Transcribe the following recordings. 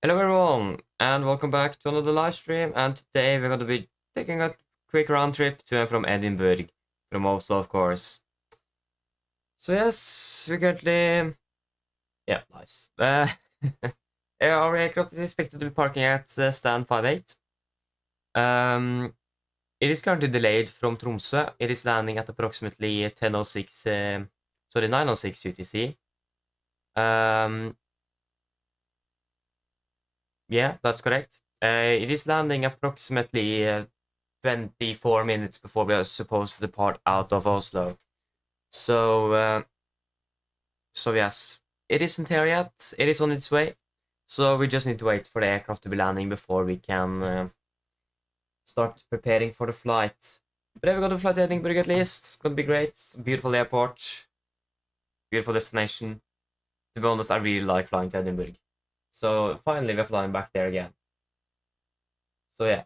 Hello everyone, and welcome back to another live stream. And today we're going to be taking a quick round trip to and from Edinburgh, from Oslo, of course. So yes, we're currently, yeah, nice. Our aircraft is expected to be parking at stand 58. It is currently delayed from Tromsø. It is landing at approximately 10:06, 9:06 UTC. Yeah, that's correct. It is landing approximately 24 minutes before we are supposed to depart out of Oslo. So yes, it isn't here yet. It is on its way. So we just need to wait for the aircraft to be landing before we can start preparing for the flight. But we got to fly to Edinburgh at least. It's gonna be great. Beautiful airport. Beautiful destination. To be honest, I really like flying to Edinburgh. So finally we're flying back there again. So yeah.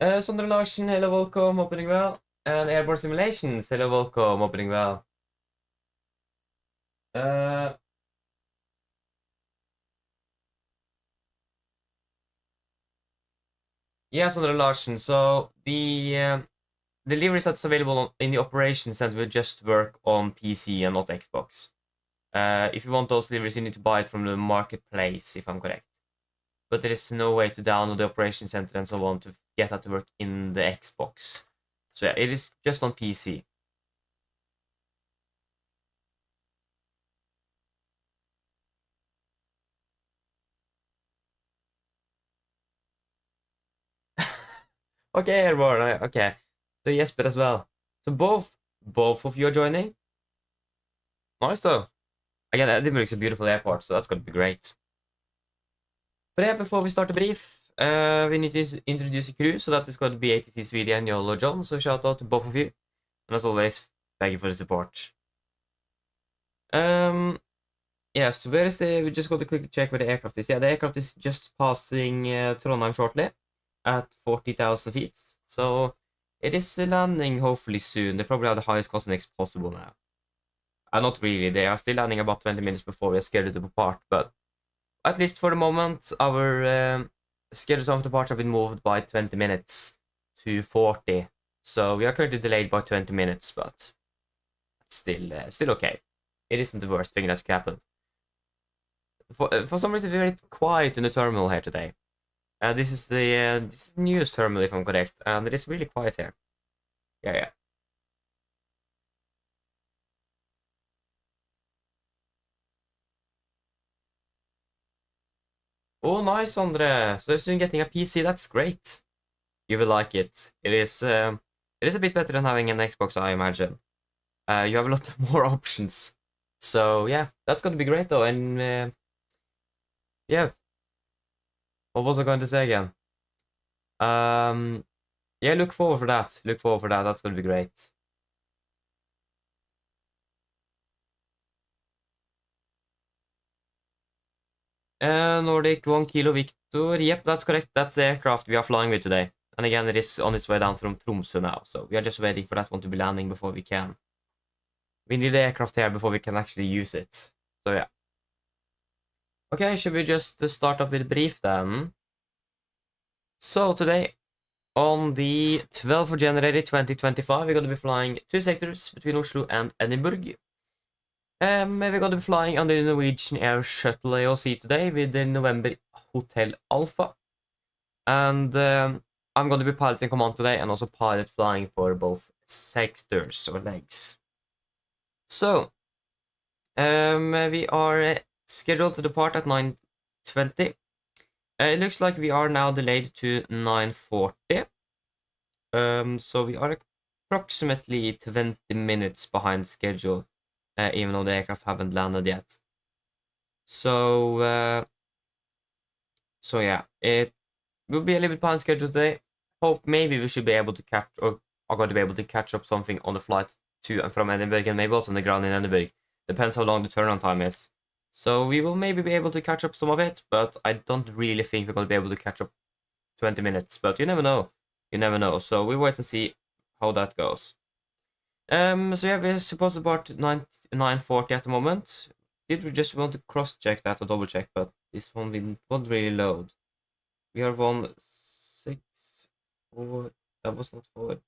Sondre Larsen, hello, welcome, opening well. And Airborne Simulations, hello, welcome, opening well. Yeah, Sondre Larsen, so the deliveries that's available in the operations center will just work on PC and not Xbox. If you want those deliveries, you need to buy it from the marketplace, if I'm correct. But there is no way to download the operation center and so on to get that to work in the Xbox. So yeah, it is just on PC. Okay, Airborne, okay. So Jesper as well. So both of you are joining? Nice though. Again, Edinburgh is a beautiful airport, so that's gonna be great. But yeah, before we start the brief, we need to introduce a crew, so that is going to be ATC Sweden and Yolo John, so shout out to both of you. And as always, thank you for the support. Yes, where is we just got to quickly check where the aircraft is. Yeah, the aircraft is just passing Trondheim shortly at 40,000 feet. So it is landing hopefully soon. They probably have the highest cost index possible now. Not really, they are still landing about 20 minutes before we are scheduled to depart, but at least for the moment, our schedule time of departure have been moved by 20 minutes to 40. So we are currently delayed by 20 minutes, but it's still okay. It isn't the worst thing that could happen. For some reason, we're very quiet in the terminal here today. This is the newest terminal, if I'm correct, and it is really quiet here. Yeah. Oh, nice, Andre. So soon getting a PC, that's great. You will like it. It is a bit better than having an Xbox, I imagine. You have a lot more options. So yeah, that's gonna be great though. And yeah, what was I going to say again? Yeah, look forward for that. Look forward for that. That's gonna be great. Nordic 1 Kilo Victor. Yep, that's correct. That's the aircraft we are flying with today. And again, it is on its way down from Tromsø now. So we are just waiting for that one to be landing before we can. We need the aircraft here before we can actually use it. So yeah. Okay, should we just start up with a brief then? So today, on the 12th of January 2025, we're going to be flying 2 sectors between Oslo and Edinburgh. We're going to be flying on the Norwegian Air Shuttle AOC today with the November Hotel Alpha. And I'm going to be piloting command today and also pilot flying for both sectors or legs. So, we are scheduled to depart at 9:20. It looks like we are now delayed to 9:40. So we are approximately 20 minutes behind schedule, even though the aircraft haven't landed yet. So yeah, it will be a little bit behind schedule today. Hope maybe we should be able to catch, or are going to be able to catch up something on the flight to and from Edinburgh, and maybe also on the ground in Edinburgh. Depends how long the turnaround time is. So we will maybe be able to catch up some of it, but I don't really think we're going to be able to catch up 20 minutes. But you never know. You never know. So we wait and see how that goes. So yeah, we're supposed to depart 9:40 at the moment. Did we just want to cross-check that or double-check? But this one won't really load. We are 1, 6, 4. That was not 4,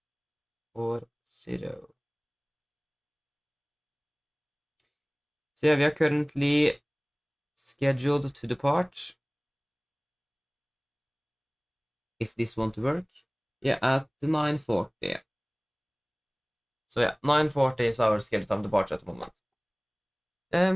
4, 0. So yeah, we are currently scheduled to depart. If this won't work, yeah, at 9:40. So yeah, 9:40 is our scheduled time departure at the moment.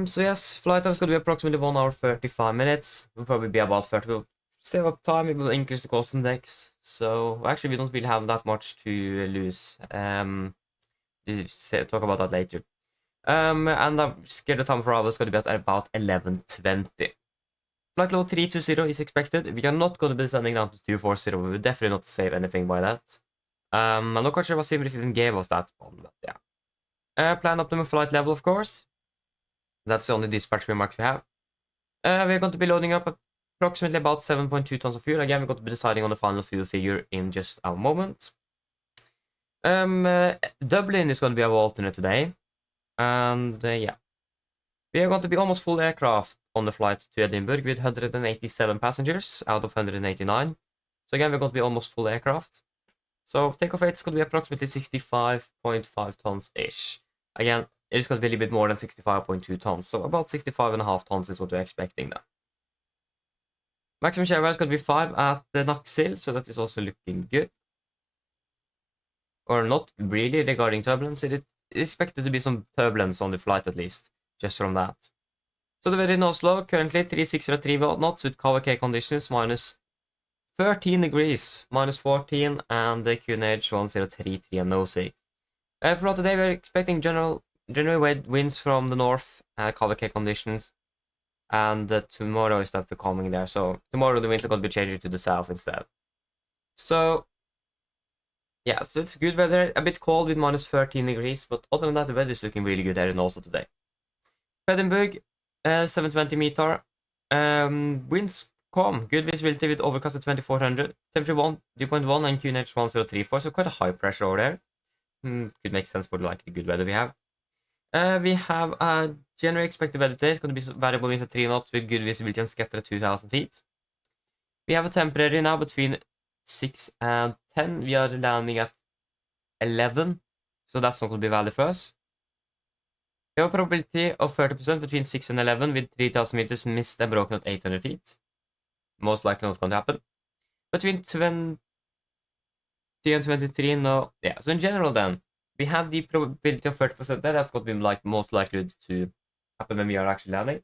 So yes, flight time is going to be approximately 1 hour 35 minutes. We'll probably be about 30. We'll save up time. It will increase the cost index. So actually, we don't really have that much to lose. Talk about that later. And I'm scared the time for hours is going to be at about 11:20. Flight level 320 is expected. We are not going to be sending down to 240. We will definitely not save anything by that. I'm not quite sure what Simrif even gave us that one, but yeah. Plan optimum flight level, of course. That's the only dispatch remarks we have. We're going to be loading up approximately about 7.2 tons of fuel. Again, we're going to be deciding on the final fuel figure in just a moment. Dublin is going to be our alternate today. And yeah. We are going to be almost full aircraft on the flight to Edinburgh with 187 passengers out of 189. So again, we're going to be almost full aircraft. So takeoff weight is going to be approximately 65.5 tons-ish. Again, it's going to be a little bit more than 65.2 tons. So about 65.5 tons is what we're expecting now. Maximum share is going to be 5 at the Naxil, so that is also looking good. Or not really regarding turbulence. It is expected to be some turbulence on the flight at least, just from that. So the weather in Oslo, currently 3603 knots with KVK conditions, minus 13 degrees, minus 14, and the QNH 1033 and nosy. For today, we're expecting general winds from the north, KVK conditions, and tomorrow is that becoming there. So tomorrow the winds are going to be changing to the south instead. So yeah, so it's good weather, a bit cold with minus 13 degrees, but other than that, the weather is looking really good here in Oslo today. Edinburgh, 720 meter, winds calm, good visibility with overcast at 2400, temperature 3.1 and QNH 1034, so quite a high pressure over there. Could make sense for the good weather we have. We have a general expected weather today. It's going to be variable winds at 3 knots with good visibility and scatter at 2,000 feet. We have a temporary now between 6 and 10. We are landing at 11, so that's not going to be valid for us. We have a probability of 30% between 6 and 11 with 3,000 meters missed and broken at 800 feet. Most likely not going to happen. Between 20 and 23, no. Yeah, so in general then, we have the probability of 30% there. That's going to be most likely to happen when we are actually landing.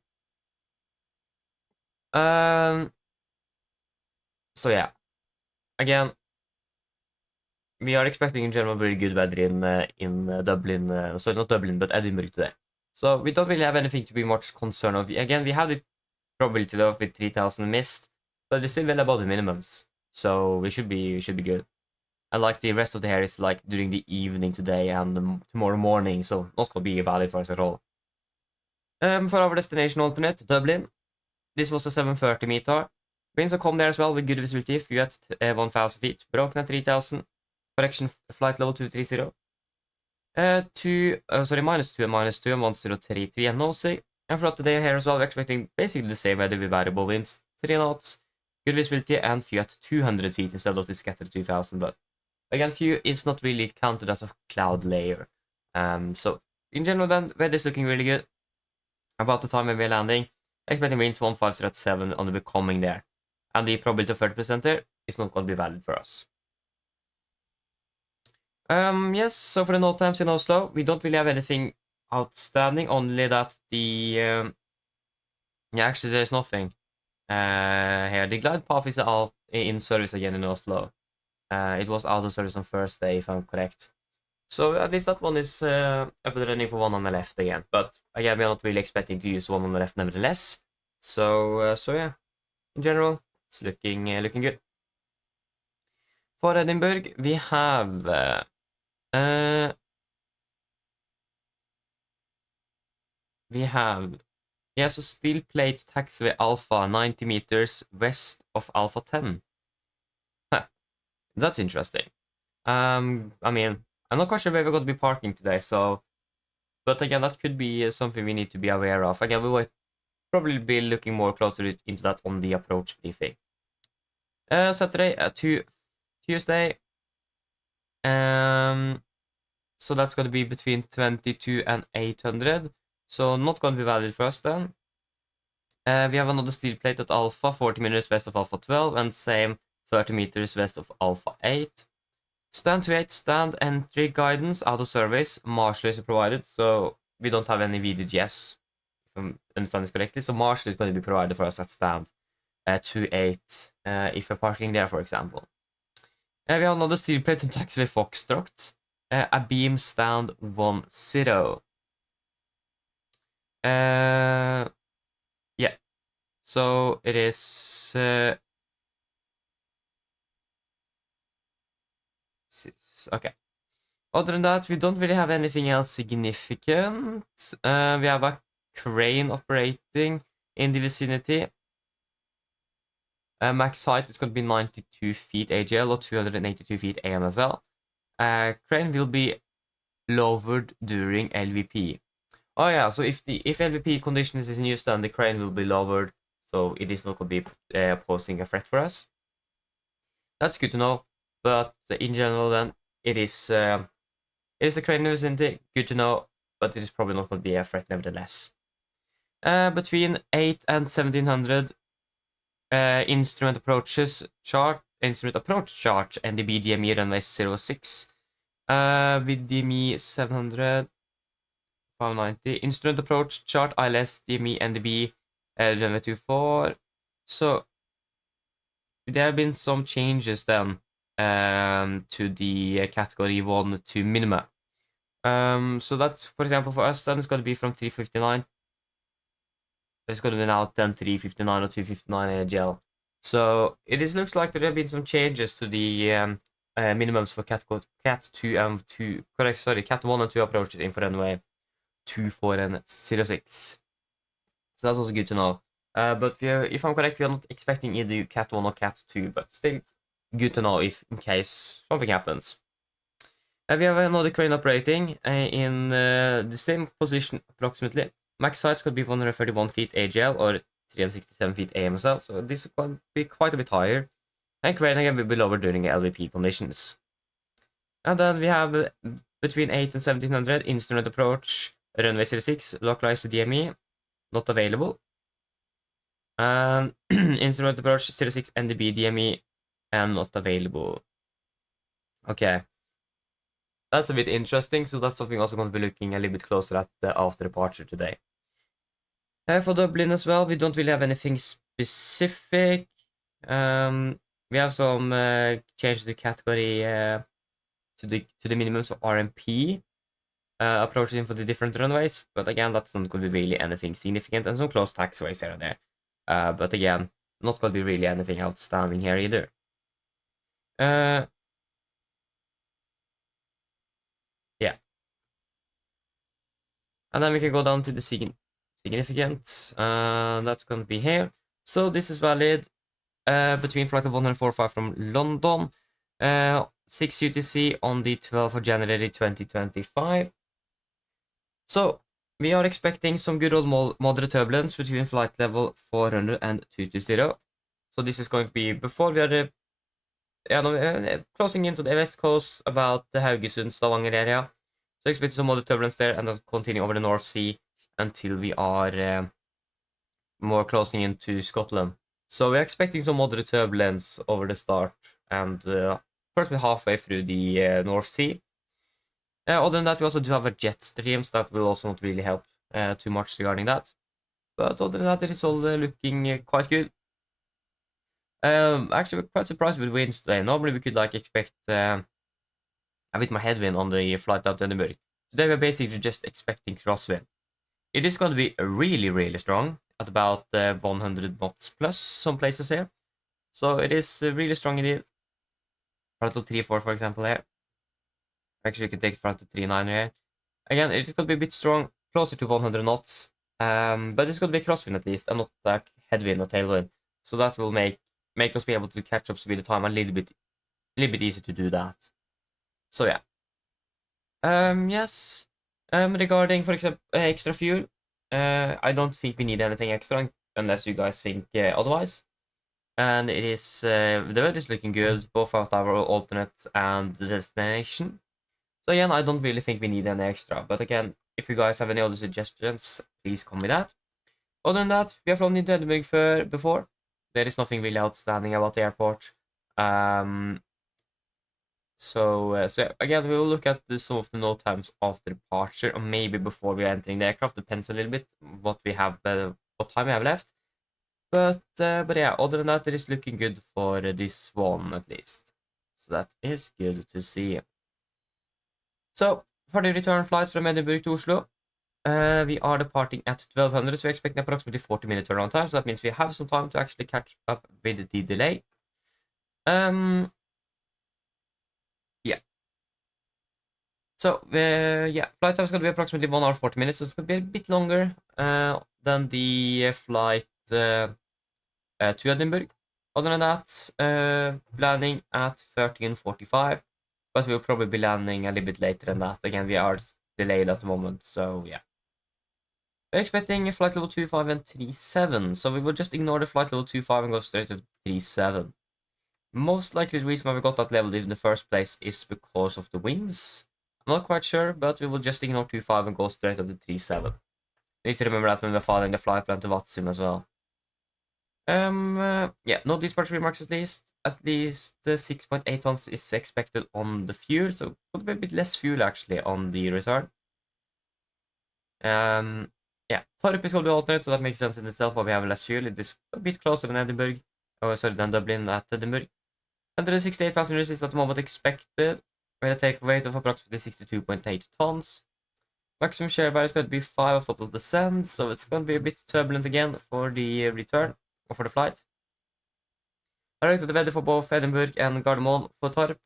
So yeah, again, we are expecting in general very good weather in Dublin, sorry, not Dublin, but Edinburgh today. So we don't really have anything to be much concerned of. Again, we have the probability of with 3,000 missed, but we're still well above the minimums. So we should be good. And the rest of the hair is during the evening today and tomorrow morning, so not gonna be valid for us at all. For our destination alternate, Dublin, this was a 730 meter. Winds are calm there as well with good visibility, few at 1,000 feet, broken at 3,000. Correction, flight level 230. Minus 2 and minus 2 and 1033 and nosy. And for today here as well, we're expecting basically the same weather with variable winds, 3 knots, good visibility, and few at 200 feet instead of the scattered 2,000. But again, few is not really counted as a cloud layer. So in general, then weather is looking really good. About the time when we're landing, expecting winds 1507 on the becoming there, and the probability of 30% there is not going to be valid for us. Yes, so for the NOTAMs in Oslo, we don't really have anything outstanding, only that the, yeah, actually there's nothing here. The glide path is out in service again in Oslo. It was out of service on Thursday, if I'm correct. So at least that one is up and running for one on the left again. But again, we are not really expecting to use one on the left nevertheless. So yeah, in general, it's looking good. For Edinburgh, we have so steel plate taxiway Alpha 90 meters west of Alpha 10. Huh. That's interesting. I mean, I'm not quite sure where we're going to be parking today, so, but again, that could be something we need to be aware of. Again, probably be looking more closer into that on the approach briefing. Saturday to Tuesday. So that's going to be between 22 and 800. So not going to be valid for us then. We have another steel plate at Alpha, 40 meters west of Alpha 12, and same 30 meters west of Alpha 8. Stand to 8, stand entry guidance out of surveys. Marshal is provided, so we don't have any VDGS, if I understand this correctly. So Marshal is going to be provided for us at stand 2-8, if we're parking there, for example. We have another steel plate in taxiway Foxtrot, a beam stand 10. Yeah, so it is okay. Other than that, we don't really have anything else significant. We have a crane operating in the vicinity. Max height is going to be 92 feet AGL or 282 feet AMSL. Crane will be lowered during LVP. Oh yeah, so if LVP conditions is in use, then the crane will be lowered, so it is not going to be posing a threat for us. That's good to know, but in general then, it is a crane in the vicinity, good to know, but it is probably not going to be a threat nevertheless. Between 8 and 1700, instrument approach chart, NDB DME runway 06, with DME 700, 590, instrument approach chart, ILS, DME, NDB, runway 24. So there have been some changes then to the category 1 to minima. So that's, for example, for us, then it's going to be from 359. It's going to be now 10 359 or 259 AGL. So it looks like there have been some changes to the minimums for Cat 2 and 2. Correct, sorry, Cat 1 and 2 approaches in for runway 24 and 06. So that's also good to know. But if I'm correct, we are not expecting either Cat 1 or Cat 2, but still good to know if in case something happens. We have another crane operating in the same position approximately. Max height could be 131 feet AGL or 367 feet AMSL, so this could be quite a bit higher. And crane again will be lower during LVP conditions. And then we have between 8 and 1700, instrument approach, runway 06, localized DME, not available. And instrument approach 06 NDB DME, and not available. Okay. That's a bit interesting, so that's something also going to be looking a little bit closer at after departure today. For Dublin as well, we don't really have anything specific. We have some changes to category to the minimums for RMP approaching for the different runways, but again, that's not going to be really anything significant, and some close taxiways here and there. But again, not going to be really anything outstanding here either. Yeah. And then we can go down to the significant. That's going to be here. So this is valid between flight of 145 from London, 6 UTC on the 12th of January 2025. So we are expecting some good old moderate turbulence between flight level 400 and 220. So this is going to be before we are closing into the west coast, about the Haugesund, Stavanger area. So expect some moderate turbulence there, and then continue over the North Sea until we are more closing into Scotland. So we're expecting some moderate turbulence over the start and approximately halfway through the North Sea. Other than that, we also do have a jet stream, so that will also not really help too much regarding that. But other than that, it is all looking quite good. Actually, we're quite surprised with winds today. Normally, we could like expect a bit more headwind on the flight out to Edinburgh. Today, we're basically just expecting crosswind. It is going to be really, really strong at about 100 knots plus some places here. So it is really strong indeed. Flight of 3-4, for example, here. Actually, you can take flight of 3-9 here. Again, it is going to be a bit strong, closer to 100 knots. But it's going to be crosswind at least, and not like headwind or tailwind. So that will make us be able to catch up with the time a little bit easier to do that. So yeah. Yes. Regarding, for example, extra fuel, I don't think we need anything extra unless you guys think otherwise. And it is the weather is looking good, both at our alternate and the destination. So again, I don't really think we need any extra. But again, if you guys have any other suggestions, please come with that. Other than that, we have flown into Edinburgh before. There is nothing really outstanding about the airport. So again, we will look at some of the NOTAMs after departure, or maybe before we are entering the aircraft. Depends a little bit what we have, what time we have left. But yeah, other than that, it is looking good for this one at least. So that is good to see. So for the return flights from Edinburgh to Oslo, we are departing at 1200, so we're expecting approximately 40-minute turnaround time. So that means we have some time to actually catch up with the delay. Yeah. So, yeah, flight time is going to be approximately 1 hour 40 minutes, so it's going to be a bit longer than the flight to Edinburgh. Other than that, landing at 13:45, but we'll probably be landing a little bit later than that. Again, we are delayed at the moment, so yeah. We're expecting flight level 25 and 37, so we will just ignore the flight level 25 and go straight to 37. Most likely the reason why we got that level in the first place is because of the winds. I'm not quite sure, but we will just ignore 25 and go straight to the 37. Need to remember that when we're following the flight plan to Vatsim as well. Yeah, no dispatch remarks at least. At least 6.8 tons is expected on the fuel, so it'll be a bit less fuel actually on the return. Yeah, Torp is going to be alternate, so that makes sense in itself why we have less fuel. It is a bit closer than Edinburgh. Oh, sorry, than Dublin at Edinburgh. 168 passengers is at the moment expected, with a take weight of approximately 62.8 tons. Maximum share bar is going to be 5 of total descent, so it's going to be a bit turbulent again for the return, or for the flight. I looked at the weather for both Edinburgh and Gardermoen for Torp.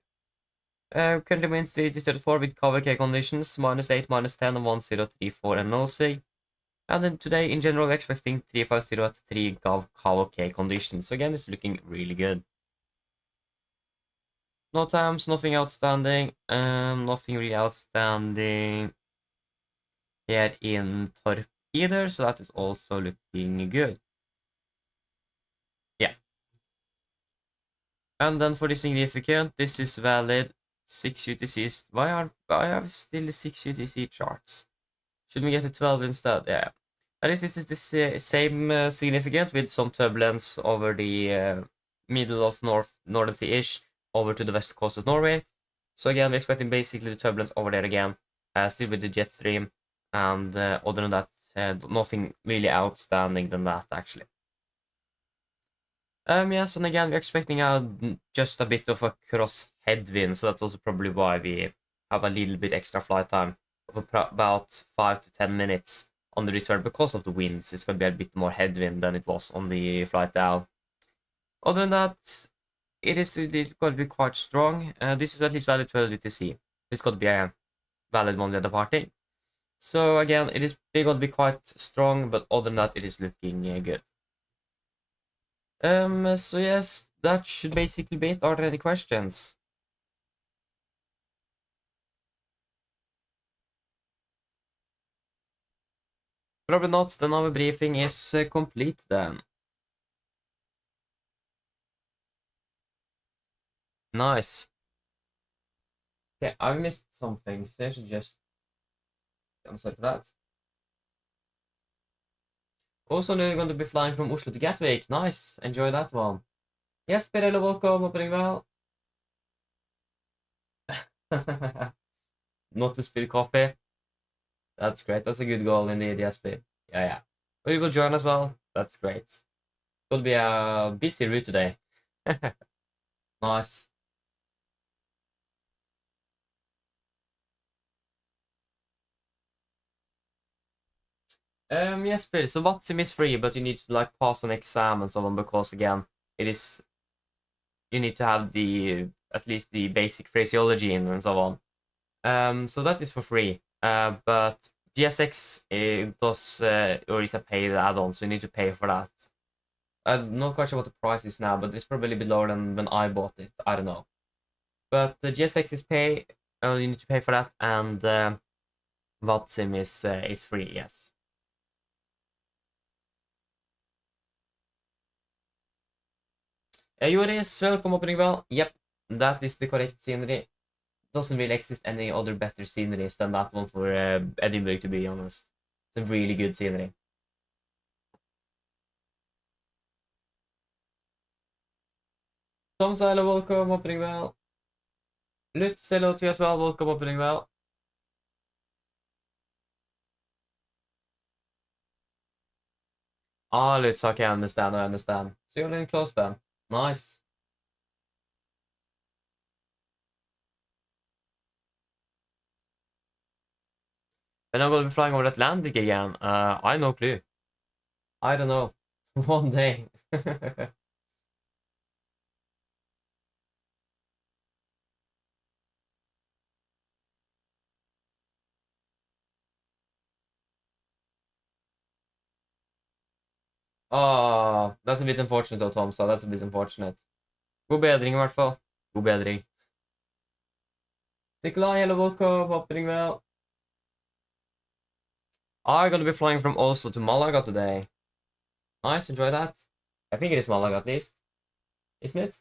Currently wind speed is 34 with KVK conditions, -8, -10, and 1034 and NOC. And then today, in general, we're expecting 350 at 3 KVK conditions. So again, it's looking really good. NOTAMs, nothing outstanding. Nothing really outstanding here in Torp either, so that is also looking good. Yeah. And then for the significant, this is valid 6 UTCs. Why have still 6 UTC charts? Should we get to 12 instead? Yeah. At least this is the same significant with some turbulence over the middle of Northern Sea-ish over to the west coast of Norway. So again, we're expecting basically the turbulence over there again, still with the jet stream, and other than that, nothing really outstanding than that actually. Yes, and again, we're expecting just a bit of a cross headwind, so that's also probably why we have a little bit extra flight time of about 5 to 10 minutes on the return because of the winds. It's going to be a bit more headwind than it was on the flight down. Other than that, it's going to be quite strong. This is at least valid 12 UTC. It's going to be a valid one we are departing. So again, they're going to be quite strong, but other than that, it is looking good. So yes, that should basically be it. Are there any questions? Probably not, then our briefing is complete then. Nice. Okay, I missed something, so I should just... I'm sorry for that. Also, now you're going to be flying from Oslo to Gatwick. Nice, enjoy that one. Yes, Pirello, welcome, opening well. Not to spill coffee. That's great. That's a good goal indeed, yes, babe. Yeah. Oh, you will join as well. That's great. Could be a busy route today. Nice. Yes, please. So Vatsim is free, but you need to like pass an exam and so on because again, you need to have at least the basic phraseology in and so on. So that is for free. But GSX does or is a paid add-on, so you need to pay for that. I'm not quite sure what the price is now, but it's probably a bit lower than when I bought it. I don't know. But the GSX is pay. You need to pay for that, and Vatsim is free. Yes. Joris, welcome opening well. Yep, that is the correct scenery. Doesn't really exist any other better sceneries than that one for Edinburgh, to be honest. It's a really good scenery. Tom Silo, welcome opening well. Lutz, hello to you as well, welcome opening well. Ah, Lutz, okay, I understand. So you're getting close then. Nice. And I'm gonna be flying over the Atlantic again. I have no clue. I don't know. One day. Ah, that's a bit unfortunate though, Tom, så that's a bit unfortunate. God bedring i hvert fall. God bedring. Nikolai, hello, welcome, opening well. I'm gonna be flying from Oslo to Malaga today. Nice, enjoy that. I think it is Malaga at least. Isn't it?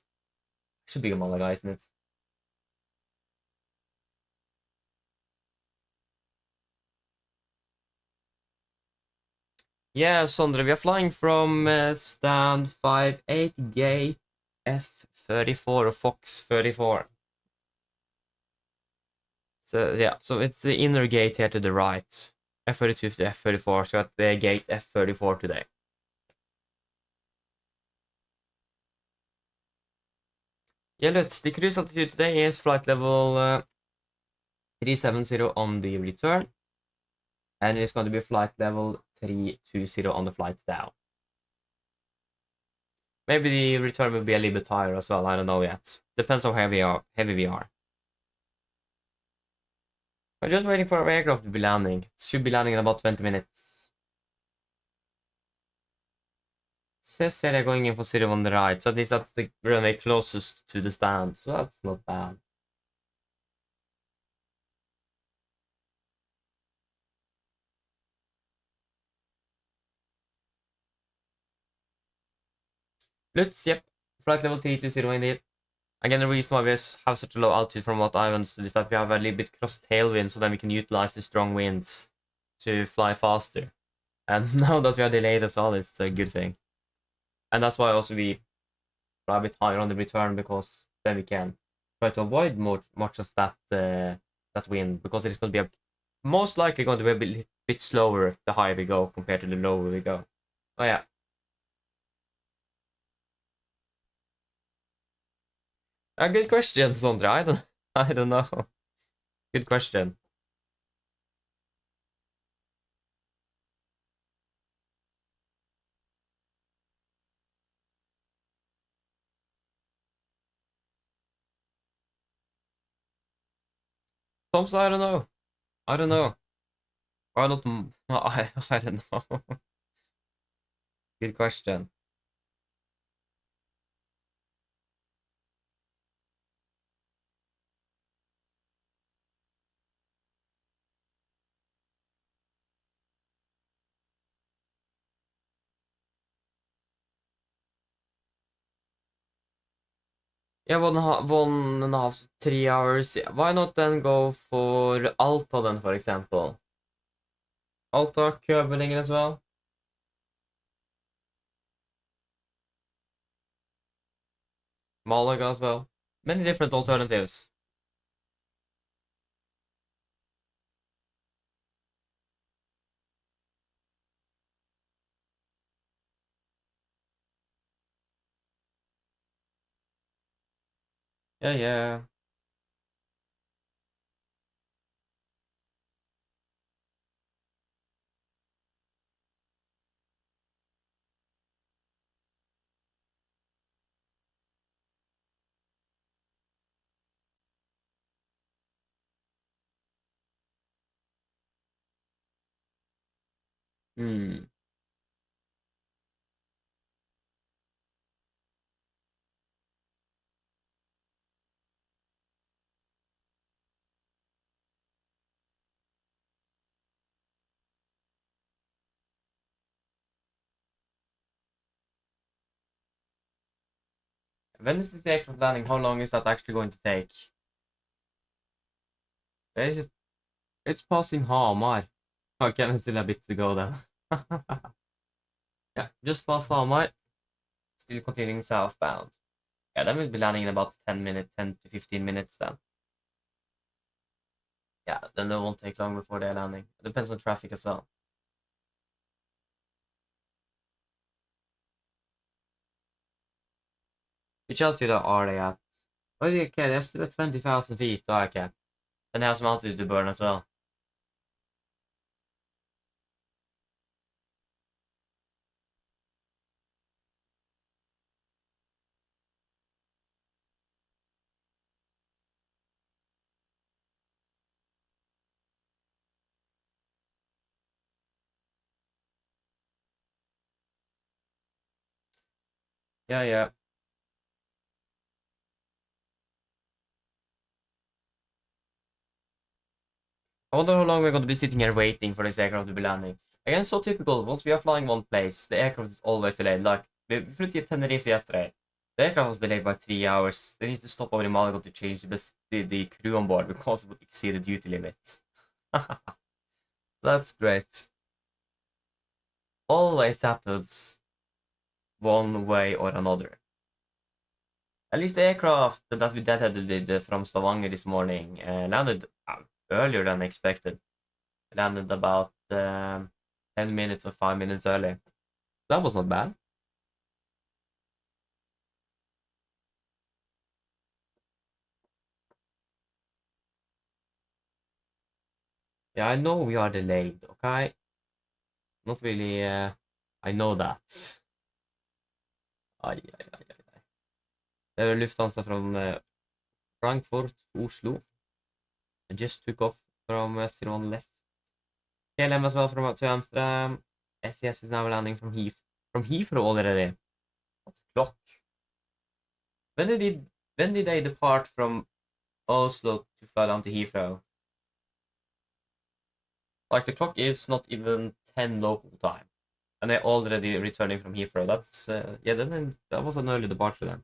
Should be Malaga, isn't it? Yeah, Sondre, we are flying from stand 58 gate F34 or Fox 34. So yeah, so it's the inner gate here to the right. F32 to F34, so at the gate F34 today. Yeah, let's the cruise altitude today is flight level 370 on the return. And it's going to be flight level 320 on the flight down. Maybe the return will be a little bit higher as well, I don't know yet. Depends how heavy we are. I'm just waiting for our aircraft to be landing. It should be landing in about 20 minutes. Says here they're going in for 0 on the right, so at least that's the runway closest to the stand, so that's not bad. Lutz, yep. Flight level 320 indeed. Again, the reason why we have such a low altitude from what I've understood is that we have a little bit cross tailwind, so then we can utilize the strong winds to fly faster. And now that we are delayed as well, it's a good thing. And that's why also we fly a bit higher on the return, because then we can try to avoid much of that that wind, because it's going to be most likely going to be a bit slower the higher we go compared to the lower we go. Oh yeah. A good question, Sondre. I don't know. Good question. Tom, I don't know. I don't know. Why not? I don't know. Good question. Yeah, 1.5, 3 hours. Yeah, why not then go for Alta then, for example? Alta, Köbelingen as well. Malaga as well. Many different alternatives. Yeah, yeah. Hmm. When is this aircraft landing? How long is that actually going to take? Is it? It's passing Hamar. Okay, there's still a bit to go then. Yeah, just past Hamar. Still continuing southbound. Yeah, then we'll be landing in about 10 minutes, 10 to 15 minutes then. Yeah, then it won't take long before they're landing. It depends on traffic as well. Which altitude are they at? Oh, okay, they're still at 20,000 feet. Oh, okay. Then they have some altitude to burn as well. Yeah, yeah. I wonder how long we're going to be sitting here waiting for this aircraft to be landing. Again, so typical. Once we are flying one place, the aircraft is always delayed. Like, we flew to Tenerife yesterday. The aircraft was delayed by 3 hours. They need to stop over in Malaga to change the crew on board because it would exceed the duty limit. That's great. Always happens one way or another. At least the aircraft that we deadheaded from Stavanger this morning landed earlier than expected. Landed about 10 minutes or 5 minutes early. That was not bad. Yeah, I know we are delayed, okay? Not really, I know that. Ai, ai, ai, ai, ai. Det är Lufthansa från Frankfurt to Oslo. I just took off from Western left. KLM as well to Amsterdam. SES is now landing from Heathrow already. What's the clock? When did they depart from Oslo to fly down to Heathrow? Like, the clock is not even 10 local time. And they're already returning from Heathrow. That's, yeah, then that was an early departure then.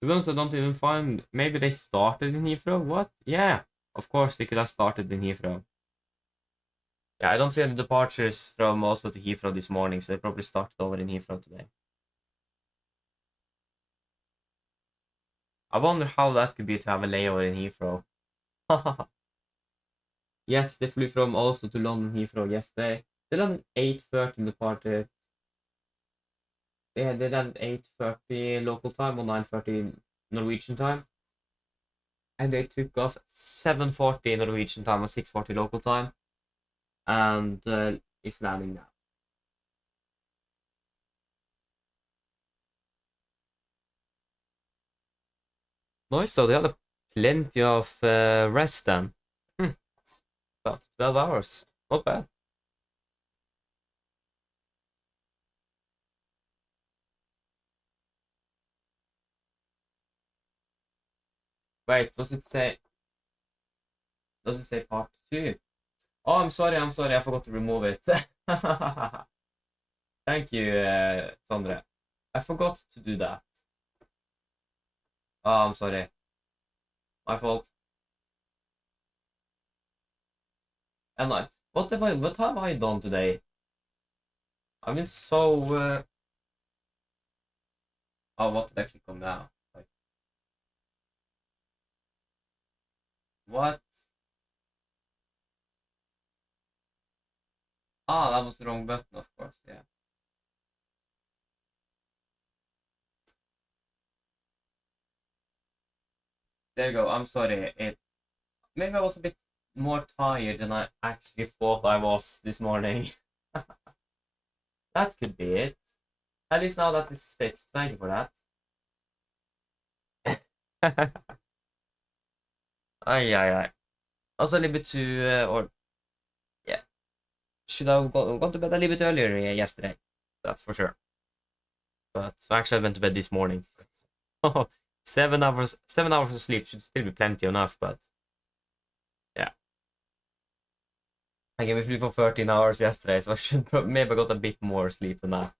To be honest, I don't even find. Maybe they started in Heathrow? What? Yeah, of course they could have started in Heathrow. Yeah, I don't see any departures from Oslo to Heathrow this morning, so they probably started over in Heathrow today. I wonder how that could be to have a layover in Heathrow. Yes, they flew from Oslo to London Heathrow yesterday. They landed 8:30 and departed. Yeah, they landed 8:30 local time or 9:30 Norwegian time. And they took off 7:40 Norwegian time or 6:40 local time. And it's landing now. Nice, so they had plenty of rest then. About 12 hours. Not bad. Wait, does it say part 2? Oh, I'm sorry, I forgot to remove it. Thank you, Sondre. I forgot to do that. Oh, I'm sorry. My fault. And what have I done today? I've been so oh, what did actually come now? Like, what? Ah, that was the wrong button, of course, yeah. There you go, I'm sorry. Maybe I was a bit more tired than I actually thought I was this morning. That could be it. At least now that is fixed. Thank you for that. Ay, ay, ay. Also a little bit too, or yeah, should have gone to bed a little bit earlier yesterday. That's for sure. But actually, I went to bed this morning. 7 hours of sleep should still be plenty enough, but yeah. Again, we flew for 13 hours yesterday, so I should maybe got a bit more sleep than that.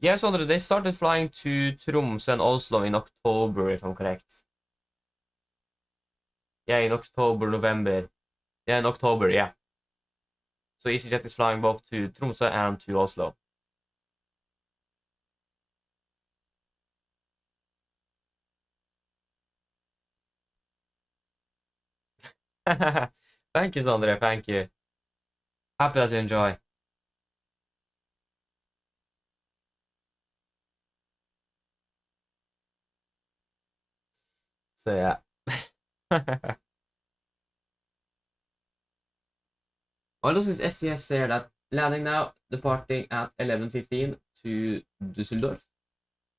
Yeah, so they started flying to Tromsø and Oslo in October, if I'm correct. Yeah, in October, November. Yeah, in October, yeah. So EasyJet is flying both to Tromsø and to Oslo. Thank you, Sondre, thank you. Happy that you enjoy. So yeah. Well, this is SCS here that landing now, departing at 11:15 to Düsseldorf.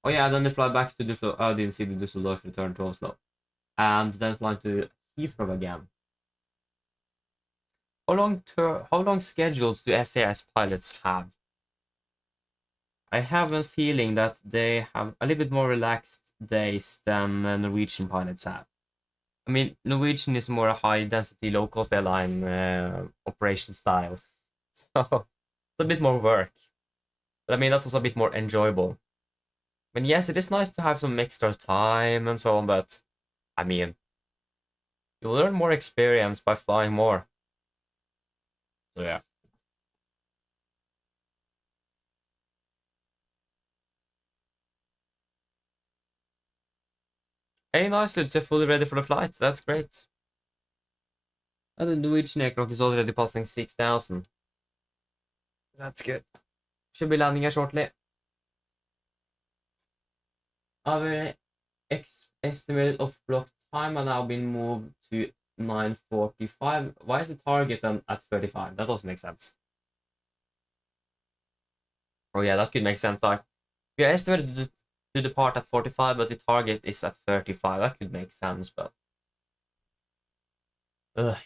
Oh yeah, then they fly back to Düsseldorf. I didn't see the Düsseldorf return to Oslo. And then flying to Heathrow again. How long schedules do SAS pilots have? I have a feeling that they have a little bit more relaxed days than Norwegian pilots have. I mean, Norwegian is more a high-density, low-cost airline operation style. So, it's a bit more work. But I mean, that's also a bit more enjoyable. I mean, yes, it is nice to have some extra time and so on, but I mean, you learn more experience by flying more. So, yeah. Hey, nice, Lutz, you're fully ready for the flight. That's great. And the Norwegian aircraft is already passing 6,000. That's good. Should be landing here shortly. Our estimated off-block time has now been moved to 9:45. Why is the target then at 35? That doesn't make sense. Oh yeah, that could make sense. Like, we are estimated to depart at 45, but the target is at 35. That could make sense, but... yeah.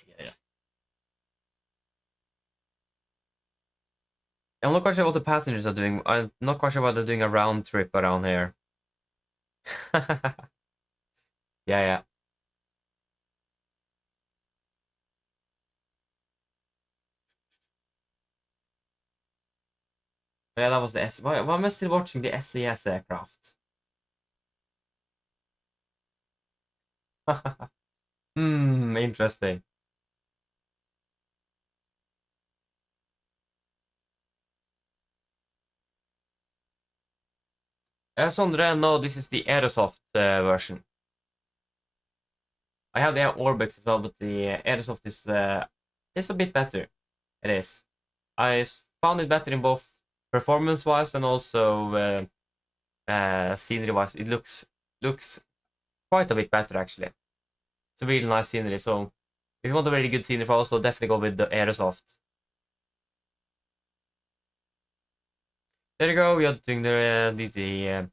I'm not quite sure what the passengers are doing. I'm not quite sure why they're doing a round trip around here. Yeah. Yeah, that was the S. Why am I still watching the SES aircraft? Interesting. Sondre, no, this is the Aerosoft version. I have the Orbix as well, but the Aerosoft is a bit better. It is. I found it better in both performance-wise and also scenery-wise. It looks quite a bit better actually. It's a really nice scenery. So if you want a very good scenery, also definitely go with the Aerosoft. There you go. We are doing the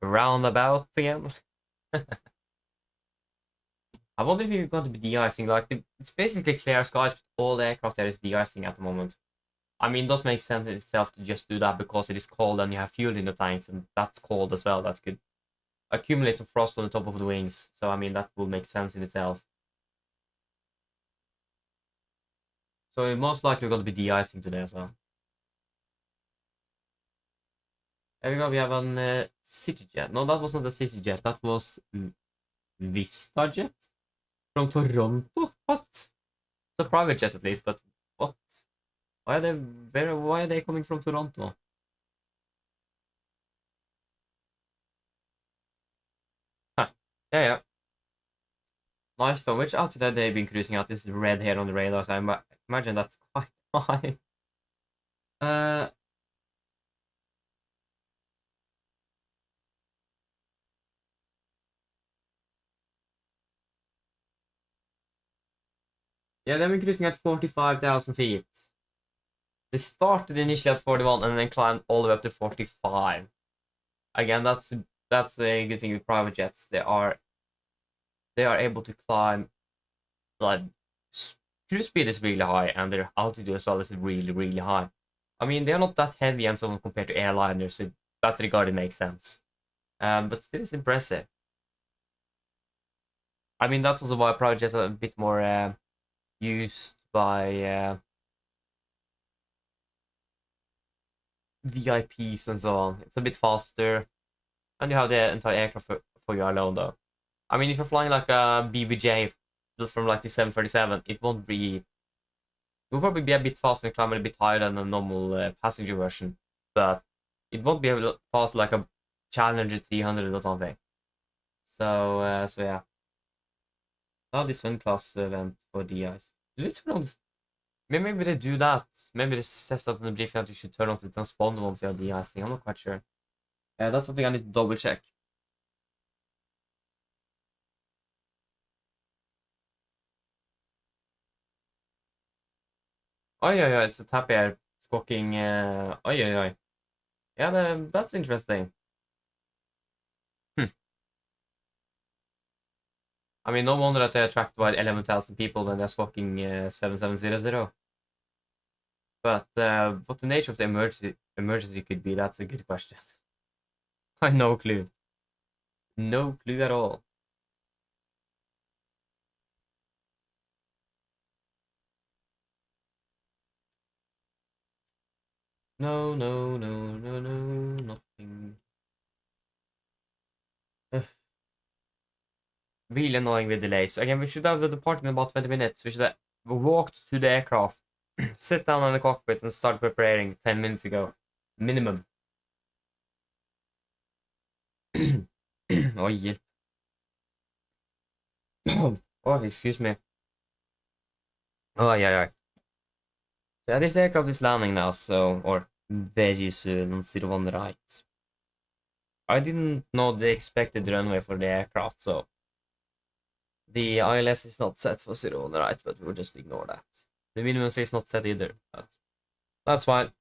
roundabout again. I wonder if you're going to be de-icing. Like, it's basically clear skies, but all the aircraft there is de-icing at the moment. I mean, it does make sense in itself to just do that because it is cold and you have fuel in the tanks, and that's cold as well. That could accumulate some frost on the top of the wings. So, I mean, that will make sense in itself. So, you're most likely going to be de-icing today as well. There we go. We have a CityJet. No, that was not a CityJet. That was VistaJet from Toronto. What? It's a private jet at least, but what? Why are they coming from Toronto? Huh. Yeah. Nice though. Which altitude have they been cruising at? This is red here on the radar, so I imagine that's quite high. Yeah, they've been cruising at 45,000 feet. They started initially at 41 and then climbed all the way up to 45. Again, that's a good thing with private jets. They are able to climb, like, cruise speed is really high and their altitude as well is really high. I mean, they're not that heavy and so on compared to airliners, so that regard it makes sense. But still, it's impressive. I mean, that's also why projects are a bit more used by VIPs and so on. It's a bit faster, and you have the entire aircraft for you alone, though. I mean, if you're flying like a BBJ from like the 737, it won't be. It will probably be a bit faster and climb a bit higher than a normal passenger version, but it won't be a fast like a Challenger 300 or something. So yeah. Now this one class event for DIs. Do they turn on this? Maybe they do that. Maybe this says that in the briefing that you should turn on the transponder once you have de-icing. I'm not quite sure. Yeah, that's something I need to double check. Oh yeah, it's a tap air squawking. Oh yeah. Yeah, that's interesting. I mean, no wonder that they're attracted by 11,000 people when they're squawking 7700. But what the nature of the emergency could be, that's a good question. I have no clue. No clue at all. No, nothing. Really annoying with delays. Again, we should have departed in about 20 minutes. We should have walked to the aircraft, sit down in the cockpit, and start preparing 10 minutes ago. Minimum. Oj, hjälp. Oh, excuse me. Oh, yeah. So yeah, this aircraft is landing now, so, or very soon, 01 right. I didn't know the expected runway for the aircraft, so the ILS is not set for 01 right, but we'll just ignore that. The minimum is not set either, but that's fine.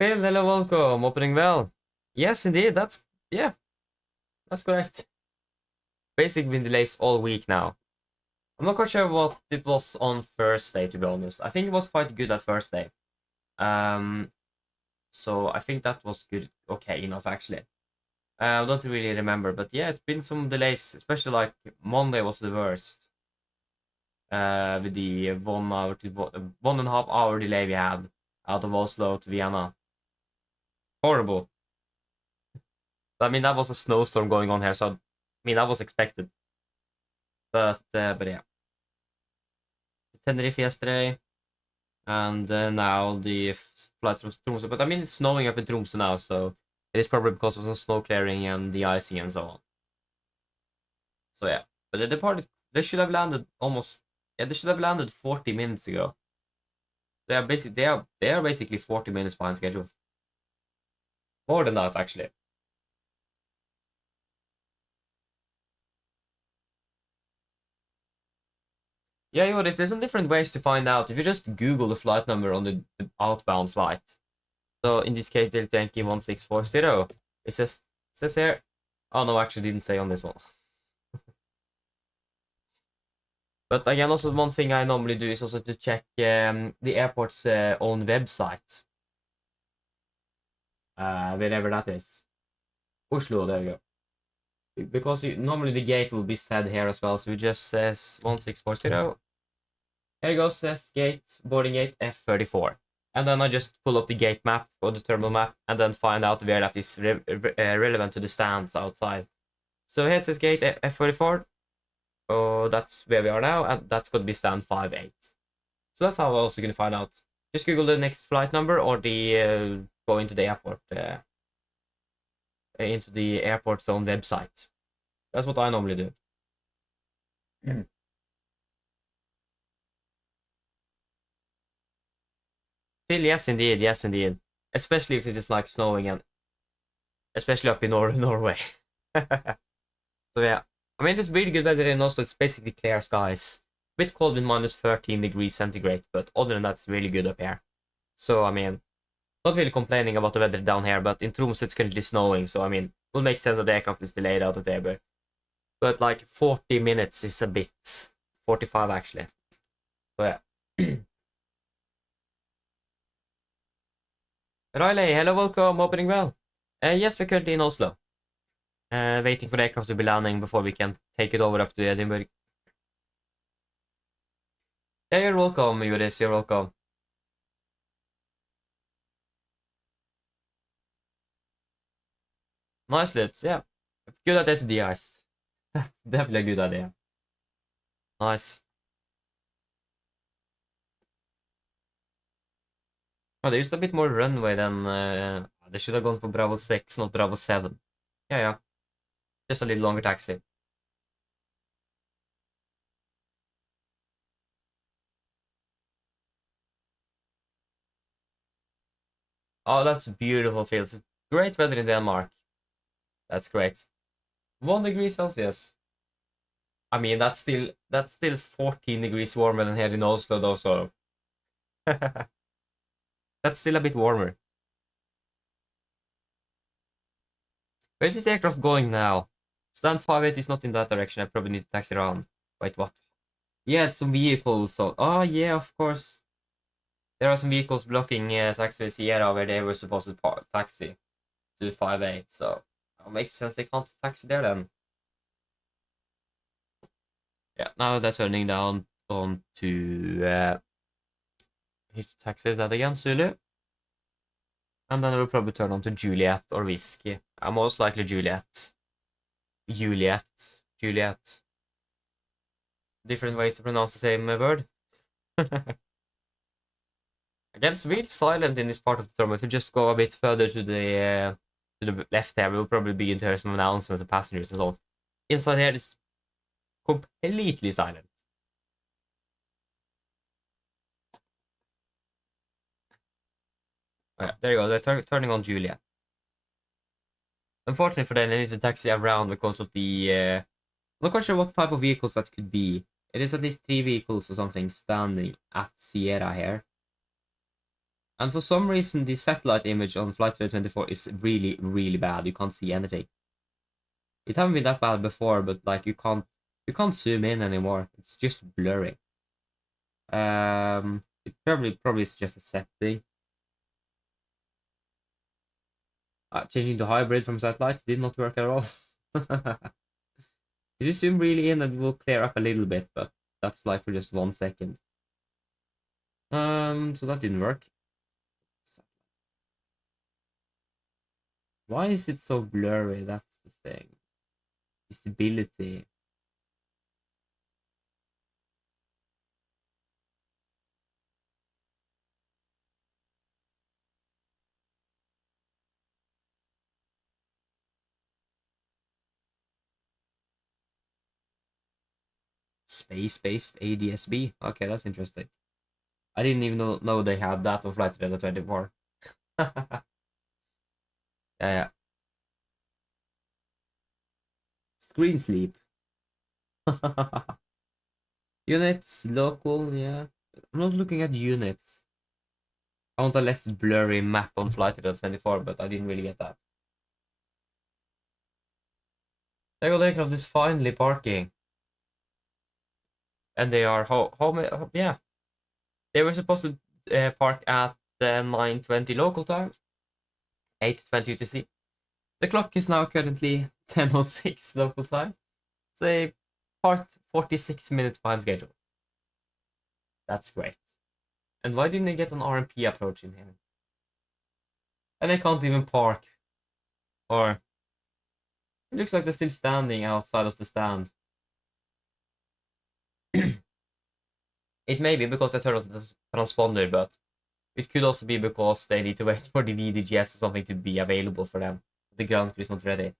Phil, hello, welcome, opening bell. Yes, indeed, yeah, that's correct. Basically been delays all week now. I'm not quite sure what it was on Thursday, to be honest. I think it was quite good at Thursday. So I think that was good, okay enough actually. I don't really remember, but yeah, it's been some delays, especially like Monday was the worst. With the 1 hour to 1.5 hour delay we had out of Oslo to Vienna. Horrible. I mean, that was a snowstorm going on here, so I mean that was expected. But yeah. Tenerife yesterday, and now the flights from Tromsø. But I mean, it's snowing up in Tromsø now, so it is probably because of some snow clearing and the icing and so on. So yeah, but they departed. They should have landed almost. Yeah, they should have landed 40 minutes ago. They are basically 40 minutes behind schedule. More than that, actually. Yeah, there's some different ways to find out. If you just Google the flight number on the outbound flight. So in this case, Delta Yankee 1640. It says here. Oh no, actually didn't say on this one. But again, also one thing I normally do is also to check the airport's own website. Wherever that is. Oslo, there you go. Because normally the gate will be said here as well, so it just says 1640. Here you go, says gate, boarding gate F34. And then I just pull up the gate map or the terminal map and then find out where that is relevant to the stands outside. So here it says gate F44. Oh, that's where we are now, and that's going to be stand 58. So that's how we're also going to find out. Just Google the next flight number or the go into the airport, into the airport's own website. That's what I normally do. Phil, yes indeed. Especially if it is like snowing and especially up in Norway. So yeah, I mean it's really good weather in Oslo. It's basically clear skies. Bit cold with minus 13 degrees centigrade, but other than that, it's really good up here. So I mean, not really complaining about the weather down here, but in Tromsø it's currently snowing, so I mean, it will make sense that the aircraft is delayed out of there, but like 40 minutes is a bit. 45 actually. So yeah. Riley, hello, welcome, opening well. Yes, we're currently in Oslo. Waiting for the aircraft to be landing before we can take it over up to Edinburgh. Yeah, you're welcome, Juris, you're welcome. Nice lids, yeah. Good idea to de-ice. Definitely a good idea. Nice. Oh, they used a bit more runway than... they should have gone for Bravo 6, not Bravo 7. Yeah. Just a little longer taxi. Oh, that's beautiful fields. Great weather in Denmark. That's great. 1 degree Celsius. I mean, that's still 14 degrees warmer than here in Oslo, though, so... That's still a bit warmer. Where's this aircraft going now? Stand 58 is not in that direction. I probably need to taxi around. Wait, what? Yeah, it's some vehicles. So, oh yeah, of course. There are some vehicles blocking taxiway Sierra where they were supposed to taxi to 58. So it makes sense they can't taxi there then. Yeah, now they're turning down onto which taxi is that again? Zulu. And then it will probably turn on to Juliet or Whiskey. Most likely Juliet. Juliet. Different ways to pronounce the same word. Again, it's really silent in this part of the terminal. If you just go a bit further to the left there, we'll probably begin to hear some announcements of passengers and so on. Inside here is completely silent. Oh, yeah, there you go. They're turning on Julia. Unfortunately for them, they need to taxi around because of the... I'm not quite sure what type of vehicles that could be. It is at least 3 vehicles or something standing at Sierra here. And for some reason, the satellite image on Flight 24 is really, really bad. You can't see anything. It haven't been that bad before, but like you can't zoom in anymore. It's just blurry. It probably is just a setting. Changing to hybrid from satellites did not work at all. If you zoom really in, it will clear up a little bit, but that's like for just 1 second. So that didn't work. Why is it so blurry? That's the thing. Visibility. Space-based ADSB. Okay, that's interesting. I didn't even know they had that on Flight Radar 24. Yeah. Screen sleep. Units, local, yeah. I'm not looking at units. I want a less blurry map on Flight Radar 24, but I didn't really get that. There you go, the aircraft is finally parking. And they are, yeah. They were supposed to park at 9:20 local time. 8:20 UTC. The clock is now currently 10:06 local time. So they parked 46 minutes behind schedule. That's great. And why didn't they get an RMP approach in here? And they can't even park. Or it looks like they're still standing outside of the stand. It may be because they turned on the transponder, but it could also be because they need to wait for the VDGS or something to be available for them. The ground crew is not ready.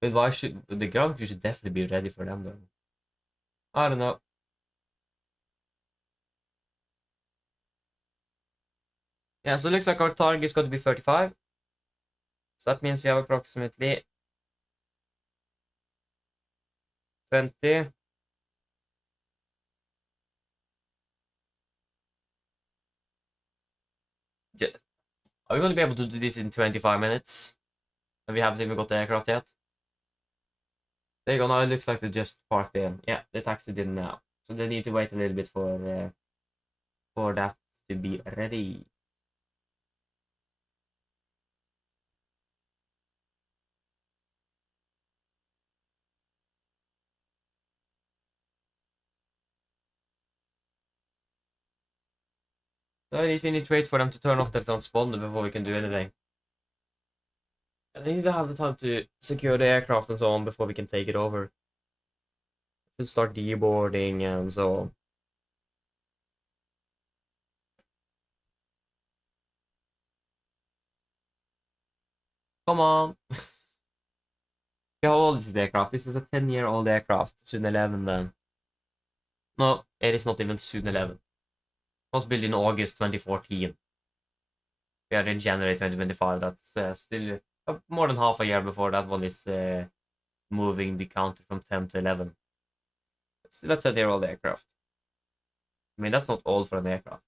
But why should the ground crew should definitely be ready for them though? I don't know. Yeah, so it looks like our target is going to be 35. So that means we have approximately 20. Are we going to be able to do this in 25 minutes? And we haven't even got the aircraft yet? There you go, now it looks like they just parked in. Yeah, the taxi didn't now. So they need to wait a little bit for that to be ready. So we need to wait for them to turn off the transponder before we can do anything. And they need to have the time to secure the aircraft and so on before we can take it over. Should start deboarding and so on. Come on! How old is this aircraft? This is a 10-year-old aircraft. Soon 11 then. No, it is not even soon 11. It was built in August 2014. We are in January 2025. That's still more than half a year before that one is moving the counter from 10 to 11. Still a 10-year-old aircraft. I mean, that's not old for an aircraft.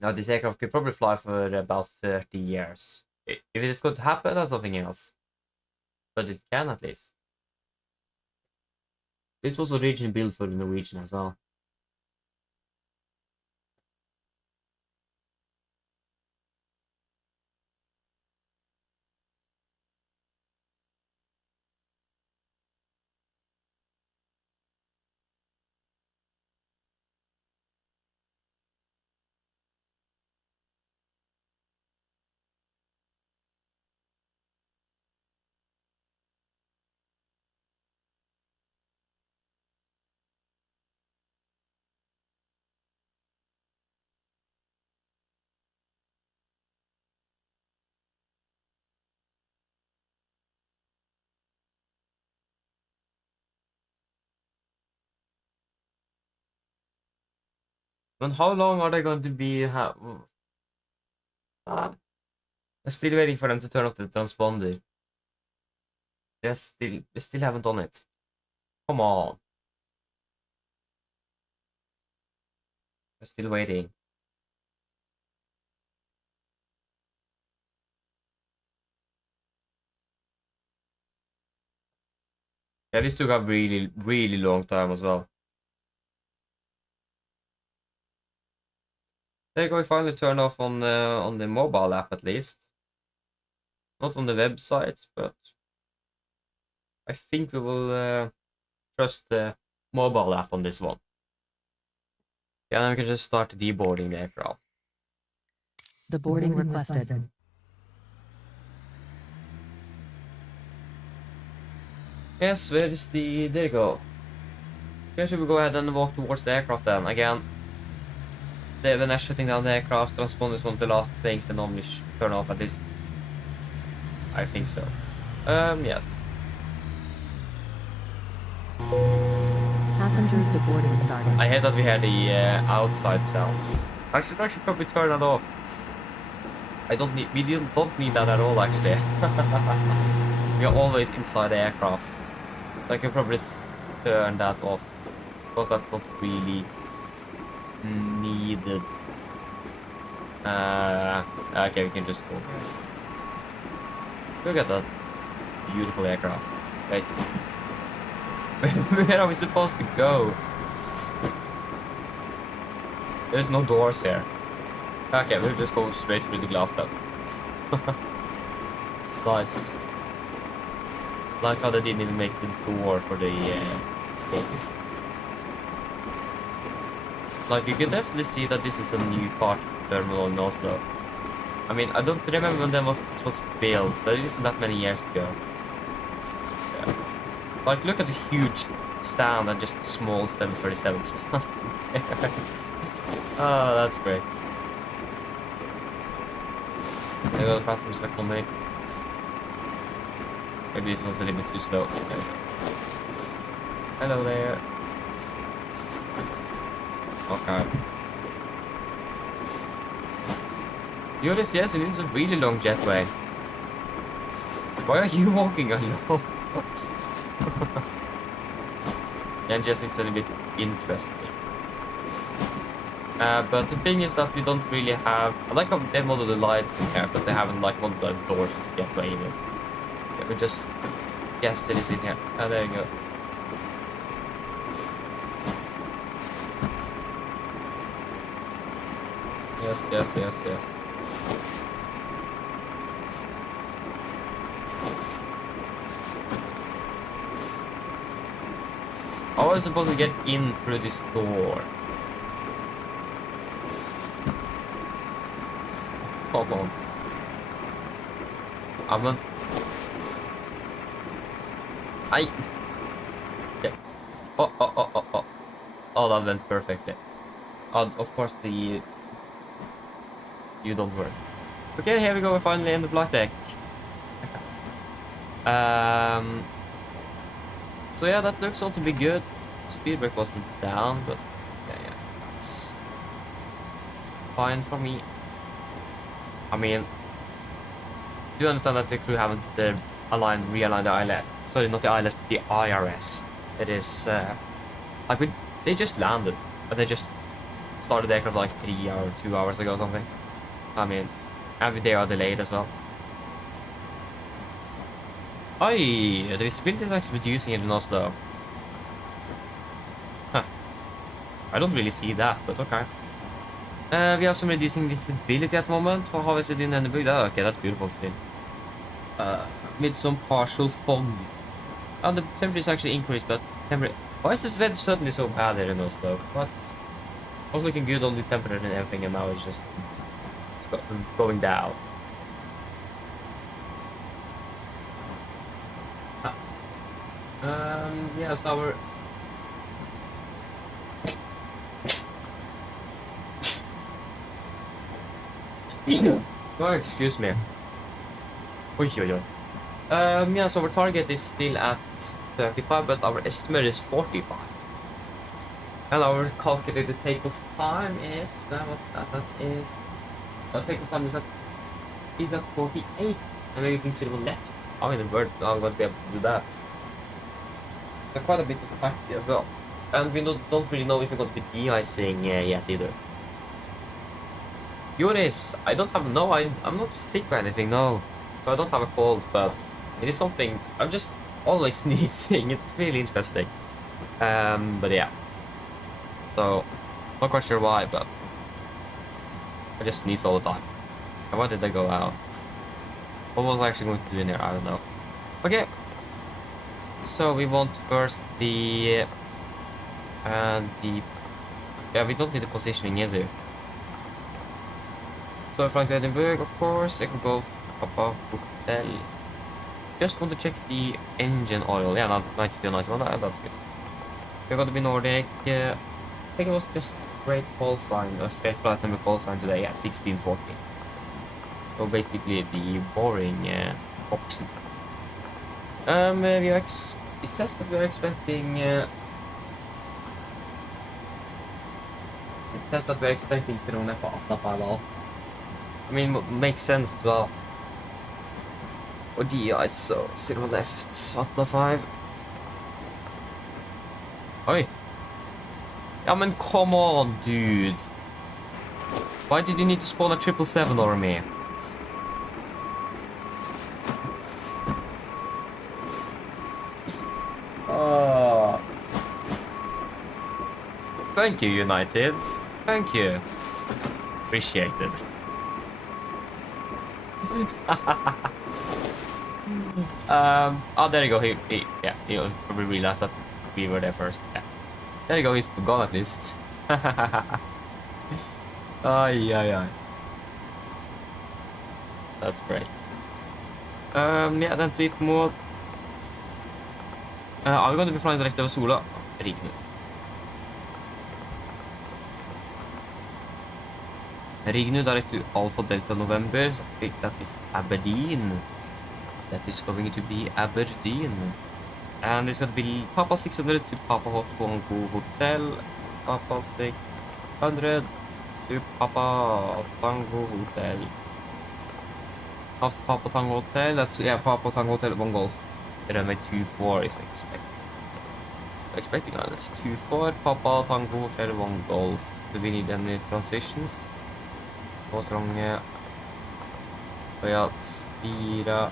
Now, this aircraft could probably fly for about 30 years. If it is going to happen, that's something else. But it can at least. This was originally built for the Norwegian as well. But how long are they going to be? I'm still waiting for them to turn off the transponder. They still haven't done it. Come on. They're still waiting. Yeah, this took a really, really long time as well. There you go, we finally turned off on the mobile app at least. Not on the website, but I think we will trust the mobile app on this one. Yeah, then we can just start deboarding the aircraft. The boarding requested. Yes, where is the... there you go. Okay, should we go ahead and walk towards the aircraft then? Again, when they're shutting down the aircraft, transponders one of the last things they normally turn off at least. I think so. Yes. Passengers deboarding started. I hate that we had the outside sounds. I should actually probably turn that off. We don't need that at all actually. We are always inside the aircraft. So I can probably turn that off. Because that's not really needed. Okay, we can just go. Look at that beautiful aircraft. Wait. Where are we supposed to go? There's no doors here. Okay, we'll just go straight through the glass then. Nice. Like how they didn't even make the door for the focus. Like, you can definitely see that this is a new part terminal in Oslo. I mean, I don't remember when this was built, but it isn't that many years ago. Yeah. Like, look at the huge stand and just a small 737 stand. Oh, that's great. There go, the passengers are coming. Maybe this was a little bit too slow. Okay. Hello there. Okay. Joris, yes, it is a really long jetway. Why are you walking alone? What? And just it's a little bit interesting. But the thing is that we don't really have... I like how they modeled the lights in here, but they haven't like modeled the doors to get away either. Yeah, we just... Yes, it is in here. Oh, there you go. Yes, yes, yes, yes. How was I supposed to get in through this door? Come on. I'm not... Yeah. Oh. Oh, that went perfectly. Of course, you don't work. Okay, here we go. We're finally in the flight deck. So yeah, that looks all to be good. Speed brake wasn't down, but yeah, it's fine for me. I mean, do you understand that the crew haven't realigned the ILS? Sorry, not the ILS, but the IRS. It is like they just landed, but they just started the aircraft like 3 or 2 hours ago or something. I mean, and they are delayed as well. The visibility is actually reducing in Oslo. Huh. I don't really see that, but okay. We have some reducing visibility at the moment. How is it in Edinburgh? Oh, okay, that's beautiful still. With some partial fog. And the temperature is actually increased, but temperature... Why is the weather suddenly so bad here in Oslo? What? I was looking good on the temperature and everything, and now it's just... It's going down. Yes, our... Oh, excuse me. Oi. Yeah, so our target is still at 35, but our estimate is 45. And our calculated takeoff time is... that is... takeoff time is at 48. And we're using zero left. I mean, I'm going to be able to do that. So quite a bit of taxi as well. And we don't really know if we're going to be de-icing yet either. Yours, I don't have I'm not sick or anything, no. So I don't have a cold, but it is something I'm just always sneezing. It's really interesting. But yeah. So, not quite sure why, but I just sneeze all the time. And why did I go out? What was I actually going to do in there? I don't know. Okay. So we want first yeah, we don't need the positioning either. So we're flying to Edinburgh, of course. I can go Papa Hotel. Just want to check the engine oil. Yeah, 92, 91. That's good. We're going to be Nordic. I think it was just straight call sign, or straight flight number call sign today. Yeah, 1640. So basically the boring option. It says that we're expecting. It says that we're expecting zero left after 5. I mean, makes sense as well. Or DI, so zero left, Atla 5. Oi. Yeah, man, come on, dude. Why did you need to spawn a 777 over me? Oh. Thank you, United. Thank you. Appreciated. Oh, there you go. He probably realized that we were there first. Yeah. There you go. He's gone at least. Ay. That's great. Yeah, then tweet mode. Are we going to be flying direct over Sola? Rignu direct to Alpha Delta November. So I think that is Aberdeen. That is going to be Aberdeen. And it's going to be Papa 600 to Papa Hot Tango Hotel. Papa 600 to Papa Tango Hotel. After Papa Tango Hotel, that's, yeah, Papa Tango Hotel 1 Golf. Runway 24 is expecting that's 24, Papa Tango Hotel 1 Golf. Do we need any transitions? What's wrong? Oh yeah, Stira.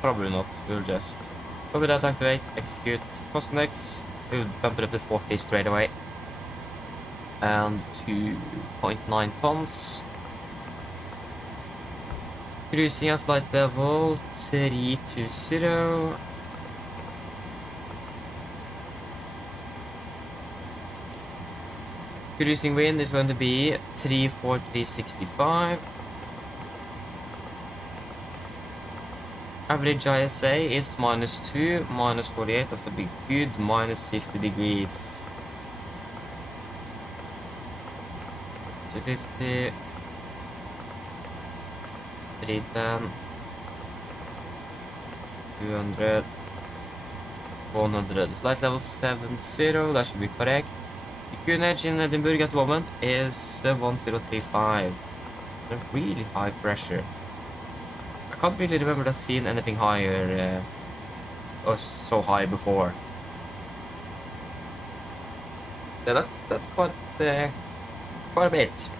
Probably not. We'll just copy that, activate, execute, Cosnex. We'll bump it up to 40 straight away. And 2.9 tons. Cruising at flight level 320. Cruising wind is going to be 34365. Average ISA is -2, -48. That's going to be good. -50 degrees. 250. 310. 200. 100. Flight level 70. That should be correct. The QNH in Edinburgh at the moment is 1035. A really high pressure. I can't really remember that seeing anything higher or so high before. Yeah, that's quite a bit.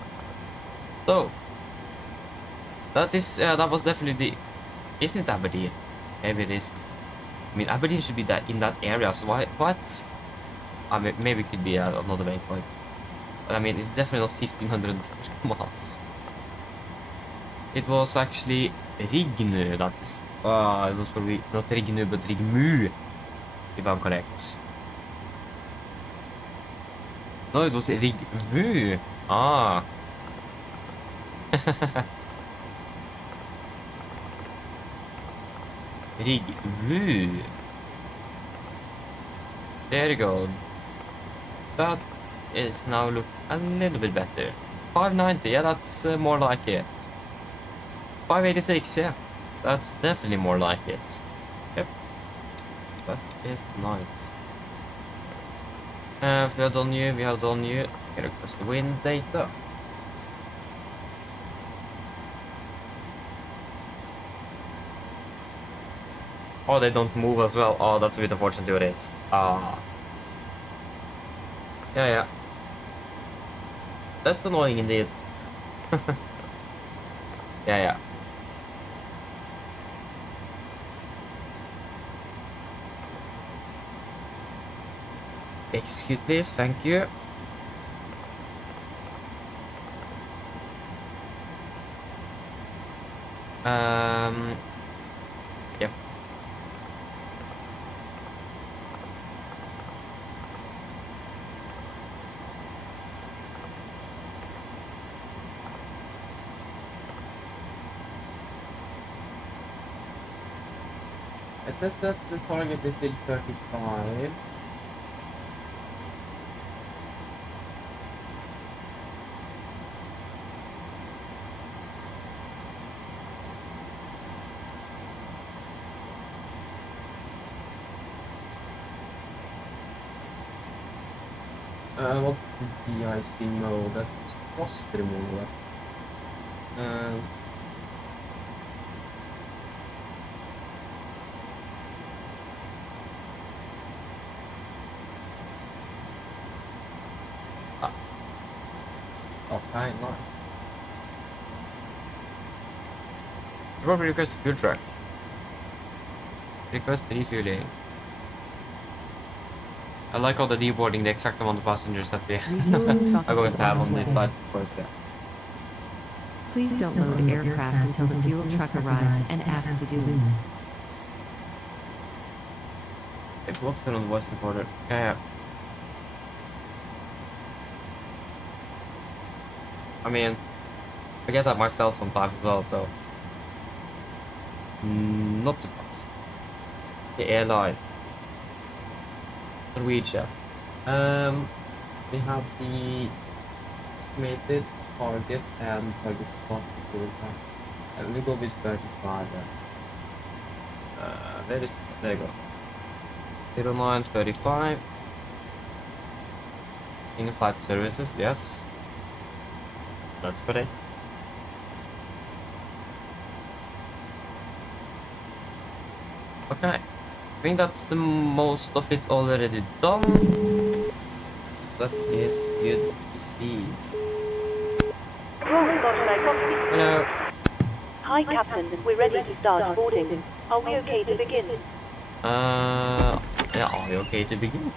So that was definitely the. Isn't it Aberdeen? Maybe it isn't. I mean, Aberdeen should be in that area. So why? What? I mean, maybe it could be another waypoint. But I mean, it's definitely not 1500 miles. It was actually Rignu, that is. It was probably not Rignu, but Rigmu, if I'm correct. No, it was Rigvu. Ah. Rigvu. There you go. That is now look a little bit better. 590, yeah, that's more like it. 586, yeah, that's definitely more like it. Yep, that is nice. If we have done you, Here goes the wind data. Oh, they don't move as well. Oh, that's a bit unfortunate to this. Ah. Yeah. That's annoying indeed. Yeah. Excuse please, thank you. Yep. It says that the target is still 35. What's the de-icing mode? That's frost removal. Okay, nice. You probably request a fuel truck. Request refueling. I like all the deboarding, the exact amount of passengers that we are going to have on the flight, of course, yeah. Please don't load aircraft until the fuel truck arrives and ask to do it. If you want to turn on the voice recorder. Yeah. I mean, I get that myself sometimes as well, so. Not surprised. The airline. Norwegian. We have the estimated target and target spot for the time. And we go with 35 then. There you go. 0935. In-flight services, yes. That's correct. Okay. I think that's the most of it already done. That is good to see. Hello. Hi, Captain. We're ready to start boarding. Are we okay to begin? Yeah, are we okay to begin?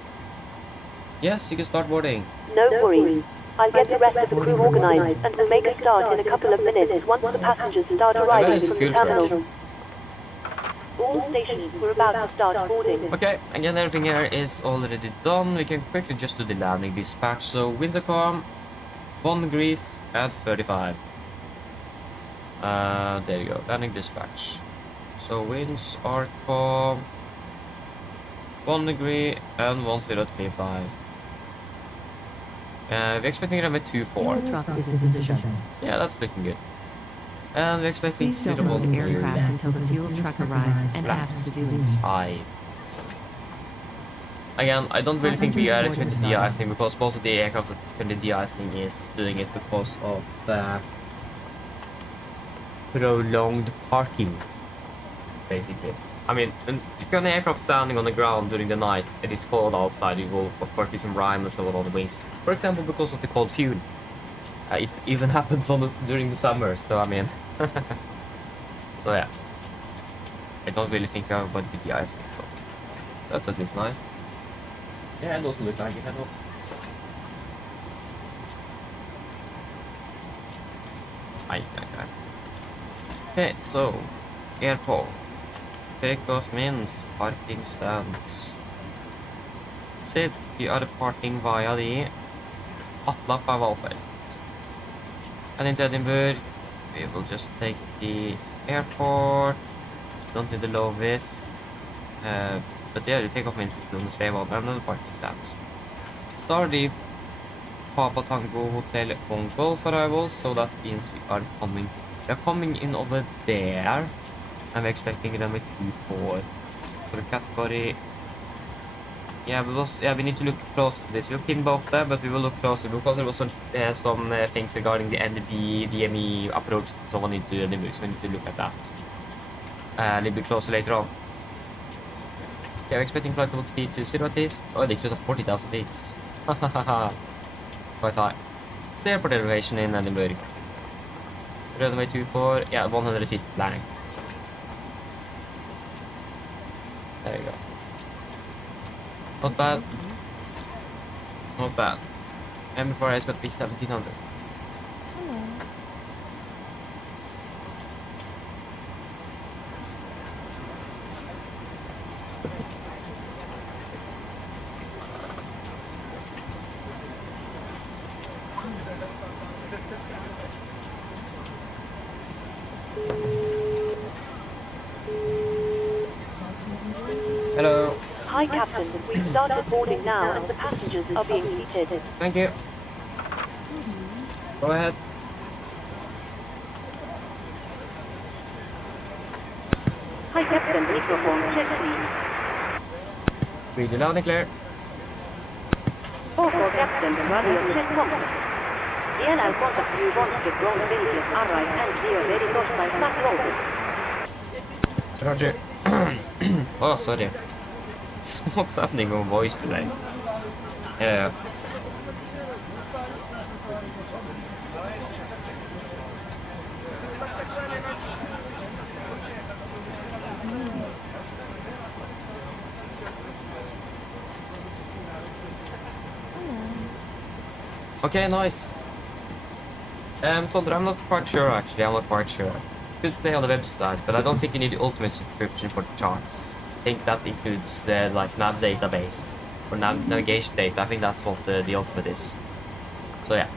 Yes, you can start boarding. No worries. I'll get the rest of the crew organized and we'll make a start in a couple of minutes once the passengers start arriving from the terminal. All stations, we're about to start boarding. Okay, again, everything here is already done. We can quickly just do the landing dispatch. So winds are calm, 1 degrees at 35. There you go, landing dispatch. So winds are calm, 1 degree and 1035. We're expecting runway 24. Fuel truck is in position. Yeah, that's looking good. And we're expecting Please don't suitable load aircraft until the fuel truck arrives and asks to do it. high. Again, I don't really think we are expecting de-icing because most of the aircraft that is currently de-icing is doing it because of prolonged parking, basically. I mean, when you got an aircraft standing on the ground during the night, it is cold outside, you will of course be some rime and so on the wings. For example, because of the cold fuel. It even happens during the summer, so I mean... so yeah. I don't really think I'm going to be de-icing, so... That's at least nice. Yeah, it doesn't look like it at all. Aye. Okay, so... Airport. Takeoff means parking stands. Sit, we are departing via the Atla Valfest. And into Edinburgh, we will just take the airport. Don't need the low vis. But yeah, the takeoff means it's on the same one and the parking stands. Start the Papa Tango Hotel on Golf arrivals, so that means we are coming in over there. And we're expecting them with 24 for the category. Yeah, we need to look closer to this. We'll pin both there, but we will look closer because there was some things regarding the NDB, DME approaches and so on into Edinburgh, so we need to look at that a little bit closer later on. Yeah, we're expecting flight level 320 at least. Oh, they close at 40,000 feet. Quite high. It's the airport elevation in Edinburgh. Runway 24, yeah, 100 feet planning. There you go. Not bad. Not bad. And before it's got to be 1700. Hello. Hi, Captain. We've started boarding now and the passengers are being seated. Thank you. Go ahead. Hi, Captain. Microphone check, please. Read you loud and clear. For Captain, radio check one. Igen är kontakt you want to get wrong villages arrive and we are very close by flat road. Roger. Oh, sorry. What's happening on voice today? Yeah. Okay, nice. Sondre, I'm not quite sure actually, I'm not quite sure. You could stay on the website, but I don't think you need the ultimate subscription for the charts. I think that includes like nav database or navigation data. I think that's what the ultimate is. So yeah.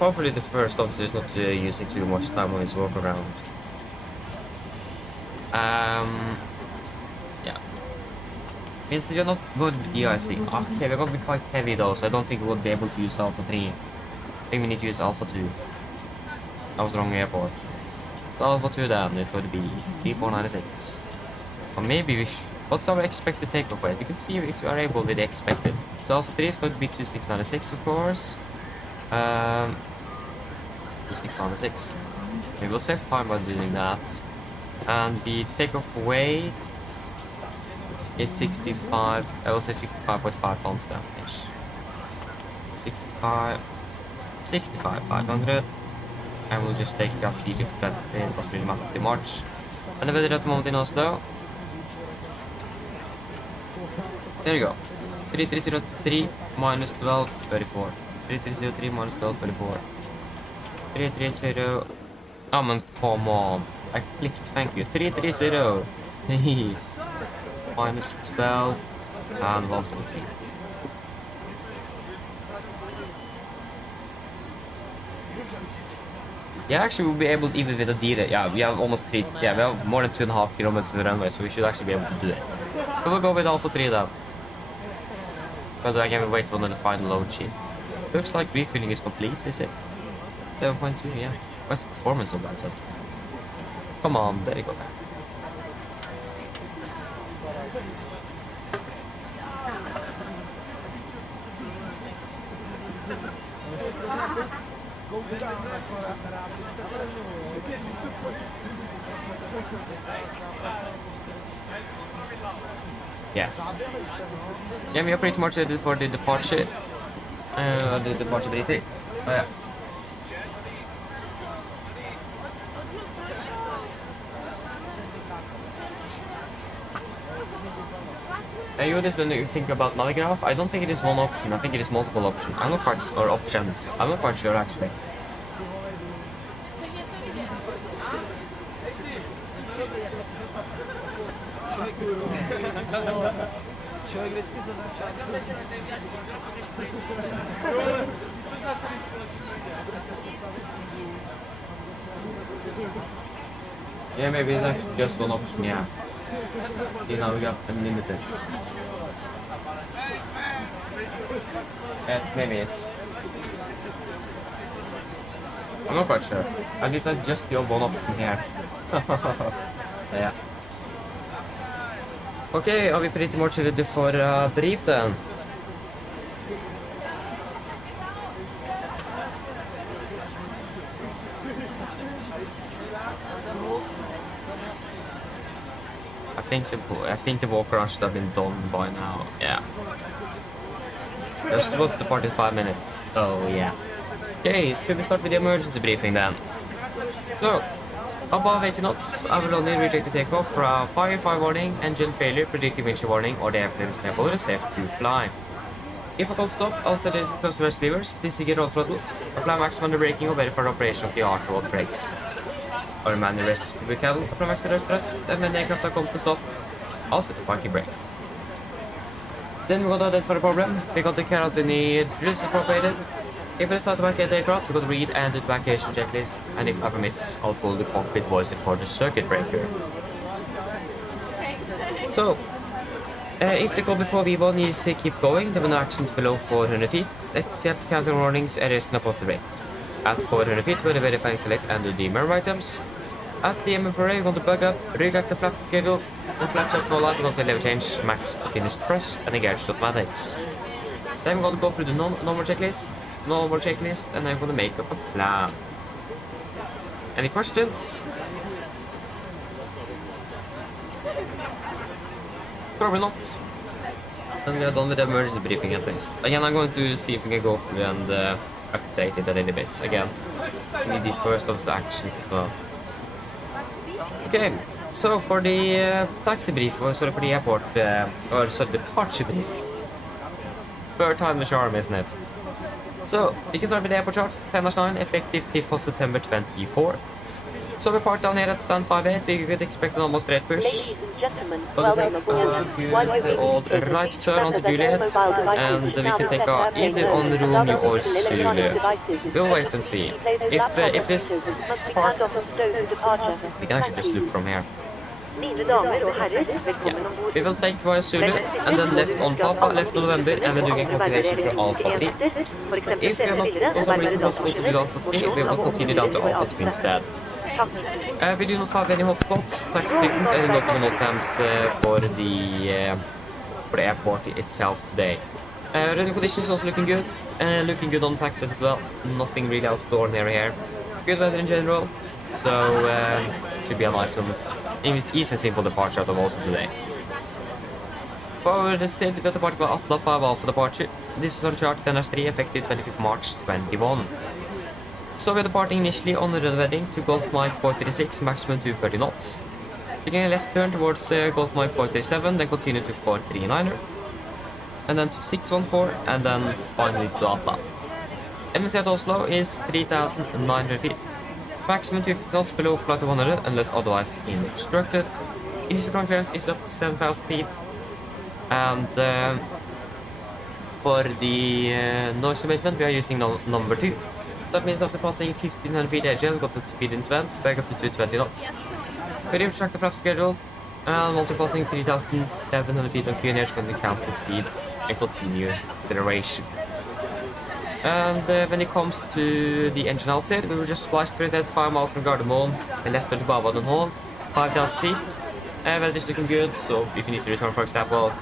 Hopefully the first officer is not using too much time on his walk around. Yeah. Means you're not going to be de-icing. Okay, we're going to be quite heavy though, so I don't think we'll be able to use Alpha 3. I think we need to use Alpha 2. That was the wrong airport. So Alpha 2 then is going to be 3496. Or maybe we what's our expected takeoff weight? We can see if we are able with the expected. So Alpha 3 is going to be 2696 of course. 2696. We will save time by doing that. And the takeoff weight is 65, I will say 65.5 tons then ish. 65,500. And we'll just take a CG of 20, it doesn't really matter to March. And the weather at the moment in Oslo. There you go. 3303 minus 1234. 3303 minus 1234. 330. Oh man, come on. I clicked, thank you. 330. Minus 12 and 173. Yeah, actually we'll be able, even with a D-rate, yeah, we have almost 3, yeah, we have more than 2.5 kilometers to the runway, so we should actually be able to do it. But we'll go with Alpha 3 then. But again, we'll wait on the final load sheet. Looks like refueling is complete, is it? 7.2, yeah. What's the performance of that, so? Come on, there you go. Yes. Yeah, we are pretty much ready for the departure. The departure briefing. Oh, yeah. You just when you think about Navigraph, I don't think it is one option. I think it is multiple options. I'm not quite, or options. I'm not quite sure actually. Yeah, maybe it's actually just one option, yeah. You know, we got unlimited. Maybe it's. I'm not quite sure. At least that's just the one option here. Yeah. Okay, are we pretty much ready for a brief then? I think the walk around should have been done by now. Yeah. They're supposed to depart in 5 minutes. Oh yeah. Okay, so should we start with the emergency briefing then? So, above 80 knots, I will only reject the takeoff for a fire warning, engine failure, predictive windshield warning, or the airplane is never safe to fly. If I call stop, I'll set it close to rest levers, disengage roll throttle, apply maximum the braking or verify the operation of the auto brakes. Or manual rest vehicle, apply maximum thrust, and when the aircraft are come to stop, I'll set the parking brake. Then we're gonna identify the problem. We're going to carry out any drills appropriated. If we start to evacuate the aircraft, we're going to read and do the evacuation checklist, and if time permits, I'll pull the cockpit voice recorder circuit breaker. So, if the call before V1 is keep going, there will no actions below 400 feet, except cancel warnings, areas can oppose the rate. At 400 feet, we're verifying select and do the mirror items. At the MFRA, we're going to bug up, retract the flaps schedule, and flaps up no light, we're going to level change, max continuous thrust, and engage automatics. Then we're going to go through the normal checklist, and I'm going to make up a plan. Any questions? Probably not. Then we are done with the emergency briefing at least. Again, I'm going to see if we can go through and update it a little bit. Again, we need the first of the actions as well. Okay, so for the taxi brief, or sorry, for the airport, or sorry, departure brief. Third time the charm, isn't it? So, we can start with the airport charts, 10-9, effective 5th of September 24. So we park down here at stand 58, we could expect an almost straight push. Ladies and gentlemen, But we take a old right turn onto Juliet, and we can take either on Romeo or Zulu. We'll wait and see. If this part, we can actually just look from here. Yeah. We will take via Zulu, and then left on Papa, left November, and we're doing a calculation for Alpha 3. If we are not for some reason possible to do Alpha 3, we will continue down to Alpha 2 instead. We do not have any hotspots, taxi tickets, and NOTAMs for the airport itself today. Running conditions also looking good on tax list as well. Nothing really out of the ordinary here. Good weather in general, so should be a nice and easy and simple departure out of Oslo today. For the safety departure by Atla 5 Alpha departure. This is on chart NS3 effective 25th March 21. So we're departing initially on the heading to Gulf Mike 436, maximum 230 knots. Taking a left turn towards Gulf Mike 437, then continue to 439er. And then to 614, and then finally to Atla. MSC at Oslo is 3,900 feet. Maximum 250 knots below flight of 100 unless otherwise instructed. Initial ground clearance is up to 7,000 feet. And for the noise abatement, we are using number 2. That means after passing 1500 feet edge, we got the speed in 20, back up to 220 knots. We retract the flaps scheduled, and once you're passing 3,700 feet on QNH, when we cancel the speed and continue acceleration. And when it comes to the engine outside, we will just fly straight ahead 5 miles from Gardermoen and left to Bavad and hold, 5,000 feet. Weather is looking good, so if you need to return, for example,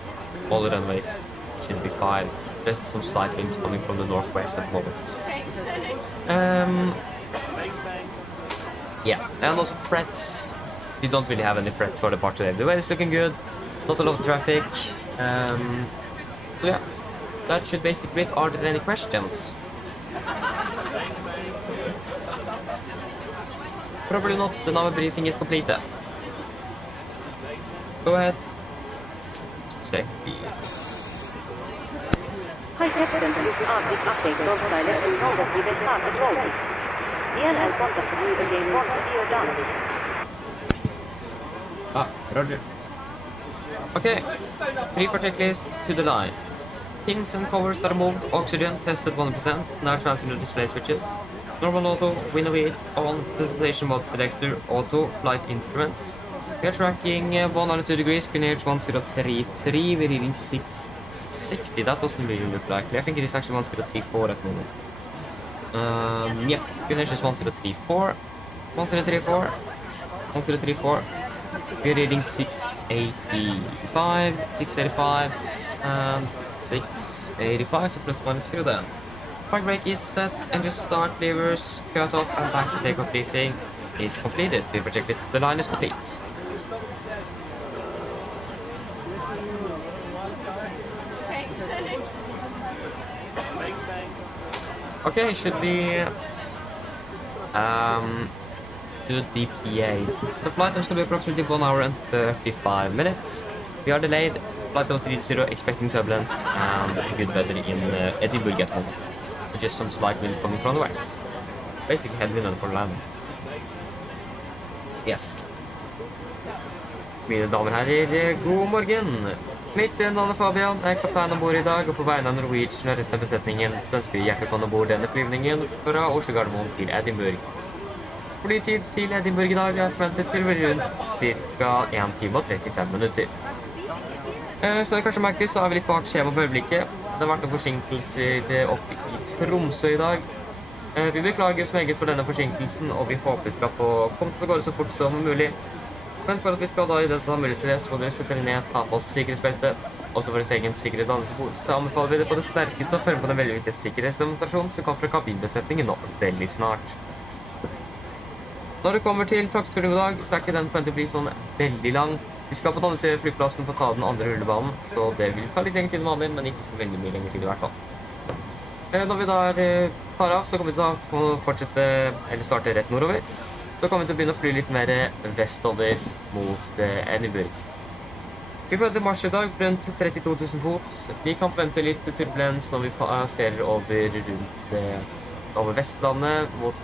all the runways should be fine. There's some slight winds coming from the northwest at the moment. Yeah, and also frets. We don't really have any frets for the part today. The weather is looking good, not a lot of traffic. So yeah, that should basically it. Are there any questions? Probably not. The NAV briefing is completed. Go ahead. Check the... Hi Captain, this Arctic update torsdag let you know that we will start at rolling. DL and contact you again once we are done. Roger. Okay, brief checklist to the line. Pins and covers are removed, oxygen tested 100%, now transient display switches. Normal auto, window 8 on, destination mode selector, auto, flight instruments. We are tracking 102 degrees, QNH 1033, we're reading 660, that doesn't really look likely. I think it is actually 1034 at the moment. Yeah, QNH is 1034, 1034, 1034. We're reading 685, 685, and 685, so plus minus 0 then. Park brake is set, engine start, levers, cut off, and taxi takeoff briefing is completed. Brief checklist to the line is complete. Okay, should we do the PA. The flight time is going to be approximately 1 hour and 35 minutes. We are delayed. Flight of 320, expecting turbulence and good weather in Edinburgh at the moment. Just some slight winds coming from the west. Basically headwind for landing. Yes. Mine damer og herrer, god morgen! Mitt navn er Fabian, jeg er kaptein ombord i dag, og på vegne av Norwegian og resten av besetningen så ønsker vi hjertelig velkommen ombord denne flyvningen fra Oslo Gardermoen til Edinburgh. Flytid til Edinburgh i dag er forventet til rundt ca. 1 time og 35 minutter. Så det kanskje merket, så er vi litt bak skjema på øyeblikket. Det har vært noen forsinkelser oppe i Tromsø i dag. Vi beklager oss meget for denne forsinkelsen, og vi håper vi skal få komme til å gå så fort som mulig. Men for at vi skal da i dette ha mulighet til det, så må dere sette dere ned, ta på oss sikkerhetsbelte. Også for deres egen sikkerhet og andre bord, så anbefaler vi det på det sterkeste å følge på den veldig viktige sikkerhetsdemonstrasjonen som kommer fra kabinbesetningen nå veldig snart. Når det kommer til takstturen i dag, så er ikke den forventet å bli sånn veldig lang. Vi skal på den andre flyplassen for å ta den andre rullebanen, så det vil ta litt lengre tid enn vanlig, men ikke så veldig mye lengre tid i hvert fall. Når vi da tar av, så kommer vi til å fortsette, eller starte rett nordover. Så kommer vi til å begynne å fly litt mer vestover mot Edinburgh. Vi forventer mars i dag rundt 32 000 fot. Vi kan forvente litt turbulens når vi passerer over Vestlandet mot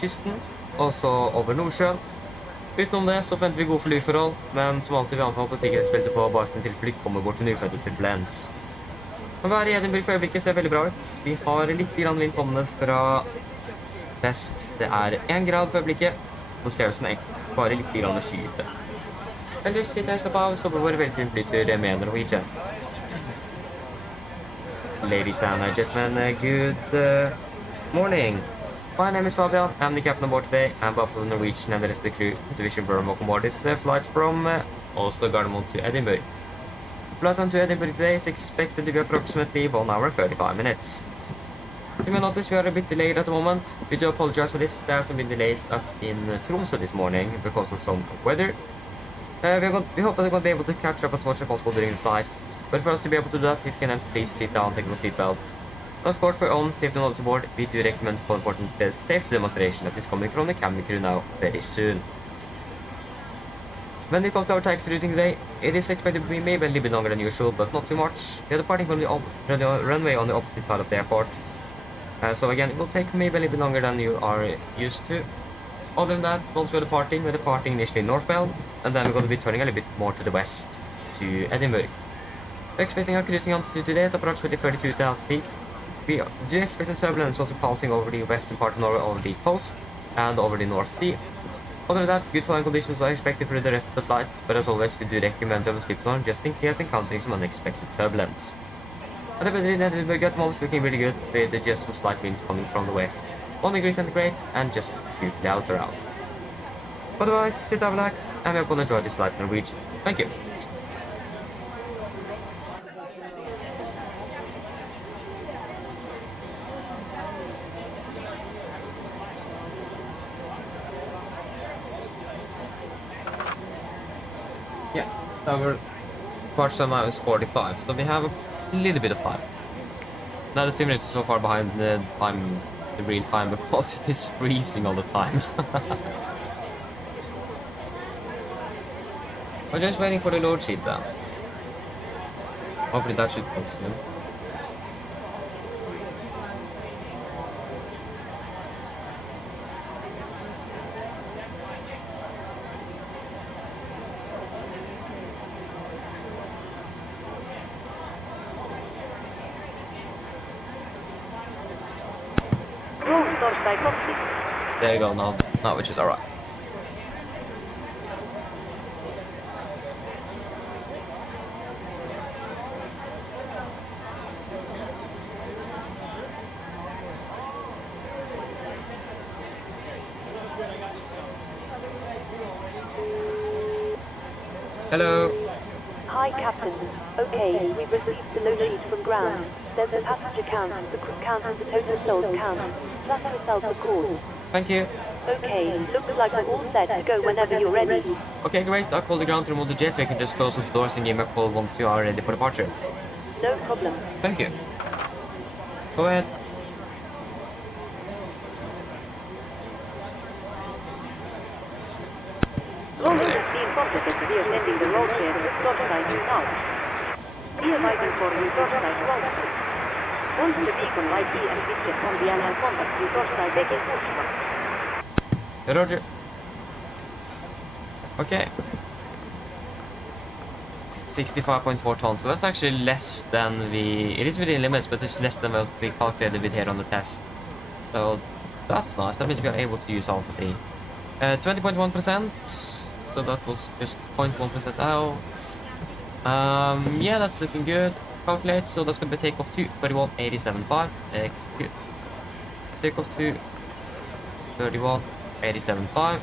kysten, og så over Nordsjøen. Utenom det så forventer vi gode flyforhold, men som alltid vi anbefaler på sikkerhetsbelte på basen til fly kommer bort til nyforventet turbulens. Været i Edinburgh for øyeblikket ser veldig bra ut. Vi har litt vind kommende fra vest. Det er 1 grad for øyeblikket, så ser det som bare litt skyete. Ellers sitter jeg og slapper av, så på vår veldig fin flytur med Norwegian. Ladies and gentlemen, good morning. My name is Fabian, I'm the captain on board today, and both of the Norwegian and the rest of the crew to wish you very welcome aboard this flight from Oslo Gardermoen to Edinburgh. The flight time to Edinburgh today is expected to be approximately 1 hour and 35 minutes. As you may notice, we are a bit delayed at the moment. We do apologize for this. There have been delays up in Tromsø this morning because of some weather. We hope that we're going to be able to catch up as much as possible during the flight. But for us to be able to do that, if you can please sit down, take your seatbelts. And of course, for your own safety knowledge aboard, we do recommend for important safety demonstration that is coming from the cabin crew now very soon. When it comes to our taxi routing today, it is expected to be maybe a little bit longer than usual, but not too much. We are departing from the runway on the opposite side of the airport. So again, it will take maybe a little bit longer than you are used to. Other than that, once we're departing initially northbound, and then we're going to be turning a little bit more to the west to Edinburgh. We're expecting our cruising altitude today at approximately 32,000 feet. We do expect a turbulence also passing over the western part of Norway over the coast and over the North Sea. Other than that, good flying conditions are expected for the rest of the flight, but as always, we do recommend to have a sleep on just in case encountering some unexpected turbulence. And the weather in Edinburgh at the moment is looking really good, with just some slight winds coming from the west. 1 degree centigrade and just a few clouds around. Otherwise, sit down, relax, and we hope you'll enjoy this flight in Norwegian. Thank you. Yeah, our quarter time now is 45, so we have a little bit of time. Not a simulator so far behind the real time, because it is freezing all the time. We're just waiting for the load sheet then. Hopefully that should come soon. There you go, now which is alright. Hello. Hi, Captain. Okay, we've received the load sheet from ground. There's a passenger count, the crew count, and the total souls count, plus results of course. Thank you. Okay, looks like we're all set to go whenever you're ready. Okay, great. I'll call the ground to remove the jet so you can just close the doors and give me a call once you are ready for departure. No problem. Thank you. Go ahead. Rolling has been processed as we are sending the roll clear to Storside now. We are waiting for you Storside roll. Once the beacon light and picture on the alarm contact you Storside back in Oslo. Roger. Okay. 65.4 tons, so that's actually less than it is within limits, but it's less than what we calculated with here on the test. So that's nice, that means we are able to use Alpha P. 20.1%, so that was just 0.1% out. Yeah, that's looking good. Calculate, so that's going to be takeoff to 31.87.5, execute. Takeoff to 31.87.5,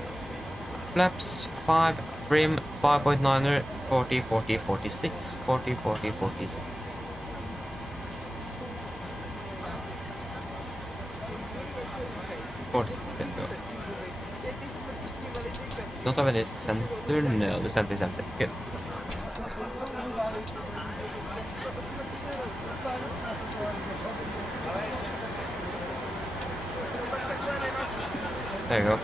flaps 5, trim 5.9er, 40, 40, 46, 40, 40, 46. There we go. Don't have any center? No, the center is empty. Good. There you go.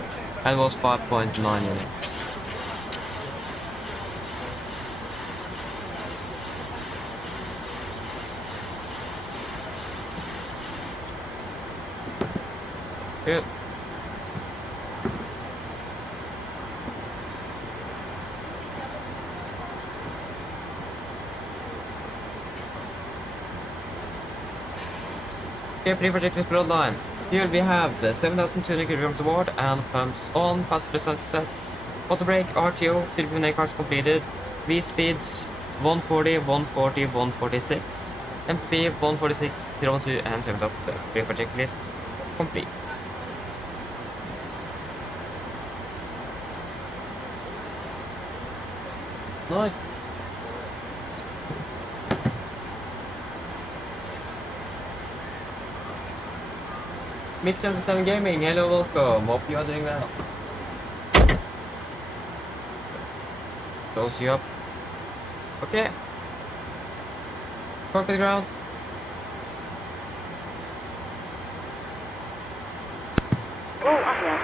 That was 5.9 units. Good. Okay, pre-project is broadline. Here we have the 7,200 kilograms of water and pumps on, passenger side set, auto brake, RTO, silver cars completed, V speeds 140, 140, 146, MSP 146, 012 and 7,000. Pre-project list complete. Nice. Mix 77 Gaming, hello, welcome. Hope you are doing well. Close you up. Okay. Park the ground. Roll ahead.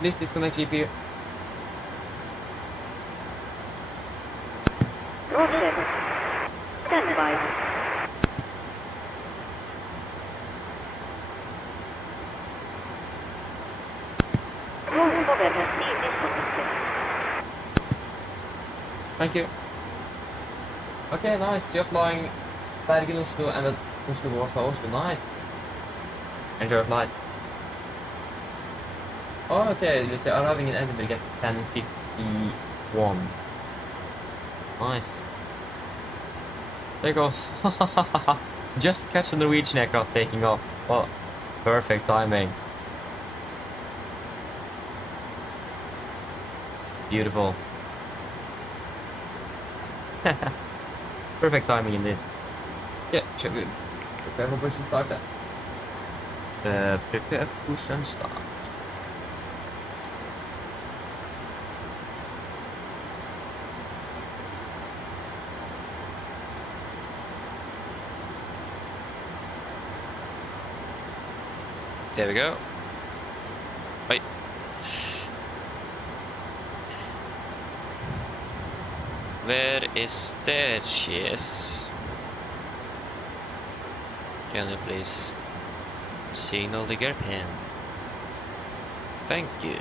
Please disconnect GPU. Roger. Stand by. Thank you. Okay, nice. You're flying Bergen, Oslo, and then Oslo, Warsaw, Oslo. Nice. Enjoy your flight. Oh, okay. You say arriving in Edinburgh at 10:51. Nice. There you go. Just catch the Norwegian aircraft taking off. Well, perfect timing. Beautiful. Perfect timing indeed. Yeah, should we prepare for push and start then? Prepare for push and start. There we go. Wait. Where is there? Yes. Can you please signal the airplane? Thank you.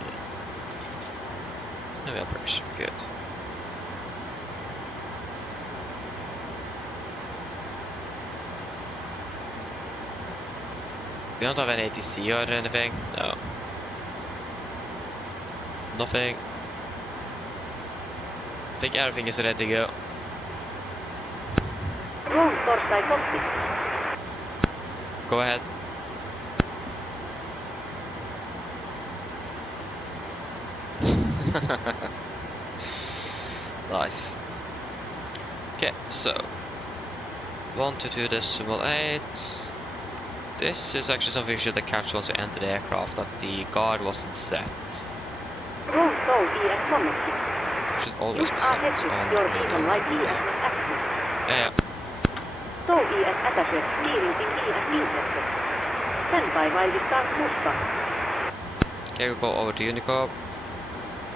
No pressure. Good. We don't have an ATC or anything. No. Nothing. I think everything is ready to go. Roll Torstai Cockpit. Go ahead. Nice. Okay, so 122.8. This is actually something you should catch once you enter the aircraft, that the guard wasn't set. Roll Soul ES Committee. Should always be set on Your radio. season light ES active. Yeah. Soul ES attaché. Steering in ES interested. Stand by while we start Musta. Okay, we'll go over to Unicom.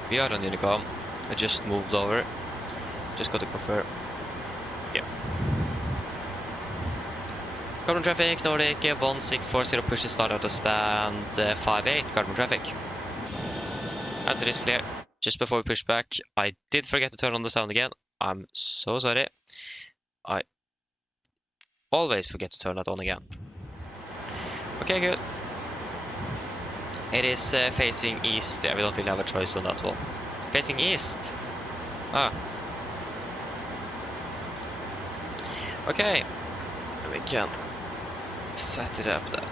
We are on Unicom. I just moved over. Just got to confirm. Yeah. Carbon traffic, Nordic 1640, push and start out of stand 58, carbon traffic. Enter is clear. Just before we push back, I did forget to turn on the sound again. I'm so sorry. I always forget to turn that on again. Okay, good. It is facing east. Yeah, we don't really have a choice on that one. Facing east. Ah. Okay. We can set it up there.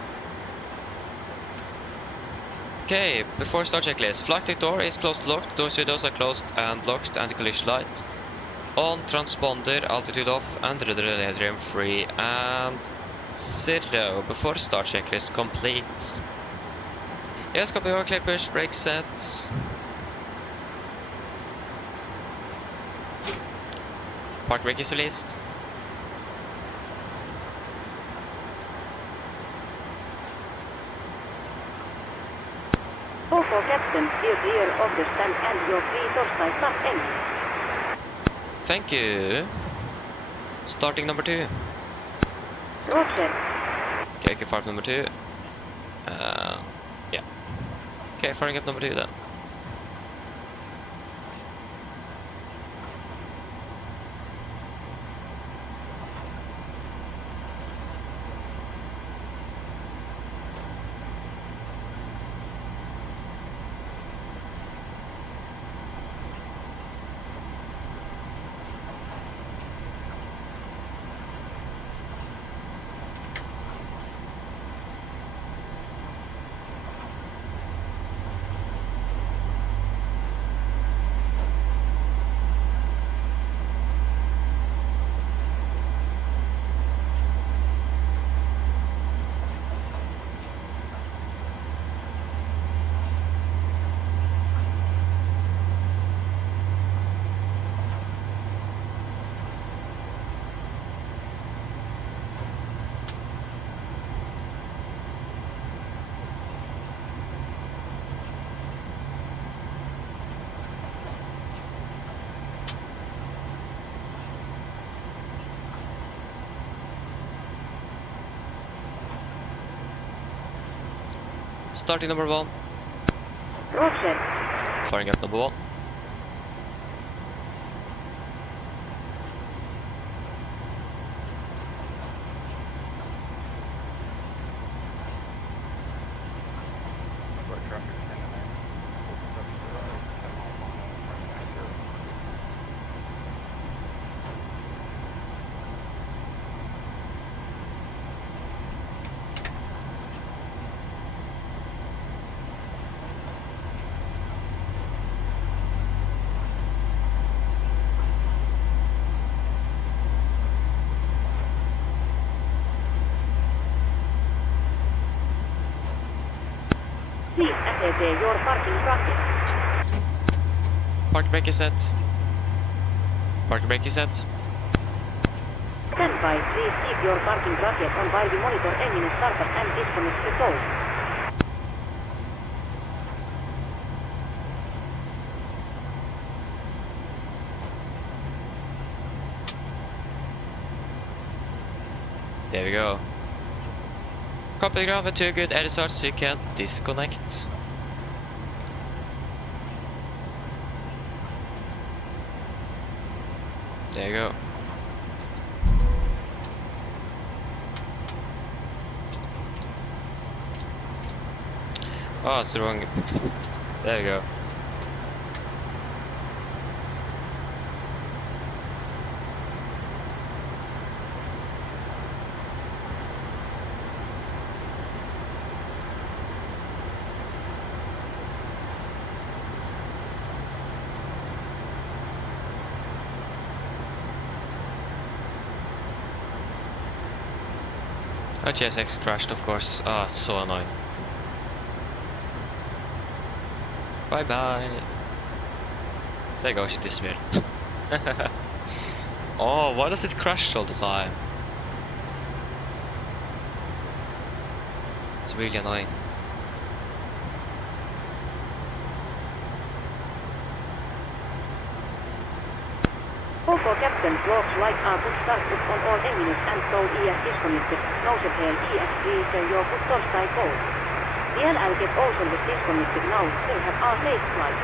Okay, before start checklist. Flight deck door is closed locked. Doors windows are closed and locked. Anti-collision light. On transponder, altitude off, and radium free, and 0. Before start checklist complete. Yes, copy, clear push, brake set. Park brake is released. For Captain, steer clear of the stand and your free Torstai stop engine. Thank you. Starting number 2. Roger. Okay, fire up number 2. Yeah. Okay, firing up number 2 then. Starting number 1. Roger. Firing up number 1. Please ascertain your parking bracket. Park brake is set. Park brake is set. Stand by. Please keep your parking bracket on while we monitor engine startup and disconnect the tow. There we go. Copy the ground with 2 good edit starts so you can disconnect. There you go. Oh, it's the wrong. There we go. Oh, GSX crashed, of course. Ah, it's so annoying. Bye bye. There you go, she disappeared. Oh, why does it crash all the time? It's really annoying. Foco captain, looks like put startup on all engines and tow ES disconnected. NOTAM ES please your put torstai call. DLL get also the disconnected now, still have our safe flight.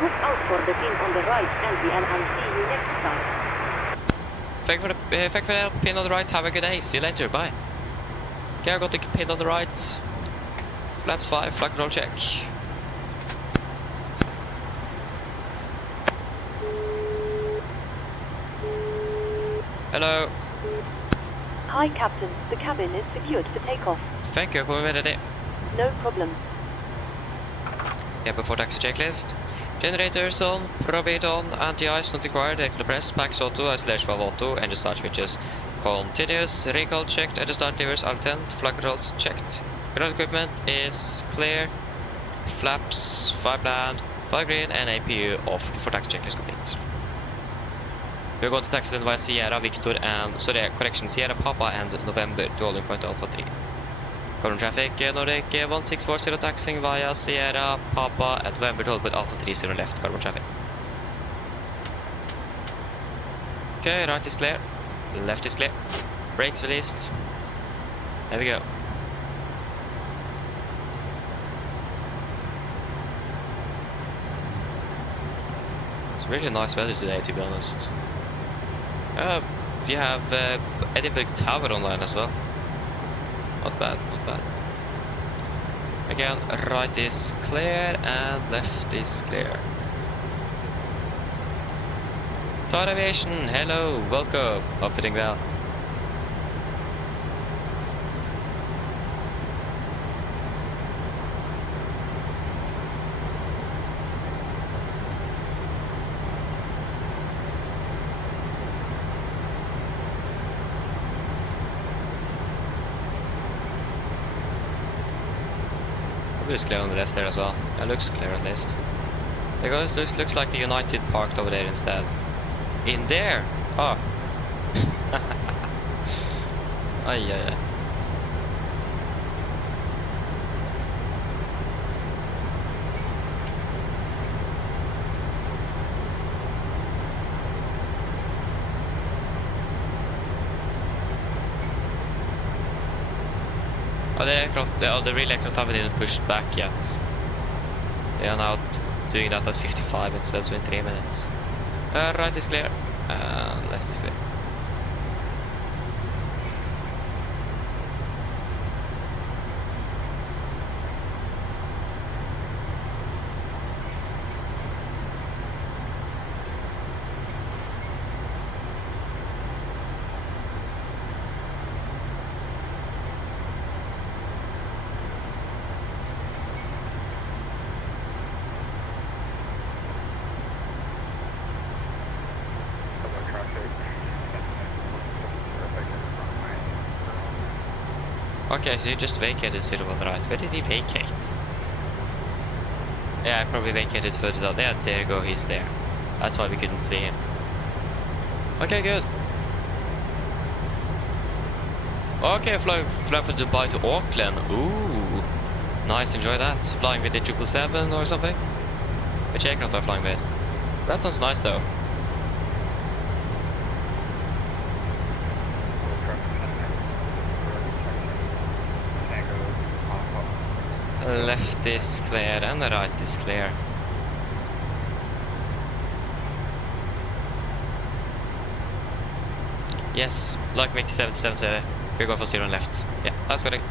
Look out for the pin on the right and DLL see you next time. Thank for the help, pin on the right, have a good day, see you later, bye. Okay, I got the pin on the right. Flaps 5, flight control check. Hello. Hi Captain, the cabin is secured for takeoff. Thank you, kommer med det. No problem. Yeah, before taxi checklist. Generators on, probate on, anti-ice not required, vehicle press, packs auto, isolation valve auto, engine start switches. Continuous, recall checked, engine start levers, alt-10, flight controls checked. Ground equipment is clear. Flaps, 5 land, 5 green, and APU off before taxi checklist complete. We're going to taxi then via Sierra, Victor, and correction, Sierra, Papa, and November to holding point Alpha 3. Current traffic, Nordic 1640 taxiing via Sierra, Papa, and November to holding point Alpha 30 left, carbon traffic. Okay, right is clear, left is clear, brakes released. There we go. It's really nice weather today, to be honest. We have Edinburgh Tower online as well. Not bad, not bad. Again, right is clear and left is clear. Thought Aviation, hello, welcome. Hope you're doing well. It's clear on the left there as well. It looks clear at least. Because this looks like the United parked over there instead. In there? Oh. Ay, ay, ay. The relay aircraft didn't push back yet. They are now doing that at 55 instead, so in 3 minutes. Right is clear, and left is clear. Okay, so he just vacated 0 on the right. Where did he vacate? Yeah, I probably vacated further down. Yeah, there you go, he's there. That's why we couldn't see him. Okay, good. Okay, flying from Dubai to Auckland. Ooh, nice, enjoy that. Flying with the 777 or something? Which aircraft are flying with? That sounds nice though. Left is clear and the right is clear. Yes, like Mick 777, we're going for 0 left. Yeah, that's correct.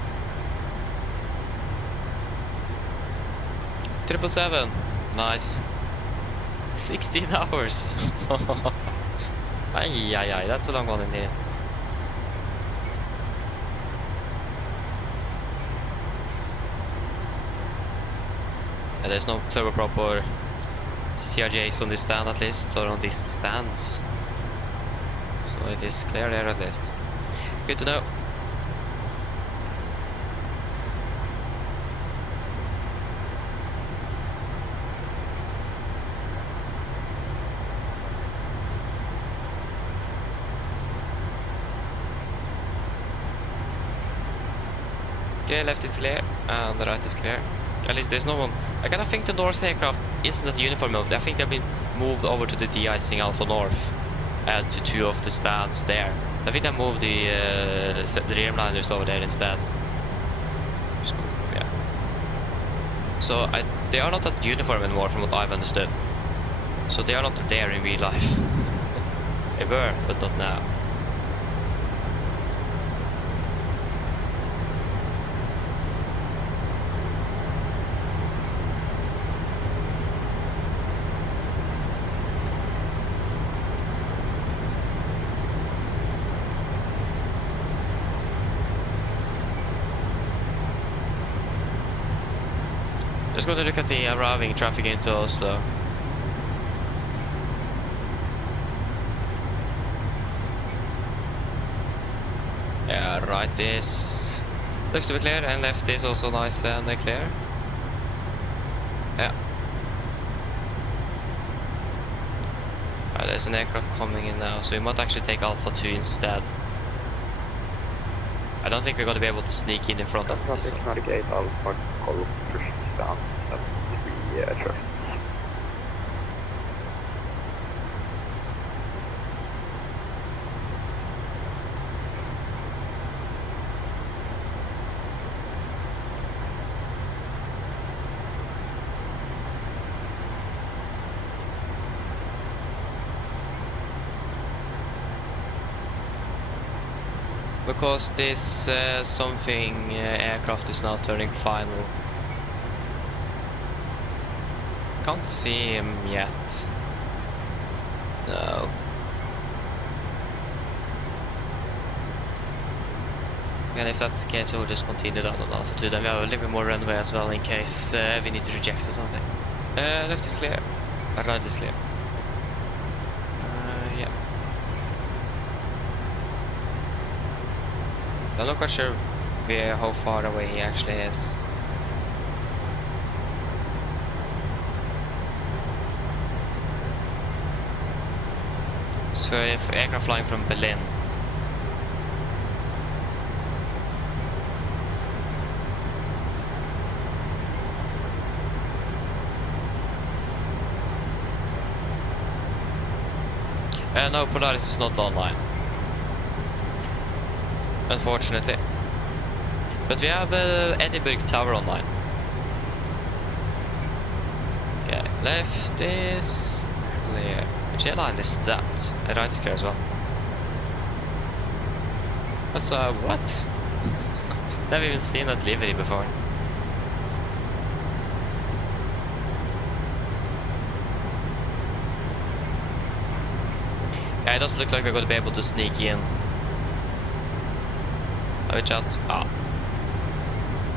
777, nice. 16 hours. Ay, that's a long one indeed. There's no turboprop or CRJs on this stand at least, or on these stands. So it is clear there at least. Good to know. Okay, left is clear and the right is clear. At least there's no one. I kind of think the North aircraft isn't at the uniform mode. I think they've been moved over to the de-icing Alpha North. To 2 of the stands there. I think they moved the Dreamliners over there instead. Just go, yeah. So they are not at uniform anymore from what I've understood. So they are not there in real life. They were, but not now. Let's go to look at the arriving traffic into Oslo. Yeah, right is looks to be clear and left is also nice and clear. Yeah. There's an aircraft coming in now, so we might actually take Alpha 2 instead. I don't think we're going to be able to sneak in front of this one. Navigate Alpha Golf down at 3 traffic. Because this something aircraft is now turning final. Can't see him yet. No. And if that's the case, we'll just continue down on Alpha 2. Then we have a little bit more runway as well in case we need to reject or something. Left is clear. Right is clear. Yeah. I'm not quite sure how far away he actually is. So if aircraft flying from Berlin. No, Polaris is not online. Unfortunately. But we have Edinburgh Tower online. Okay, left is clear. Which airline is that? And right is clear as well. What's what? Never even seen that livery before. Yeah, it doesn't look like we're going to be able to sneak in. Watch out. Ah.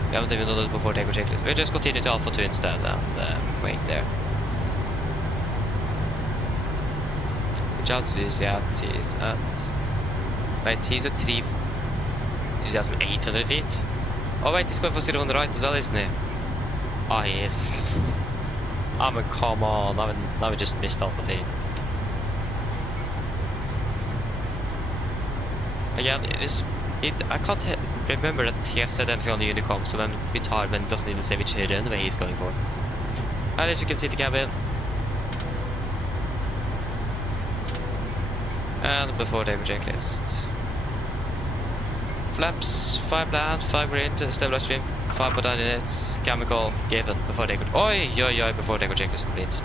We haven't even done it before takeoff checklist. We'll just continue to Alpha 2 instead and wait there. Watch out, he's at... Wait, he's at 3,800 feet. Oh wait, he's going for 0 on the right as well, isn't he? Ah, he is. I mean, come on. Now we just missed Alpha T. Again, I can't remember that TS said anything on the Unicom, so then we tar, but it doesn't even say which runway he's going for. At least we can see the cabin. And before they checklist. Flaps, 5 land, 5 green to stabilize stream, 5 put down units, chemical given before they could. Oi, before they could checklist complete.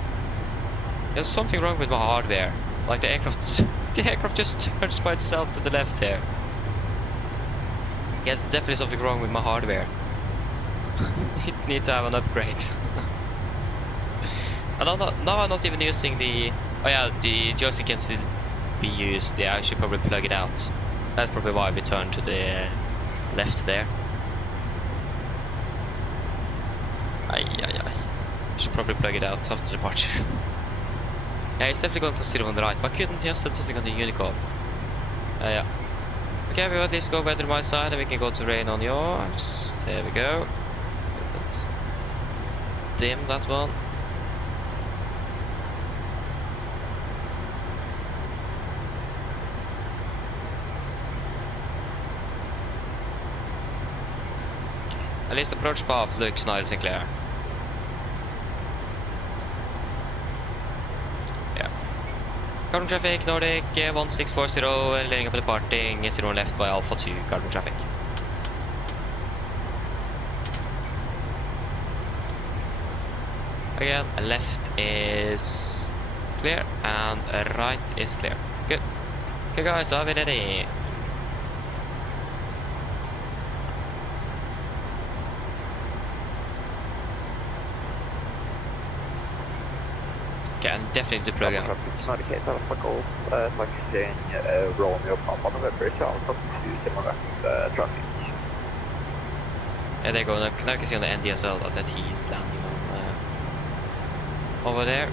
There's something wrong with my hardware. Like the aircraft just turns by itself to the left here. Yeah, there's definitely something wrong with my hardware. It needs to have an upgrade. And now I'm not even using the... Oh yeah, the joystick can still be used. Yeah, I should probably plug it out. That's probably why we turned to the left there. Ay. Should probably plug it out after departure. Yeah, he's definitely going for 0 on the right. Why couldn't he have said something on the Unicom? Yeah. Okay, we will at least go weather my side and we can go to rain on yours. There we go. Dim that one. At least approach path looks nice and clear. Yeah. Carbon traffic, Nordic 1640, laying up departing, 0 left via Alpha 2, carbon traffic. Again, a left is clear and a right is clear. Good. Okay guys, are we ready? Okay, I'm definitely plug out. Navigate Alpha Golf, taxiing Romeo Papa November, Alpha 2 Simon traffic. Yeah, there you go. Now I can see on the NDSL that he's landing on over there.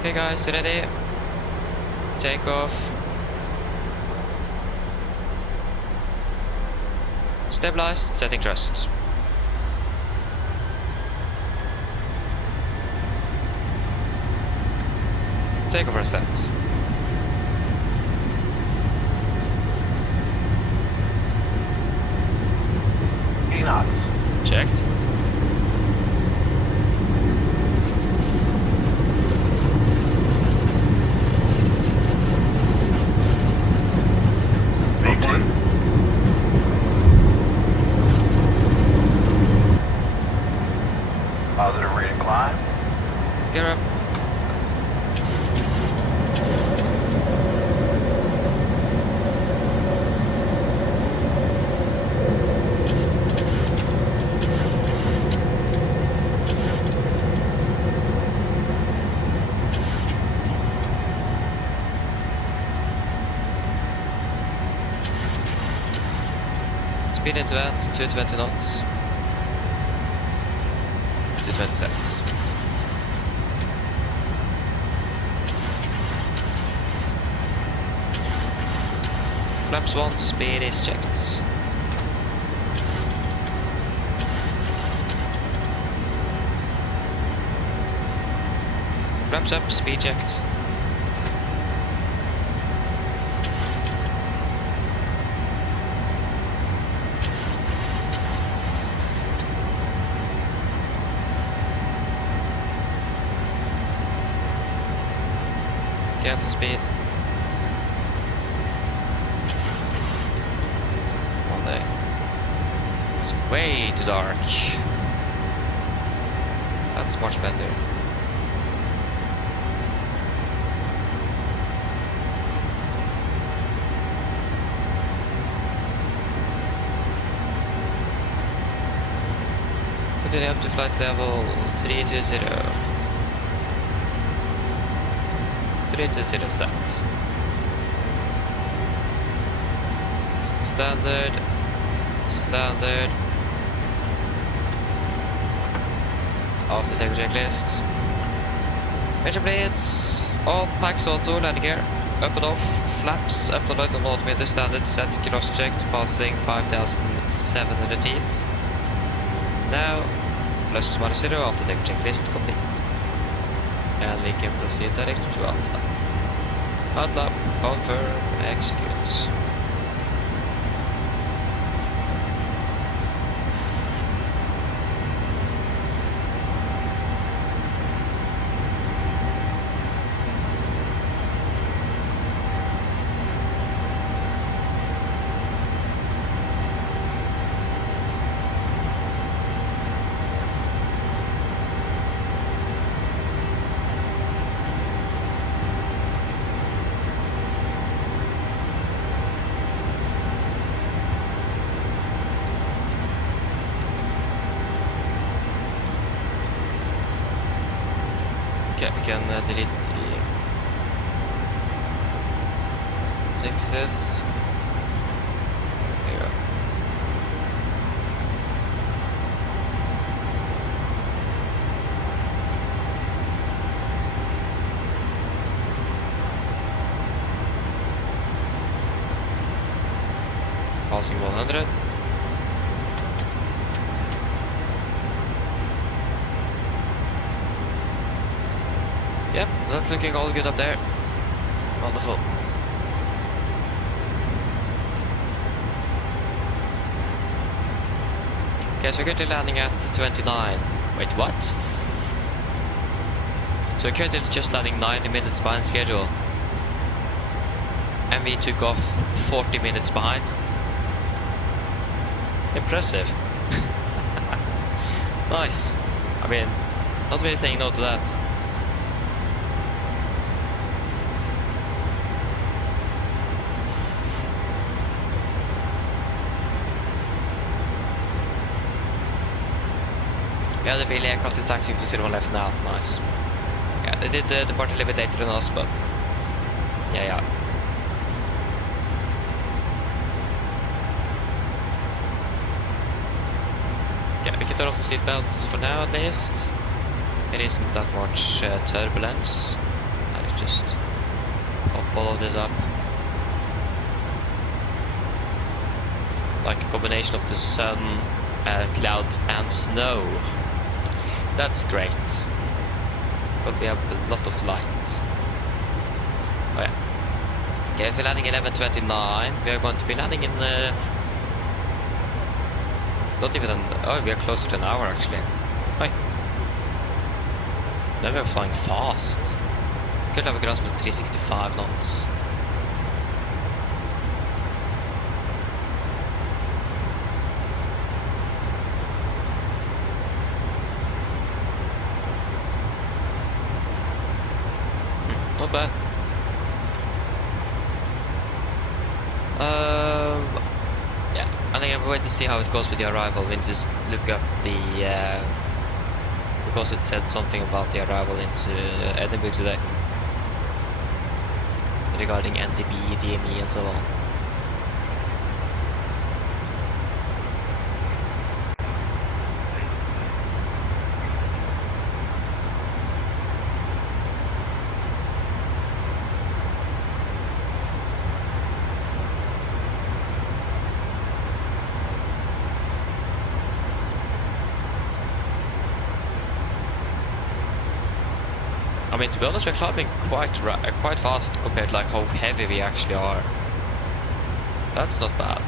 Okay guys, ready? Takeoff. Stabilized, setting thrust. Takeoff and set. knots. Checked. Positive rate of climb. Get up. Speed into that, 220 knots. 220 seconds. Flaps 1, speed is checked. Flaps up, speed checked. Cancel speed. One day. It's way too dark. That's much better. Continue up to flight level 320. 320 set. Standard. Standard. Off the tech checklist. Major blades, all packs auto, landing gear, up and off, flaps, up and light on automated standard, set cross-checked, passing 5,700 feet. Now, plus minus 0 after take checklist complete. And we can proceed direct to Outlaw. Outlaw, confirm, execute. Okay, we can delete the fixes. There you go. Passing 100. Yep, that's looking all good up there. Wonderful. Okay, so we're currently landing at 29. Wait, what? So we're currently just landing 90 minutes behind schedule. And we took off 40 minutes behind. Impressive. Nice. I mean, not really saying no to that. Yeah, the Bailey aircraft is taxiing to 01 left now. Nice. Yeah, they did depart a little bit later than us, but yeah. Yeah, we can turn off the seatbelts for now at least. It isn't that much turbulence. I'll just pop all of this up. Like a combination of the sun, clouds and snow. That's great. It's gonna be a lot of light. Oh yeah. Okay, if we're landing 11:29, we are going to be landing in not even we are closer to an hour actually. Hi. Now we're flying fast. Could have a grasp at 365 knots. Not bad. Yeah, I think I'm waiting to see how it goes with the arrival. We just look up the because it said something about the arrival into Edinburgh today regarding NDB, DME, and so on. I mean, to be honest, we're climbing quite fast compared to like how heavy we actually are. That's not bad.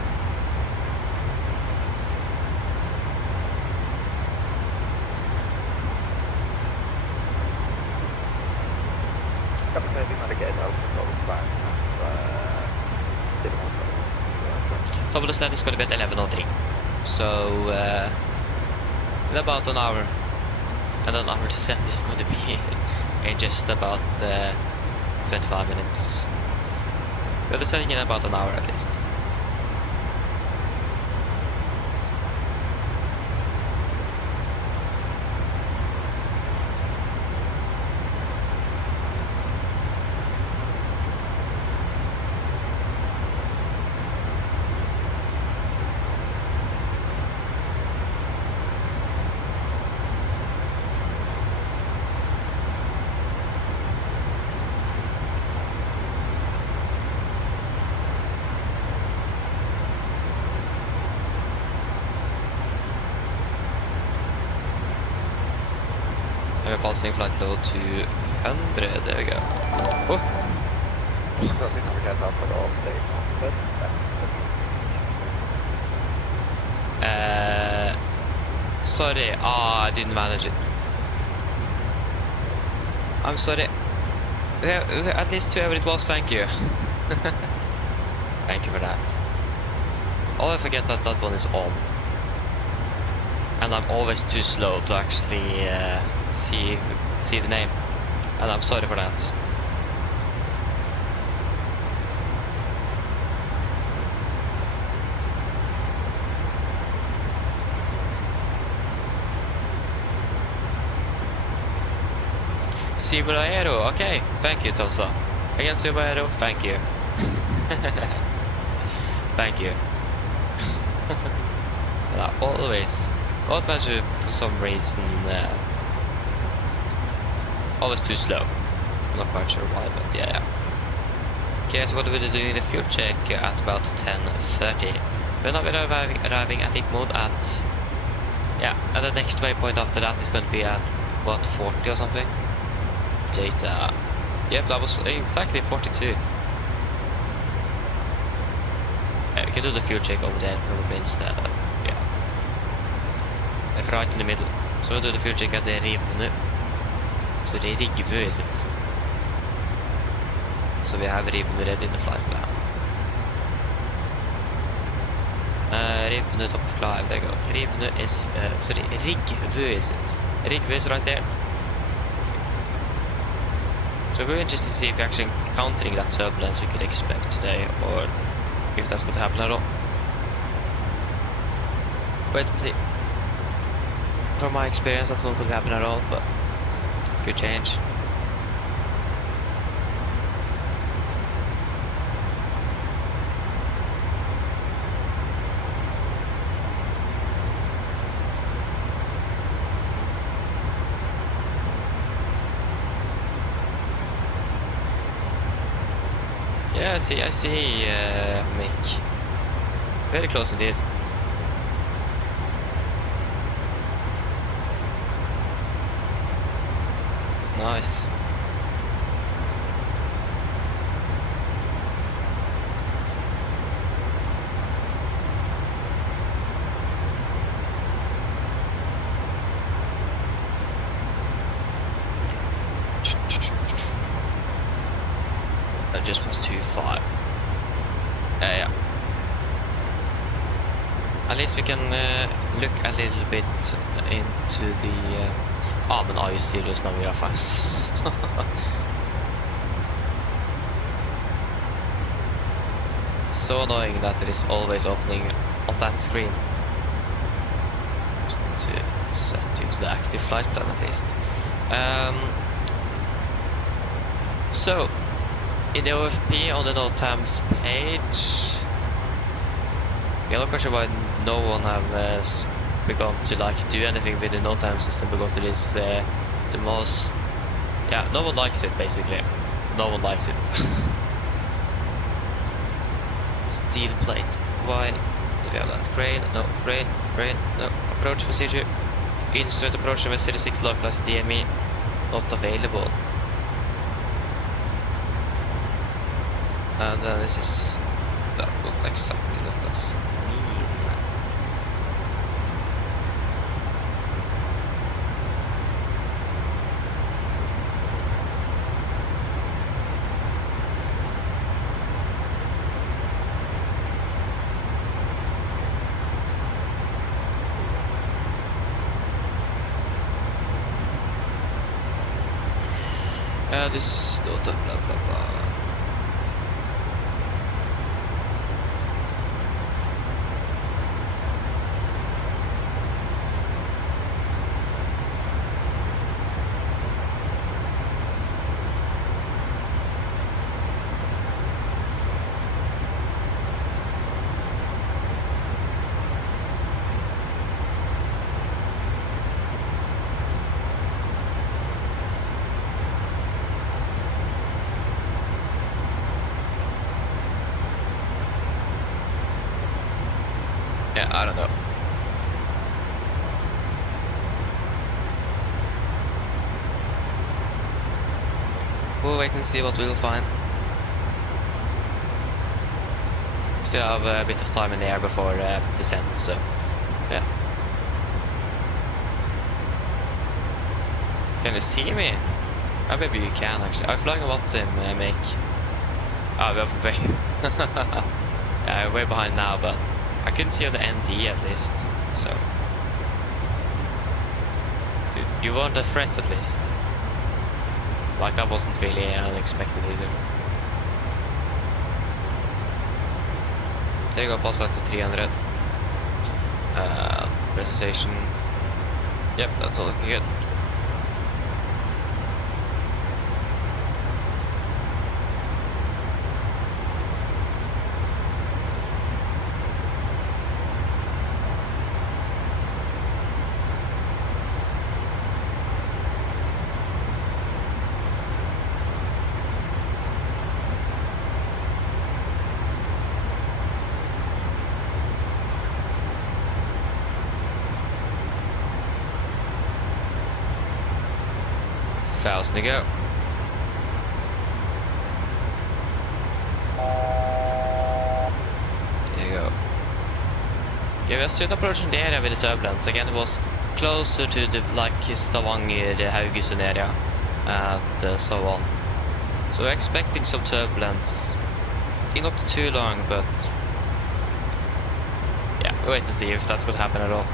Top of the stand is going to be at 11:03. So in about an hour, and then our descent is going to be in just about 25 minutes. We're descending in about an hour at least. pulsing flight level 200. There we go. Oh, Crossing number 10 out for all stage. sorry. I didn't manage it. I'm sorry. At least whoever it was, thank you. Thank you for that. Oh, I forget that that one is on. And I'm always too slow to actually see the name. And I'm sorry for that. Aero, okay, thank you, Tosa. Again, Aero, thank you. Thank you. Well, always manage for some reason always too slow. I'm not quite sure why, but yeah. Okay, so what are we doing the fuel check at about 10:30. We're not arriving at deep mode at the next waypoint after that is going to be at what, 40 or something. Data. Yep, that was exactly 42. We can do the fuel check over there probably instead. Yeah. Right in the middle. So we'll do the fuel check at the Rivnu. So the Rigvu is it. So we have Rivnu ready in the flight plan. Rivnu top of climb, there you go. Rivnu is, sorry, Rigvu is it. Rigvu is right there. So we're interested to see if we're actually encountering that turbulence we could expect today, or if that's going to happen at all. Wait and see. From my experience, that's not going to happen at all, but could change. Yeah, I see, Mick. Very close indeed. Nice. That just was 2.5. Yeah. At least we can look a little bit into the... but are you serious now? We are fast. So annoying that it is always opening on that screen. Just need to set you to the active flight plan at least. So, in the OFP on the NOTAMs page, I'm not quite sure why no one have begun to do anything with the NOTAM system, because it is the most... Yeah, no one likes it basically. No one likes it. Steel plate. Why do we have that? Crane, no. Crane, no. Approach procedure. Instrument approach with 36 localized DME. Not available. And then this is... That was exactly what does mean. This is not a blah blah blah. Yeah, I don't know. We'll wait and see what we'll find. Still have a bit of time in the air before descent, so yeah. Can you see me? Oh, maybe you can actually. I'm flying a Watsim make. Oh, we're way. Yeah, way behind now, but I couldn't see on the ND at least. So you weren't a threat at least. Like that wasn't really unexpected either. There you go, pulse flight to 300. Precision. Yep, that's all looking good. Thousand to go. There you go. Okay, we are soon approaching the area with the turbulence. Again, it was closer to the Stavanger, the Haugesund area, and so on. So we're expecting some turbulence in not too long, but yeah, we'll wait and see if that's going to happen at all.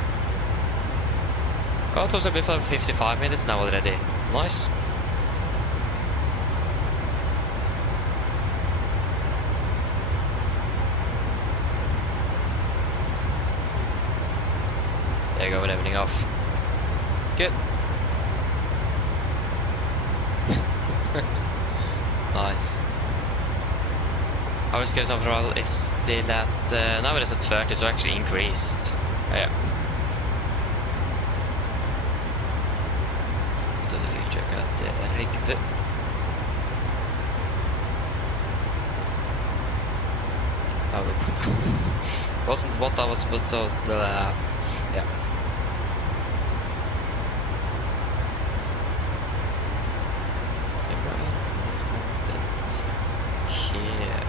Oh, it was a bit for 55 minutes now already. Nice. There you go, with everything off. Good. Nice. Our schedule overall is still at, now it is at 30, so actually increased. Oh, yeah. Do the field check at the rigged. Oh, wasn't what I was supposed to, yeah. Here.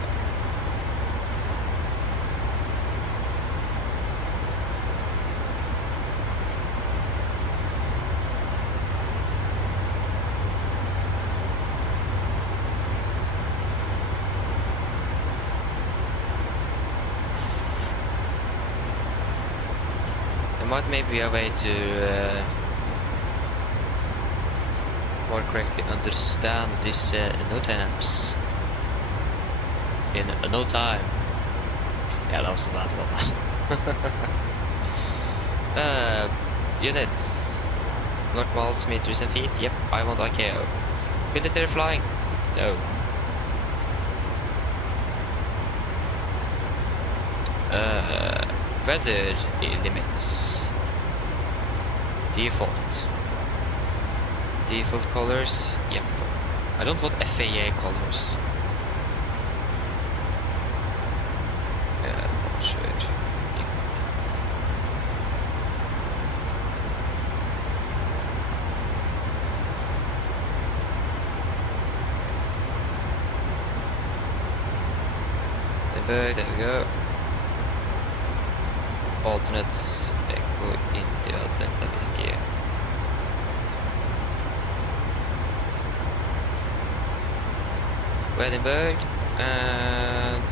There might maybe be a way to more correctly understand this NOTAMs in no time. Yeah, that was a bad one. Units. North miles, meters and feet. Yep, I want IKO. Military flying. No. Weather limits. Default. Default colors. Yep. I don't want FAA colors. Not sure. Yep. There we go. Alternates, Echo, India, Delta Whiskey. Edinburgh and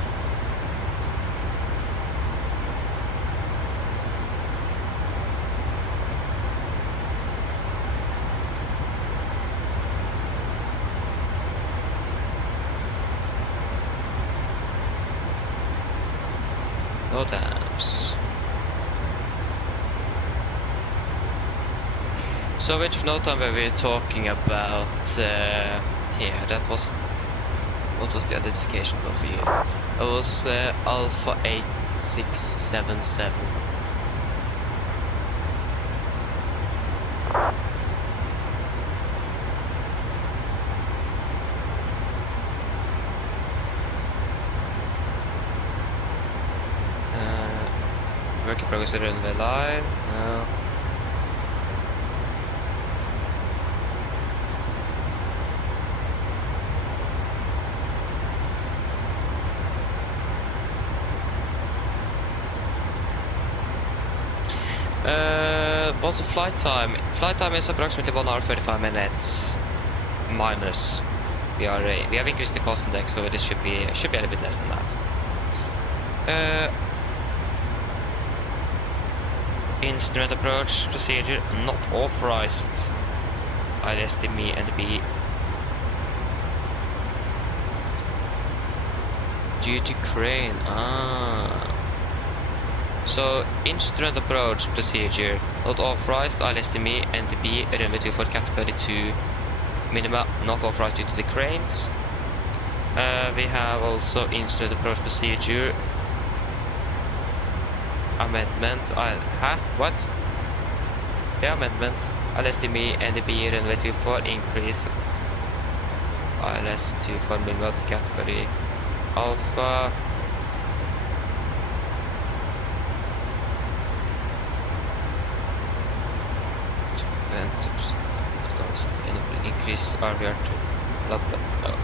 NOTAMs. So which NOTAM were we talking about here? That was, what was the identification code for you? It was Alpha 8677. Work in progress on the line. No. What's the flight time? Flight time is approximately 1 hour 35 minutes minus. We have increased the cost index, so this should be a little bit less than that. Instrument approach procedure not authorized. ILST me and B. Due to crane. So instrument approach procedure not authorized. ILST me and B. Runway 24 category 2 minima not authorized due to the cranes. We have also instrument approach procedure amendment. What? Yeah, amendment. ILST me and B runway 24 increase ILS 24 minima to category alpha. Increase RVR to blah blah blah.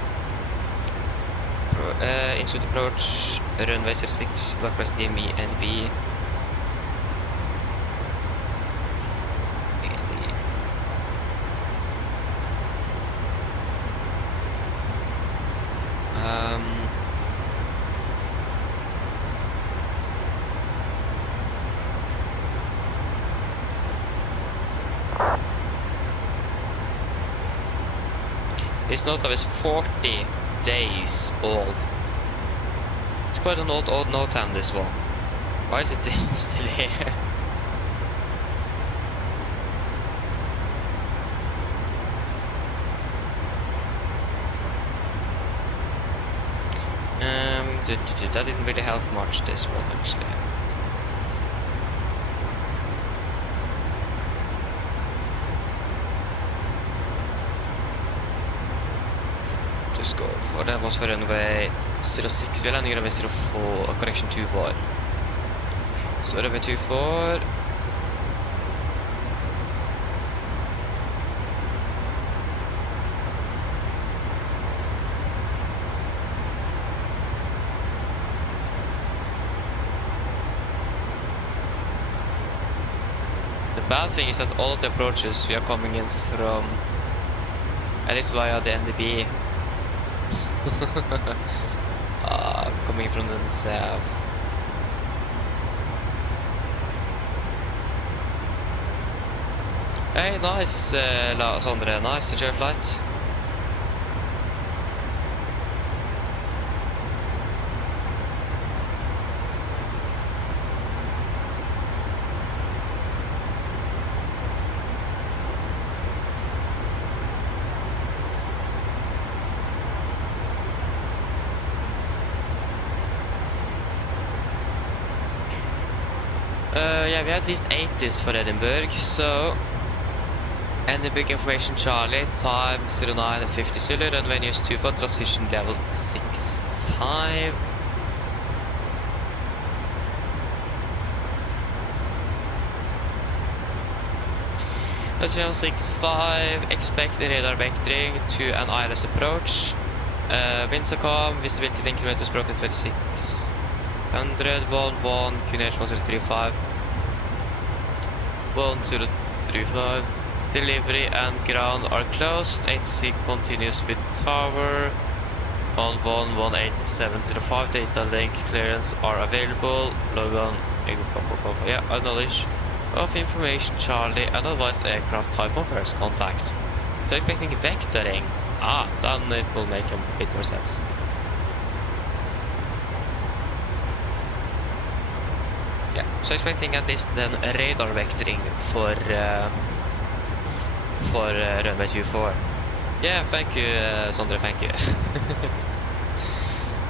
Instrument approach runway 06 clockwise DME and B. This NOTAM is 40 days old. It's quite an old NOTAM, this one. Why is it still here? That didn't really help much, this one, actually. Just go for that was for runway 06. We're landing runway 04, correction 24. So runway 24. The bad thing is that all of the approaches we are coming in from, at least via the NDB, coming from the south. Hey, nice, Sondre, nice to join flight. Yeah, we had at least 80s for Edinburgh, so Edinburgh information Charlie, time 09:50 Zulu, runway news 24, transition level 65. Transition 65, expect the radar vectoring to an ILS approach. Winds are calm, visibility 10 km broken 2600, 11, QNH 1035. 1035. Delivery and ground are closed. 8C continues with tower. 1118-705. Data link clearance are available. Log on. Yeah, acknowledge of information Charlie and advise aircraft type on first contact. So expecting vectoring. Then it will make a bit more sense. Yeah, so expecting at least then radar vectoring for runway 24. Yeah, thank you, Sondre, thank you.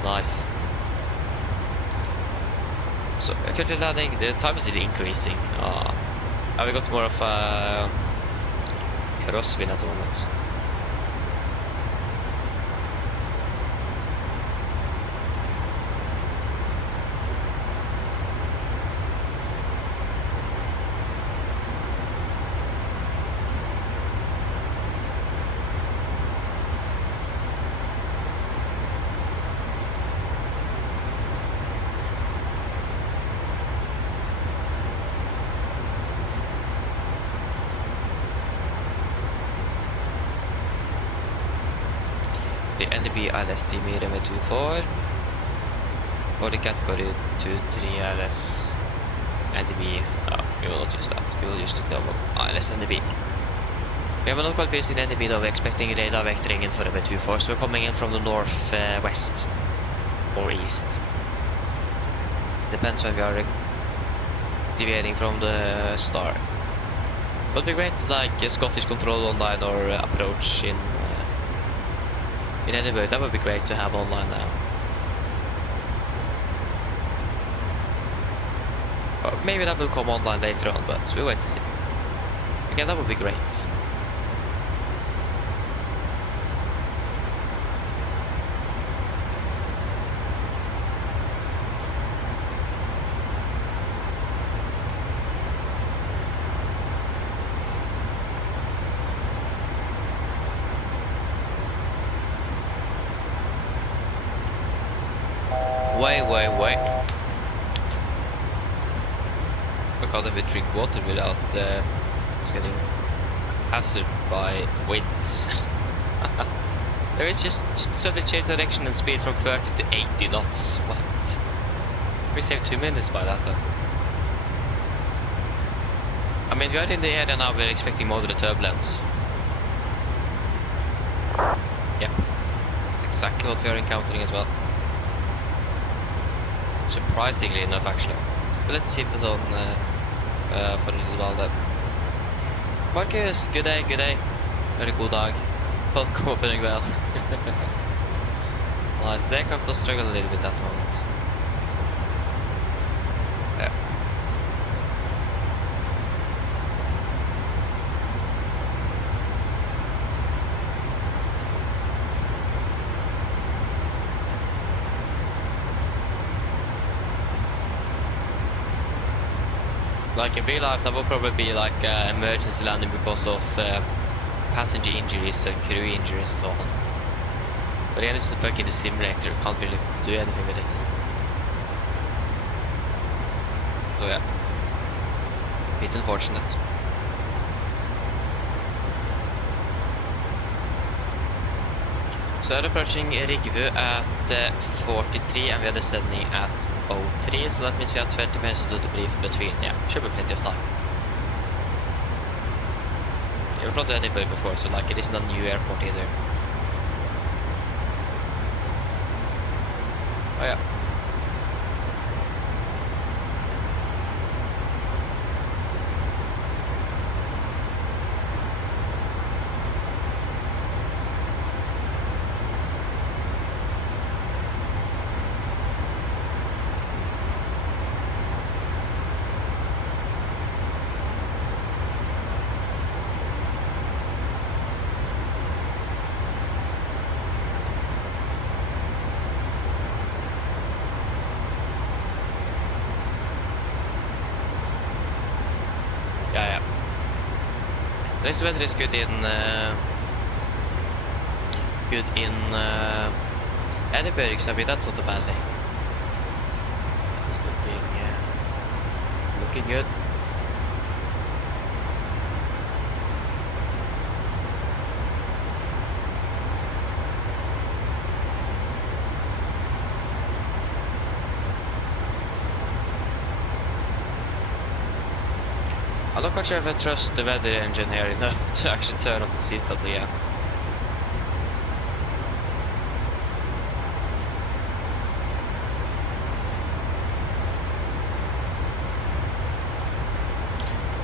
Nice. So currently landing, the time is still increasing. We got more of a crosswind at the moment. the NDB ILS meter med 2.4. Body category 2.3 ILS NDB. No, we will not use that. We will use the double ILS NDB. We have not quite used in NDB though. We're expecting radar vectoring in for the 2.4, so we're coming in from the north west or east. Depends when we are deviating from the star. But it'd be great to like Scottish control online or approach in Edinburgh. That would be great to have online now. Or maybe that will come online later on, but we'll wait to see. Again, that would be great. Wait. I can't even drink water without getting hazard by winds. There is just suddenly change direction and speed from 30 to 80 knots. What? We saved 2 minutes by that then. I mean, we are in the area now, we're expecting moderate turbulence. Yep. That's exactly what we are encountering as well. Surprisingly enough, actually. But let's see if it's on for a little while then. Marcus, good day. Very god dag. Folk opening well. Nice. The aircraft does struggle a little bit at the moment. Yeah. Like in real life, that will probably be like emergency landing because of passenger injuries and crew injuries and so on. But again, this is a bug in the simulator, can't really do anything with it. So yeah, bit unfortunate. So I'm approaching Rigvu at 43 and we are descending at 03, so that means we have 20 minutes to debrief between. Yeah, should be plenty of time. We've flown to Edinburgh before, so like it isn't a new airport either. Oh yeah. This weather is good in Edinburgh, so I mean that's not a bad thing. Just looking good. I'm not quite sure if I trust the weather engine here enough to actually turn off the seatbelts again.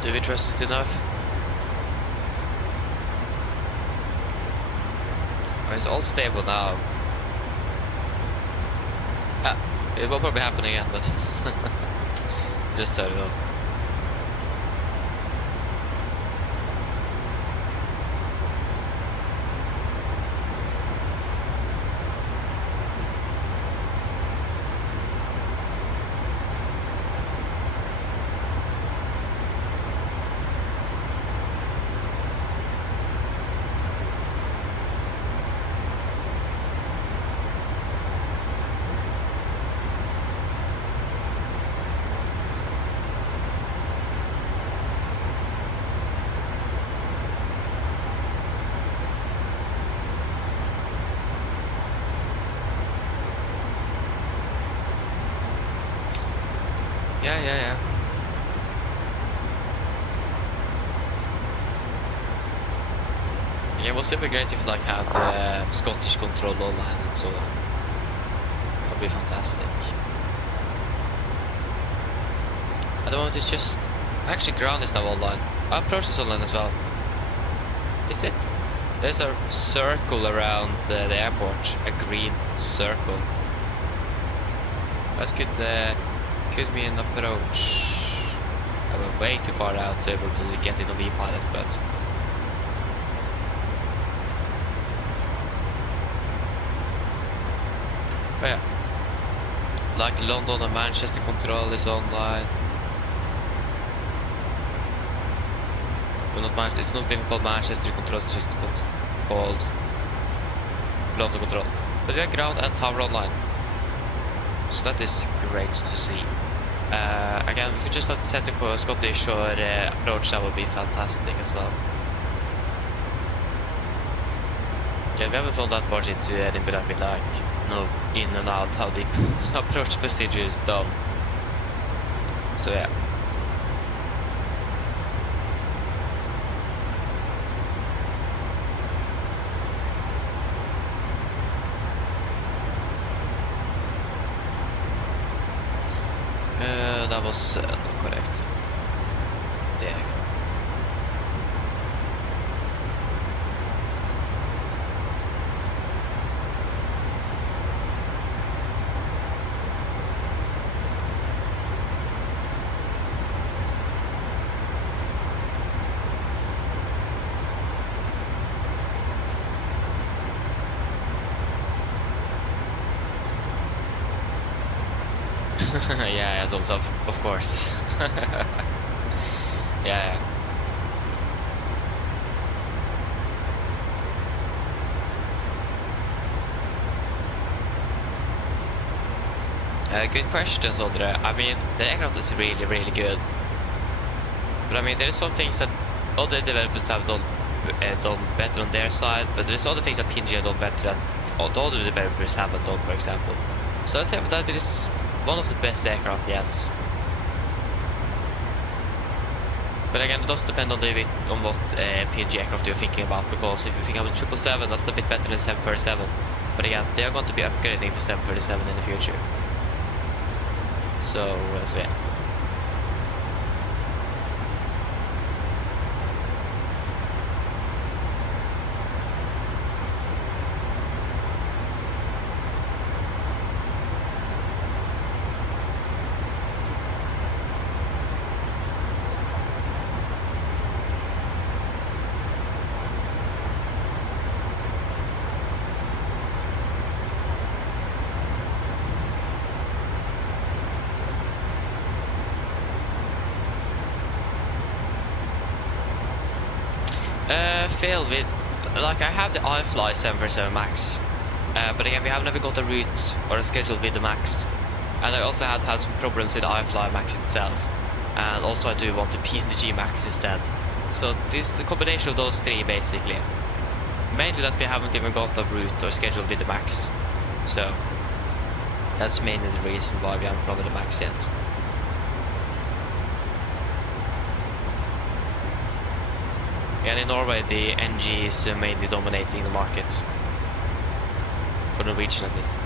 Do we trust it enough? Oh, it's all stable now. It will probably happen again, but just turn it off. Yeah. Yeah, it was super great if like had Scottish control online and so on. That'd be fantastic. At the moment it's just... Actually ground is now online. Approach is online as well. Is it? There's a circle around the airport. A green circle. That could be an approach. I went way too far out to be able to get it on the pilot, but... Oh yeah. Like London and Manchester control is online. Well, not it's not been called Manchester control, it's just called London control. But we have ground and tower online. So that is great to see. Again, if we just had set a Scottish or approach, that would be fantastic as well. Yeah, we haven't found that much into Edinburgh. I mean, like, no in and out, how the approach procedure is done. So yeah. That was not correct. There you go. Yeah, thumbs up, of course. Yeah. Good questions, Audrey. I mean, the aircraft is really, really good. But I mean, there are some things that other developers have done better on their side, but there's other things that PNG have done better that other developers haven't done, for example. So I say that it is one of the best aircraft, yes. But again, it does depend on what PNG aircraft you're thinking about, because if you think about 777, that's a bit better than 737. But again, they are going to be upgrading the 737 in the future. So yeah. Failed with, like, I have the iFly 747 Max, but again we have never got a route or a schedule with the Max, and I also had some problems with the iFly Max itself, and also I do want the PMDG Max instead. So this is the combination of those three basically, mainly that we haven't even got a route or schedule with the Max, so that's mainly the reason why we haven't found the Max yet. And in Norway, the NG is mainly dominating the market. For Norwegian at least.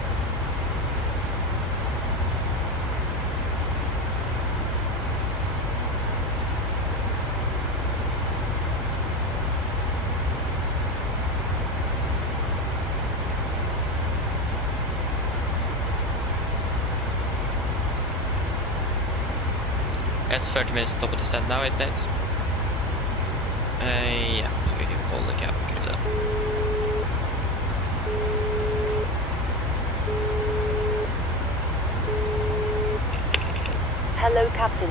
It's 30 minutes on top of the stand now, isn't it? Yeah, we can call the cabin crew then. Hello, Captain.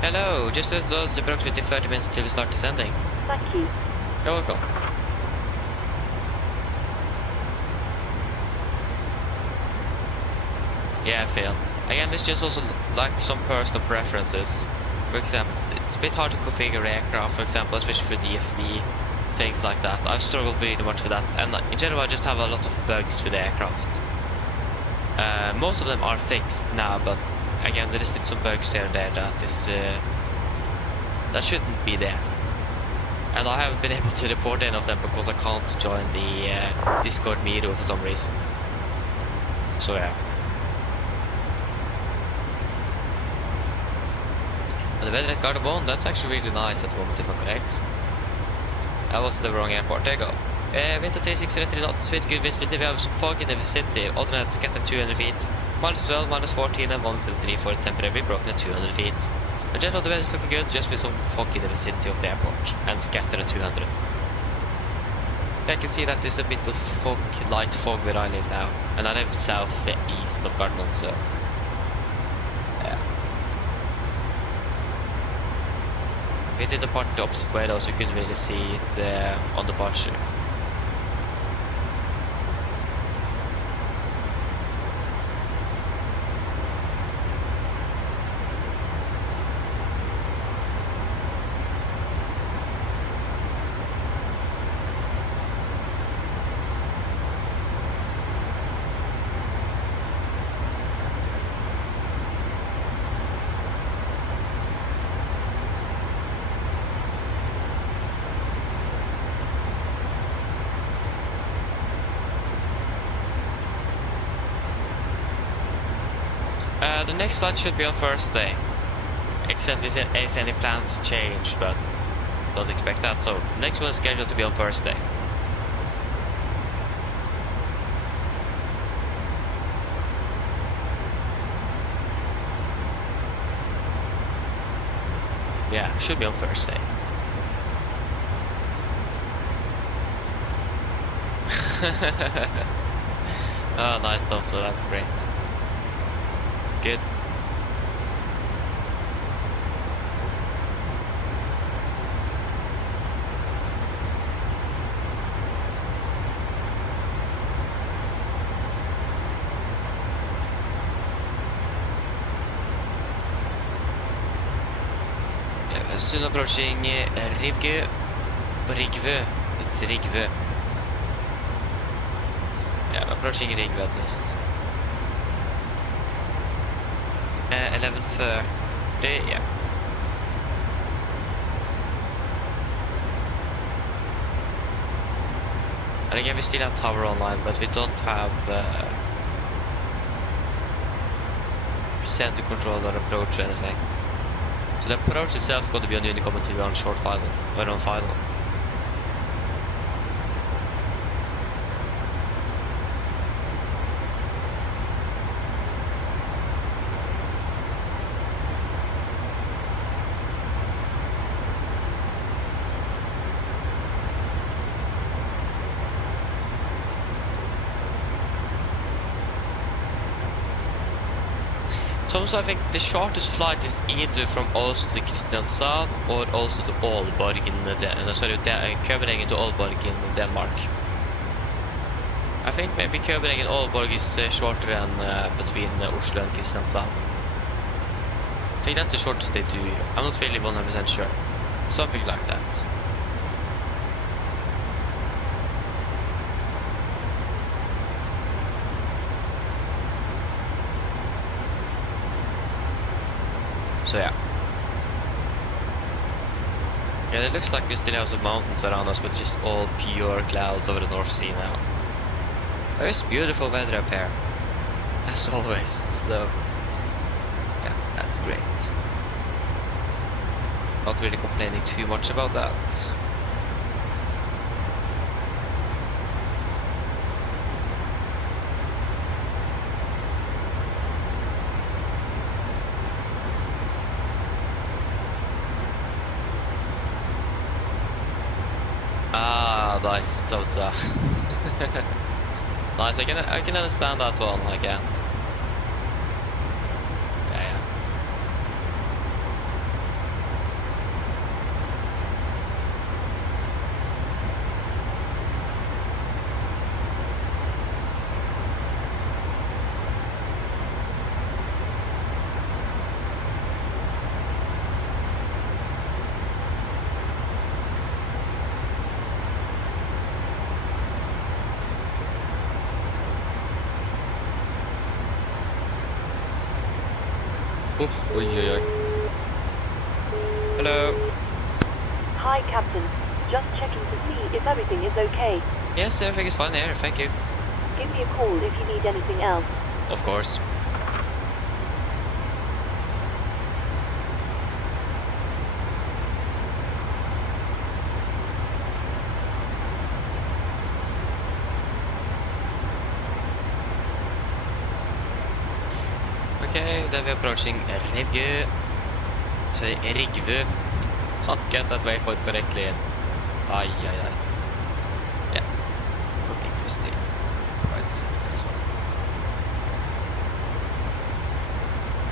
Hello, just as though it's approximately 30 minutes until we start descending. Thank you. You're welcome. Yeah, I feel. Again, it's just also like some personal preferences. For example, it's a bit hard to configure aircraft, for example, especially for DFV, things like that. I've struggled really much with that, and in general I just have a lot of bugs with the aircraft. Most of them are fixed now, but again, there is still some bugs here and there that is that shouldn't be there. And I haven't been able to report any of them because I can't join the Discord Miro for some reason. So yeah. And the weather at Gardermoen, that's actually really nice at the moment if I'm correct. That was the wrong airport, there you go. Winds at 36 knots with good visibility. We have some fog in the vicinity, alternate scattered 200 feet. -12, -14 and 173 for temporarily broken at 200 feet. In general, the weather is looking good, just with some fog in the vicinity of the airport and scattered at 200. I can see that there's a bit of fog, light fog where I live now, and I live southeast of Gardermoen, so yeah. We did the part the opposite way though, so you couldn't really see it on the departure. The next flight should be on Thursday, except if any plans change, but don't expect that. So next one is scheduled to be on Thursday. Yeah, should be on Thursday. Oh, nice stuff. So that's great. Good. Soon approaching Rigvö. It's Rigvö. Yeah, I'm approaching Rigvö at least. 11:30, yeah. And again, we still have tower online, but we don't have center control or approach or anything. So the approach itself is going to be on Unicom until we're on short final, or on final. Thomas, I think the shortest flight is either from Oslo to Kristiansand or Oslo to Aalborg in Copenhagen to Aalborg in Denmark. I think maybe Copenhagen Aalborg is shorter than between Oslo and Kristiansand. I think that's the shortest they do. I'm not really 100% sure. Something like that. So yeah. Yeah, it looks like we still have some mountains around us, but just all pure clouds over the North Sea now. There's beautiful weather up here, as always, so yeah, that's great. Not really complaining too much about that. Nice, those nice. I can understand that one. I can. Yeah. Oh, oi, oi, oi. Hello. Hi, Captain. Just checking to see if everything is okay. Yes, everything is fine here. Thank you. Give me a call if you need anything else. Of course. Okay, then we're approaching Rivgö. Say Rigvö. Can't get that waypoint correctly. Ay. Yeah. Probably use the right design as well.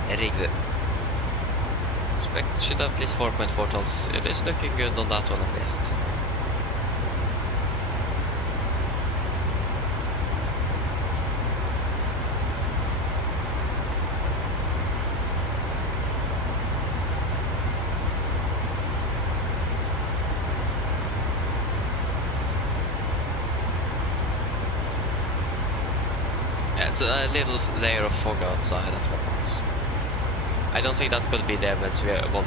Rigvö. Should have at least 4.4 tons. It is looking good on that one at least. Yeah, it's a little layer of fog outside at the moment. I don't think that's going to be there once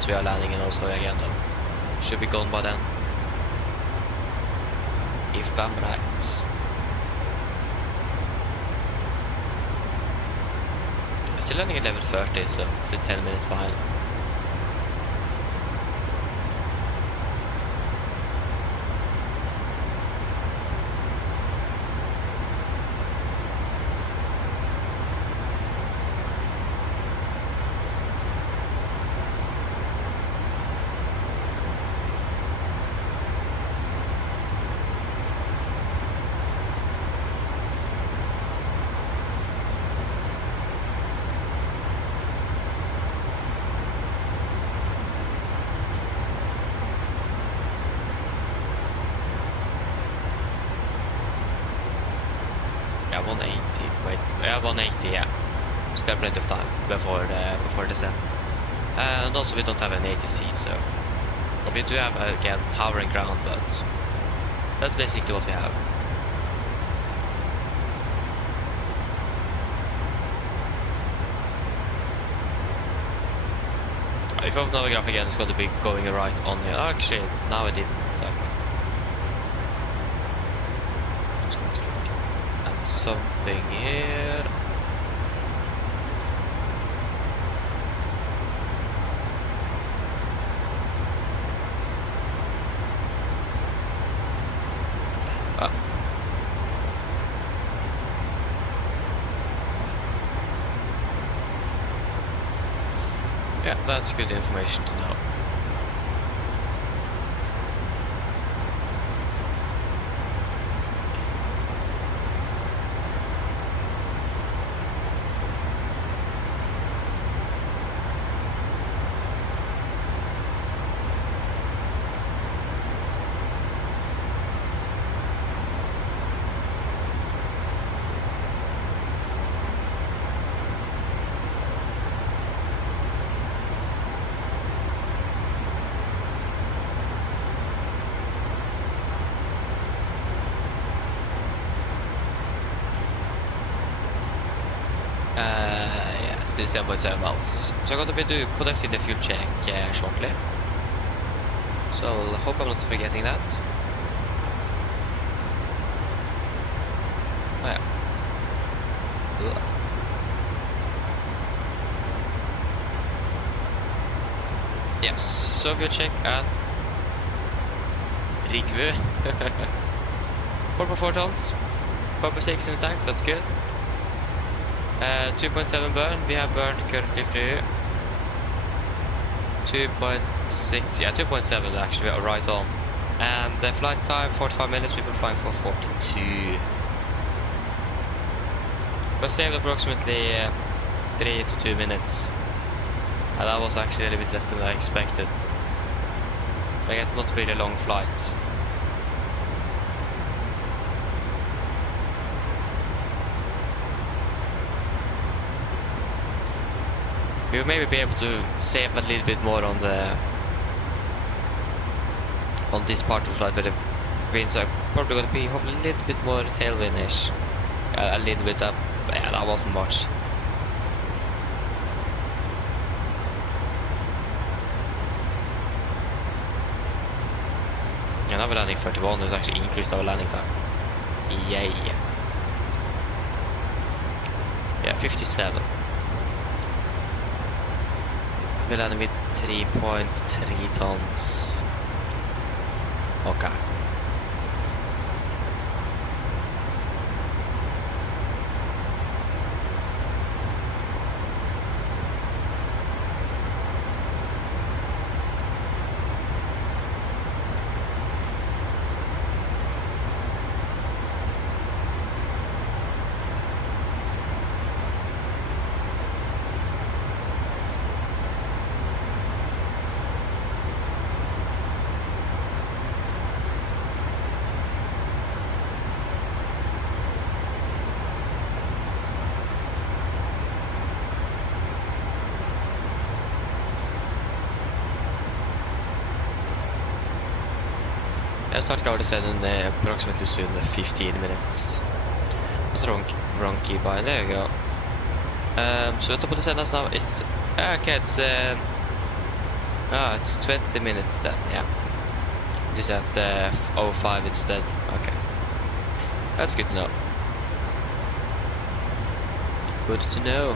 we are landing in Oslo again though. Should be gone by then. If I'm right. I'm still landing at level 30, so still 10 minutes behind. Yeah, 180. Wait, yeah, 180. Yeah, still plenty of time before the set. And also we don't have an ATC, so we do have again towering ground, but that's basically what we have. If I have Novograph again, it's going to be going right on here. Actually, now it didn't. Okay. Just going to look at something here. Yeah, that's good information to know. Yeah, still 7.7 miles. So I'm going to be conducting the fuel check shortly. So I hope I'm not forgetting that. Oh, yeah. Ugh. Yes, so fuel check at Rigvö. 4.4 tons, 4.6 in the tanks, that's good. 2.7 burn, we have burned currently through 2.6, yeah, 2.7 actually, we are right on. And the flight time, 45 minutes, we've been flying for 42. We saved approximately 3 to 2 minutes. And that was actually a little bit less than I expected. I guess it's not really a long flight. We will maybe be able to save a little bit more on this part of the flight, but the winds are probably going to be hopefully a little bit more tailwind-ish. A little bit up, yeah, that wasn't much. Yeah, now we're landing 31. There's actually increased our landing time. Yay. Yeah, 57. We're landing with 3.3 tons. Okay. Jag startar garden approximately soon, 15 minutes. What's wrong keybind? There you go. So top of the sentence now, it's okay. It's 20 minutes then. Yeah, this at 05 instead. Okay, that's good to know. Good to know.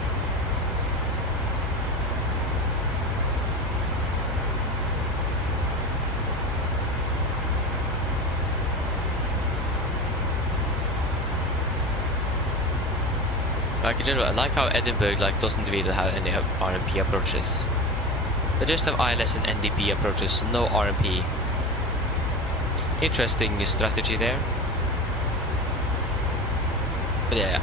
Like in general, I like how Edinburgh doesn't really have any RMP approaches. They just have ILS and NDP approaches, no RMP. Interesting strategy there. But yeah.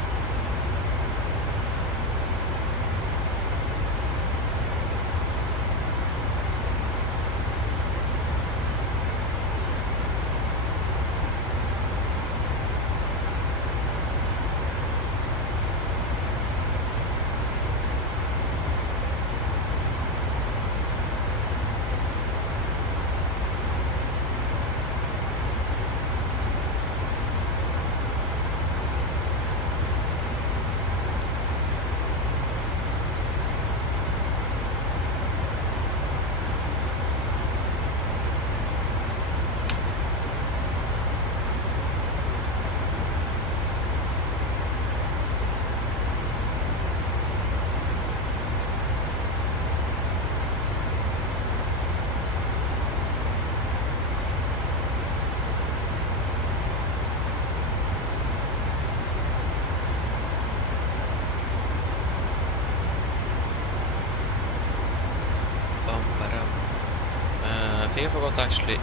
I think I forgot to actually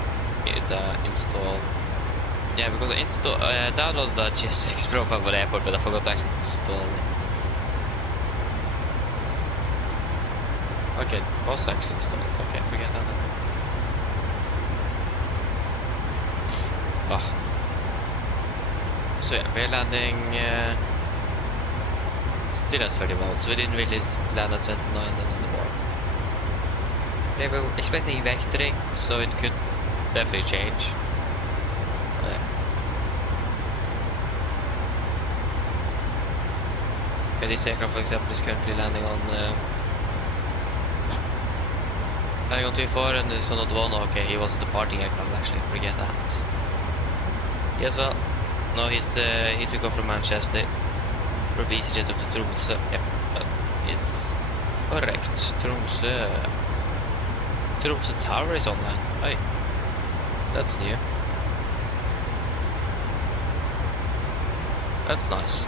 install. Yeah, because I downloaded the GSX profile for the airport, but I forgot to actually install it. Okay, it was actually installed. Okay, forget that. Oh. So yeah, we're landing still at 31, so we didn't really land at 29 then anymore. They were expecting vectoring, so it could definitely change. Yeah, this aircraft, for example, is currently landing on 24, and there's another one. Okay, he was a departing aircraft actually. Forget that. He as well. No, he took off from Manchester. From EasyJet up to Tromsø. Yep, that is correct. Tromsø. Tromsø Tower is online. Hey, that's new. That's nice.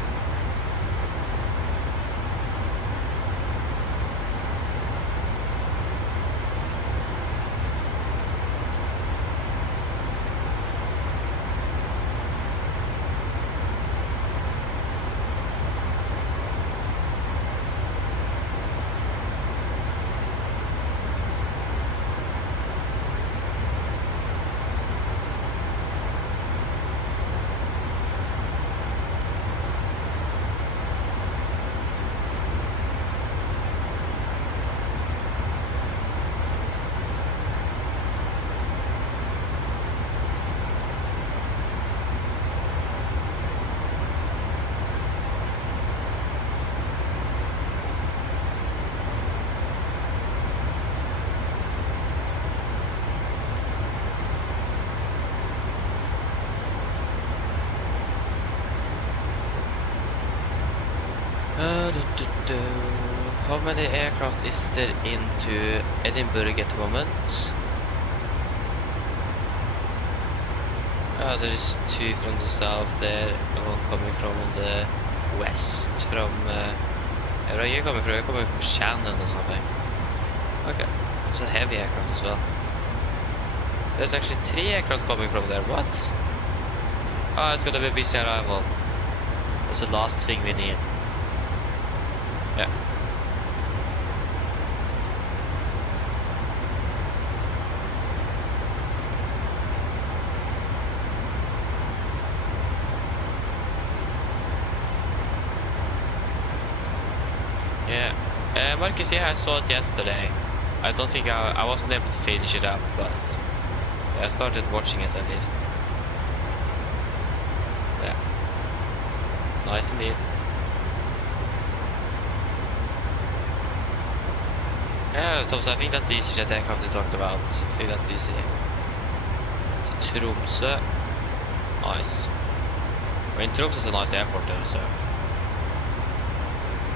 How many aircraft is there into Edinburgh at the moment? There is 2 from the south there, and 1 coming from the west, from... where are you coming from? You're coming from Shannon or something. Okay, there's a heavy aircraft as well. There's actually 3 aircraft coming from there, what? Oh, it's gonna be a busy arrival. That's the last thing we need. Yeah. Yeah. Marcus, yeah, I saw it yesterday. I don't think I wasn't able to finish it up, but yeah, I started watching it at least. Yeah. Nice indeed. Yeah, Thomas, I think that's the EasyJet aircraft we talked about. I think that's easy. To Tromsø. Nice. I mean, Tromsø is a nice airport though, so...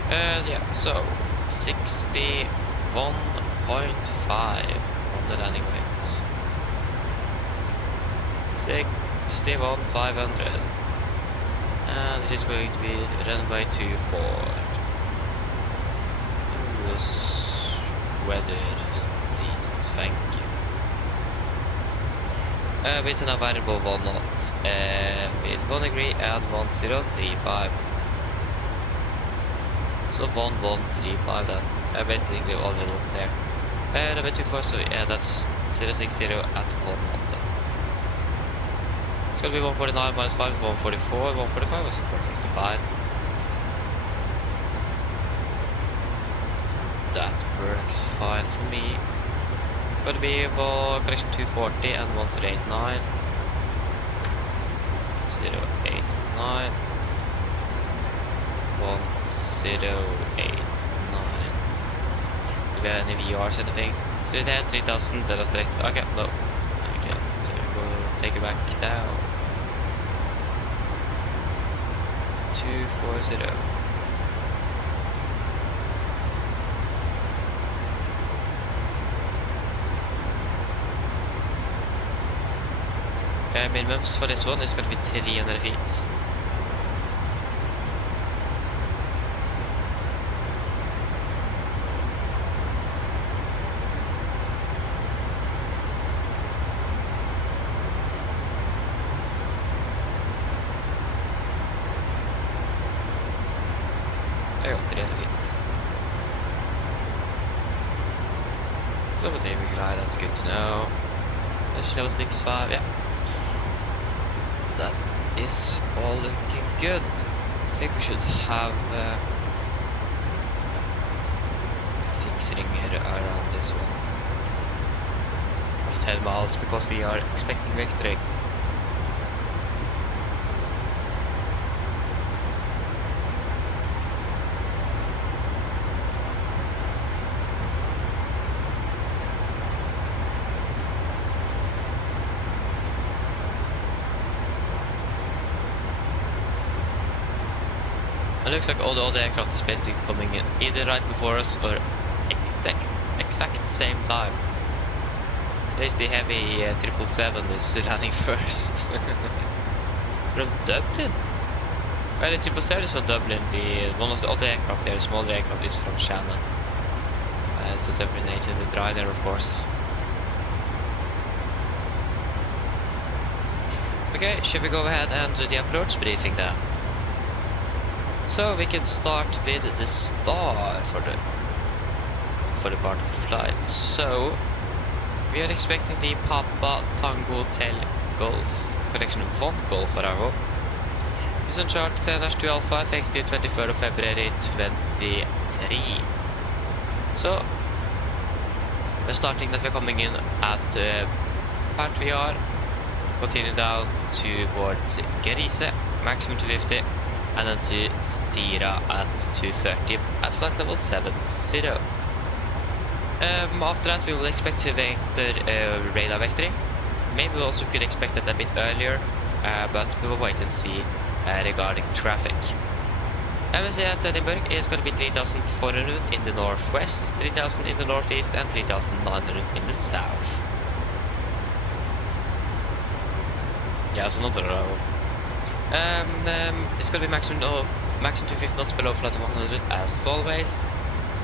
yeah, so 61.5 on the landing weight. 61,500. And it is going to be runway 24. Use weather, please, thank you. With an available 1 knot, with 1 degree and 1035. So 1135 then. Basically all the knots here. Number 24, so yeah, that's 060 at 1 knot then. It's gonna be 149 minus 5 is 144, 145 was 155. That works fine for me. Gonna be about connection 240 and 1089. 089. 1089. Do we have any VRs or anything? So it had 3000, that was direct. Okay, no. Okay, so we'll take it back down. 240. Minimums for this one is going to be 300 feet. I got 300 feet. So with aiming glide, that's good to know. There's level 65, yeah. That is all looking good. I think we should have a fixing here around this one of 10 miles because we are expecting victory. It looks like all the other aircraft is basically coming in either right before us or exact same time. At least the heavy 777 is landing first. From Dublin? Well, the 777 is from Dublin. One of the other aircraft there, the smaller aircraft, is from Shannon. So 718 with Ryder, of course. Okay, should we go ahead and do the approach briefing then? So we can start with the star for the part of the flight. So we are expecting the Papa Tango Hotel Golf connection 1 Golf arrival. It's on chart 10-2 Alpha, effective 23rd of February 23. So we're starting that we're coming in at part VR, continue down towards Gerise, maximum 250. And then to Stira at 230 at flight level 70. After that we will expect to vector radar vectoring. Maybe we also could expect it a bit earlier, but we will wait and see regarding traffic. MSC at Edinburgh is going to be 3,400 in the northwest, 3,000 in the northeast, and 3,900 in the south. Yeah, so not the row. It's going to be maximum 250 knots below flight level 100 as always.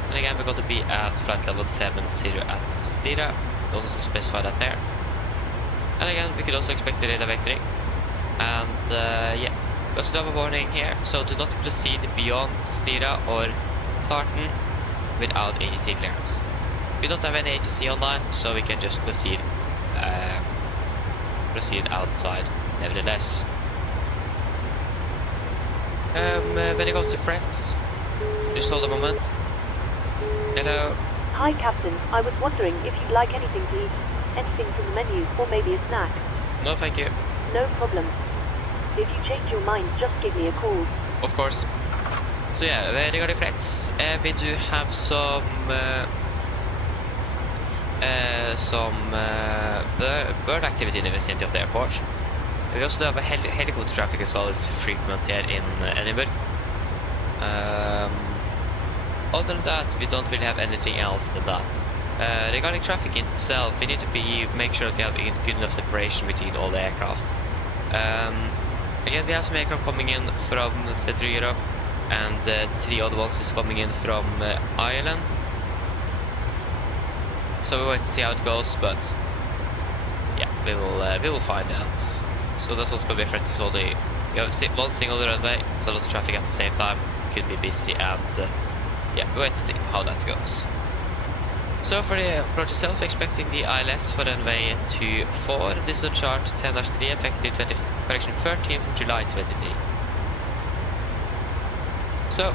And again, we're going to be at flight level 70 at Stira. We also specify that here. And again, we could also expect the radar vectoring. And yeah, we also have a warning here. So do not proceed beyond Stira or Tartan without ATC clearance. We don't have any ATC online, so we can just proceed outside nevertheless. When it comes to friends, just hold a moment. Hello. Hi, Captain. I was wondering if you'd like anything to eat. Anything from the menu, or maybe a snack. No, thank you. No problem. If you change your mind, just give me a call. Of course. So yeah, regarding friends, we do have some bird activity in the vicinity of the airport. We also do have a helicopter traffic as well as frequent here in Edinburgh. Other than that, we don't really have anything else than that. Regarding traffic itself, we need to make sure that we have good enough separation between all the aircraft. Again, we have some aircraft coming in from Central Europe, and 3 other ones is coming in from Ireland. So we wait to see how it goes, but yeah, we will find out. So that's also going to be a threat. So you have one single runway, so a lot of traffic at the same time, could be busy, and yeah, we wait to see how that goes. So for the approach itself, expecting the ILS for runway 24, this is a chart 10-3 effective 13th of July 23. So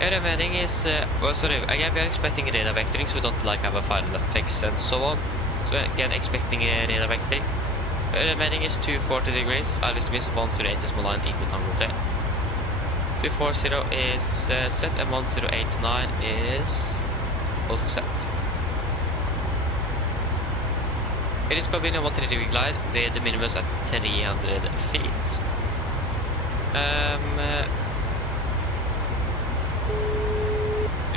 remaining is well, sorry, again we are expecting radar vectoring, so we don't like have a final effects and so on. So again expecting a radar vectoring. Remaining is 240 degrees. ILS means 108 decimal line equal Tango Hotel. 240 is set, and 1089 is also set. It is going to be a 130 degree glide with the minimums at 300 feet.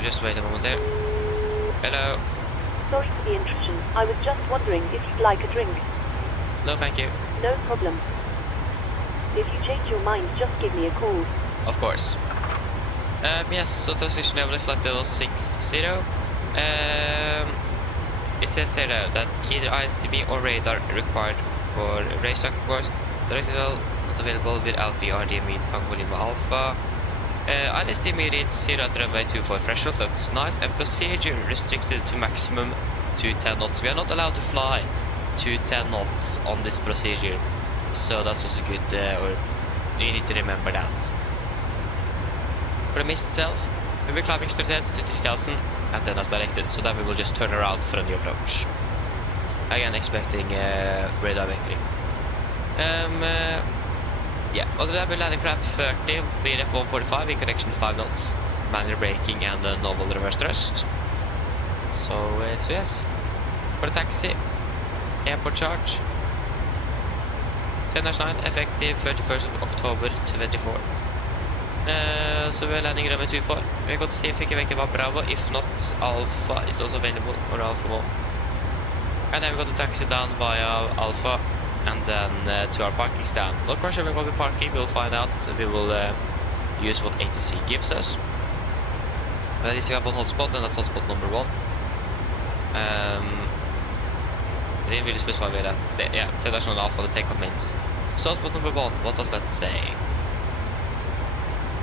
Just wait a moment there. Hello. Sorry for the intrusion. I was just wondering if you'd like a drink. No, thank you. No problem. If you change your mind, just give me a call. Of course. Yes, so transition level flight level 60. It says here that either ISTB or radar required for racetrack course. Direct level not available without VRDME Tango Lima Alpha. ISTB reads 0 at runway 24 threshold, so that's nice. And procedure restricted to maximum to 10 knots. We are not allowed to fly to 10 knots on this procedure, so that's also good, or you need to remember that. For the mist itself, we will climbing straight ahead to 3000 and then as directed, so then we will just turn around for a new approach. Again expecting radar vectoring. Yeah, other than that we're landing flat 30, VRF 145 in connection 5 knots, manual braking and normal reverse thrust. So yes, for the taxi, airport charge 10-9 effective 31st of October 24. So we're landing runway 24. We're going to see if we can make it Bravo. If not, Alpha is also available, or Alpha 1. And then we're going to taxi down via Alpha and then to our parking stand. Not quite sure we're going to be parking, we'll find out. We will use what ATC gives us. But at least we have one hotspot, and that's hotspot number 1. I didn't really specify where that. Yeah, international Alpha, the takeoff means. So hotspot number 1, what does that say?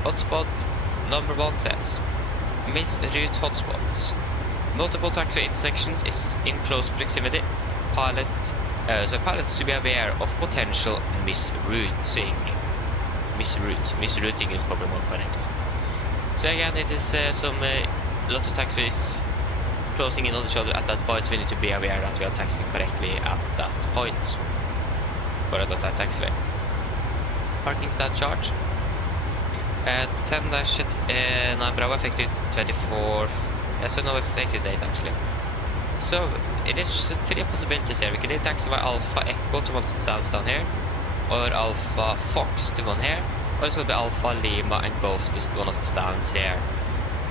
Hotspot number 1 says misroute hotspot. Multiple taxiway intersections is in close proximity. Pilots to be aware of potential misrouting. Misrouting is probably more correct. So again, it is lots of taxiways closing in on each other at that point, so we need to be aware that we are taxiing correctly at that point, or at that taxiway. Parking stand charge. 10-9 Bravo effective 24th. So no effective date actually. So it is 3 possibilities here. We can either taxi by Alpha Echo to one of the stands down here, or Alpha Fox to one here, or it's going to be Alpha, Lima, and Golf, just one of the stands here.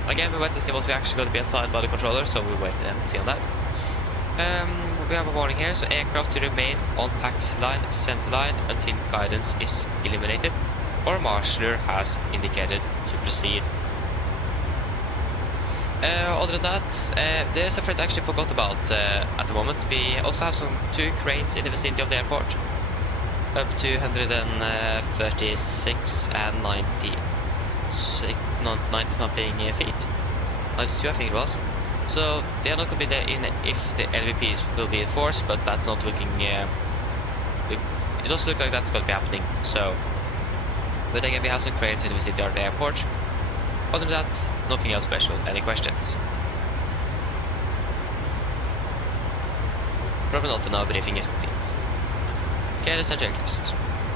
Again, we wait to see what we actually going to be assigned by the controller, so we wait and see on that. We have a warning here, so aircraft to remain on taxi line, center line until guidance is eliminated, or marshaller has indicated to proceed. Other than that, there's a threat I actually forgot about at the moment. We also have 2 cranes in the vicinity of the airport, up to 136 and 90 something feet. 92 I think it was. So they are not going to be there in if the LVPs will be enforced, but that's not looking. It doesn't look like that's going to be happening. So, but again, we have some cranes in the vicinity of the airport. Other than that, nothing else special. Any questions? Probably not. Now briefing is complete. Okay, there's a checklist.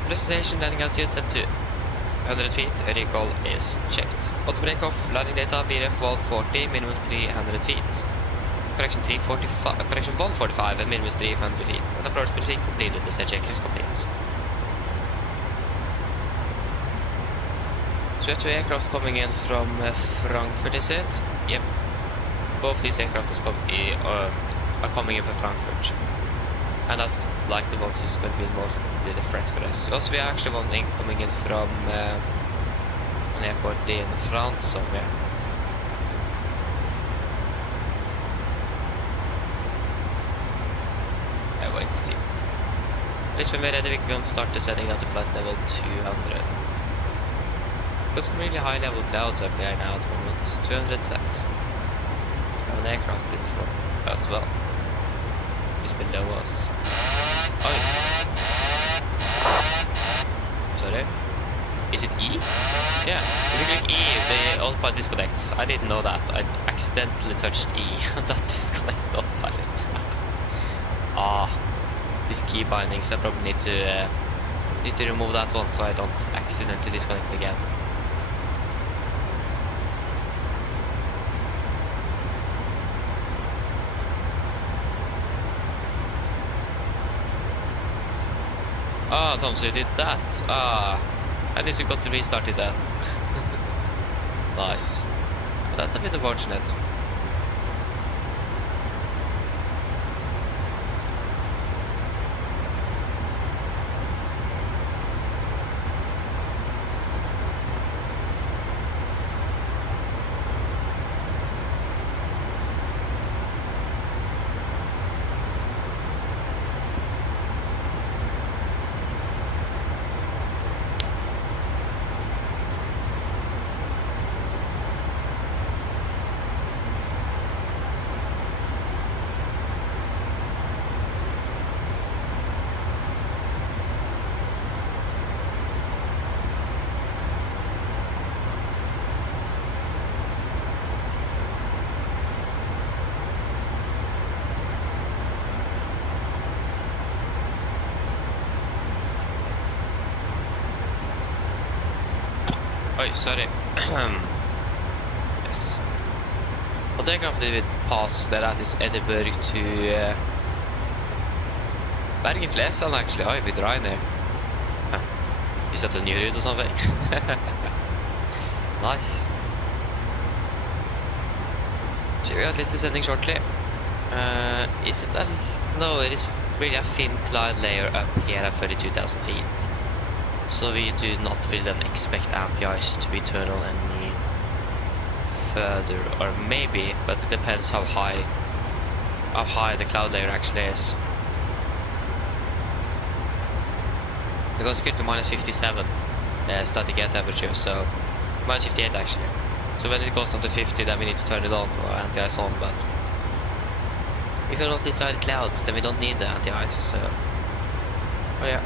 Destination landing altitude set to 100 feet. Recall is checked. Auto break off. Landing data VRF 140, minimum 300 feet. Correction 345. Correction 145 and minimum 300 feet. And approach briefing completed. The set checklist complete. So we have 2 aircraft coming in from Frankfurt, is it? Yep. Both these aircraft are coming in from Frankfurt. And that's like the ones who's going to be most the threat for us. Also, we are actually one coming in from an airport in France somewhere. I wait to see. At least when we're ready, we can start descending down to flight level 200. Got some really high level clouds up there now at the moment. 200 set. And an aircraft in front as well. It's below us. Oh. Sorry. Is it E? Yeah. If you click E, the autopilot disconnects. I didn't know that. I accidentally touched E and that disconnected autopilot. These key bindings. I probably need to remove that one so I don't accidentally disconnect again. Tom, so you did that. At least you got to restart it then. Nice. But that's a bit unfortunate. Oh, sorry. Yes. What aircraft did we pass that is Edinburgh to Bergen-Flesland actually? Oh, with Ryanair. Is that a new route or something? Nice. So we are at least descending shortly. Is it a... No, it is really a thin cloud layer up here at 32,000 feet. So we do not really then expect anti-ice to be turned on any further, or maybe, but it depends how high the cloud layer actually is. Because it's good to minus 57 static air temperature, so minus 58 actually. So when it goes down to 50, then we need to turn it on or anti-ice on. But if you're not inside clouds, then we don't need the anti-ice. So, oh yeah.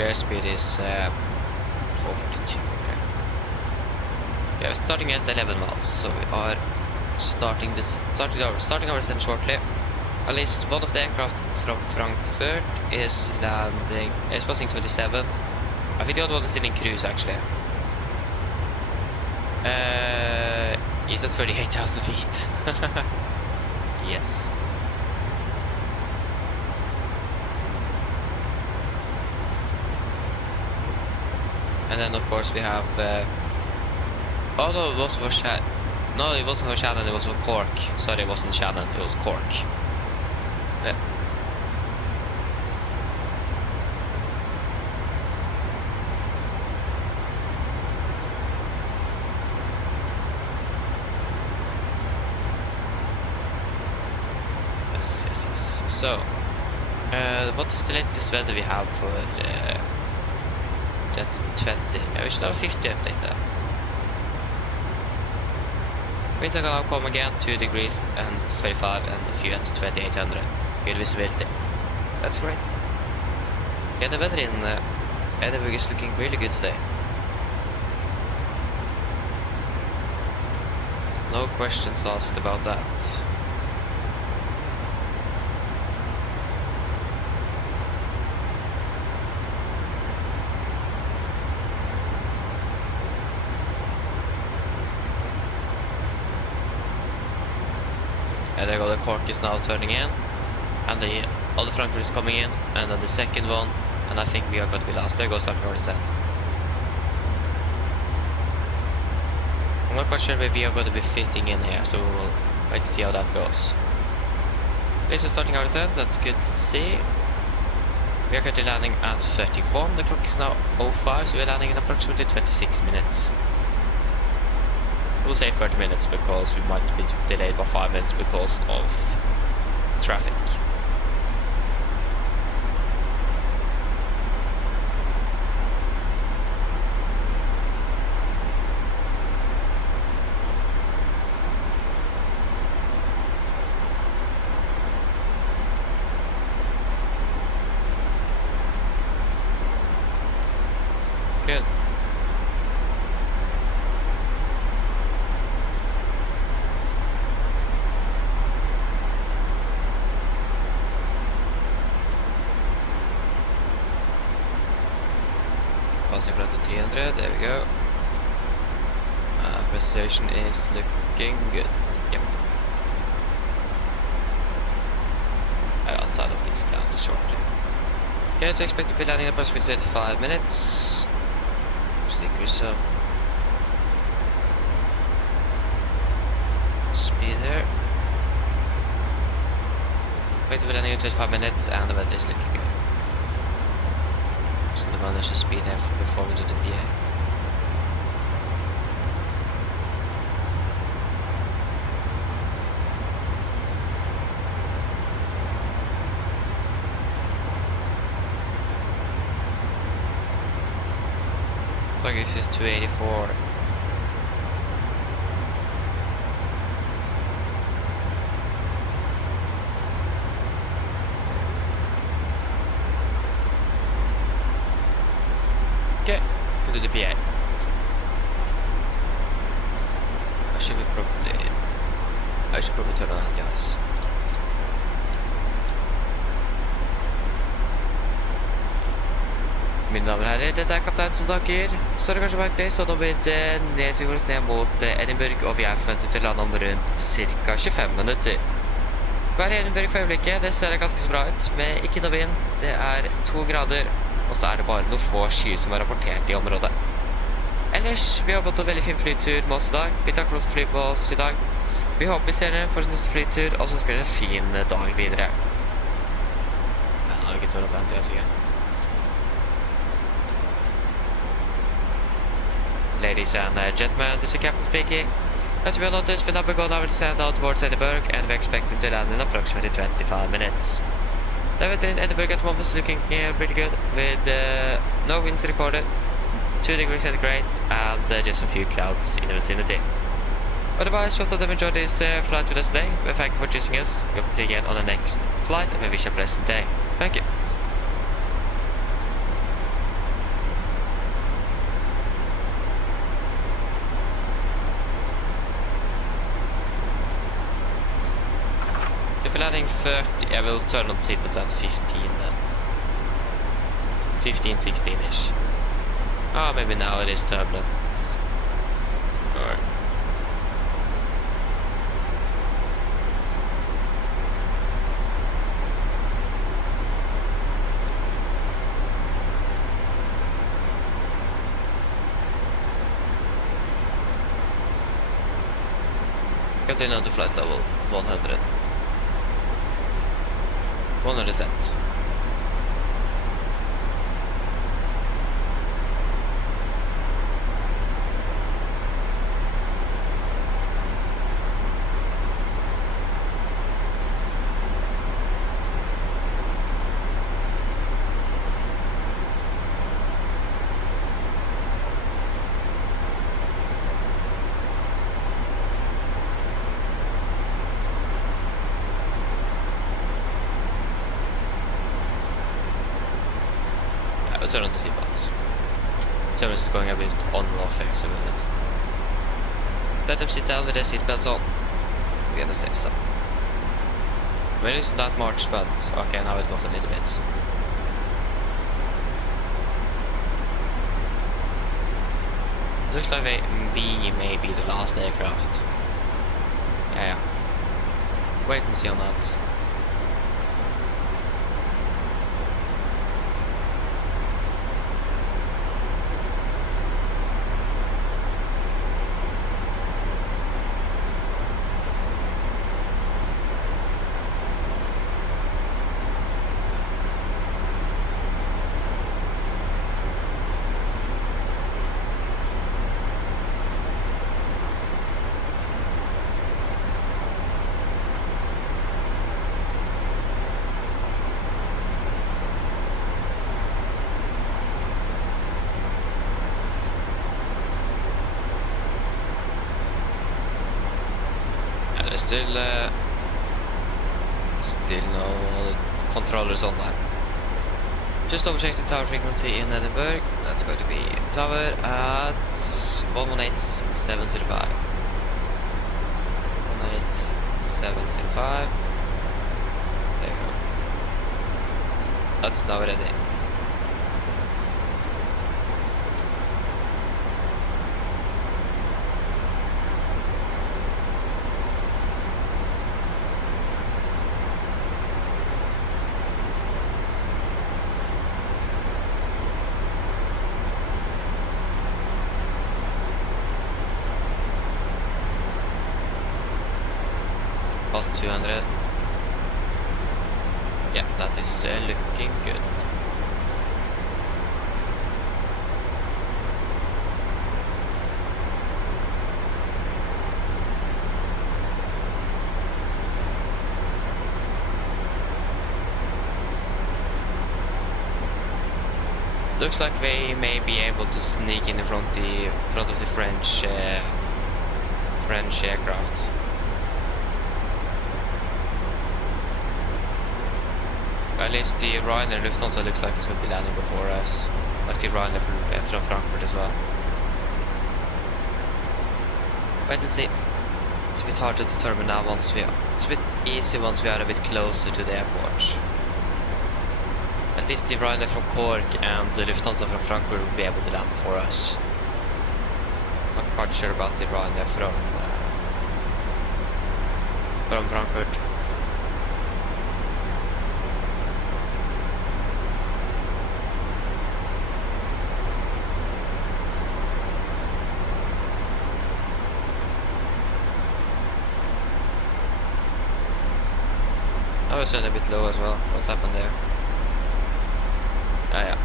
Airspeed is 442. Okay. Yeah, we're starting at 11 miles, so we are starting our descent shortly. At least one of the aircraft from Frankfurt is passing 27. I think the other one is still in cruise actually. He's at 38,000 feet. Yes. And then of course we have oh no, it was for Shannon. No, it wasn't for Shannon, it was for Cork. Sorry, it wasn't Shannon, it was Cork. Yeah. Yes. So, what is the latest weather we have for that's 20? Yeah, we should have a 50 update there. Winds are gonna come again, 2 degrees and 35 and a few at 2800. Good visibility. That's great. Yeah, the weather in Edinburgh is looking really good today. No questions asked about that. And there go the Cork is now turning in, and the other Frankfurt is coming in, and then the second one, and I think we are going to be last. There goes our northern set. I'm not quite sure where we are going to be fitting in here, so we will wait to see how that goes. This is starting our descent, that's good to see. We are currently landing at 31, the clock is now 05, so we're landing in approximately 26 minutes. We'll say 30 minutes because we might be delayed by 5 minutes because of traffic. Good. Passing front to 300, there we go. Precision is looking good. Yep. Outside of these clouds shortly. Okay, so expect to be landing in approximately 35 minutes. Just increase some speed here. Expect to be landing in 25 minutes, and the weather is looking good. Just going to manage the speed here before we do the PA. Focus is 284. Okay, go to the PA. I should probably turn on the gas. Mine damer og herrer, dette er kaptein som snakker. Så har du kanskje merket det, så nå blir det nedstigående ned mot Edinburgh, og vi er forventet til å lande om rundt ca. 25 minutter. Hver Edinburgh for øyeblikket, det ser ganske så bra ut, med ikke noe vind. Det er 2 grader, og så er det bare noen få skyer som er rapportert i området. Ellers, vi har fått en veldig fin flytur med oss i dag. Vi takker for å fly på oss i dag. Vi håper vi ser dere for neste flytur, og så skal det en fin dag videre. Ja, nå har vi ikke 250, jeg sikkert. Ladies and gentlemen, this is Captain speaking. As you will notice, we now begun our descent down towards Edinburgh, and we expect to land in approximately 25 minutes. The weather in Edinburgh at the moment is looking pretty good, with no winds recorded, 2 degrees centigrade, and just a few clouds in the vicinity. Otherwise, we hope that you enjoyed this flight with us today. We thank you for choosing us. We hope to see you again on the next flight, and we wish you a pleasant day. Thank you. If you're landing 30, I will turn on seatbelts at 15 then. 15, 16-ish. Oh, maybe now it is turbulence. Or... Continue to flight level 100. 100%. Turn on the seatbelts. Service is going a bit on and off here, so let them sit down with their seatbelts on. We're on the safe side. I mean, it's not that much, but okay, now it was a little bit. Looks like we may be the last aircraft. Yeah. Wait and see on that. Still no controllers online. Just double check the tower frequency in Edinburgh. That's going to be tower at 118.705. 118.705. There you go. That's now ready. Past 200. Yeah, that is looking good. Looks like we may be able to sneak in front of the French aircraft. At least the Ryanair and Lufthansa looks like it's going to be landing before us. Like the Ryanair from Frankfurt as well. Wait and see. It's a bit hard to determine now it's a bit easy once we are a bit closer to the airport. At least the Ryanair from Cork and the Lufthansa from Frankfurt will be able to land before us. Not quite sure about the Ryanair from Frankfurt. I was a bit low as well. What happened there? Ah, yeah.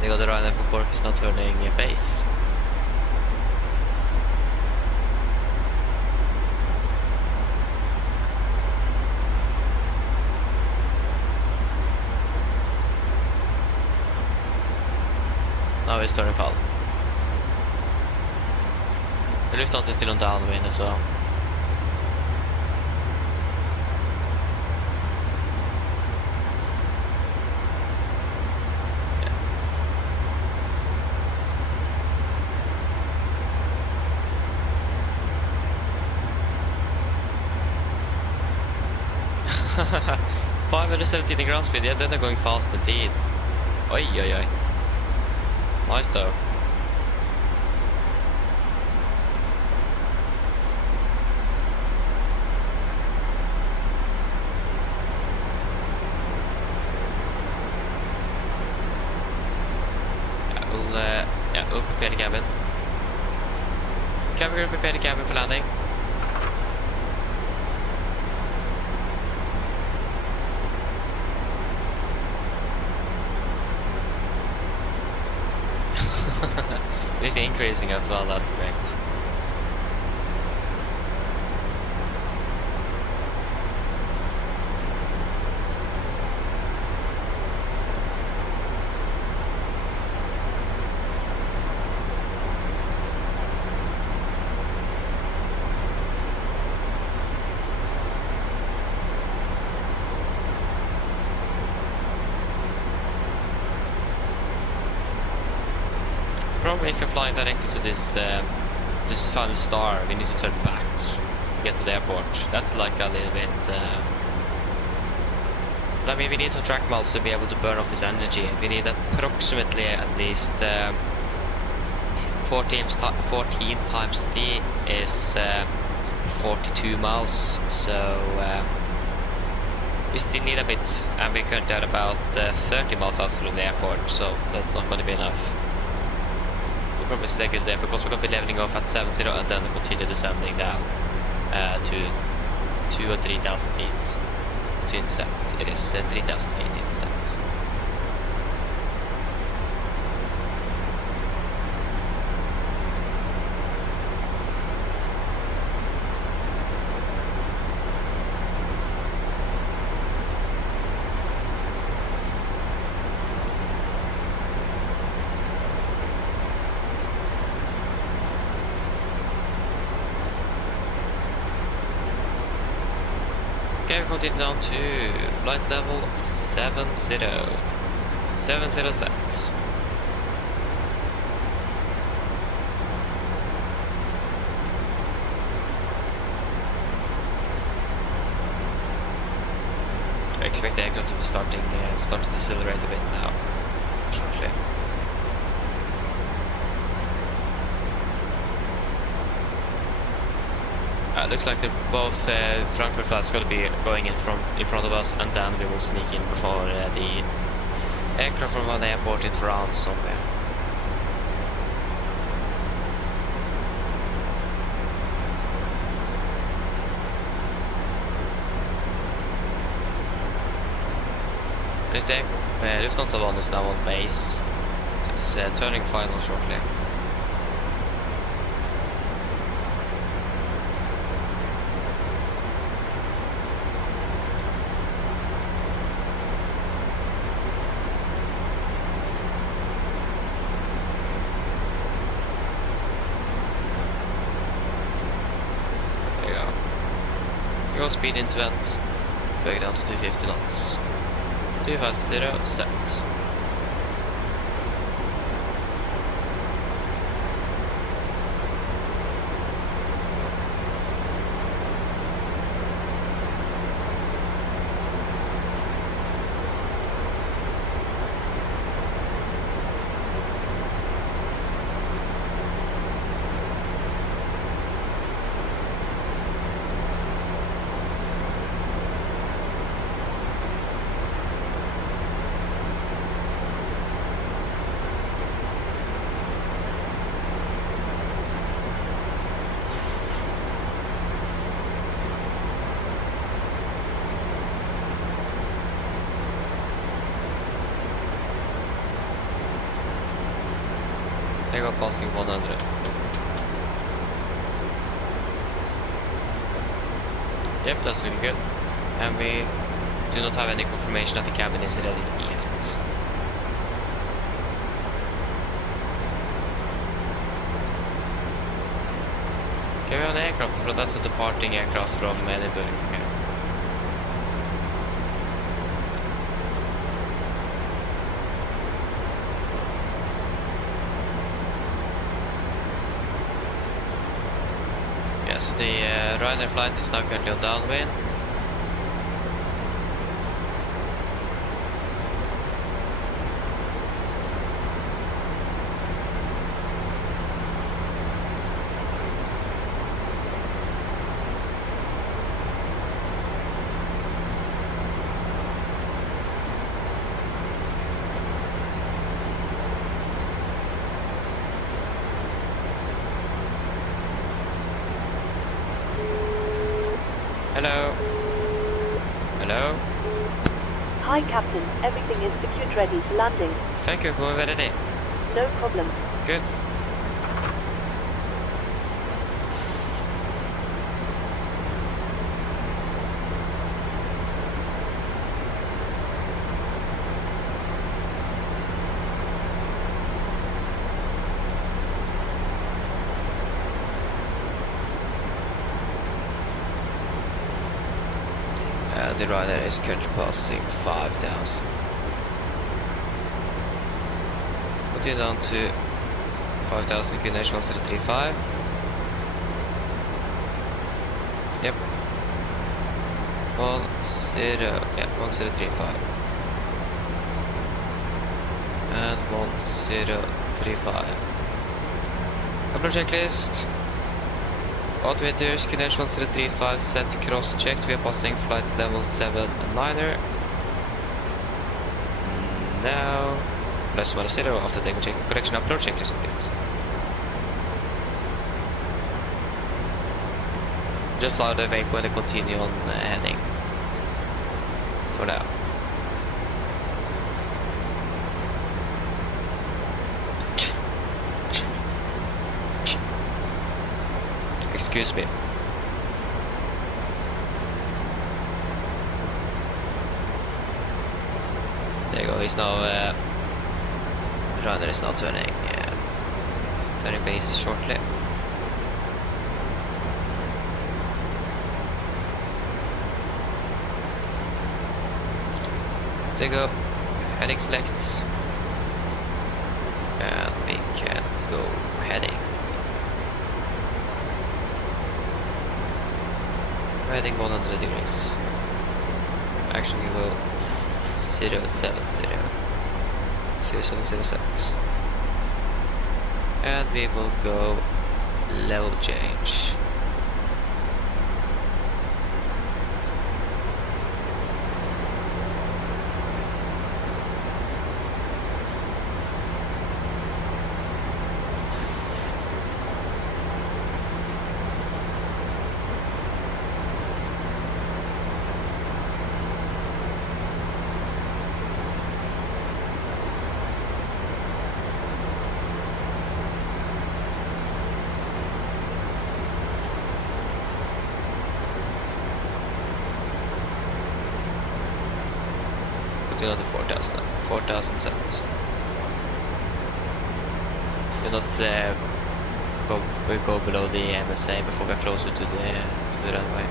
They got the Ryanair for Cork is now turning base. Now he's turning pal. The Lufthansa is still on downwind as well. 517 in ground speed, yeah, then they're going fast indeed. Oi, oi, oi. Nice though. We'll prepare the cabin. We're gonna prepare the cabin for landing. It is increasing as well, that's great. Probably if you're flying directly to this this final star, we need to turn back to get to the airport. That's like a little bit. But I mean, we need some track miles to be able to burn off this energy. We need approximately at least 14 times 3 is 42 miles. So we still need a bit, and we're currently at about 30 miles out from the airport. So that's not going to be enough. Probably stay good there because we're going to be leveling off at 70 and then continue descending down to 2,000 or 3,000 feet to intercept. It is 3,000 feet to intercept. Okay, we're continuing down to flight level 70. 70 set. I expect the aircraft to be start to decelerate a bit now, shortly. Looks like they're both Frankfurt flights going to be going in front of us, and then we will sneak in before the aircraft from one airport in France somewhere. There's the Lufthansa one is now on base. It's turning final shortly. Go speed into it, back down to 250 knots. 250 set. They go passing 100. Yep, that's looking good. And we do not have any confirmation that the cabin is ready yet. Okay, we have an aircraft in front. That's a departing aircraft from Edinburgh. Okay. So the Ryder flight is now currently on downwind. Hello? Hello? Hi, Captain. Everything is secured ready for landing. Thank you, going ready. No problem. Good. The rider is currently passing 5,000. Continue down to 5,000 QNH 1035. Yep. 1035. And 1035. Upload checklist. Autometers, QNH 1035 set cross-checked. We are passing flight level 7 and 9er. Now, plus 10 after taking check correction upload checklist complete. Just fly the waypoint and continue on heading. For now. Excuse me. There you go. He's now runner is now turning base shortly. There you go. Heading select, and we can go heading. Heading 100 degrees. Actually, we will 070 set. And we will go level change. Another 4,000 now. 4,000 set. We'll not we'll go below the MSA before we're closer to the runway.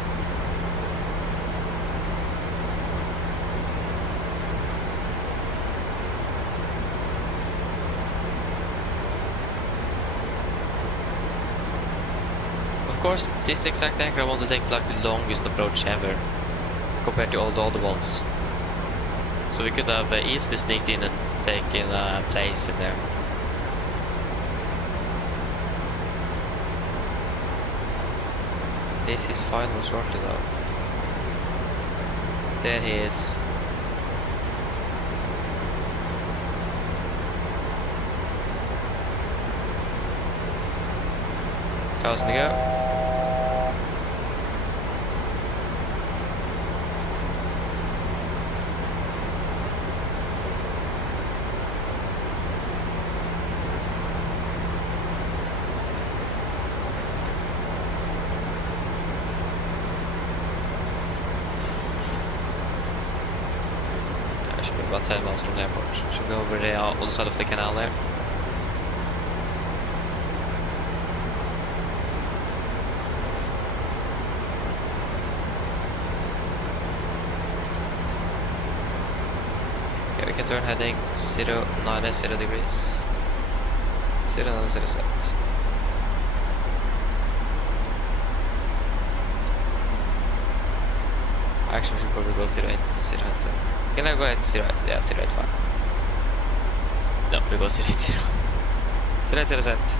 Of course, this exact anchor I want to take like the longest approach ever compared to all the other ones. So we could have easily sneaked in and taken a place in there. This is final shortly though. There he is. Thousand to go. About 10 miles from the airport. Should be over the other side of the canal there. Okay, we can turn heading 090 degrees. 090 set. Actually, we should probably go 080. Can I go at 085? No, we go 080. 080 set.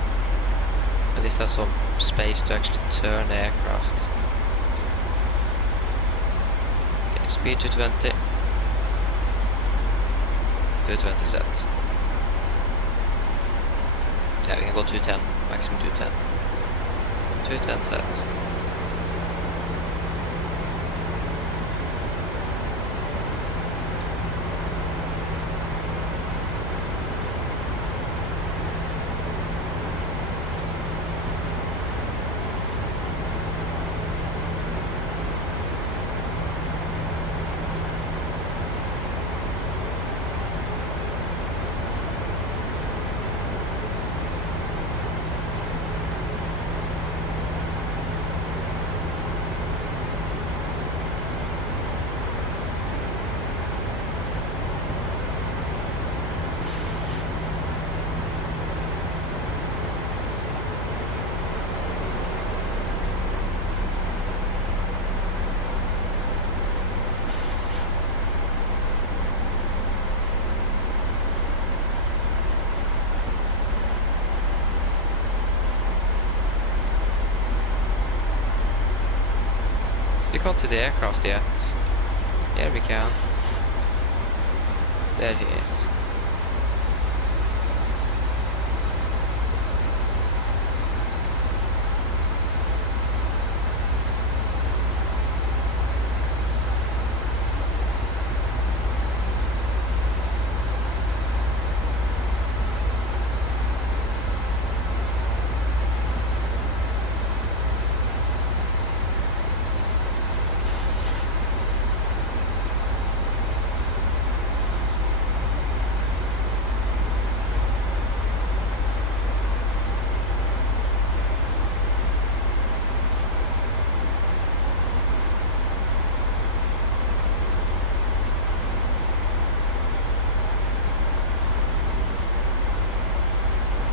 At least have some space to actually turn the aircraft. Okay, speed 220. 220 set. Yeah, we can go 210, maximum 210. 210 set. You can't see the aircraft yet. Here we can. There he is.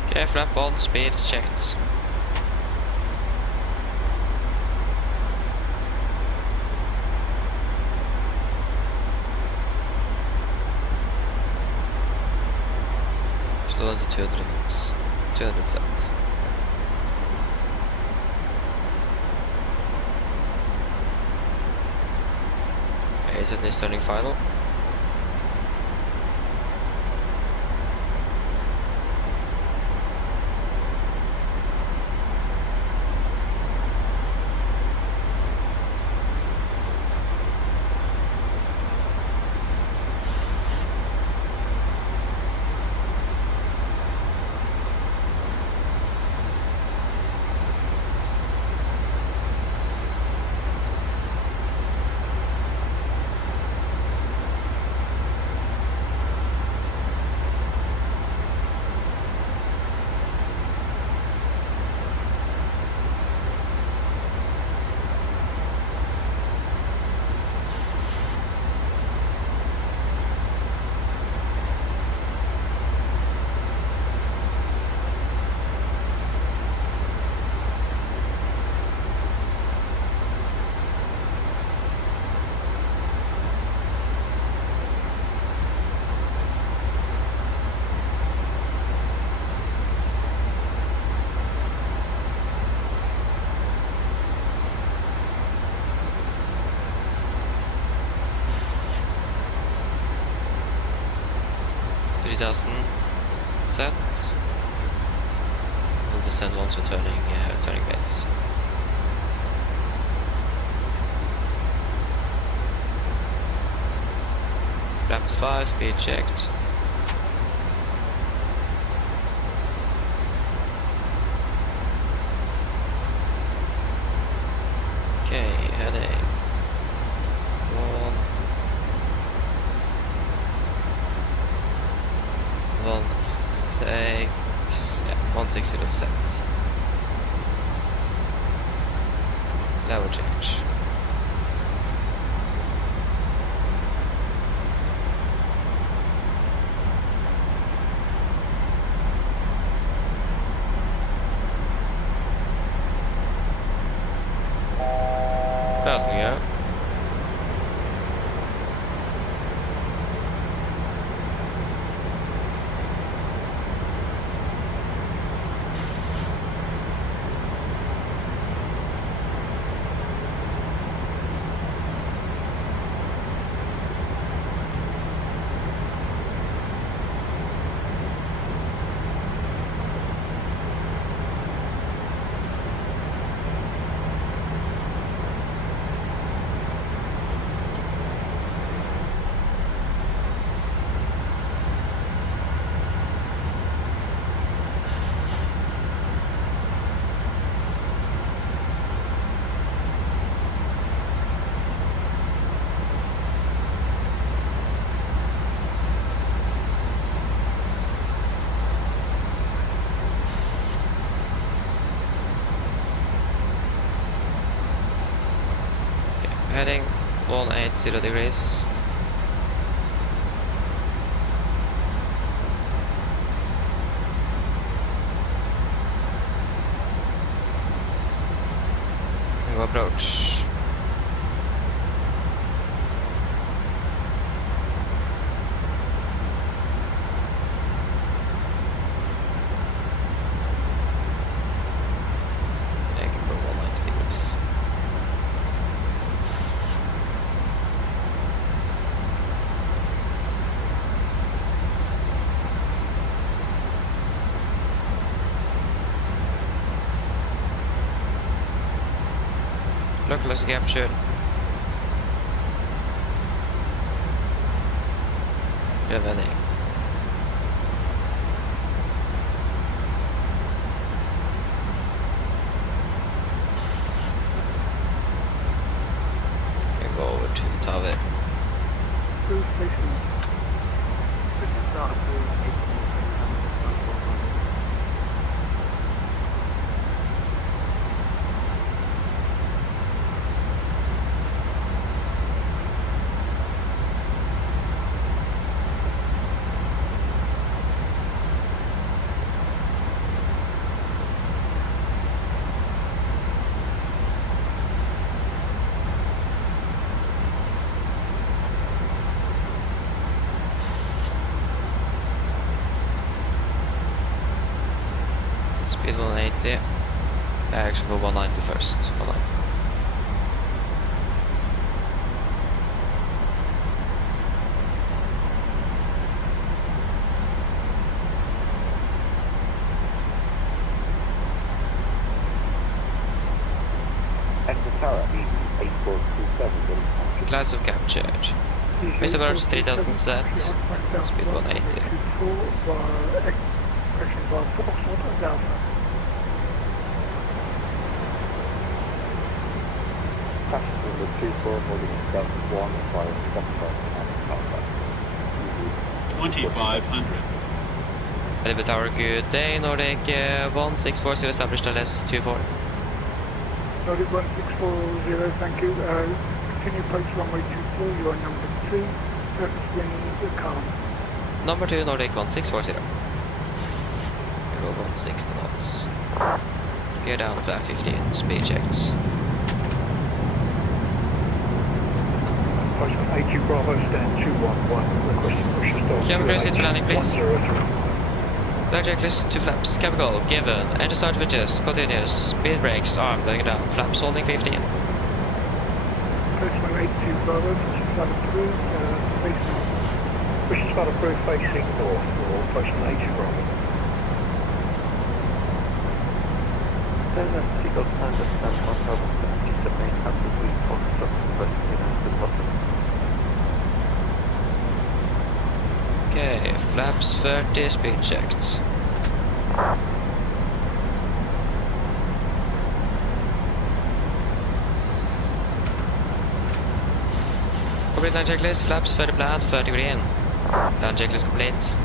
Okay, flap on, speed checked. Slå den till 200 set. Okay, is it turning final? Set. We'll descend once we're turning base. Flaps 5, speed checked. Okay, heading 160 to set. Level change. Passing out. Heading 180 degrees. New approach. Taking for 190 degrees. Localize captured. Revening. Can go over to Tower. Cruise station. This is not a Speed 180. Actually, go 190 first. 190. And the tower, 8427. Clouds of captured. Mr. Birch 3000 sets. Speed 180. Passenger 24 holding 2,500. Edinburgh Tower, good day. Nordic 1640 established LS 24. Nordic 1640, thank you. Continue approach runway 24, you are number 2. Surface wind calm. Number 2, Nordic 1640. Go 160 knots. Gear down, flap 15, speed checked. Approach 80 Bravo, stand 211, requesting push start. Cabin crew, sit for landing, please. 103. Flag checklist, 2 flaps, cabin goal, given. Engine start switches, continuous, speed brakes, arm going down, flaps holding 15. Approach 182 Bravo, push start approved, facing. Push start approved facing north, or approach 180 Bravo. Seagull standard, stand 1070, the main captain will construct the bottom. Okay, flaps 30, speed checked. Complete land checklist, flaps 30 planned, 30 green. Land checklist complete.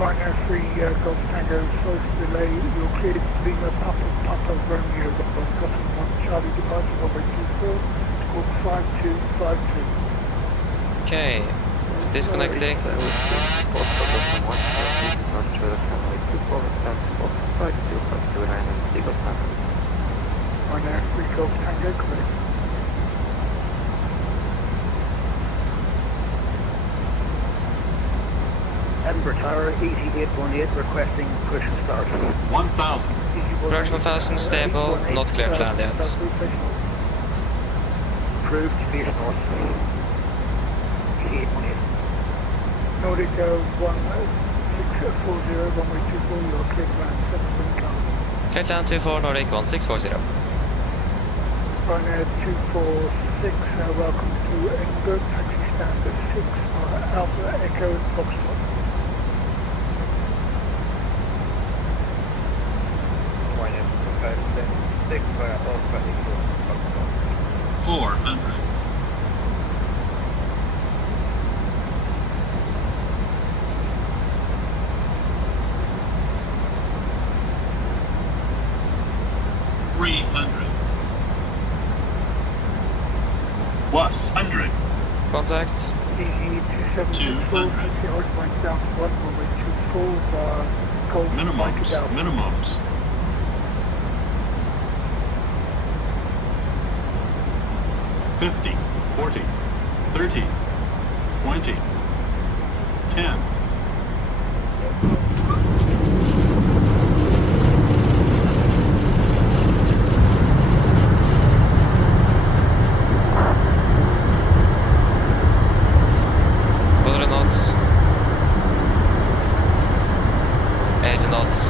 Right now, 3 Golf Tango, slow delay, you're cleared to Lima, Papa Romeo, Cotton 1 Charlie, departure runway 24, squawk 5252. Okay, disconnecting. Right now, 3 Golf Tango, clear. Edinburgh Tower, 8818, requesting push and start. 1,000. Approach 1000, stable, not clear to land yet. Approved, space north. 8818. Nordic 1640, runway 24, you're clear to land 7 wind calm. Clear to land 24, Nordic 1640. Right now, 246, welcome to Edinburgh, taxi standard 6, Alpha Echo Foxtrot. Right now, 6, Alpha Echo Foxtrot. 400. Plus 100. Contact. Easy 2764, taxi hardpoint down 1, runway 24, Gold Mike down. Minimums. $50, $40, $30, $20, $10. What are the knots? 80 knots.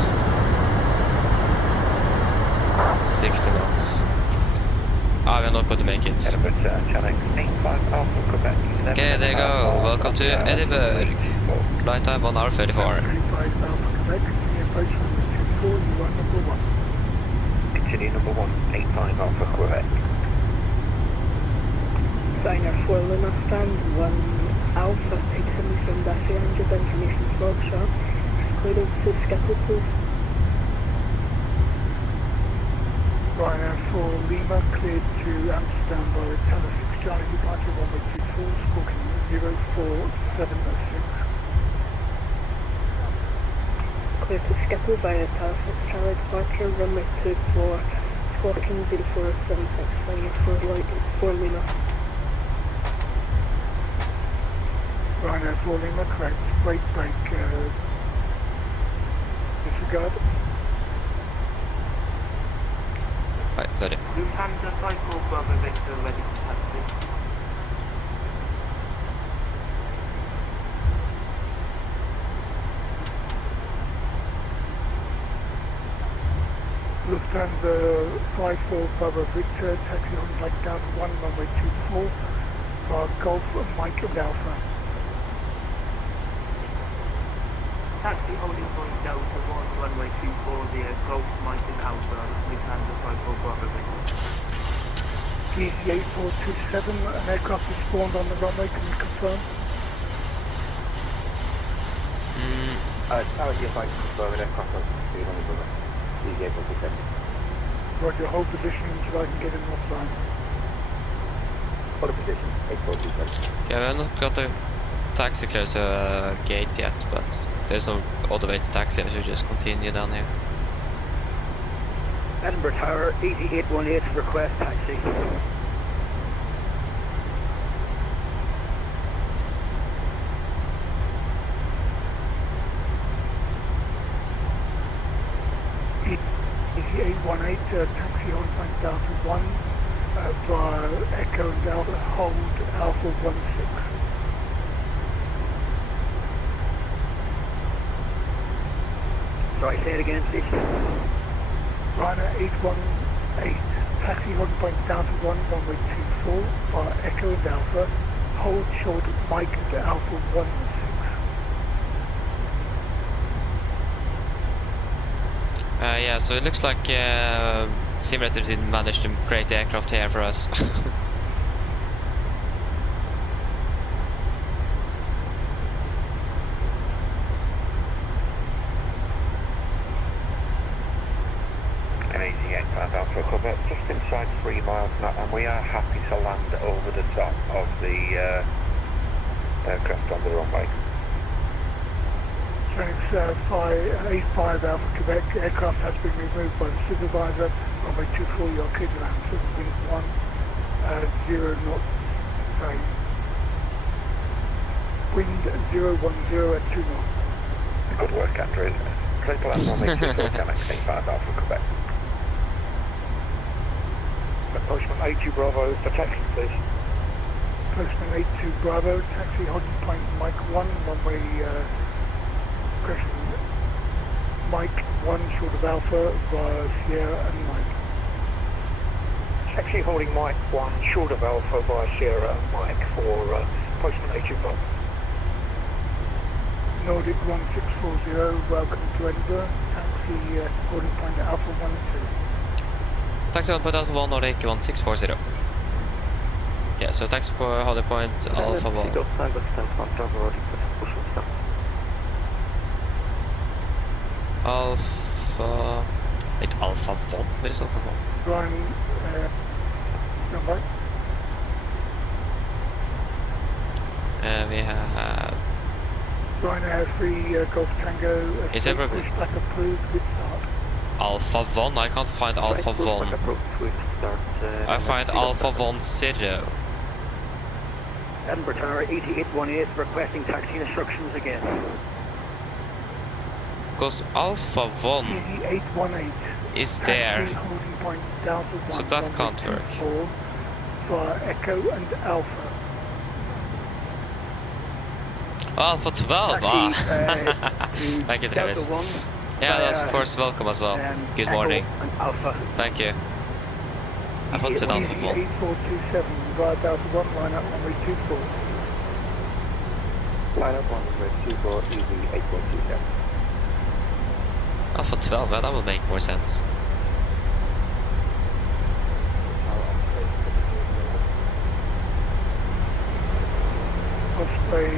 60 knots. we're not going to make it. Edinburgh, channel 85 Alpha Quebec. Okay, there you go. Welcome to Edinburgh. Flight time 1 hour 34. 35 Alpha Quebec, the approach number 24, you are number 1. Continue number 1, 85 Alpha Quebec. Diner 4 Lima stand 1 Alpha, taking me from Daffy and information smoke shop. Cleared to schedule, please. Ryanair 4 Lima cleared to Amsterdam by Tower 6 Charlie, departure runway 24, squawking 0476. Clear to schedule via Tower 6 Charlie, departure runway 24, squawking 0476, flying 4 Lima. Ryanair 4 Lima, correct. Brake, disregard. Right, sorry. Lufthansa Cycle Bravo Victor ready for taxi. Lufthansa 54 Bravo Victor, taxi on flight down 1, runway 24, for Golf Mike and Alpha. Taxi holding point Delta 1, runway 24 via Golf Mike and Alpha, Lufthansa Cycle Bravo Victor. DC 8427, an aircraft is spawned on the runway, can you confirm? Tower 5 confirm an aircraft on speed on the runway. DC 8427. Roger, hold position until I can get in offline. Hold a position, 8427. Okay, we have not got a taxi clear to gate yet, but there's no other way to taxi. I should just continue down here. Edinburgh Tower 8818, request taxi. DC 818, taxi on flight down to 1, via Echo and Alpha, hold Alpha 16. Sorry, say it again, please. Ryanair 818, taxi on point down to 1, runway 24, via Echo and Alpha, hold short of Mike and Alpha 16. Yeah, so it looks like simulator didn't manage to create the aircraft here for us. NAZ 85 Alpha Quebec, just inside 3 miles now, and we are happy to land over the top of the aircraft on the runway. Trans 85 Alpha Quebec, aircraft has been removed by the supervisor, runway 24, your clear to land 7.1, 0 knots, sorry, wind 010 at 2 knots. Good work, Andrew. Clear to land runway 24, Channel 85 Alpha Quebec. Postman 82 Bravo for taxi, please. Postman 82 Bravo, taxi holding point Mike 1, runway correction, Mike 1 short of Alpha via Sierra and Mike. Taxi holding Mike 1 short of Alpha via Sierra and Mike for Postman 82 Bravo. Nordic 1640, welcome to Edinburgh, taxi holding point Alpha 1 2. Taxi on point Alpha 1, Nordic 1640. Yeah, so taxi holding point Alpha 1. Alpha... Wait, Alpha 1? Where is Alpha 1? Ryan, number? We have... Ryanair 3 Golf Tango, Is it probably- pushback approved with start. Alpha 1? I can't find Alpha 1. I find Alpha 10. Edinburgh Tower 8818 requesting taxi instructions again. Because Alpha 1 CZ 818. is there. Taxi holding point down to 1, So that runway can't work. 24, via Echo and Alpha. Alpha 12, ah! Thank you, Travis. Delta 1, Yeah, that's of course welcome as well. Good Echo morning. and Alpha. Thank you. I thought sit down for Easy full. 8427 via Delta 1, line up runway 24. Line up on runway 24, easy 8427. Alpha 12, well, that would make more sense. Osprey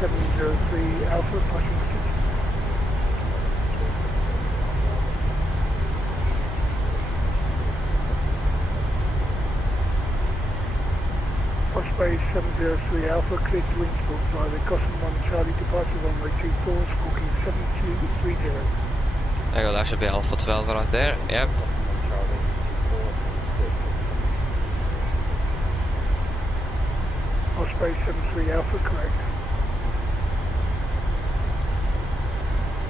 703 Alpha, pushing 6. Osprey 703 Alpha, cleared to Innsbruck via the Gotham 1 Charlie departure runway 24, squawking 7230. There you go, that should be Alpha 12 right there. Yep. Osprey 73 Alpha, correct.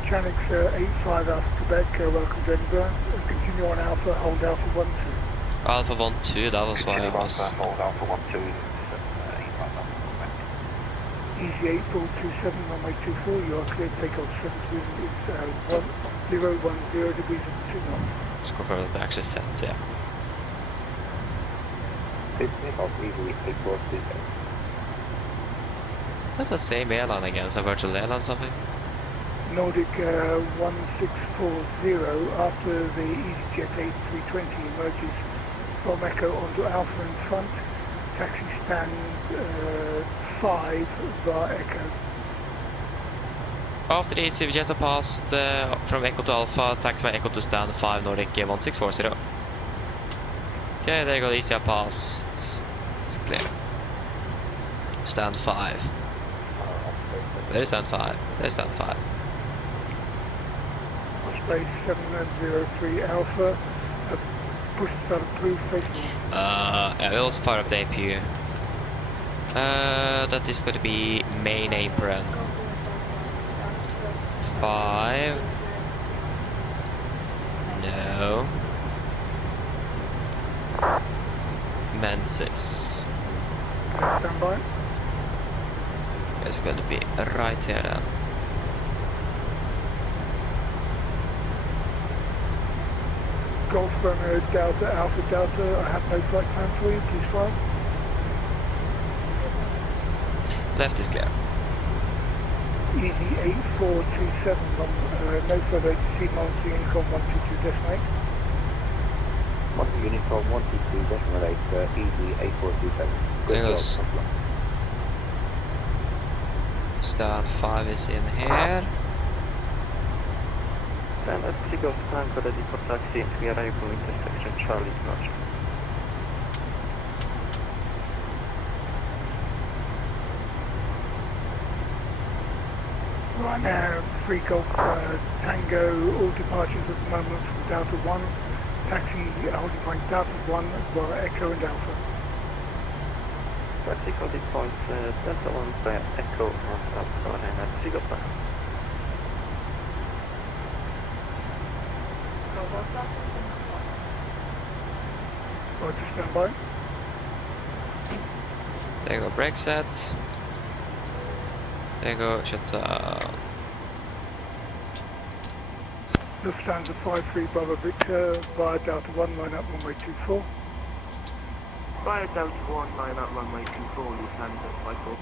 Chanix 85 Alpha Quebec, welcome to Edinburgh. Continue on Alpha, hold Alpha 12. Alpha 1-2, that was why I was... Hold Alpha 12. Easy 8427, runway 24, you are cleared, takeoff 7 is 1010 degrees and 2 knots. Just confirm that they actually set, yeah. Please take off easy 8427. That's the same airline again, it's a virtual airline something. Nordic 1640, after the EasyJet A320 emerges from Echo onto Alpha in front, taxi stand 5 via Echo. After the EasyJet passed from Echo to Alpha, taxi Echo to stand 5 Nordic 1640. Okay, there you go, the EasyJet passed. It's clear. Stand 5. There's stand 5. There's stand 5. Osprey 703 Alpha, push start approved, facing. Yeah, we'll also fire up the APU. That is going to be main apron. 5. No. Mensis. Stand by. It's going to be right here then. Golf Romeo Delta Alpha Delta, I have no flight plan for you, please fly. Left is clear. Easy 8427, no further ATC, Monty Unicorn 122 decimate. Monty Unicorn 122 decimal 8, easy 8427. There goes. Stand 5 is in here. Stand at Takeoff stand for the default taxi and we arrive to intersection Charlie Notch. Right now, 3 Golf Tango, all departures at the moment from Delta 1, taxi holding point Delta 1 via Echo and Alpha. Vertical depots Delta 1 via Echo and Alpha and at Takeoff stand. Roger, stand by. There you go, brake set. There you go, shutdown. Lufthansa 53 Bravo Victor via Delta 1, line up runway 24. Via Delta 1, line up runway 24, Lufthansa 54.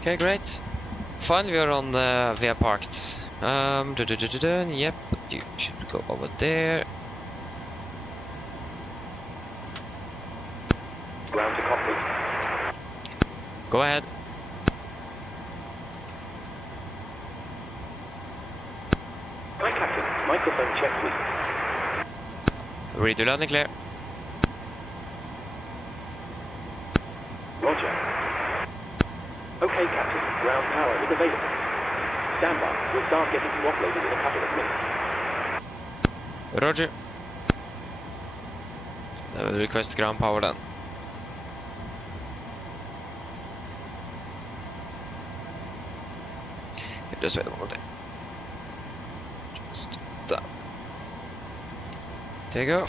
Okay, great. Finally, we are on we are parked. Yep, you should go over there. Ground to Cockpit. Go ahead. Hi Captain, microphone check please. Redo landing clear. Roger. Okay Captain, ground power is available. Stand by, we'll start getting you offloaded in a couple of minutes. Roger. I will request ground power then. Just wait a moment. Just that. There you go.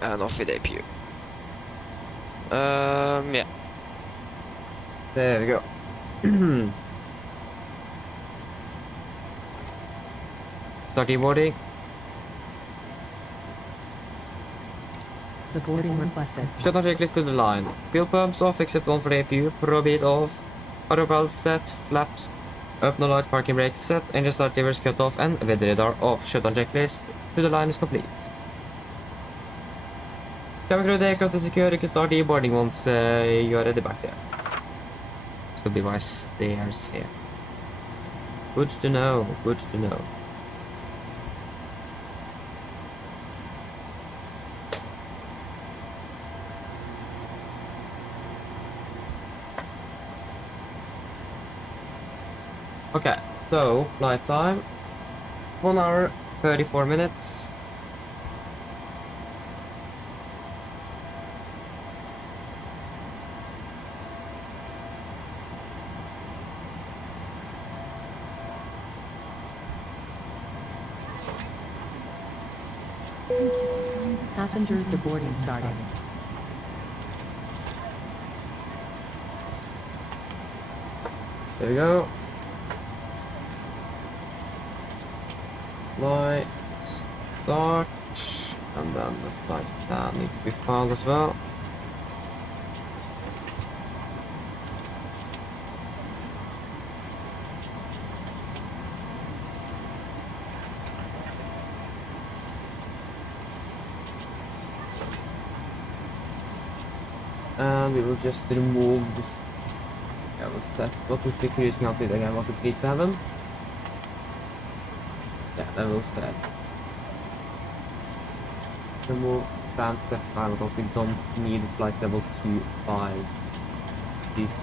And off with APU. Yeah. There we go. Start deboarding. The boarding requested. Shutdown checklist to the line. Fuel pumps off except one for the APU. Probeat off. Autopilot set. Flaps up, no light, parking brake set. Engine start levers cut off and weather radar off. Shutdown checklist to the line is complete. Cabin crew, the aircraft is secure. You can start deboarding once you are ready back there. It's gonna be my stairs here. Good to know. Good to know. Okay, so flight time 1 hour 34 minutes. Passengers deboarding starting. There we go. Flight start, and then the flight plan needs to be filed as well. And we will just remove this. Yeah, was that? What was the cruising altitude again? Was it 37? Yeah, that was that. Remove plan step 5 because we don't need flight level 25. This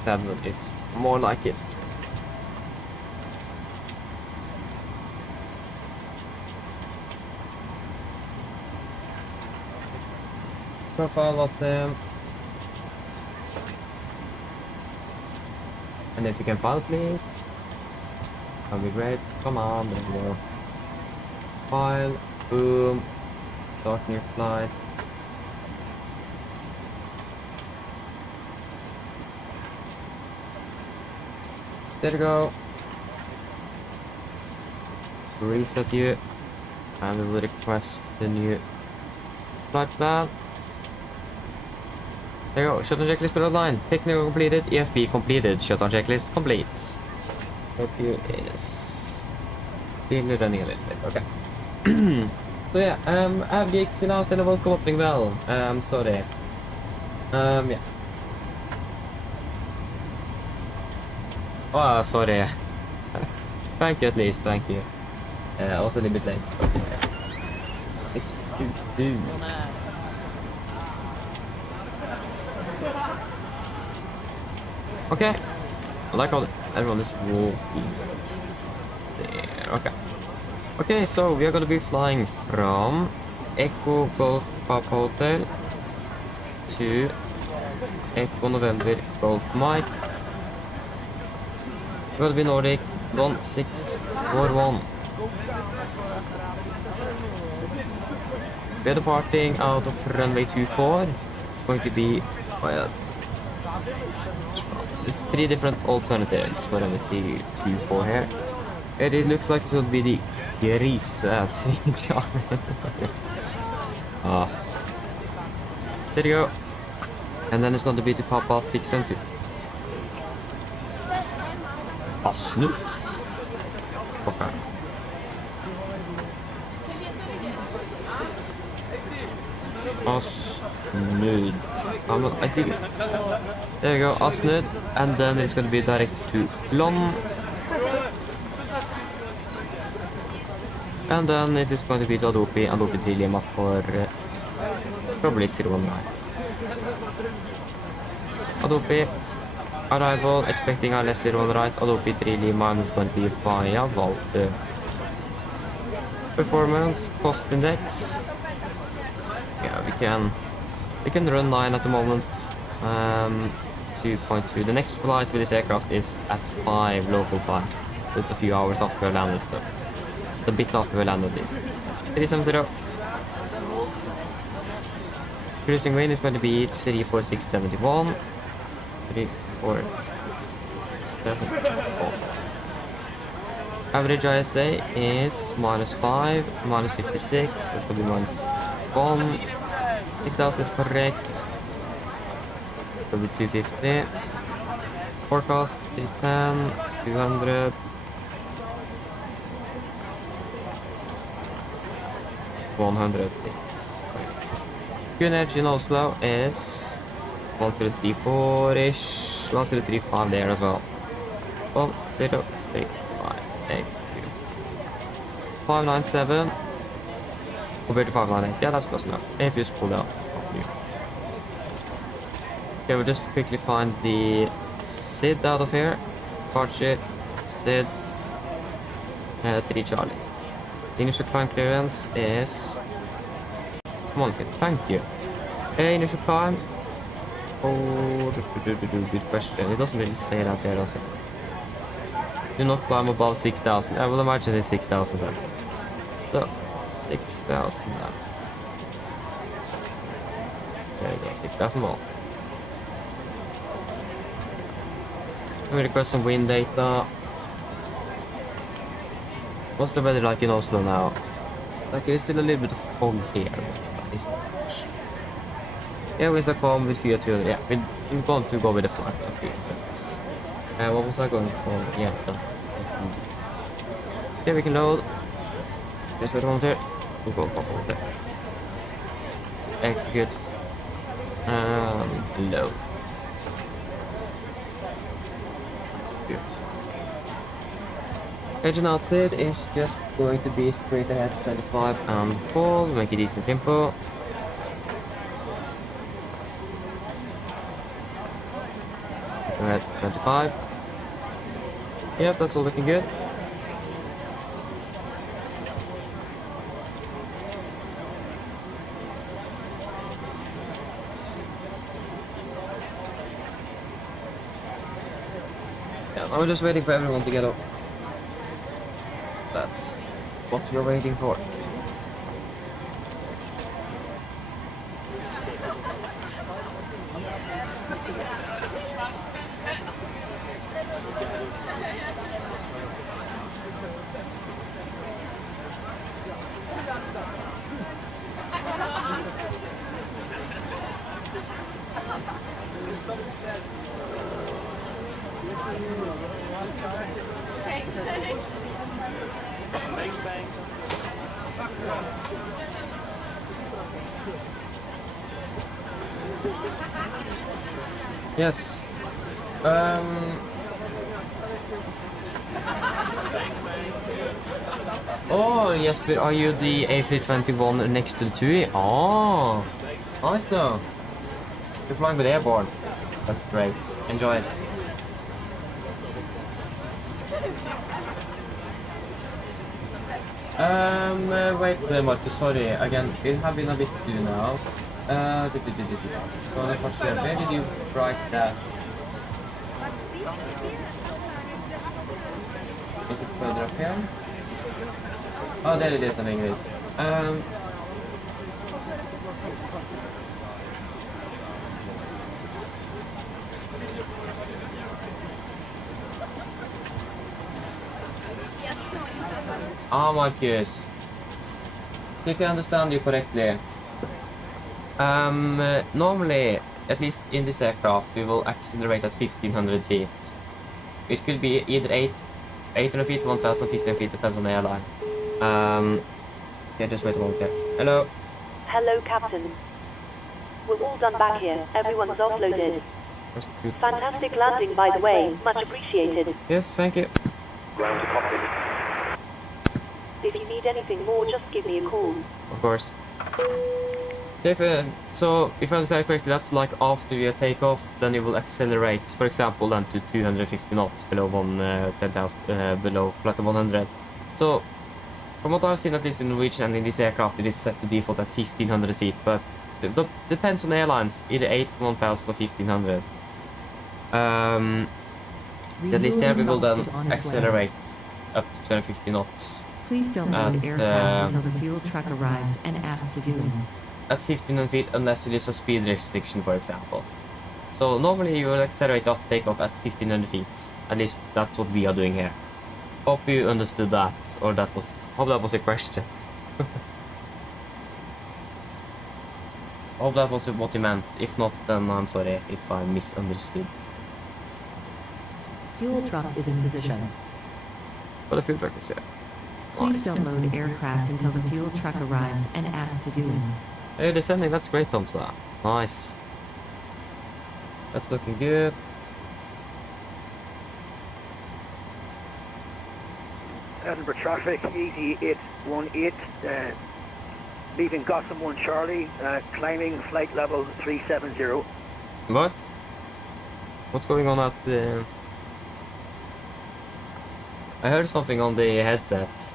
7 is more like it. Profile, let's and if you can file, please. That'll be great. Come on, there we go. File, boom, start new flight. There we go. Reset you, and we will request the new flight plan. There you go, shutdown checklist put online. Technical completed, EFB completed, shutdown checklist complete. APU is still running a little bit, okay. So yeah, avgick sin avställda welcome väl. Sorry. Yeah. Oh, sorry. Thank you at least, thank you. Also a little bit late. It's do. Okay. I like how everyone is walking there. Okay. Okay, so we are gonna be flying from Echo Golf Papa Hotel to Echo November Golf Mike. We're gonna be Nordic 1641. We are departing out of runway 24. It's going to be there's 3 different alternatives for runway 24 here. It looks like it would be the Gris-triangel. There you go. And then it's going to be the Papa 6 and 2. Asnud? Okay. Asnud. I think it. There you go, Asnud. And then it's going to be direct to Lon. And then it is going to be to Adopi and Adopi 3 Lima for probably 01 right. Adopi arrival, expecting ILS 01 right, Adopi 3 Lima, and it's going to be via Valte. Performance, cost index. Yeah, we can run 9 at the moment. 2.2. The next flight with this aircraft is at 5 local time. So it's a few hours after we landed, so it's a bit after we landed at least. 370. Cruising range is going to be 34671. 34671. Average ISA is -5, -56. That's going to be -1. 6,000 is correct. Probably 250. Forecast 310, 200. 100 is correct. Fuel edge in Oslo is 1034-ish, 1035 there as well. 1035, execute. 597 compared to 598. Yeah, that's close enough. APU is pulled out of you. Okay, we'll just quickly find the SID out of here. Card sheet, SID, 3 Charlies. The initial climb clearance is... Come on, kid. Thank you. Initial climb. Oh, good question. It doesn't really say that here, does it? Do not climb above 6,000. I will imagine it's 6,000 then. So, 6,000 then. There you go, 6,000 more. Let me request some wind data. What's the weather like in Oslo now? Like, there's still a little bit of fog here, but it's not much. Yeah, winds are calm with few 200. Yeah, we're going to go with the flight of 300. What was I going for? Yeah, that's... Okay, we can load. Just wait a moment here. We'll go pop over there. Execute. Load. Good. Engine outside is just going to be straight ahead 25 and full, make it easy and simple. Ahead 25. Yep, that's all looking good. Yeah, I'm just waiting for everyone to get up. That's what you're waiting for. Yes. Oh, yes, but are you the A321 next to the TUI? Oh, nice though. You're flying with airborne. That's great. Enjoy it. Wait, Marcus, sorry. Again, we have been a bit to do now. So the question, where did you write that? Is it further up here? Oh, there it is, I think it is. Marcus. If I understand you correctly, normally, at least in this aircraft, we will accelerate at 1,500 feet. It could be either 800 feet, 1,000, 1,500 feet, depends on the airline. Yeah, just wait a moment here. Hello. Hello, Captain. We're all done back here. Everyone's offloaded. Fantastic landing, by the way. Much appreciated. Yes, thank you. Ground to Cockpit. If you need anything more, just give me a call. Of course. So, if I understand correctly, that's like after your takeoff, then you will accelerate, for example, then to 250 knots below 10,000, below flight 100. So, from what I've seen, at least in Norwegian and in this aircraft, it is set to default at 1,500 feet, but it depends on the airlines, either 8, 1,000 or 1,500. At least there we will then accelerate up to 250 knots. Please don't load aircraft until the fuel truck arrives and ask to do it. At 1,500 feet, unless it is a speed restriction, for example. So normally you will accelerate after takeoff at 1,500 feet. At least that's what we are doing here. Hope you understood that, or hope that was a question. I hope that was what you meant. If not, then I'm sorry if I misunderstood. Fuel truck is in position. But the fuel truck is here. Please don't load aircraft until the fuel truck arrives and ask to do it. Hey, descending, that's great, Thompson. Nice. That's looking good. Edinburgh traffic, 8818, leaving Gotham 1 Charlie, climbing flight level 370. What? What's going on at the... I heard something on the headset.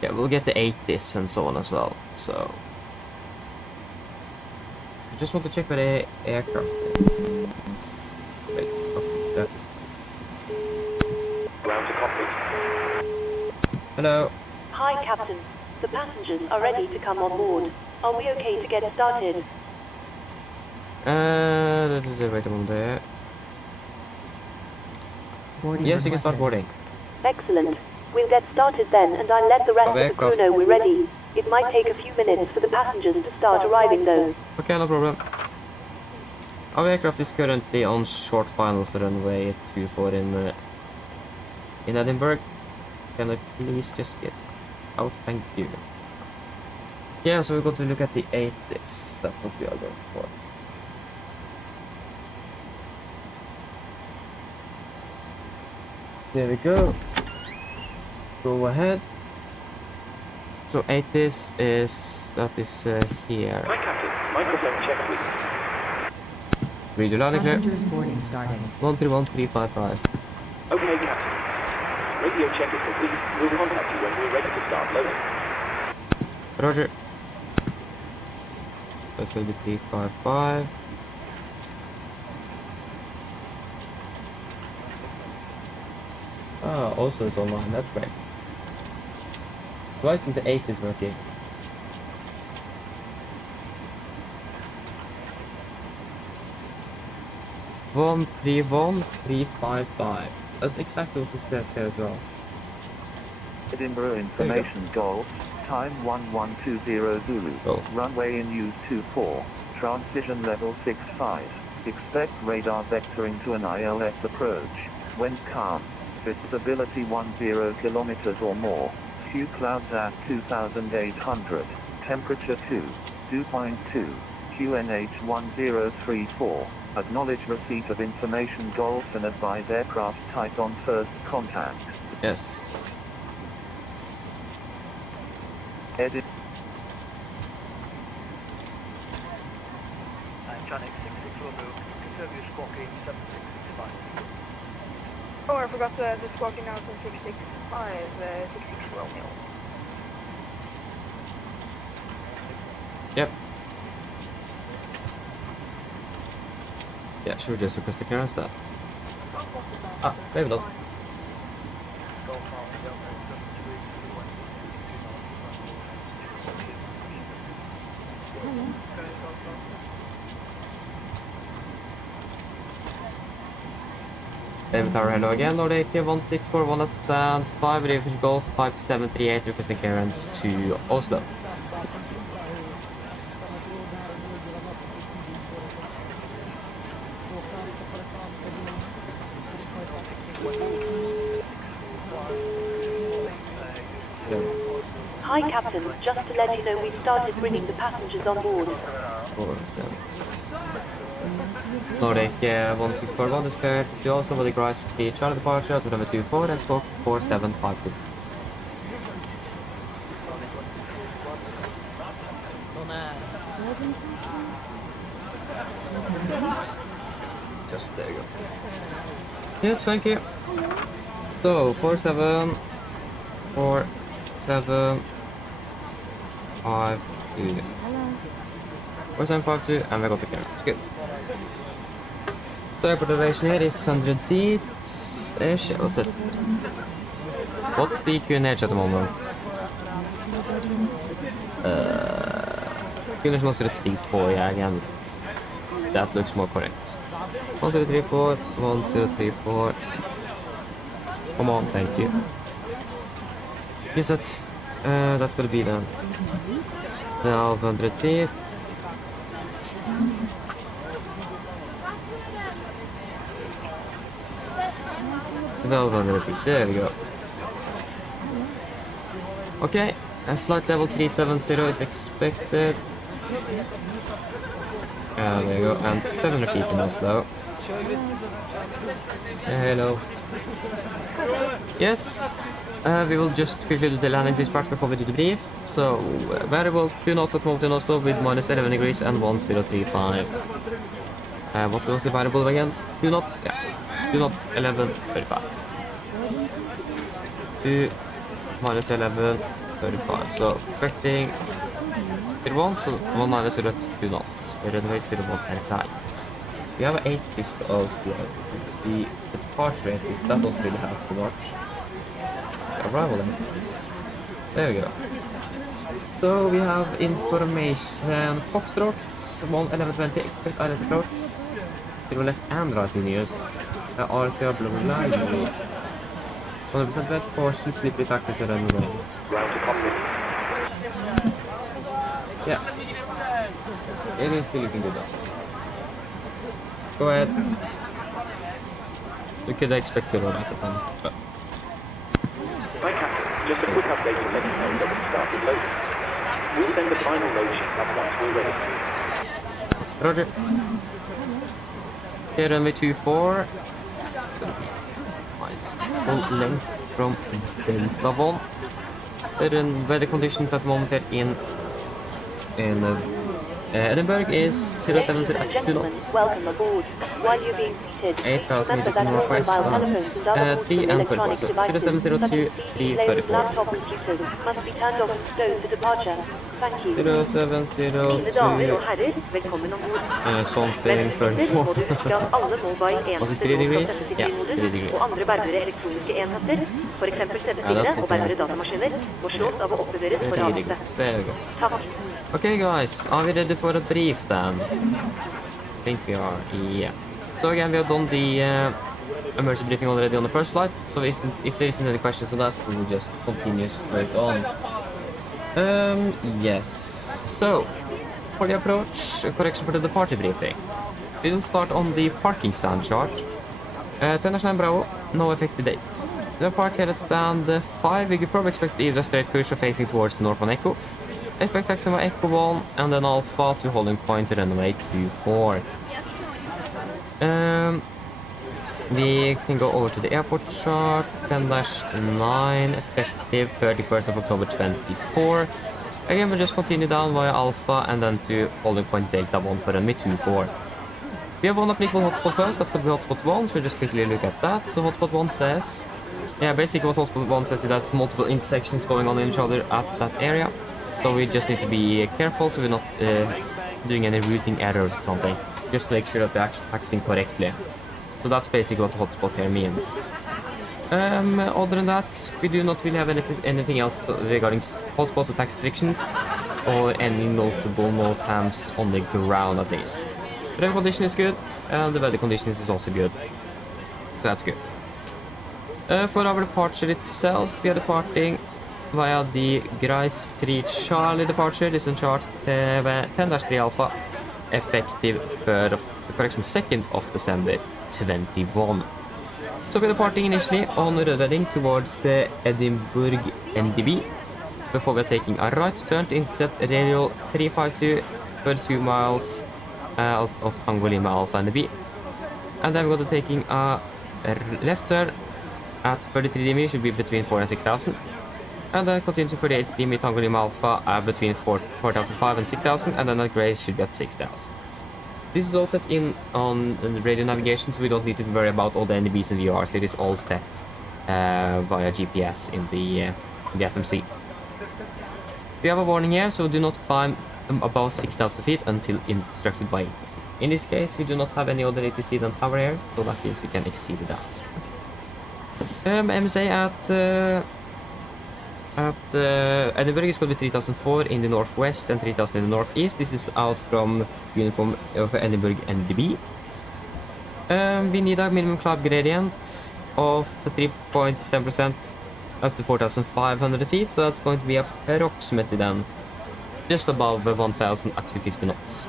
Yeah, we'll get to 80s and so on as well, so... I just want to check where the aircraft is. Wait, what is that? Ground to Cockpit. Hello. Hi, Captain. The passengers are ready to come on board. Are we okay to get started? Wait a moment there. Boarding Yes, you can start requested. boarding. Excellent. We'll get started then, and I'll let the rest of the crew know we're ready. It might take a few minutes for the passengers to start arriving, though. Okay, no problem. Our aircraft is currently on short final for runway 24 in Edinburgh. Can I please just get out? Thank you. Yeah, so we're going to look at the 80s. That's what we are going for. There we go. Go ahead. So 80s is... that is here. Hi, Captain. Microphone check, please. Read your landing clear. Passengers boarding starting. 131355. Okay, Captain. Radio check is complete. We'll contact you when we're ready to start loading. Roger. That's will be 355. Ah, Oslo is online, that's great. Ryzen to 8 is working. One 31355. That's exactly what it says here as well. Edinburgh information Golf, time 1120 Zulu, Golf. runway in use 24, transition level 65, expect radar vectoring to an ILS approach, wind calm, visibility 10 kilometers or more, few clouds at 2800, temperature 2.2, QNH 1034, acknowledge receipt of information Golf and advise aircraft type on first contact. Yes. Edit. Johnny 66 Romeo, confirm your squawking 7665. Oh, I forgot the squawking now from 665, 66 Romeo. Yep. Yeah, should we just request the clearance then? Ah, maybe not. David Tower, hello again. Lord AK 1641 at stand 5, River Golf, type 738, requesting clearance to Oslo. Hi, Captain. Just to let you know, we've started bringing the passengers on board. Lord AK 1641 is cleared to Oslo with the Grace the Charlie departure to number 24 and squawk 4752. Just there you go. Yes, thank you. So 4752. 4752, and we got the clearance. Good. The airport elevation here is 100 feet-ish. What's the QNH at the moment? Finish 1034, yeah, again. That looks more correct. 1034, 1034. Come on, thank you. Yes, that's gonna be then 1200 feet. There we go. Okay, flight level 370 is expected. There you go, and 700 feet in Oslo. Hello. Yes, we will just quickly do the landing dispatch before we do the brief. So, variable 2 knots at moment in Oslo with minus 11 degrees and 1035. What was the variable again? 2 knots? Yeah. 2 knots, 1135. 2 minus 1135. So, expecting 01, so 1 minus 0 2 knots. Runway 01 right. We have 8 piece for Oslo. The departure rate is that also really hard to watch. The arrival rates. There we go. So we have information. Foxtrot 1120 expect ILS approach. To left and right linears. RCR blah blah blah. 100% wet, caution, slippery taxis and runways. Ground to Cockpit. Yeah. It is still looking good though. Go ahead. You could expect 0 at the time. But... Right, Captain. Just a quick update to let you know that we started loading. We'll send the final load sheet up once we're ready. Roger. Okay, runway 24. Nice. Full length from Delta 1. The weather conditions at the moment here in Edinburgh is 070 at 2 knots. Welcome aboard. While you're being seated, 8,000 meters northwest on 3 and 34, so 0702 334. Laptop computers must be turned off and stowed for departure. Thank you. 0702 something 34. Was it 3 degrees? Yeah, 3 degrees. Og andre bærbare elektroniske enheter, for eksempel CD-spillere og bærbare datamaskiner, må slås av å oppbevares for avviste. There we go. Takk. Okay guys, are we ready for a brief then? I think we are, yeah. So again, we have done the emergency briefing already on the first flight, so if there isn't any questions on that, we will just continue straight on. Yes, so for the approach, a correction for the departure briefing. We will start on the parking stand chart. 10 Bravo, no effective date. The park here at stand 5, we could probably expect either straight push or facing towards north on Echo. Expect taxi by Echo 1 and then Alpha to holding point to runway 24. We can go over to the airport chart. 10-9 effective 31st of October 24. Again, we'll just continue down via Alpha and then to holding point Delta 1 for runway 24. We have one applicable hotspot first. That's going to be hotspot 1, so we'll just quickly look at that. So hotspot 1 says, yeah, basically what hotspot 1 says is that multiple intersections going on in each other at that area. So we just need to be careful so we're not doing any routing errors or something. Just make sure that we're actually taxing correctly. So that's basically what hotspot here means. Other than that, we do not really have anything else regarding hotspots or tax restrictions or any notable NOTAMs on the ground at least. The air condition is good and the weather conditions is also good. So that's good. For our departure itself, we are departing via the Grise 3 Charlie departure. This is on chart 10-3 Alpha, effective 2nd of December 21. So we're departing initially on road heading towards Edinburgh NDB before we're taking a right turn to intercept radial 352, 32 miles out of Tango Lima Alpha NDB. And then we're going to taking a left turn at 33 dB, should be between 4 and 6,000. And then continue to 48 dB Tango Lima Alpha between 4,005 and 6,000, and then at Grace should be at 6,000. This is all set in on the radio navigation, so we don't need to worry about all the NDBs and VRs. It is all set via GPS in the FMC. We have a warning here, so do not climb above 6,000 feet until instructed by it. In this case, we do not have any other ATC than tower here, so that means we can exceed that. MSA at at Edinburgh is going to be 3004 in the northwest and 3000 in the northeast. This is out from uniform of Edinburgh NDB. We need a minimum cloud gradient of 3.7% up to 4,500 feet, so that's going to be approximately then just above 1,000 at 250 knots.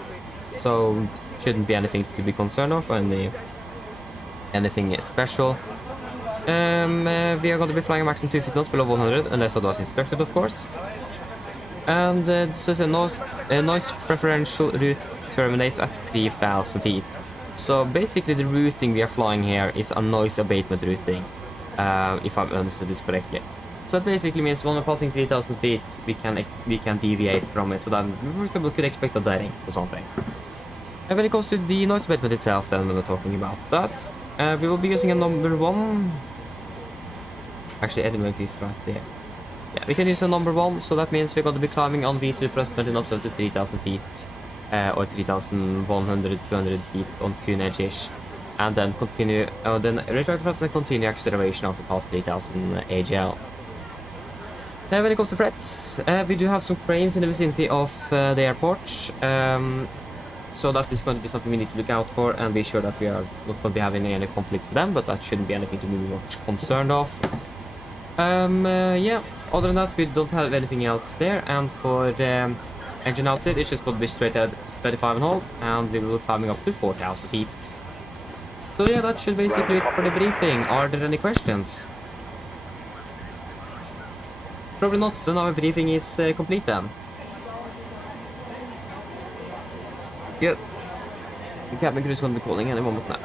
So shouldn't be anything to be concerned of, or anything special. We are going to be flying a maximum 250 knots below 100, unless otherwise instructed, of course. And this is a noise preferential route terminates at 3,000 feet. So basically the routing we are flying here is a noise abatement routing, if I've understood this correctly. So that basically means when we're passing 3,000 feet, we can deviate from it, so that we could expect a direct or something. And when it comes to the noise abatement itself, then when we're talking about that, we will be using a number 1. Actually, Edinburgh is right there. Yeah, we can use a number 1, so that means we're going to be climbing on V2 plus 20 knots up to 3,000 feet. Or 3,100, 200 feet on Cunage-ish. And then continue, then retract flaps and continue acceleration after past 3,000 AGL. When it comes to threats, we do have some cranes in the vicinity of the airport. So that is going to be something we need to look out for and be sure that we are not going to be having any conflicts with them, but that shouldn't be anything to be much concerned of. Yeah, other than that, we don't have anything else there, and for the engine outside, it's just going to be straight ahead 25 and hold, and we will be climbing up to 4,000 feet. So yeah, that should basically it for the briefing. Are there any questions? Probably not, then our briefing is complete then. Good. The cabin crew is going to be calling any moment now.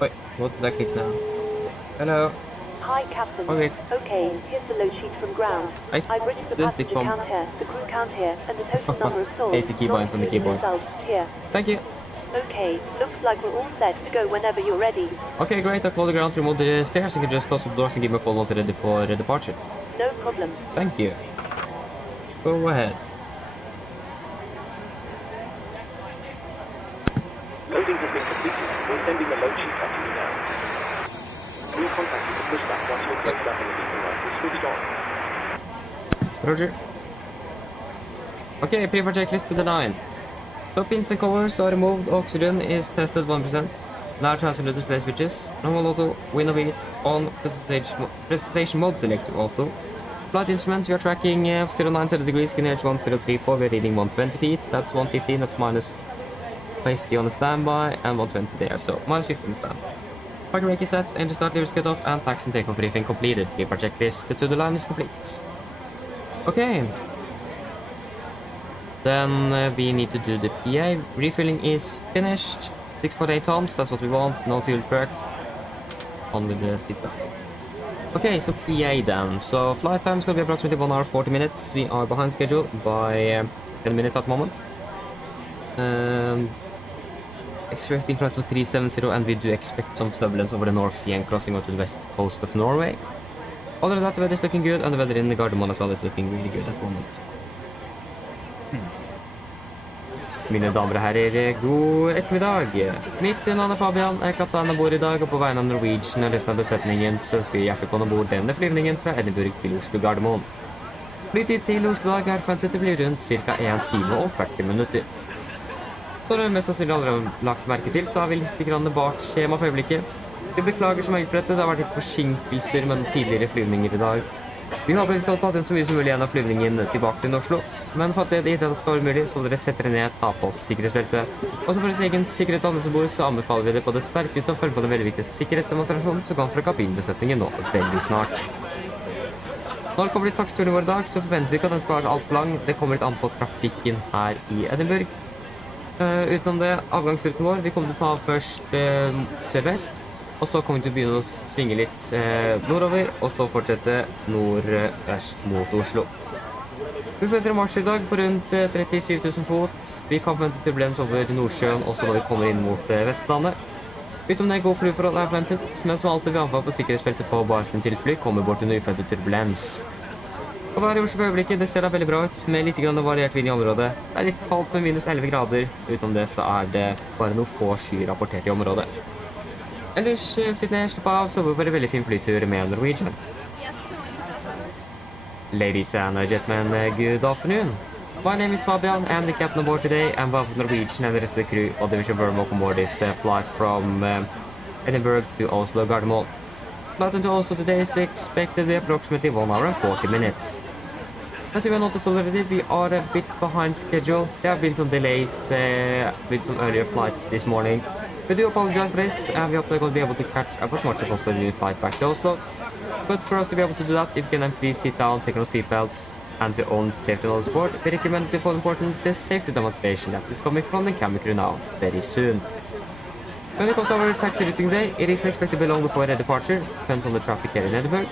Wait, what did I click now? Hello. Hi, Captain. Okay. Okay, here's the load sheet from ground. I've written the passenger count here, the crew count here, and the total number of souls. 80 keybinds on the keyboard. Here. Thank you. Okay, looks like we're all set to go whenever you're ready. Okay, great. I'll call the ground to remove the stairs. You can just close the doors and give me a call once you're ready for departure. No problem. Thank you. Go ahead. Loading has been completed. We're sending the load sheet up to you now. We'll contact you to push back once you're closed up and the beacon light is switched on. Roger. Okay, prefire checklist to the 9. Top pins and covers are removed. Oxygen is tested 1%. Now transfer to display switches. Normal auto, window beat, on precision mode, select auto. Flight instruments, we are tracking 090 degrees, QNH 1034, we are reading 120 feet. That's 115, that's minus 50 on the standby, and 120 there, so minus 50 on the stand. Parking brake is set, engine start levers cut off, and taxi and takeoff briefing completed. Prepare checklist to the line is complete. Okay. Then we need to do the PA. Refilling is finished. 6.8 tons, that's what we want. No fuel truck. On with the seatbelt. Okay, so PA then. So flight time is going to be approximately 1 hour 40 minutes. We are behind schedule by 10 minutes at the moment. And expecting flight to 370, and we do expect some turbulence over the North Sea and crossing onto the west coast of Norway. Other than that, the weather is looking good, and the weather in the Gardermoen as well is looking really good at the moment. Mine damer og herrer, god ettermiddag. Mitt navn er Fabian, jeg er kaptein av bord i dag, og på vegne av Norwegian og resten av besetningen så ønsker vi hjertelig på bord denne flyvningen fra Edinburgh til Oslo Gardermoen. Flytid til Oslo dag er forventet til å bli rundt ca. 1 time og 40 minutter. Så har vi mest sannsynlig allerede lagt merke til, så er vi litt grann bak skjema for øyeblikket. Vi beklager så meget for dette, det har vært litt forsinkelser med tidligere flyvninger i dag. Vi håper vi skal ha tatt inn så mye som mulig igjen av flyvningen tilbake til Oslo. Men for at det ikke skal være mulig, så dere setter dere ned, ta på oss sikkerhetsbeltet. Og så for oss egen sikkerhet alle som bor, så anbefaler vi det på det sterkeste å følge på den veldig viktige sikkerhetsdemonstrasjonen som kan fra kabinbesetningen nå veldig snart. Når det kommer til taksturen vår i dag, så forventer vi ikke at den skal være alt for lang. Det kommer litt an på trafikken her i Edinburgh. Utenom det, avgangsruten vår, vi kommer til å ta først sørvest. Og så kommer vi til å begynne å svinge litt nordover, og så fortsette nordøst mot Oslo. Vi forventer en marsj i dag på rundt 37 000 fot. Vi kan forvente turbulens over Nordsjøen, også når vi kommer inn mot Vestlandet. Utom det, god flyforhold er forventet, men som alltid ved anfall på sikkerhetsbeltet på basen til fly kommer bort en uforventet turbulens. Og været i Oslo for øyeblikket, det ser da veldig bra ut, med litt grann variert vind i området. Det er litt kaldt med minus 11 grader, utenom det så er det bare noen få skyer rapportert i området. Ellers, siden jeg slapp av, så var det en veldig fin flytur med Norwegian. Ladies and gentlemen, good afternoon. My name is Fabian, I'm the captain aboard today, and one of Norwegian and the rest of the crew of Division Verm welcome aboard this flight from Edinburgh to Oslo Gardermoen. Flight into Oslo today is expected to be approximately 1 hour and 40 minutes. As you have noticed already, we are a bit behind schedule. There have been some delays with some earlier flights this morning. We do apologize for this, and we hope we're going to be able to catch up as much as possible in the flight back to Oslo. But for us to be able to do that, if you can then please sit down, take on your seatbelts, and your own safety knowledge board, we recommend to follow important the safety demonstration that is coming from the camera crew now, very soon. When it comes to our taxi routing today, it isn't expected to be long before a departure, depends on the traffic here in Edinburgh.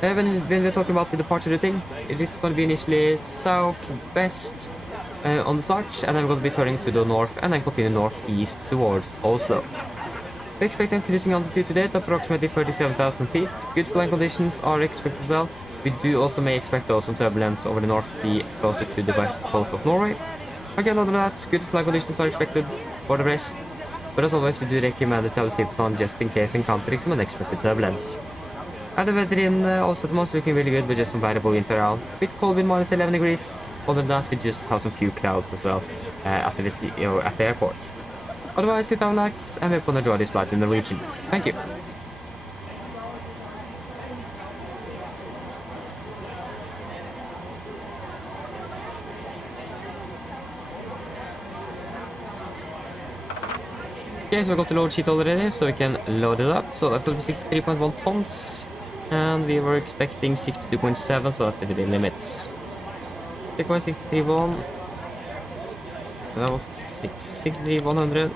When we're talking about the departure routing, it is going to be initially southwest on the start, and then we're going to be turning to the north and then continue northeast towards Oslo. We're expecting cruising altitude today at approximately 37,000 feet. Good flying conditions are expected as well. We do also may expect some turbulence over the North Sea closer to the west coast of Norway. Again, other than that, good flight conditions are expected for the rest. But as always, we do recommend to have a seatbelt on just in case encountering some unexpected turbulence. And the weather in Oslo at the moment is looking really good with just some variable winds around. A bit cold with minus 11 degrees. Other than that, we just have some few clouds as well after this, at the airport. Otherwise, sit down, relax, and we're going to enjoy this flight in Norwegian. Thank you. Okay, so we got the load sheet already, so we can load it up. So that's going to be 63.1 tons, and we were expecting 62.7, so that's within limits. 3.631. That was 63,100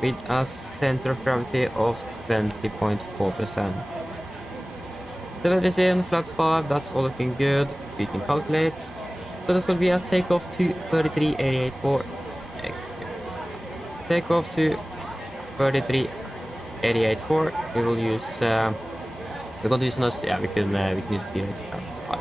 with a center of gravity of 20.4%. The weather is in, flap 5, that's all looking good. We can calculate. So that's going to be a takeoff to 33,884. Execute. Takeoff to 33,884. We will use, we're going to use another, yeah, we can use the 5.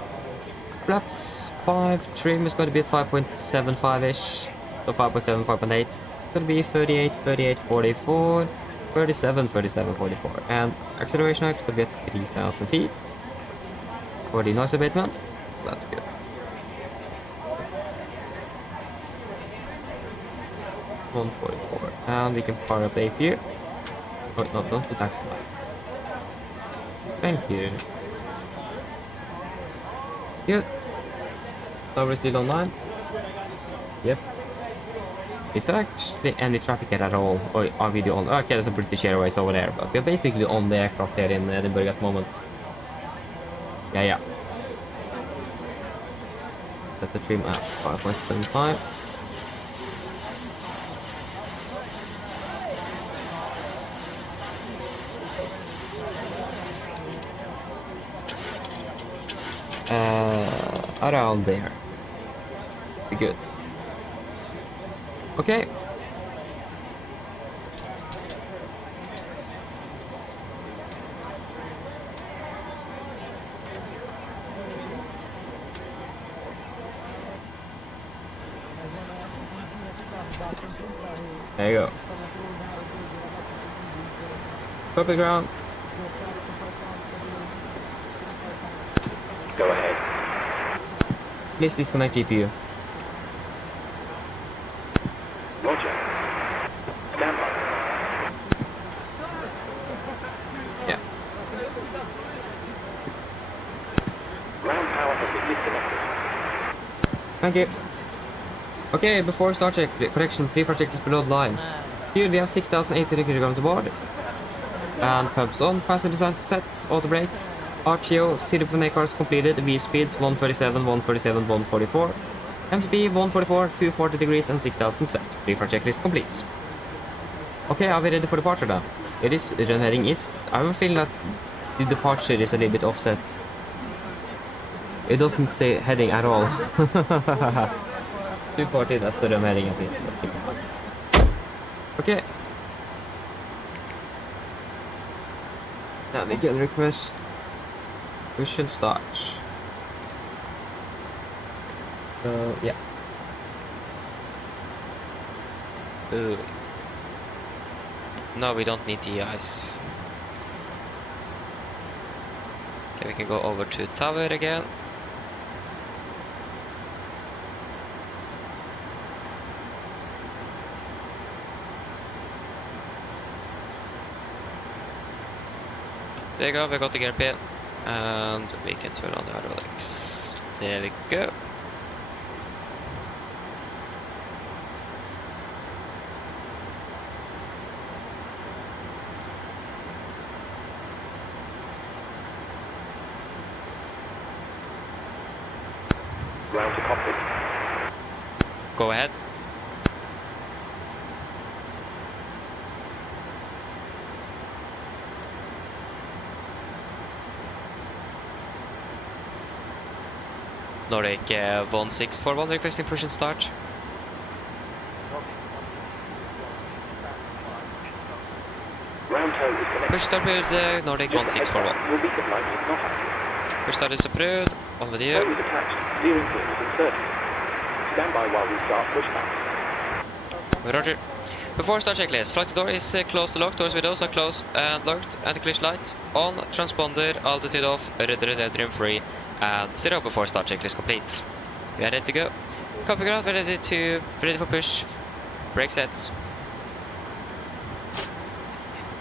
Flaps 5, trim is going to be 5.75-ish. So 5.7, 5.8. It's going to be 38, 38, 44, 37, 37, 44. And acceleration height is going to be at 3,000 feet for the noise abatement. So that's good. $144. And we can fire up the APU. Oh, no, don't the taxi light. Thank you. Good. So we're still online. Yep. Is there actually any traffic here at all? Or are we on? Okay, there's a British Airways over there, but we're basically on the aircraft here in Edinburgh at the moment. Yeah. Set the trim at 5.75. Around there. Be good. Okay. There you go. Copy ground. Go ahead. Please disconnect GPU. Roger. Stand by. Yeah. Ground power has been disconnected. Thank you. Okay, before start check, correction, pre-flight check is below the line. Here we have 6,800 kilograms aboard. And pumps on, passenger signs set, auto brake. RTO, city for cars completed, V speeds 137, 137, 144. MSP 144, 240 degrees and 6,000 set. Pre-flight checklist complete. Okay, are we ready for departure then? It is, run heading is. I have a feeling that the departure is a little bit offset. It doesn't say heading at all. 240, that's the run heading at least. Okay. And again, request push and start. So, yeah. Ooh. No, we don't need the ice. Okay, we can go over to tower again. There you go, we got the gear pin. And we can turn on the hydraulics. There we go. Round to cockpit. Go ahead. Nordic 1641 requesting push and start. Round toe is connected. Push start approved, Nordic 1641. Will be supplied with NOTAMs. Push start is approved. On with Toe you. is attached. Steering wheel is inserted. Stand by while we start pushback. Roger. Before start checklist, flight door is closed to locked, doors windows are closed and locked, anti-collision light on, transponder, altitude off, rudder and trim free, and 0 before start checklist complete. We are ready to go. Copy graph, ready for push, brake set.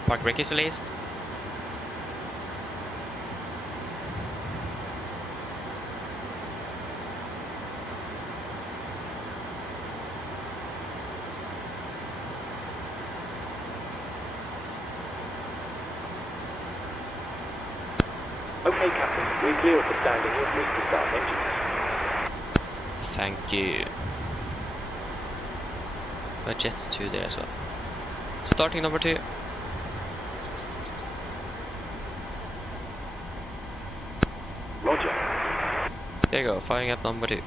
Park brake is released. Okay, Captain. We're clear of the standing. You're free to start engines. Thank you. A Jet 2 there as well. Starting number 2. Roger. There you go, firing up number 2.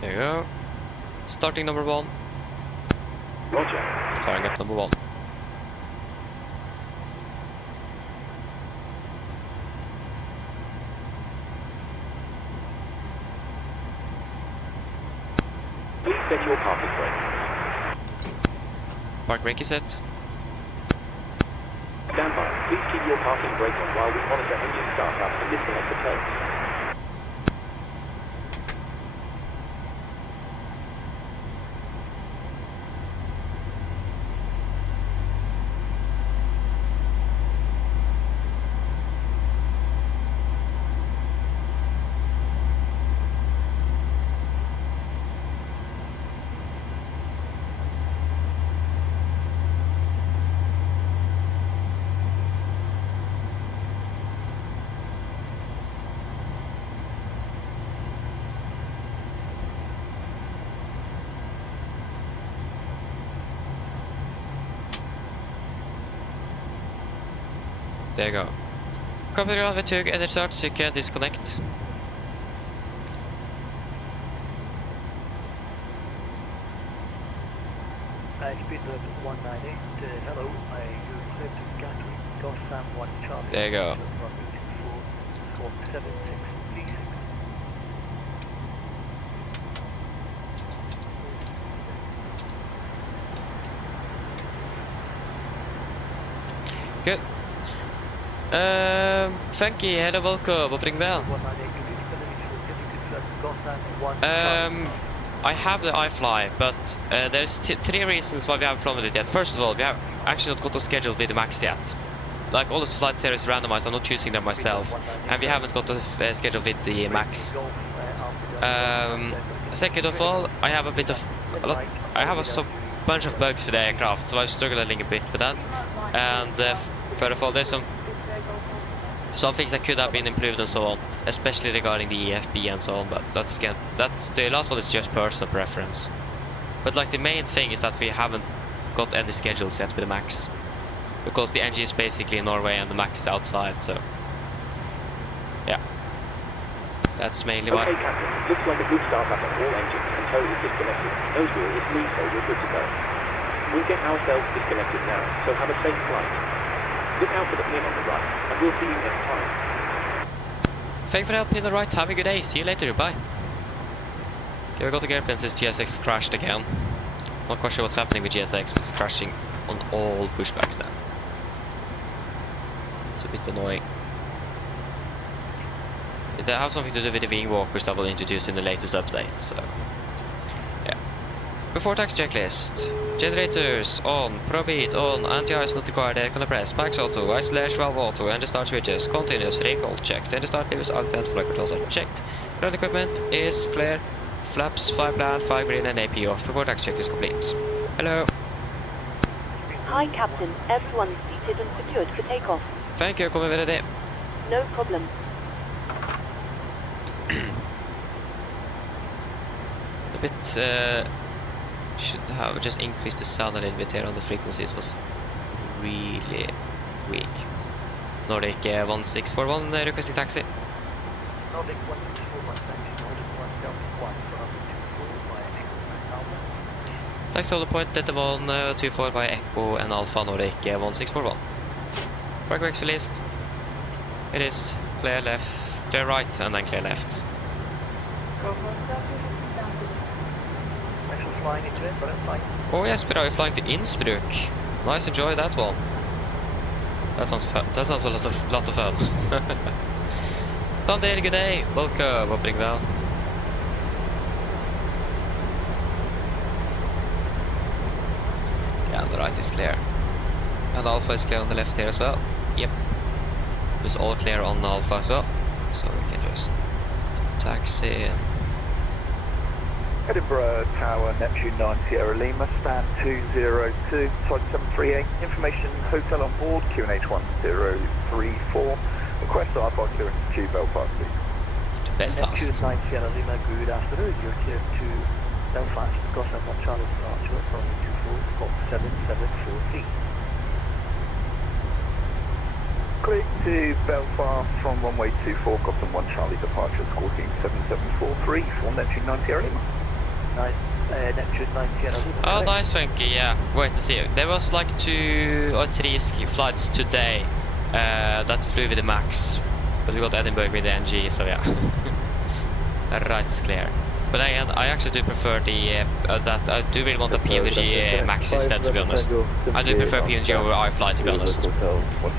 There you go. Starting number 1. Roger. Firing up number 1. Please set your parking brake. Park brake is set. Stand by. Please keep your parking brake on while we monitor engine startup and disconnect the toe. There you go. Copy ground with tug edit start, so you can disconnect. Speed limit 198, hello, you're clear to Gatwick, Golf Sam 1 Charlie. There you go. Runway 24, 476, please. Good. Funky, hello, welcome. Opening bell. 198, good evening, I have the iFly, but there's three reasons why we haven't flown with it yet. First of all, we have actually not got a schedule with the max yet. Like all those flight series randomized, I'm not choosing them myself, and we haven't got a schedule with the max. Second of all, I have bunch of bugs with the aircraft, so I'm struggling a bit with that. And third of all, there's some things that could have been improved and so on, especially regarding the EFB and so on. But that's the last one is just personal preference. But like the main thing is that we haven't got any schedules yet with the max, because the NG is basically in Norway and the max is outside. So yeah, that's mainly why. Okay, Captain. Looks like a good start up on all engines and totally disconnected. Nose wheel is me, so we're good to go. We'll get ourselves disconnected now, so have a safe flight. Look out for the pin on the right, and we'll see you next time. Thank you for the help in the right. Have a good day. See you later. Bye. Okay, we got the airplane since GSX crashed again. Not quite sure what's happening with GSX, but it's crashing on all pushbacks now. It's a bit annoying. They have something to do with the wing walkers that will introduced in the latest update, so yeah. Before tax checklist. Generators on, probeat on, anti-ice not required, air compress, max auto, isolation valve auto, and the start switches, continuous, recall checked, and the start levers, alt flight controls are checked. Ground equipment is clear, flaps, 5 plan, 5 green, and AP off. Before tax check is complete. Hello. Hi, Captain. Everyone is seated and secured for takeoff. Thank you, kommer ready. No problem. A bit, should have just increased the sound a little bit here on the frequency. It was really weak. Nordic 1641 requesting taxi. Nordic 1641 taxi, Nordic 1 from 24 by Echo and Alpha. Taxi holder point, Delta 124 by Echo and Alpha, Nordic 1641. Park brakes released. It is clear left, clear right, and then clear left. Flying into it, but it's fine. Oh yes, but are you flying to Innsbruck? Nice, enjoy that one. That sounds fun. That sounds a lot of fun. Thunder, good day. Welcome, opening bell. Yeah, on the right is clear. And Alpha is clear on the left here as well. Yep. It's all clear on Alpha as well. So we can just taxi in. Edinburgh Tower, Neptune 9 Sierra Lima, stand 202, side 738, information hotel on board, QNH 1034, request IFR clearance to Belfast, please. To Belfast. Neptune 9 Sierra Lima, good afternoon, you're clear to Belfast, Gotham 1 Charlie departure from 24, 7743. Clear to Belfast from runway 24, Gotham 1 Charlie departure, escorting 7743 for Neptune 9 Sierra Lima. Nice, Neptune 9 Sierra Lima. Oh, nice, Funky, yeah. Wait to see. There was like 2 or 3 flights today that flew with the max. But we got Edinburgh with the NG, so yeah. Right, it's clear. But again, I actually do prefer the that I do really want the PMDG max instead, to be honest. I do prefer PMDG over iFly, to be honest.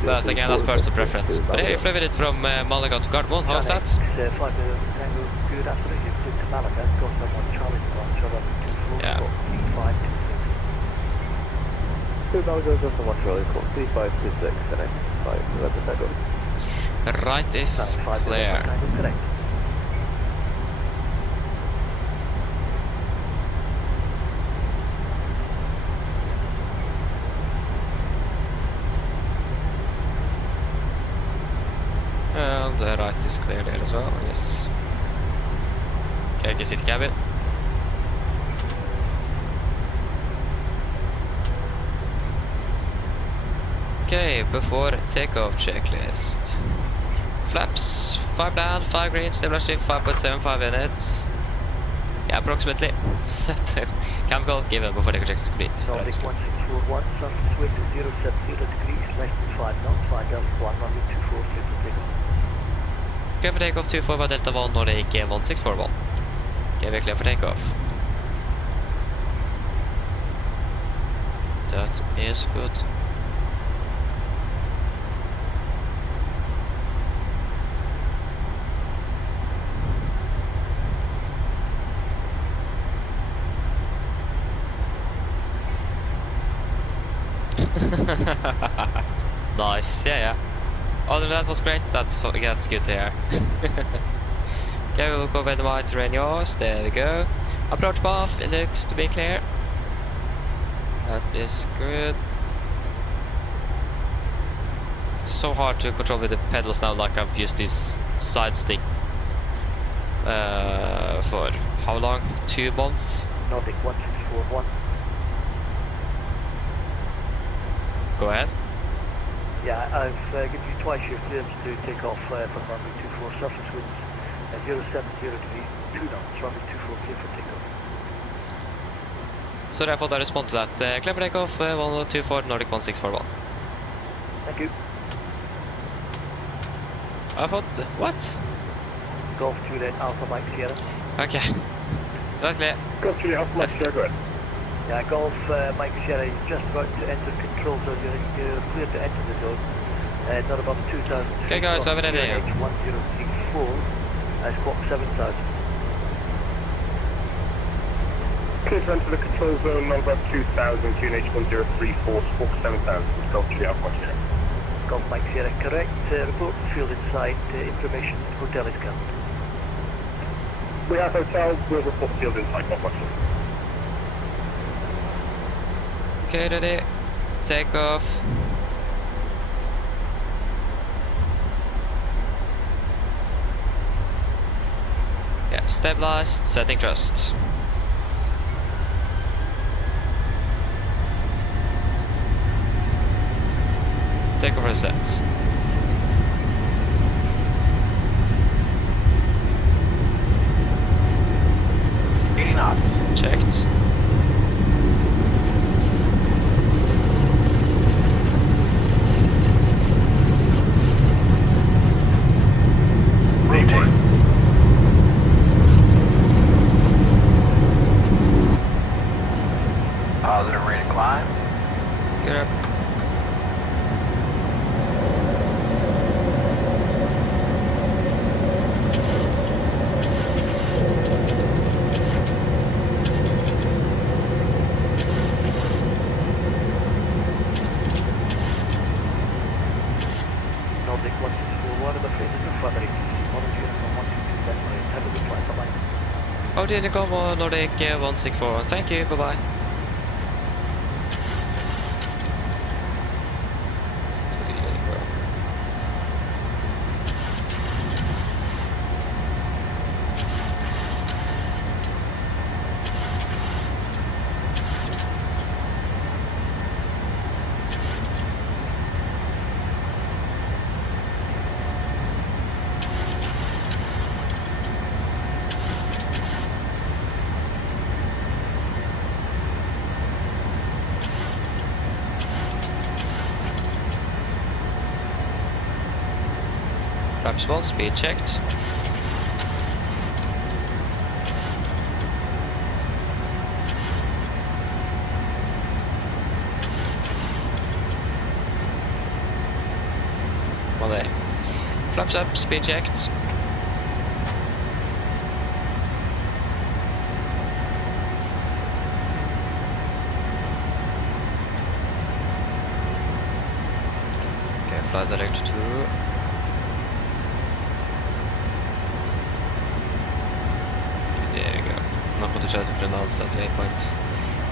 But again, that's personal preference. But yeah, you flew with it from Malaga to Gardermoen. How was that? Good afternoon, you're clear to Malaga, Gotham 1 Charlie departure from 24, Yeah. 3526. Right is clear. Correct. And the right is clear there as well, yes. Okay, I can see the cabin. Okay, before takeoff checklist. Flaps, 5 down, 5 green, stability 5.75 minutes. Yeah, approximately. Set chemical given before takeoff checklist is complete. Nordic 1641, surface wind 070 degrees, less than 5 knots, fly Delta 1, runway 24, clear for takeoff. Clear for takeoff 24 by Delta 1, Nordic 1641. Okay, we're clear for takeoff. That is good. Nice, yeah. Oh, that was great. That's good to hear. Okay, we'll go with my terrain yours. There we go. Approach path, it looks to be clear. That is good. It's so hard to control with the pedals now, like I've used this side stick for how long? 2 months? Nordic 1641. Go ahead. Yeah, I've given you twice your clearance to take off from runway 24 surface winds 070 degrees, 2 knots, runway 24 clear for takeoff. Sorry, I thought I responded to that. Clear for takeoff, 1024, Nordic 1641. Thank you. I thought, what? Golf Juliet Alpha Mike Sierra. Okay. That's clear. Golf Juliet Alpha Mike Sierra, go ahead. Yeah, Golf Mike Sierra is just about to enter control zone. You're clear to enter the zone. Not above 2,000. Okay, guys, have an idea. 1034. Squawk 7,000. Clear to enter the control zone, not above 2,000, QNH 1034, squawk 7,000, Golf Juliet Alpha Mike Sierra. Golf Mike Sierra, correct. Report field inside. Information, hotel is covered. We have hotel, we'll report field inside, not much. Okay, ready. Take off. Yeah, stabilized, setting thrust. Take off reset. Checked. Rotate. Positive rate of climb. Get up. Nordic 1641, I'm afraid there's no further information. Model unit from 122 Denmark. Have a good flight, bye-bye. Oh, did you come on Nordic 1641? Thank you, bye bye. Flaps 1, speed checked. One day. Flaps up, speed checked. Okay, fly direct to to try to pronounce that waypoint.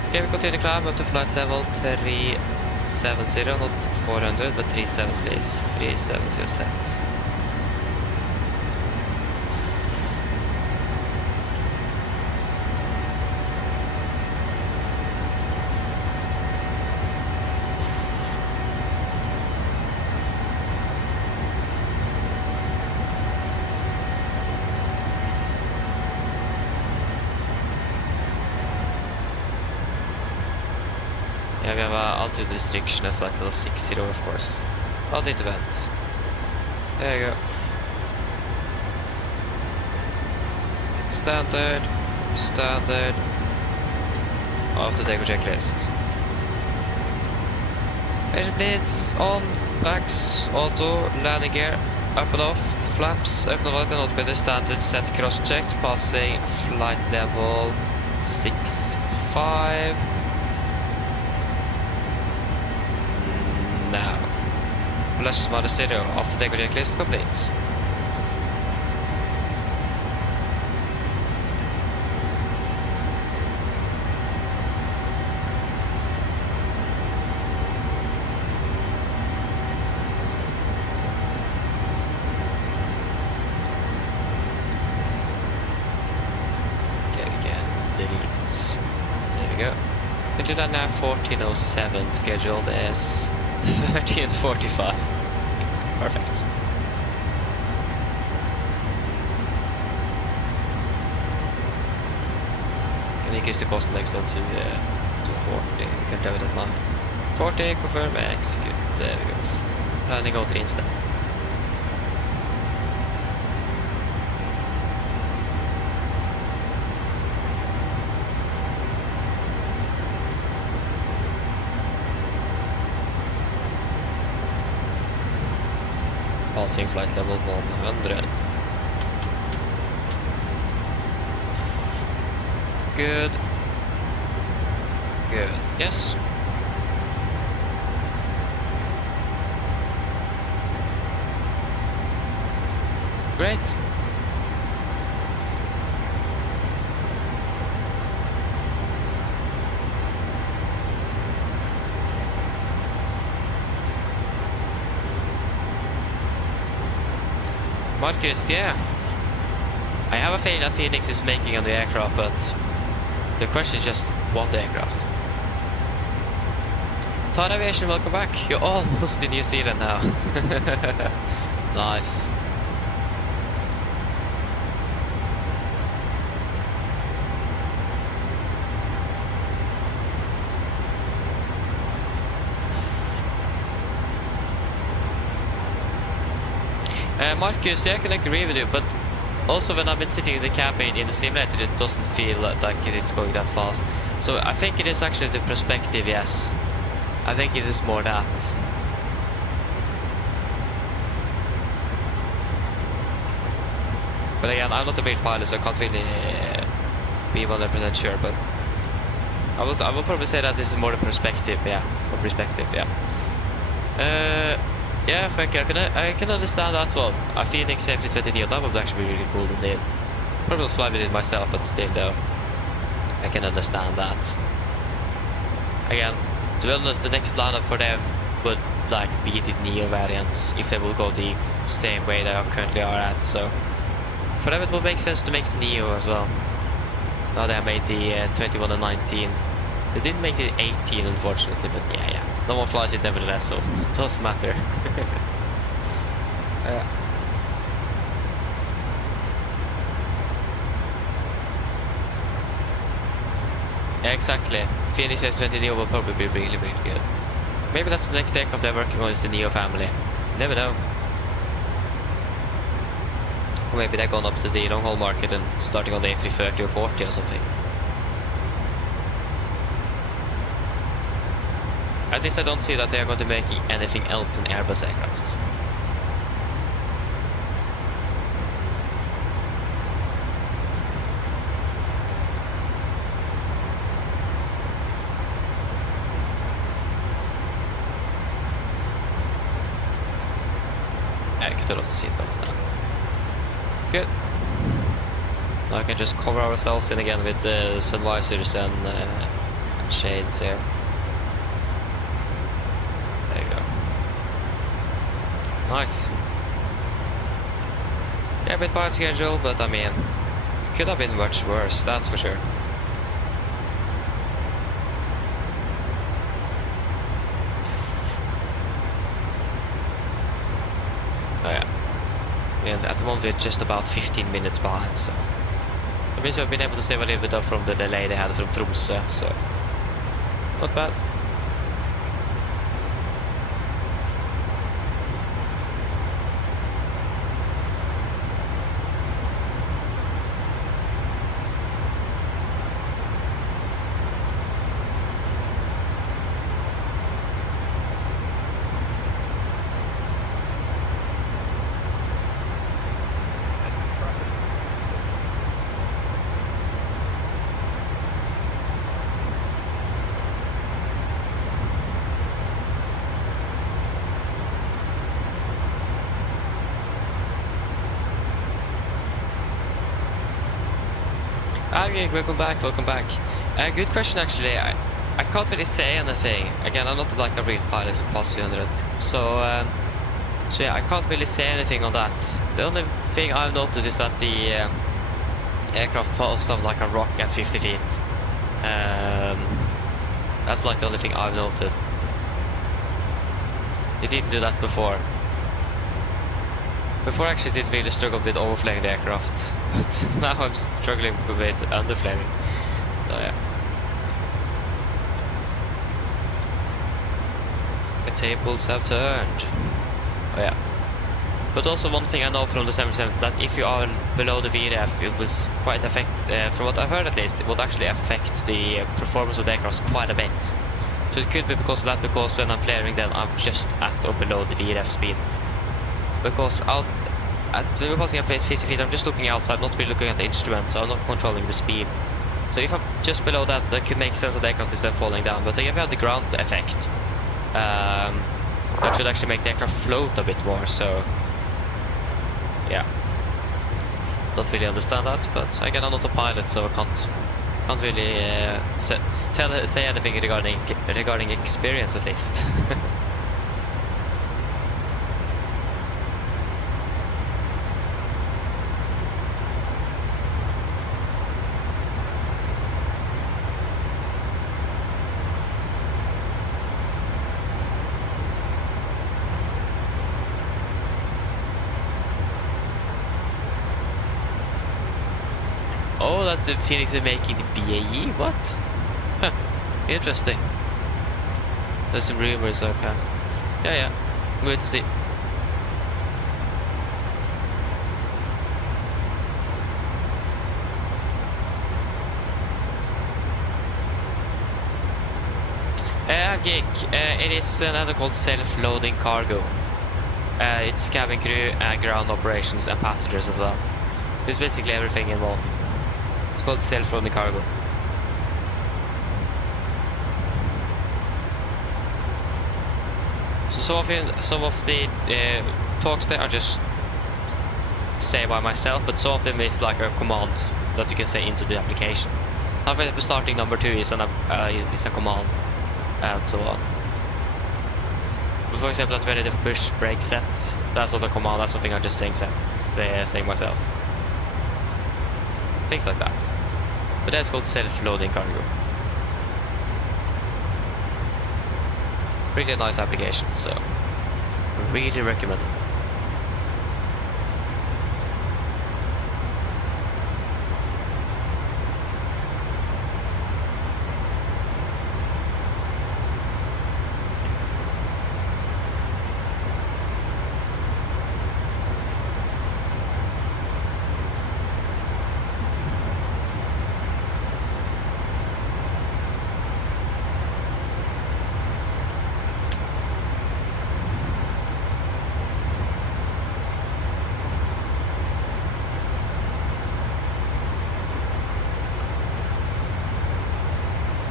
Okay, we continue climb up to flight level 370, not 400, but 37 please. 370 set. Yeah, we have altitude restriction at flight level 60, of course. Altitude event. There you go. Standard. Standard. Off the takeoff checklist. Major blades on. Max. Auto. Landing gear. Up and off. Flaps. Up and right and not better. Standard set cross checked. Passing flight level 65. Flash mode stereo after take checklist complete. Okay, again, delete. There we go. Picture that now 14:07 scheduled as 13:45. Perfect. Can increase the cost next one to 40. You can drive it at 9. 40, confirm, execute. There we go. Planning out instead. Passing flight level 100. Good. Good. Yes. Great. Marcus, yeah. I have a feeling that Phoenix is making a new aircraft, but the question is just what aircraft. Todd Aviation, welcome back. You're almost in New Zealand now. Nice. Marcus, yeah, I can agree with you, but also when I've been sitting in the cabin in the simulator, it doesn't feel like it's going that fast. So I think it is actually the perspective, yes. I think it is more that. But again, I'm not a great pilot, so I can't really be 100% sure, but I will probably say that this is more the perspective, yeah. Or perspective, yeah. Yeah, thank you. I can understand that one. A Phoenix A320 Neo, that would actually be really cool indeed. Probably will fly with it myself, but still though, I can understand that. Again, to be honest, the next lineup for them would like be the Neo variants, if they will go the same way they currently are at, so for them it will make sense to make the Neo as well. Now they have made the 21 and 19. They didn't make it 18 unfortunately, but yeah. No one flies it nevertheless, so it does matter. Yeah, exactly. Phoenix A320 Neo will probably be really, really good. Maybe that's the next aircraft they're working on, is the Neo family. You never know. Or maybe they're going up to the long haul market and starting on the A330 or 40 or something. At least I don't see that they are going to be making anything else in Airbus aircraft. I can turn off the seatbelts now. Good. Now I can just cover ourselves in again with the sun visors and shades here. There you go. Nice. Yeah, a bit behind schedule, but I mean, it could have been much worse, that's for sure. Oh yeah. And at the moment we're just about 15 minutes behind, so that means we've been able to save a little bit up from the delay they had from Tromsø, so not bad. Okay, welcome back. Good question, actually. I can't really say anything. Again, I'm not like a real pilot with past 200. So yeah, I can't really say anything on that. The only thing I've noticed is that the aircraft falls down like a rock at 50 feet. That's like the only thing I've noted. It didn't do that before. Before I actually did really struggle with overflying the aircraft, but now I'm struggling with underflaming. So yeah. The tables have turned. Oh yeah. But also one thing I know from the 777, that if you are below the VRF, it was quite affect, from what I've heard at least, it would actually affect the performance of the aircraft quite a bit. So it could be because of that, because when I'm flaring then I'm just at or below the VRF speed. Because when we're passing up at 50 feet, I'm just looking outside, not really looking at the instruments, so I'm not controlling the speed. So if I'm just below that, that could make sense that the aircraft is then falling down. But if you have the ground effect, that should actually make the aircraft float a bit more, so yeah. Don't really understand that, but again, I'm not a pilot, so I can't really say anything regarding experience at least. Oh, that the Phoenix is making the BAE? What? Huh. Interesting. There's some rumors, okay. Yeah. We'll to see. Gig. It is another called self-loading cargo. It's cabin crew, ground operations, and passengers as well. It's basically everything involved. It's called self-loading cargo. So some of the talks there are just say by myself, but some of them is like a command that you can say into the application. However, starting number 2 is a command, and so on. But for example, at ready to push brake set, that's not a command, that's something I'm just saying myself. Things like that. But that's called self-loading cargo. Really nice application, so really recommend it.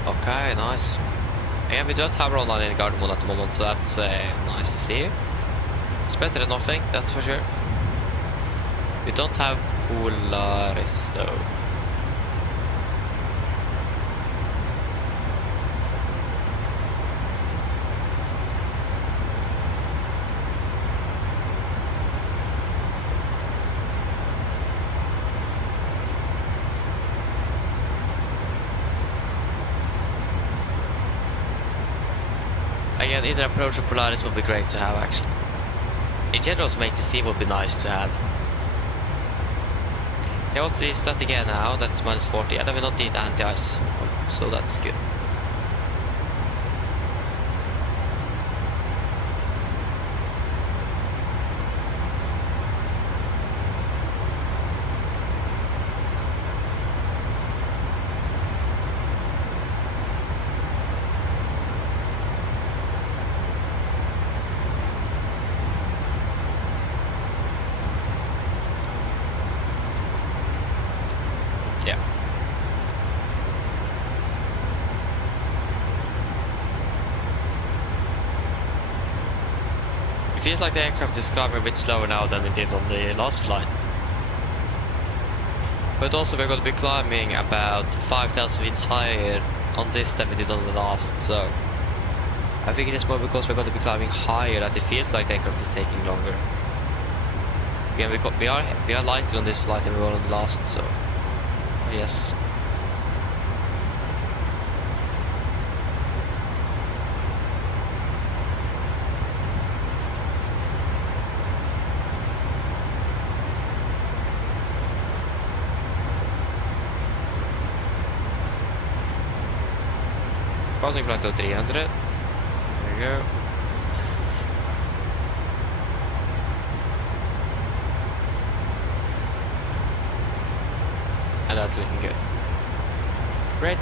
Okay, nice. And we do have tower online in Gardermoen at the moment, so that's nice to see. It's better than nothing, that's for sure. We don't have Polaris though. Again, either approach or Polaris would be great to have actually. In general, also make the sea would be nice to have. Okay, what's the stat again now? That's -40, and then we don't need anti-ice, so that's good. It feels like the aircraft is climbing a bit slower now than it did on the last flight. But also we're going to be climbing about 5,000 feet higher on this than we did on the last, so I think it is more because we're going to be climbing higher that it feels like the aircraft is taking longer. Again, we are lighter on this flight than we were on the last, so yes. Passing flight of 300. There we go. And that's looking good. Great.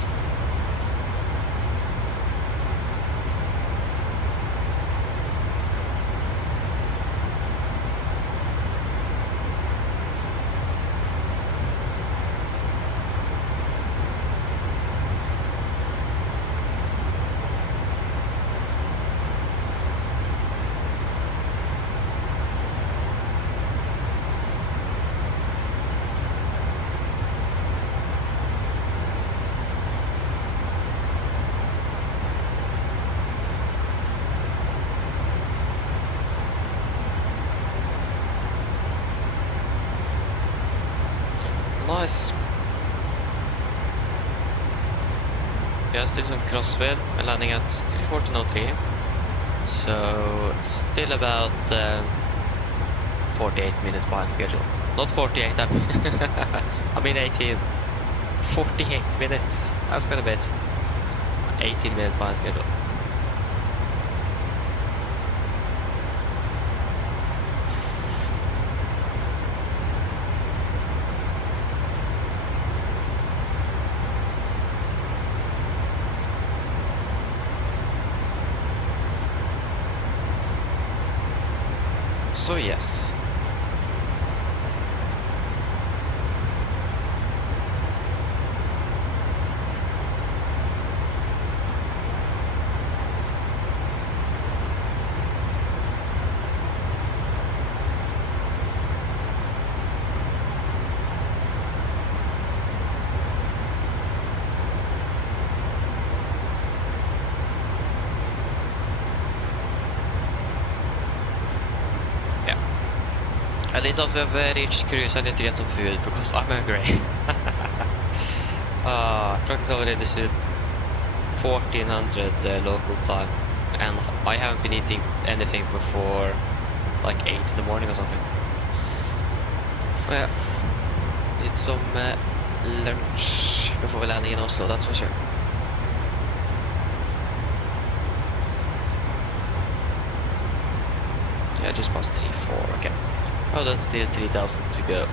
Nice. Yeah, still some crosswind. We're landing at 1403. So still about 48 minutes behind schedule. Not 48, I mean 18. 48 minutes. That's quite a bit. 18 minutes behind schedule. So yes. At least after a very rich cruise, I need to get some food because I'm hungry. Clock is already soon 1400 local time, and I haven't been eating anything before like 8 in the morning or something. Well, need some lunch before we're landing in Oslo, that's for sure. Yeah, just past 3-4, okay. Oh, that's still 3,000 to go.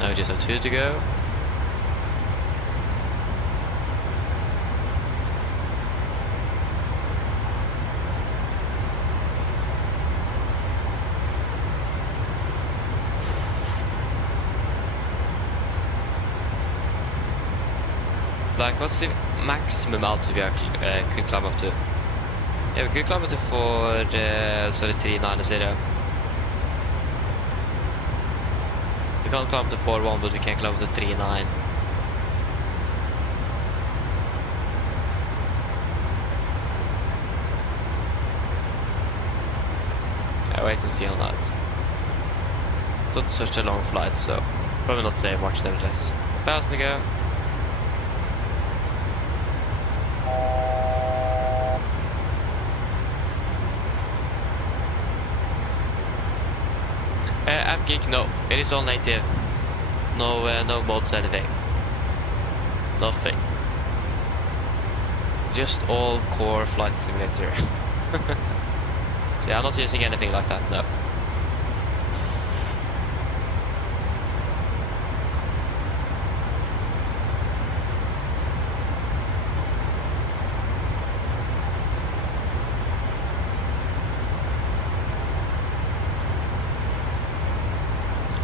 Now we just have 2 to go. Like, what's the maximum altitude we actually could climb up to? Yeah, we could climb up to 390. We can't climb to 4-1, but we can climb to 3-9. I'll wait and see on that. It's not such a long flight, so probably not say much nevertheless. 1,000 to go. AppGeek, no, it is all native. No, no mods, anything. Nothing. Just all core flight simulator. So yeah, I'm not using anything like that, no.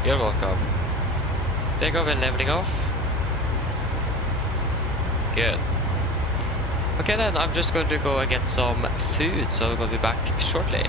You're welcome. Takeoff and leveling off. Good. Okay then, I'm just going to go and get some food, so I'm going to be back shortly.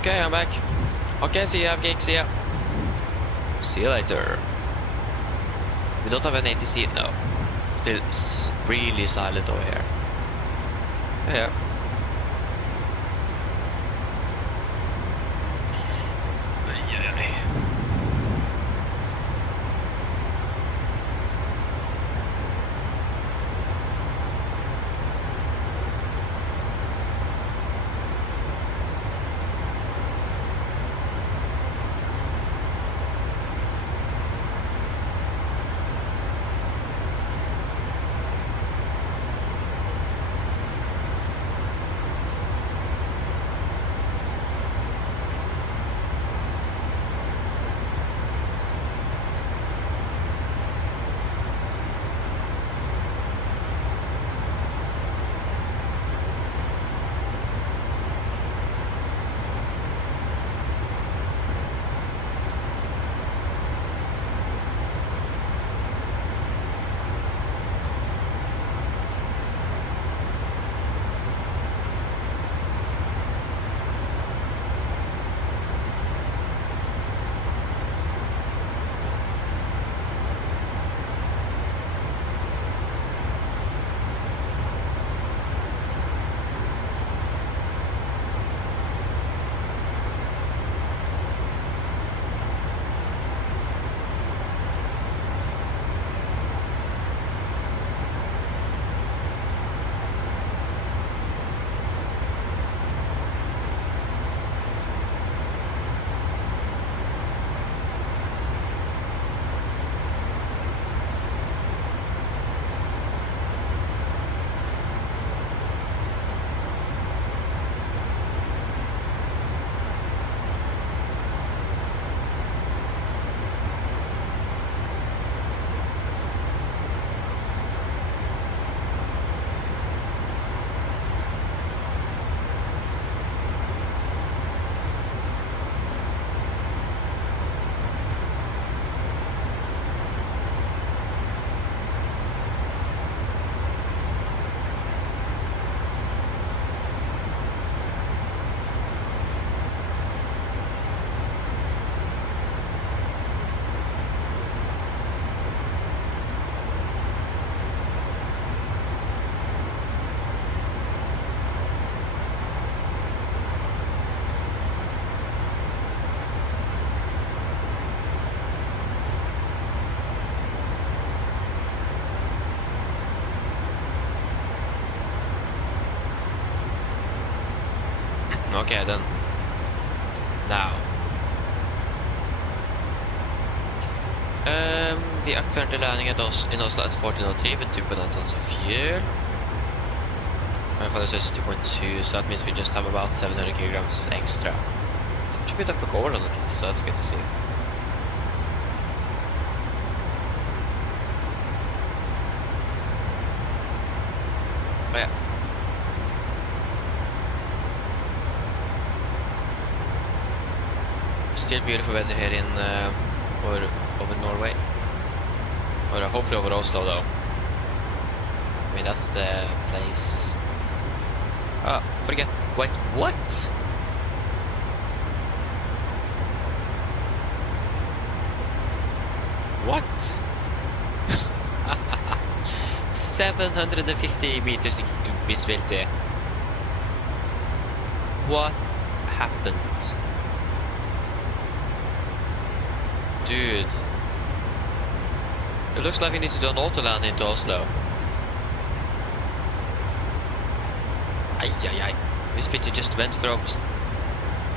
Okay, I'm back. Okay, see ya, geek, see ya. See you later. We don't have an ATC now. Still really silent over here. Yeah. Okay then. Now. We are currently landing in Oslo at 1403 with 2.9 tons of fuel. My father says 2.2, so that means we just have about 700 kilograms extra. Such a bit of a goal on it, so that's good to see. Oh yeah. Still beautiful weather here in over Norway, or hopefully over Oslo though. I mean that's the place. Oh, forget. Wait, what? What? 750 meters in visibility. What happened? Dude. It looks like we need to do an auto land into Oslo. Ay. Visibility just went from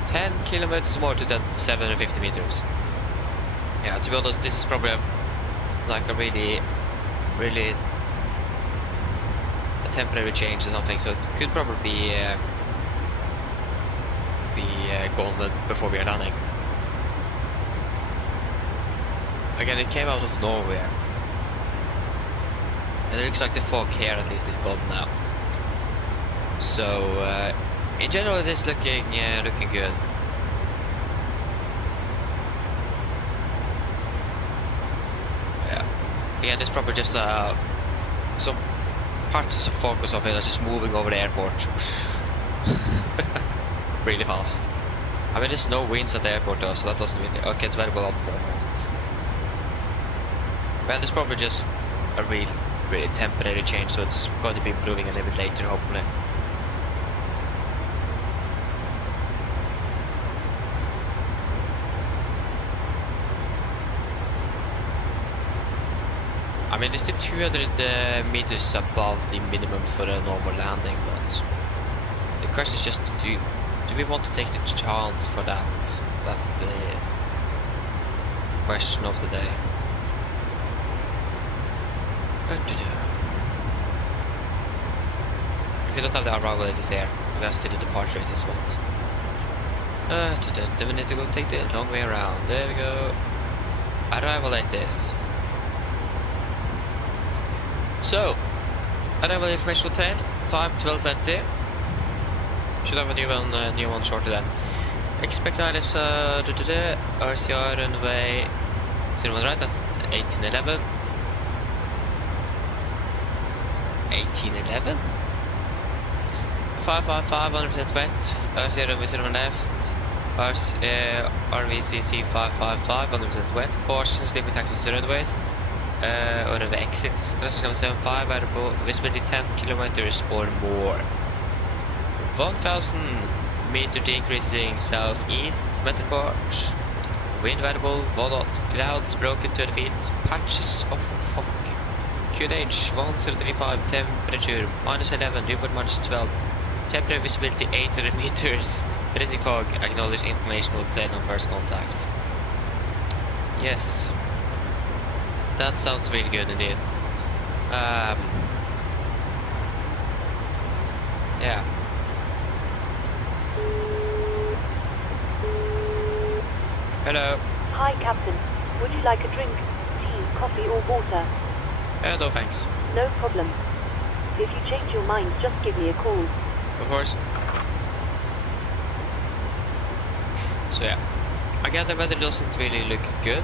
10 kilometers more to 750 meters. Yeah, to be honest, this is probably like a really a temporary change or something, so it could probably be gone before we are landing. Again, it came out of nowhere, and it looks like the fog here at least is gone now. So in general, it is looking good. Yeah. Again, it's probably just some parts of focus of it are just moving over the airport really fast. I mean, there's no winds at the airport though, so that doesn't really... Okay, it's variable out for the moment. But it's probably just a really temporary change, so it's going to be improving a little bit later, hopefully. I mean, it's still 200 meters above the minimums for a normal landing, but the question is just, do we want to take the chance for that? That's the question of the day. If you don't have the arrival rate is here, we have still the departure rate is what? Then we need to go take the long way around. There we go. Arrival rate is. So, arrival information hotel, time 12:20. Should have a new one shortly then. Expect ILS RCR runway 01 right, that's 1811. 1811? 555, 100% wet, RCR runway 01 left, RVCC 555, 100% wet, caution, sleeping taxis to runways. Or of exits, 775, visibility 10 kilometers or more. 1000 meter decreasing southeast, metalport. Wind variable, volot, clouds broken 20 feet, patches of fog. QNH 1035, temperature -11, report -12. Temperature visibility 800 meters. Breathing fog, acknowledge information hotel on first contact. Yes. That sounds really good indeed. Yeah. Hello. Hi, Captain. Would you like a drink, tea, coffee or water? No thanks. No problem. If you change your mind, just give me a call. Of course. So yeah. Again, the weather doesn't really look good.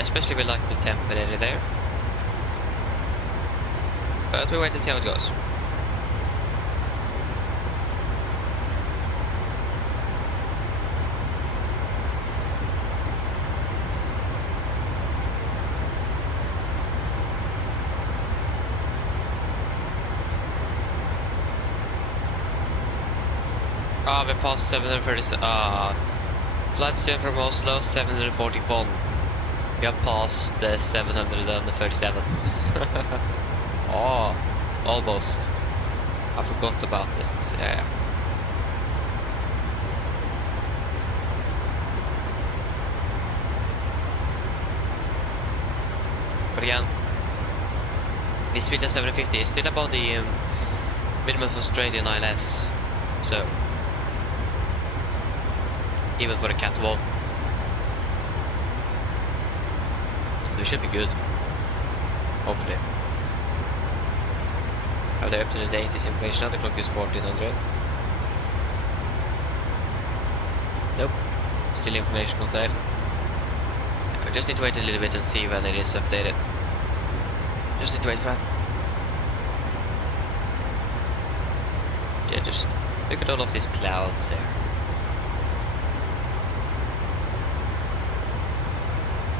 Especially with like the temperature there. But we wait to see how it goes. We passed 737. Flight stream from Oslo 741. We have passed the 737. Oh, almost. I forgot about it. Yeah. But again, this speed at 750 is still above the minimum Australian ILS. So, even for a Cat 1. We should be good. Hopefully. Have they up to the date is information now? The clock is 1400. Nope. Still information not there. I just need to wait a little bit and see when it is updated. Just need to wait for that. Yeah, just look at all of these clouds there.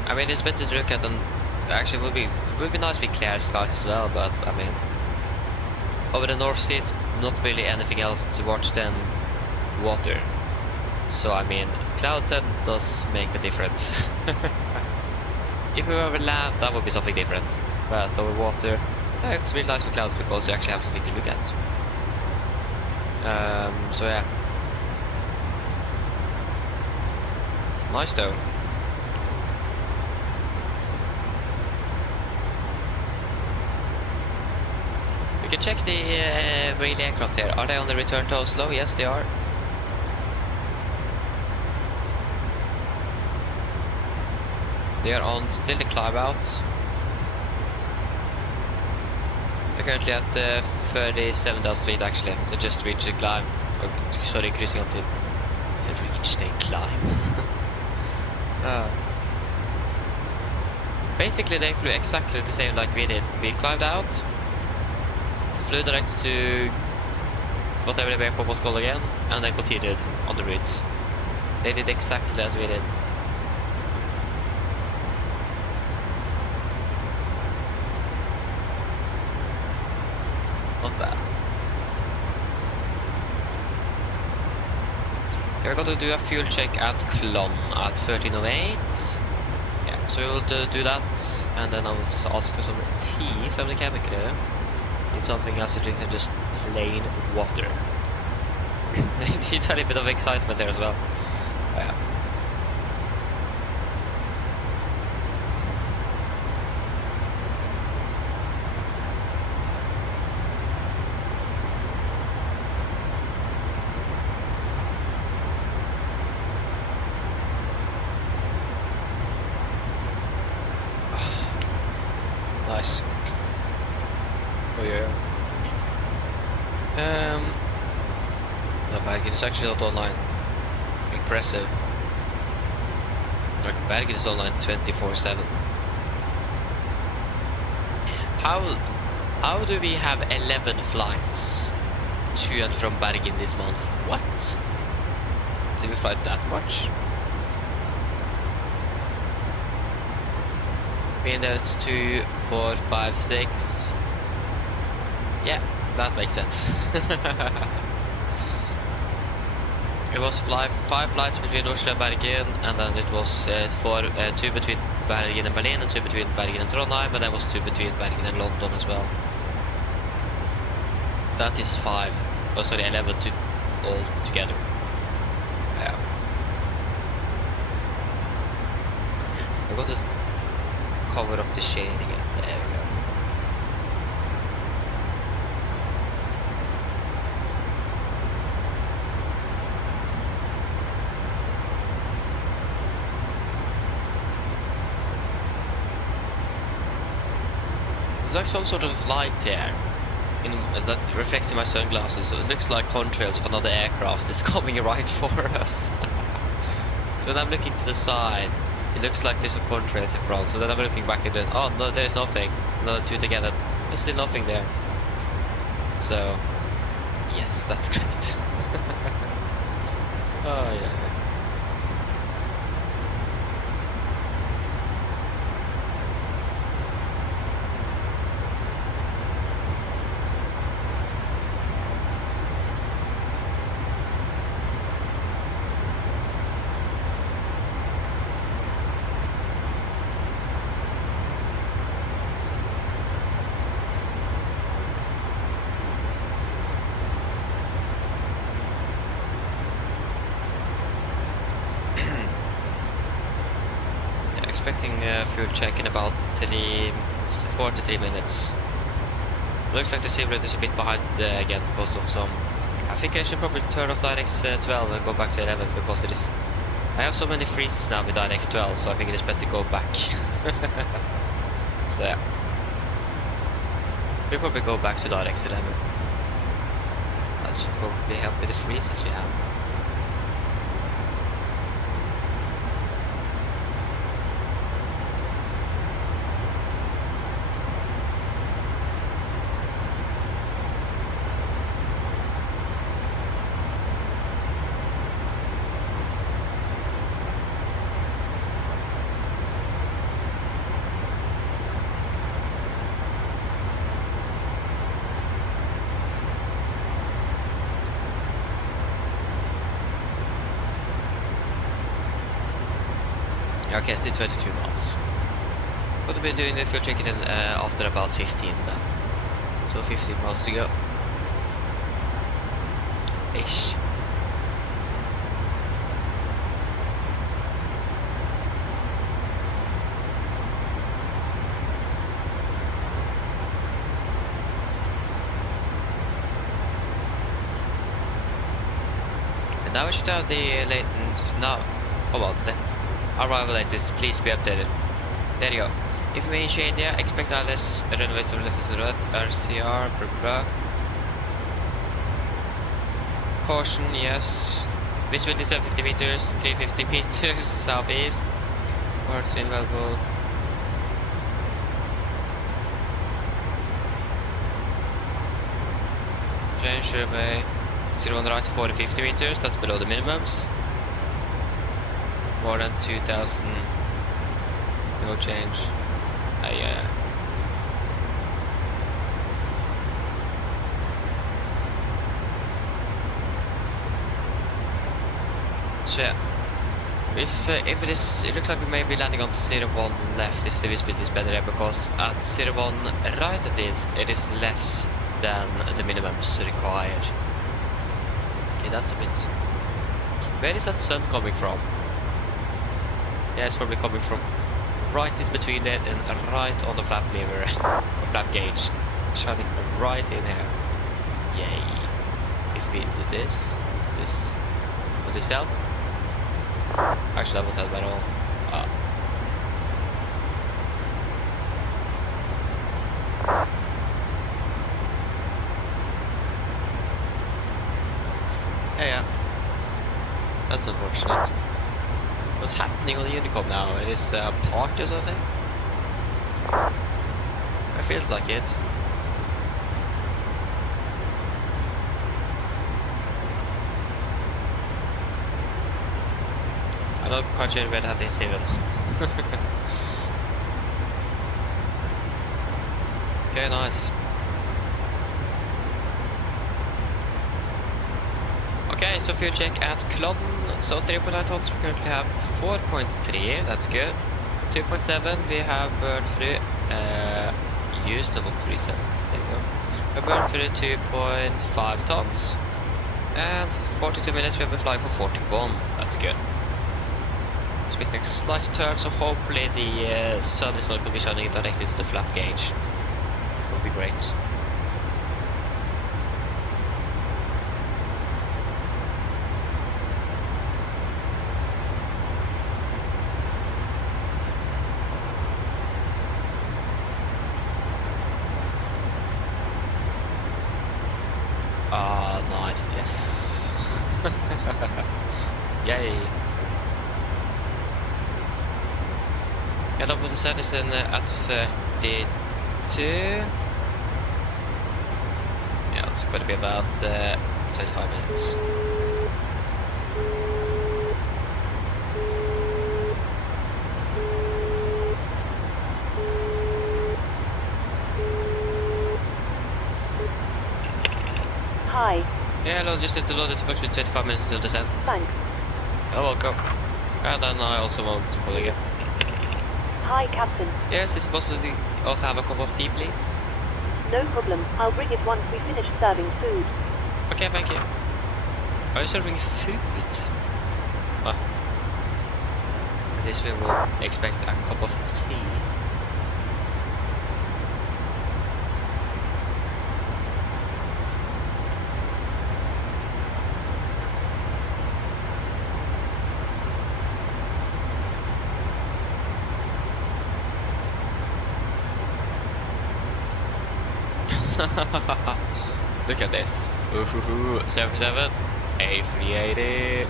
I mean, it's better to look at them. Actually, it would be nice with clear skies as well, but I mean, over the North Sea, it's not really anything else to watch than water. So I mean, clouds then does make a difference. If we were over land, that would be something different. But over water, yeah, it's really nice for clouds because you actually have something to look at. So yeah, nice though. We can check the marine aircraft here. Are they on the return to Oslo? Yes, they are. They are on still the climb out. We're currently at 37,000 feet actually. They just reached the climb. Or, sorry, cruising until they reached the climb. Basically, they flew exactly the same like we did. We climbed out, flew direct to whatever the airport was called again, and then continued on the routes. They did exactly as we did. Not bad. We're going to do a fuel check at Klon at 13:08. Yeah, so we will do that, and then I will ask for some tea from the cabin crew. Need something else to drink than just plain water. Need a little bit of excitement there as well. Oh, yeah. Nice. Oh yeah. No, Bergen is actually not online. Impressive. Like Bergen is online 24/7. How do we have 11 flights to and from Bergen this month? What? Do we fly that much? I mean, there's 2, 4, 5, 6. Yeah, that makes sense. It was 5 flights between Oslo and Bergen, and then it was 2 between Bergen and Berlin, and 2 between Bergen and Trondheim, and there was 2 between Bergen and London as well. That is 5. Oh, sorry, 11 all together. Yeah. I'm going to cover up the shading again. There we go. There's like some sort of light here that reflects in my sunglasses, so it looks like contrails of another aircraft is coming right for us. So when I'm looking to the side, it looks like there's some contrails in front, so then I'm looking back and then, oh no, there's nothing. Another 2 together, there's still nothing there. So, yes, that's great. Oh yeah. Expecting a fuel check in about 4 to 3 minutes. Looks like the simulator is a bit behind again because of some. I think I should probably turn off DirectX 12 and go back to 11 because it is. I have so many freezes now with DirectX 12, so I think it is better to go back. So yeah, we'll probably go back to DirectX 11. That should probably help with the freezes we have. Okay, still 22 miles. What will be doing the fuel check in after about 15 then. So 15 miles to go. Ish. And now we should have the latent now. Come on, the arrival latest, please be updated. There you go. Information India, expect ILS, runway 7 red, RCR, blah blah. Caution, yes. Visibility 750 meters, 350 meters southeast. Towards wind level. Change survey. Zero on the right, 40-50 meters, that's below the minimums. More than 2,000, no change. Yeah. So yeah, if it is, it looks like we may be landing on 01 left if the visibility is better there, because at 01 right at least it is less than the minimums required. Okay, that's a bit. Where is that sun coming from? Yeah, it's probably coming from right in between it and right on the flap lever, or flap gauge, shining right in here. Yay! If we do this, would this help? Actually, that won't help at all. Yeah. That's unfortunate. What's happening on the Unicom now? It is a party or something? It feels like it. I don't quite sure where that is even. Okay, nice. Okay, so fuel check at Klodden. So 3.9 tons, we currently have 4.3, that's good. 2.7, we have burned through, used a lot recent, there you go. We burned through 2.5 tons. And 42 minutes we have been flying for 41, that's good. So we can make a slight turn, so hopefully the sun is not going to be shining directly to the flap gauge. That would be great. Ah, nice, yes. Yay. Head up with the citizen at 32. Yeah, it's going to be about 25 minutes. Hi. Yeah, hello, just to load this approximately 25 minutes to descent. Thanks. You're welcome. And then I also want to call again. Hi, Captain. Yes, is it possible to also have a cup of tea, please? No problem. I'll bring it once we finish serving food. Okay, thank you. Are you serving food? Ah. At least we will expect a cup of tea. Look at this. Ooh, 77, A380.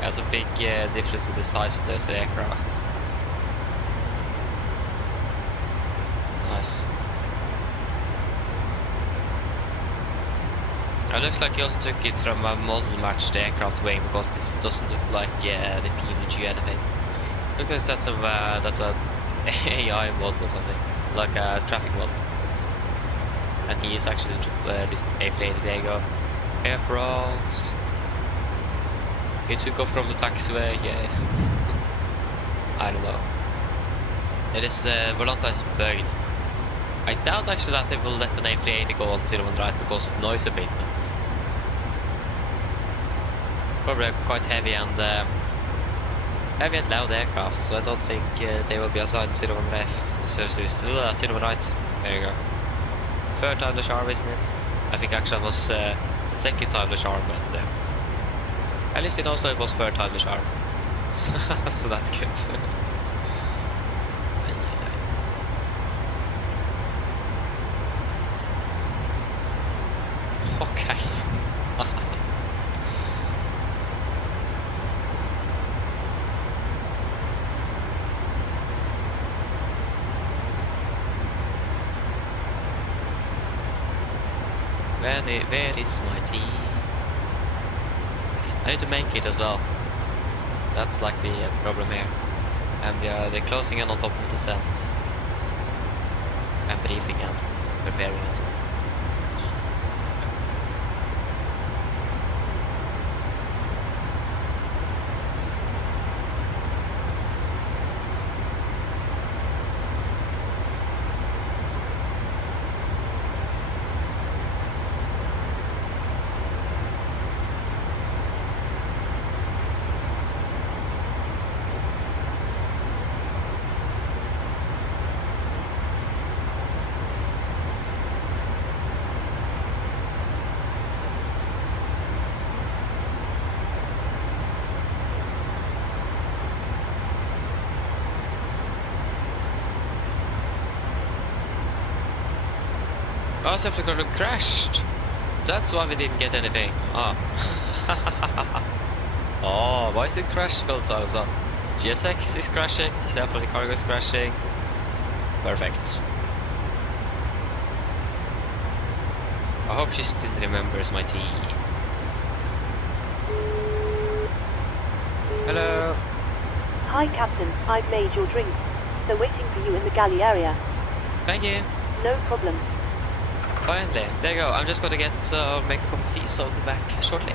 That's a big difference in the size of this aircraft. Nice. It looks like you also took it from a model matched aircraft wing, because this doesn't look like the PMDG anything. Because that's a AI model or something, like a traffic model. And he is actually this A380. There you go. Air France. He took off from the taxiway. Yeah. I don't know. It is Volanta is bugged. I doubt actually that they will let an A380 go on 01 right because of noise abatement. Probably quite heavy and loud aircraft, so I don't think they will be assigned 01 left. So 01 right. There you go. Third time the sharp, isn't it? I think actually it was second time the sharp, but at least it also it was third time the sharp. So that's good. Okay. Where is my tea? I need to make it as well. That's like the problem here. And they're closing in on top of the descent. And briefing and preparing as well. Oh, so the car crashed. That's why we didn't get anything. Oh. Oh, why is it crash built out as well? GSX is crashing, Self-Loading Cargo is crashing. Perfect. I hope she still remembers my tea. Hello. Hi, Captain. I've made your drink. They're waiting for you in the galley area. Thank you. No problem. Finally, there you go. I'm just gonna get make a cup of tea, so I'll be back shortly.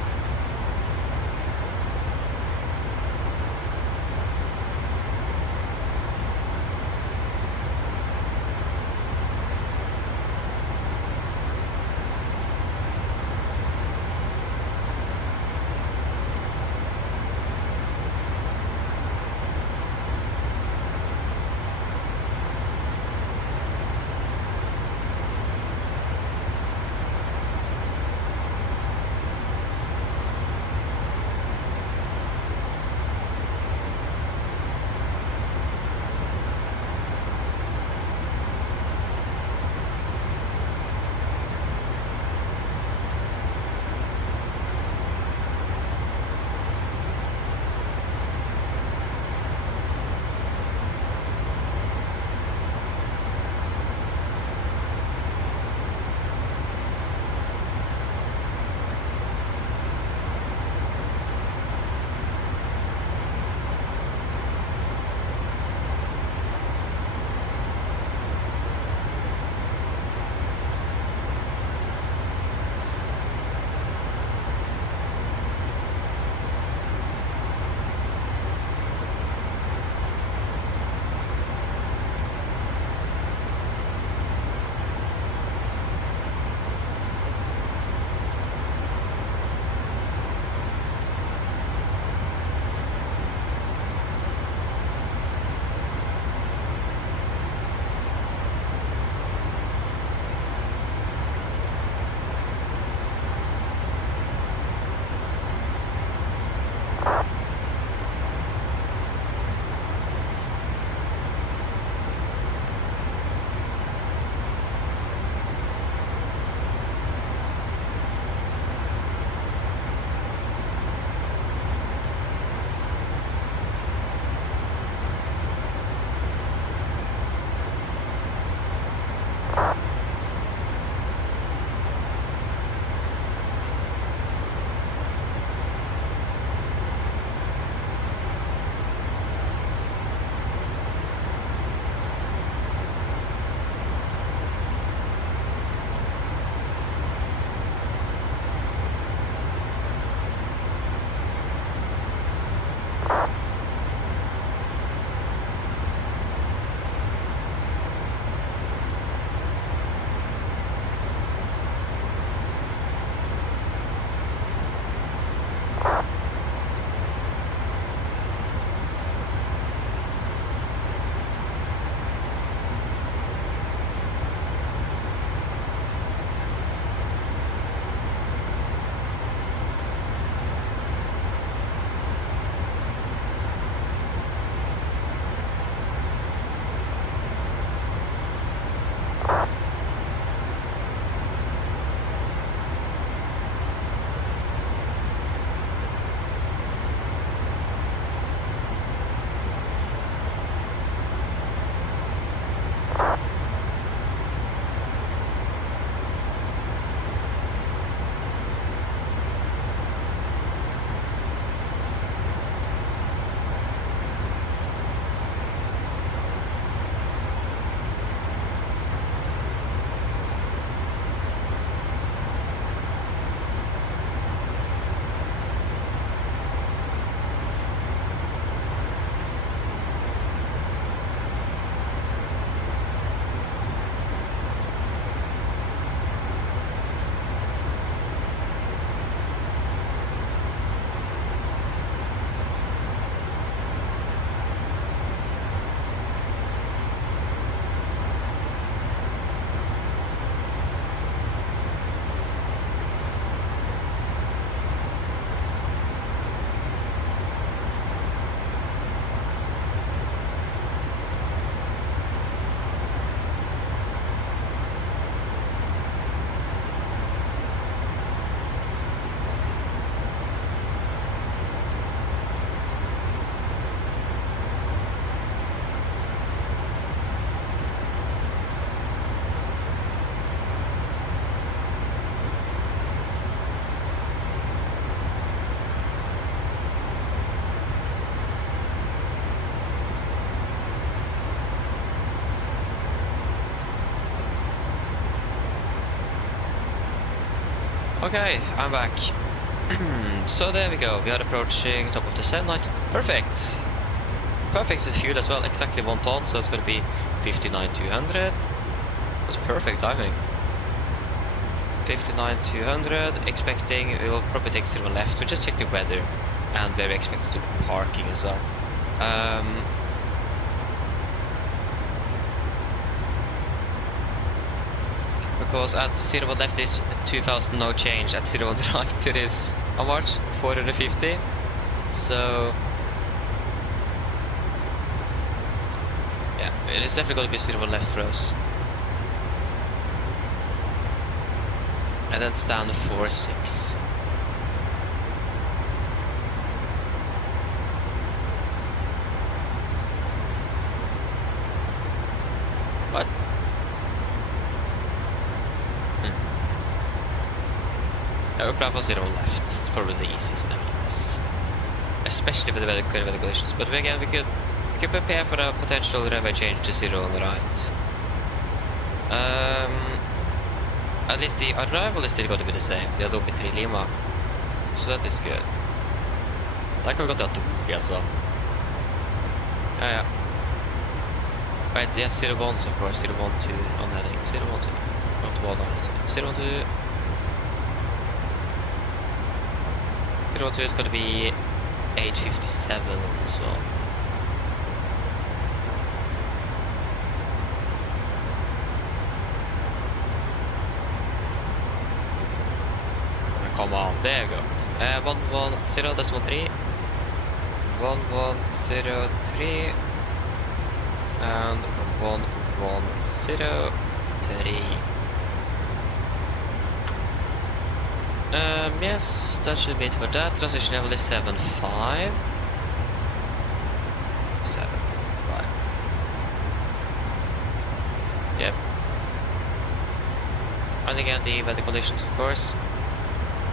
Okay, I'm back. So there we go. We are approaching top of the sunlight. Perfect. Perfect with fuel as well. Exactly 1 ton, so it's going to be 59,200. That's perfect timing. 59,200. Expecting we will probably take 0 left. We'll just check the weather and where we expect to be parking as well. Because at 0 left is 2,000 no change. At 0 on the right it is how much? 450. So yeah, it is definitely going to be 0 left for us. And then stand 4-6. What? I would plan for 0 left. It's probably the easiest now, yes. Especially with the current weather conditions. But again, we could prepare for a potential runway change to 0 on the right. At least the arrival is still going to be the same. The Adobe 3 Lima. So that is good. Like we got the Adobe as well. Yeah. Right, yes, 0-1s of course. 0-1-2 on heading. 0-1-2. Not 1 on it. 0-1-2. 0-2 is going to be 857 as well. Come on, there you go. 110.3. 1103 and 1103. Yes, that should be it for that. Transition level is 7.5. 7.5. Yep. And again, the weather conditions, of course.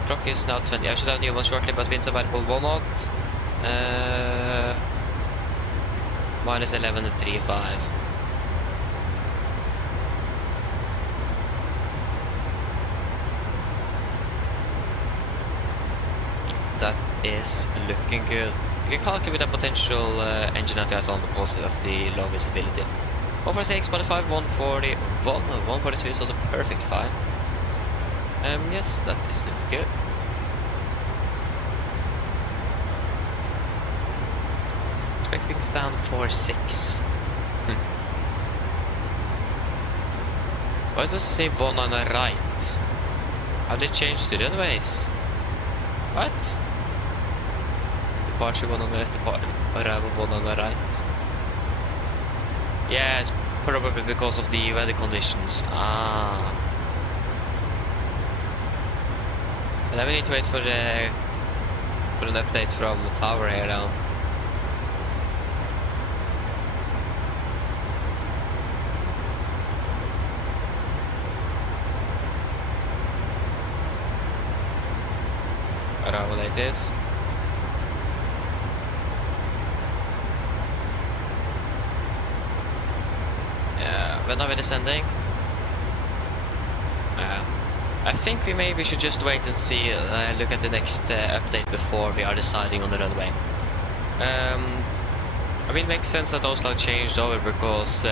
Clock is now 20. I should have new one shortly, but winds available 1 knot. Minus 11.35. That is looking good. You can calculate with a potential engine anti-ice on because of the low visibility. 146, 145, 140, 142 is also perfectly fine. Yes, that is looking good. Expecting stand 4-6. Why does it say 1 on the right? Have they changed the runways? What? Departure 1 on the left, arrival 1 on the right. Yeah, it's probably because of the weather conditions. Ah. But then we need to wait for an update from the tower here now. Arrival date is. Yeah, when are we descending? I think we maybe should just wait and see, look at the next update before we are deciding on the runway. I mean, it makes sense that Oslo changed over because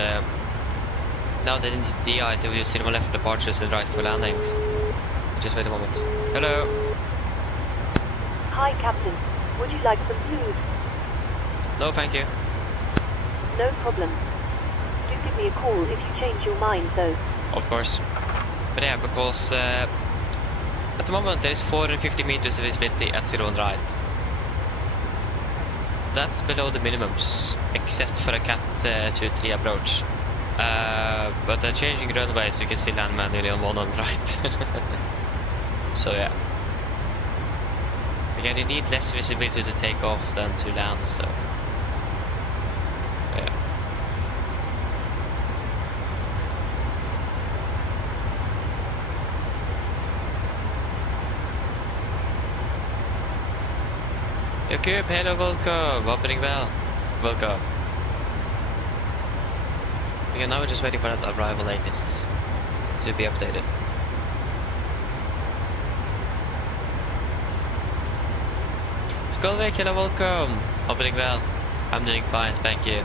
now they didn't hit the ice, they will use cinema left for departures and right for landings. Just wait a moment. Hello? Hi, Captain. Would you like some food? No, thank you. No problem. Do give me a call if you change your mind, though. Of course. But yeah, because at the moment there is 450 meters of visibility at 0 on the right. That's below the minimums, except for a Cat 2-3 approach. But they're changing runways, so you can still land manually on 1 on the right. So yeah. Again, you need less visibility to take off than to land, so yeah. Jakob, hello, welcome, opening bell, welcome. Okay, now we're just waiting for that arrival latest to be updated. Skolvik, hello, welcome. Hope you're doing well. I'm doing fine, thank you.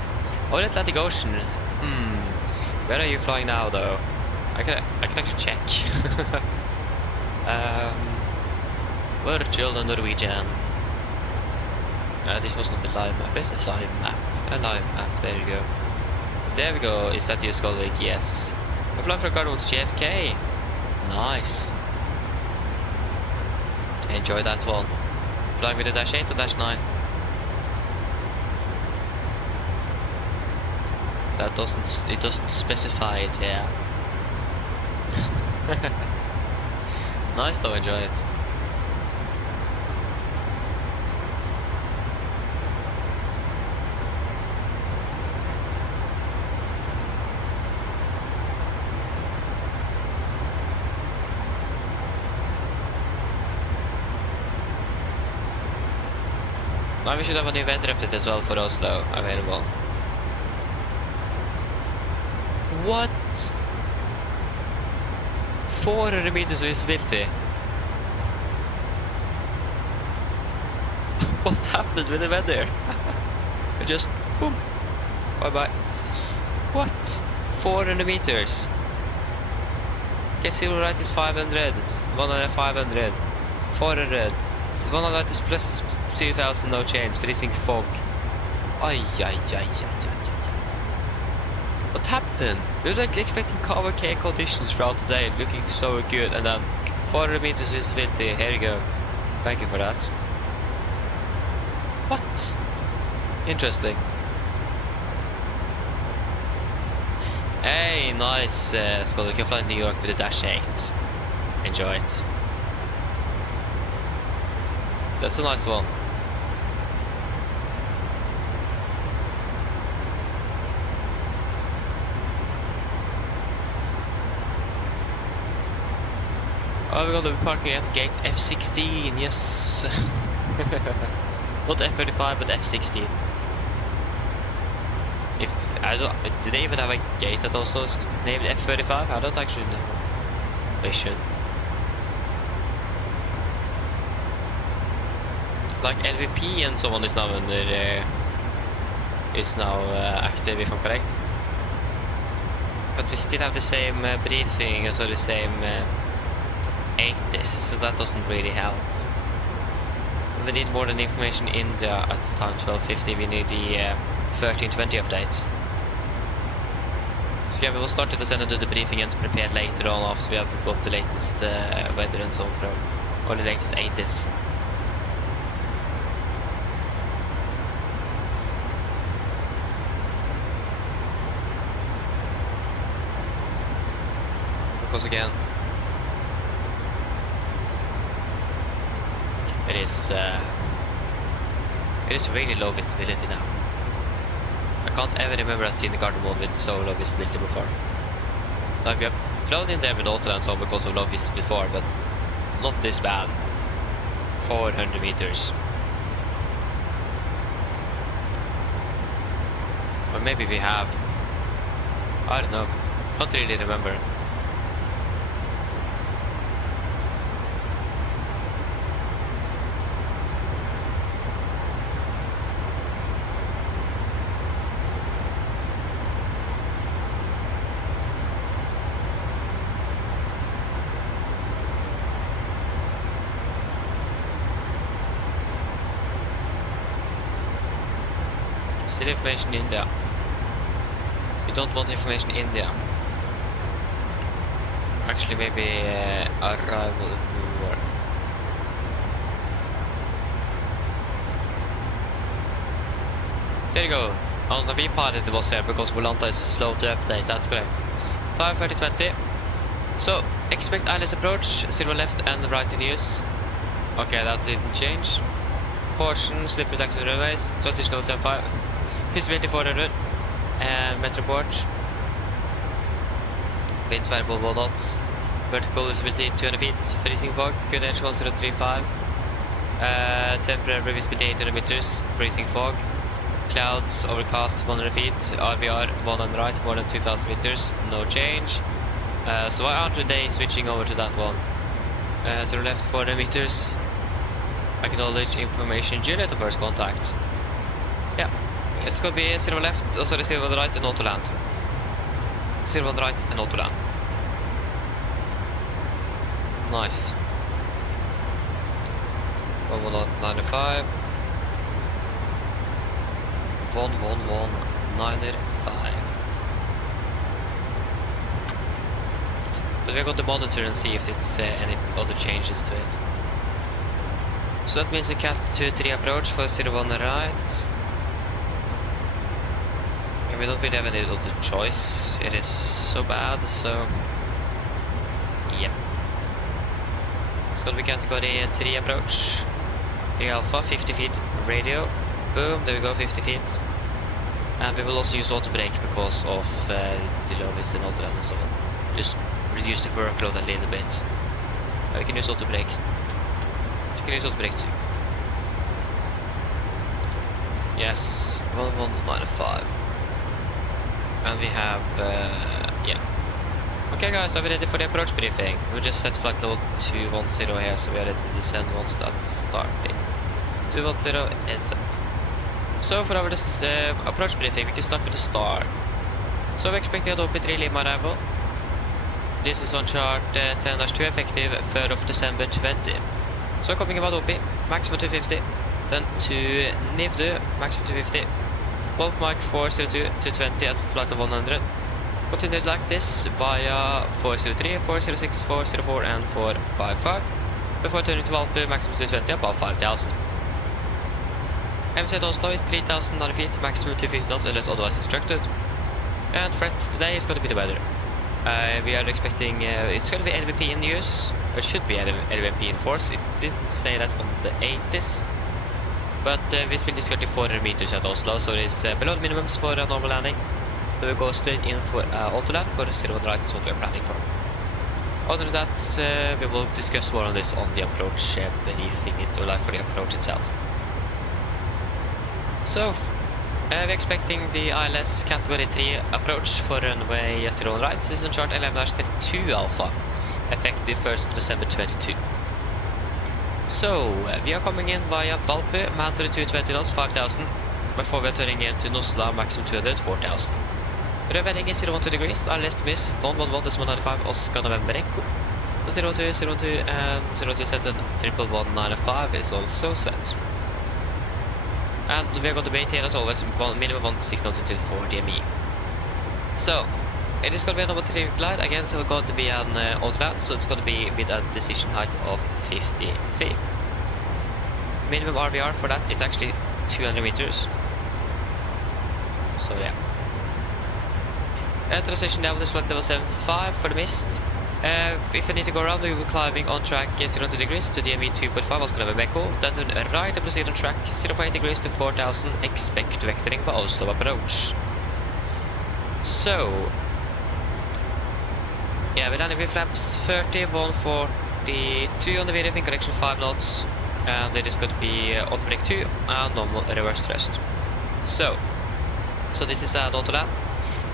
Oh, the Atlantic Ocean. Where are you flying now, though? I can actually check. Virtual Norwegian. This was not a live map. It's a live map. A live map. There you go. There we go. Is that you, Skolvik? Yes. I'm flying from Gardermoen to JFK. Nice. Enjoy that one. Flying with a Dash 8 or Dash 9? That doesn't specify it here. Nice though, enjoy it. Now we should have a new weather update as well for Oslo available. What? 400 meters visibility. What happened with the weather? It just boom. Bye bye. What? 400 meters. Okay, zero right is 500. 100 500. 400. So 100 is plus 2000, no change. Freezing fog. Ay. What happened? We were like expecting cover K conditions throughout the day, looking so good, and then 400 meters visibility. Here you go. Thank you for that. What? Interesting. Hey, nice, Scott. You can fly to New York with a Dash 8. Enjoy it. That's a nice one. Oh, we're gonna be parking at gate F16, yes. Not F35, but F16. Do they even have a gate at Oslo named F35? I don't actually know. They should. Like LVP and so on is now under active, if I'm correct. But we still have the same briefing, also the same 80s, so that doesn't really help. We need more than information in India at time 12:50. We need the 1320 update. So yeah, we will start to descend into the briefing and to prepare later on after we have got the latest weather and so on from, or the latest 80s. Because again, it is really low visibility now. I can't ever remember I've seen the Gardermoen with so low visibility before. Like we have flown in there with auto and so on because of low visibility before, but not this bad. 400 meters. Or maybe we have. I don't know. Can't really remember. Still information in India. We don't want information in India. Actually, maybe arrival. There you go. On the VPod it was there because Volanta is slow to update. That's correct. Time 3020. So expect island approach. 0 left and right in use. Okay, that didn't change. Portion, slip attack to the runways. Transition 075. Visibility 400. And Metroport. Winds variable 1 knots. Vertical visibility 200 feet. Freezing fog. QNH 1035. Temporary visibility 800 meters. Freezing fog. Clouds overcast 100 feet. RVR 1 on the right. More than 2000 meters. No change. So why aren't they switching over to that one? 0 left 400 meters. Acknowledge information due to first contact. Yeah, it's gonna be 0 left, oh sorry, 0 on the right and auto land. 0 on the right and auto land. Nice. 1195. 1195. But we're going to monitor and see if it's any other changes to it. So that means a cat 2-3 approach for 0 on the right. And we don't really have any other choice. It is so bad, so yep. It's going to be category 3 approach. 3 alpha, 50 feet radio. Boom, there we go, 50 feet. And we will also use auto brake because of the low is in auto and so on. Just reduce the workload a little bit. We can use auto brake. You can use auto brake too. Yes, 1195. And we have, yeah. Okay guys, are we ready for the approach briefing? We just set flight level 210 here, so we are ready to descend once that's starting. 210 is set. So for our approach briefing, we can start with the star. So we're expecting a OP3 Lima arrival. This is on chart 10-2 effective 3rd of December 20. So coming about OP, maximum 250, then to NIVDU, maximum 250, Wolf Mike 402, 220 at flight of 100. Continued like this via 403, 406, 404 and 455, before turning to Valpu, maximum 220 above 5000. MZ Oslo is 3000 feet, maximum 250 knots unless otherwise instructed. And threats today is going to be the weather. We are expecting, it's going to be LVP in use, or it should be LVP in force. It didn't say that on the 80s. But wind speed is currently 400 meters at Oslo, so it is below the minimums for a normal landing. We will go straight in for auto land for 0 on the right, is what we are planning for. Other than that, we will discuss more on this on the approach briefing it, or for the approach itself. So, we're expecting the ILS category 3 approach for runway 0 on right. This is on chart 11-32 alpha, effective 1st of December 22. So, we are coming in via Valpu, man to the 220 knots, 5000, before we are turning into Nosla, maximum 200, 4000. Rødvending is 012 degrees, ILS miss 111-195, Oscar November Echo. 02, 012 and 027, 11195 is also set. And we are going to maintain as always minimum 16 knots until 4 DME. So, it is going to be a number 3 glide, again it's going to be an auto land, so it's going to be with a decision height of 50 feet. Minimum RVR for that is actually 200 meters. So yeah. Transition down is flight level 75 for the mist. If you need to go around, we will be climbing on track 0 degrees to DME 2.5, Oscar November Echo. Then turn right and proceed on track 0.8 degrees to 4000, expect vectoring by Oslo approach. So, yeah, we're landing with flaps 30, 142 on the video, in correction 5 knots. And it is going to be auto brake 2 and normal reverse thrust. So this is an auto land.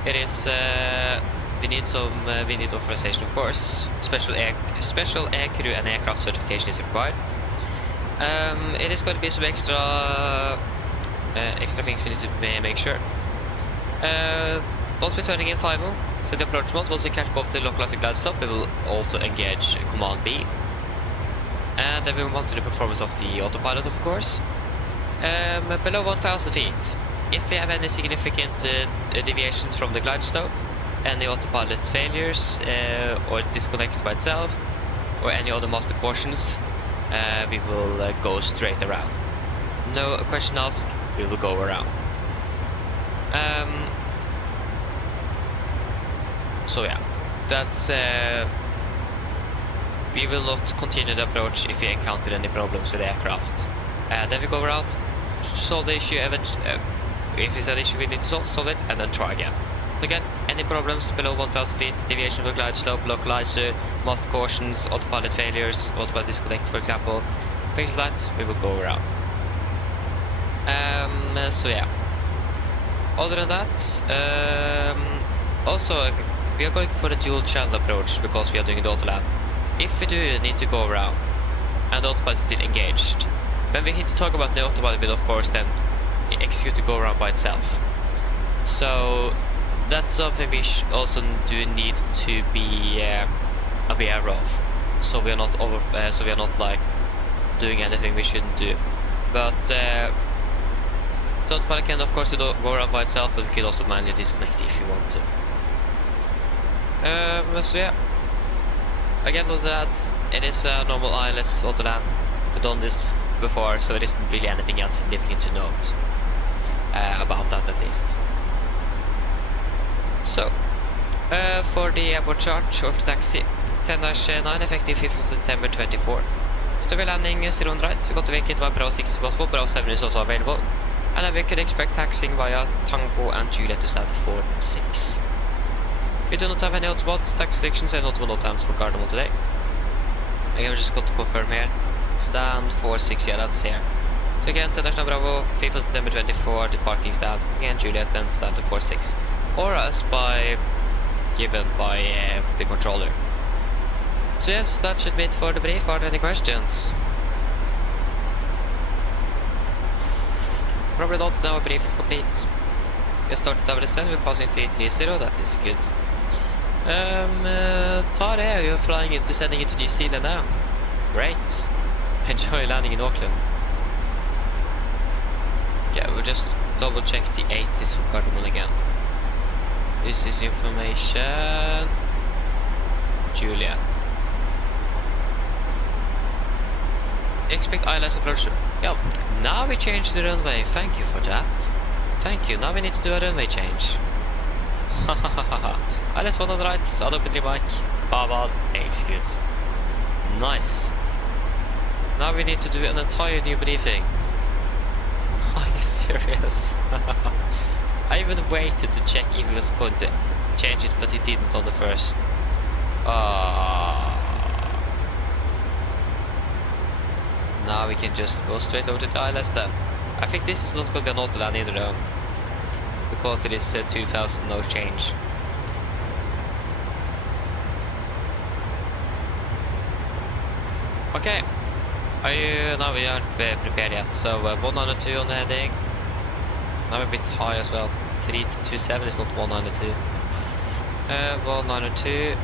It is, we need authorization of course. Special air crew and aircraft certification is required. It is going to be some extra things we need to make sure. Once we're turning in final, set the approach mode. Once we catch both the localized glide slope, we will also engage command B. And then we move on to the performance of the autopilot of course. Below 1000 feet. If we have any significant deviations from the glide slope, any autopilot failures or disconnects by itself, or any other master cautions, we will go straight around. No question asked, we will go around. So yeah, that's we will not continue the approach if we encounter any problems with the aircraft. Then we go around, solve the issue, if it's an issue we need to solve it, and then try again. Again, any problems below 1000 feet, deviation from glide slope, localizer, master cautions, autopilot failures, autopilot disconnect for example, things like that, we will go around. So yeah. Other than that, also we are going for a dual channel approach because we are doing the auto land. If we do need to go around and the autopilot is still engaged, when we hit to talk about the autopilot, will of course then execute to go around by itself. So that's something we also do need to be aware of. So we are not like doing anything we shouldn't do. But the autopilot can of course go around by itself, but we can also manually disconnect if you want to. So yeah. Again, on that, it is a normal ILS autoland. We've done this before, so it isn't really anything else significant to note about that at least. So, for the airport charge of the taxi, 10-9 effective 5th of September 24. So we're landing 0 on right, we got to vacate while Bravo 6 is possible, Bravo 7 is also available. And then we could expect taxiing via Tango and Juliet to stand 4-6. We do not have any hotspots, taxi stations and notable NOTAMs for Gardermoen today. Again, we just got to confirm here. Stand 4-6, yeah, that's here. So again, 10-9 Bravo, 5th of September 24, departing stand. Again, Juliet, then stand to 4-6. Or as given by the controller. So yes, that should be it for the brief. Are there any questions? Probably not, now our brief is complete. We started our descent, we're passing 330, that is good. Tare, you're descending into New Zealand now. Great. Enjoy landing in Auckland. Yeah, we'll just double check the 80s for Gardermoen again. This is information. Juliet. Expect ILS approach. Yeah, now we change the runway. Thank you for that. Thank you. Now we need to do a runway change. ILS 1 on the right. Adoptry mic. Bavad. Execute. Nice. Now we need to do an entire new briefing. Are you serious? I even waited to check if he was going to change it, but he didn't on the first. Now we can just go straight over to the ILS then. I think this is not going to be an autoland either though, because it is 2000 no change. Okay, now we aren't prepared yet, so 192 on the heading. Now we're a bit high as well. 327 is not 192. 192.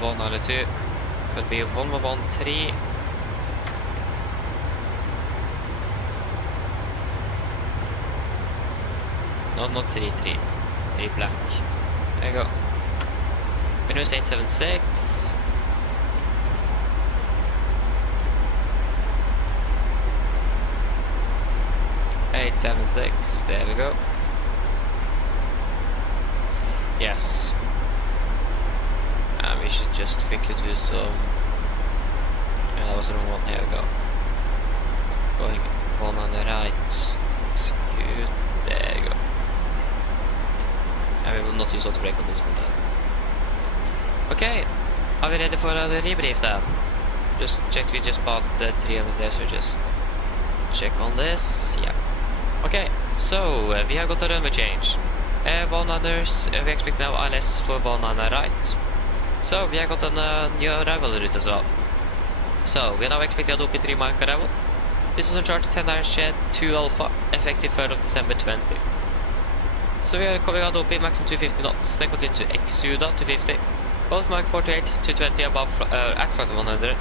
192. It's going to be 1113. No, not 33. 3 black. There you go. Windows 876. There we go. Yes. And we should just quickly do some. Yeah, that was the wrong one. Here we go. Going one on the right. Execute. There you go. And we will not use auto brake on this one then. Okay. Are we ready for a rebrief then? Just checked, we just passed the 300 there, so just check on this. Yeah. Okay, so we have got a runway change. 100s, we expect now ILS for 1 on the right. So we have got a new arrival route as well. So we now expect the Adobe 3 mic arrival. This is on chart 10-2 Alpha, effective 3rd of December 20. So we are coming Adobe maximum 250 knots, then continue to Exuda 250. Both mic 48, 220 above at front of 100.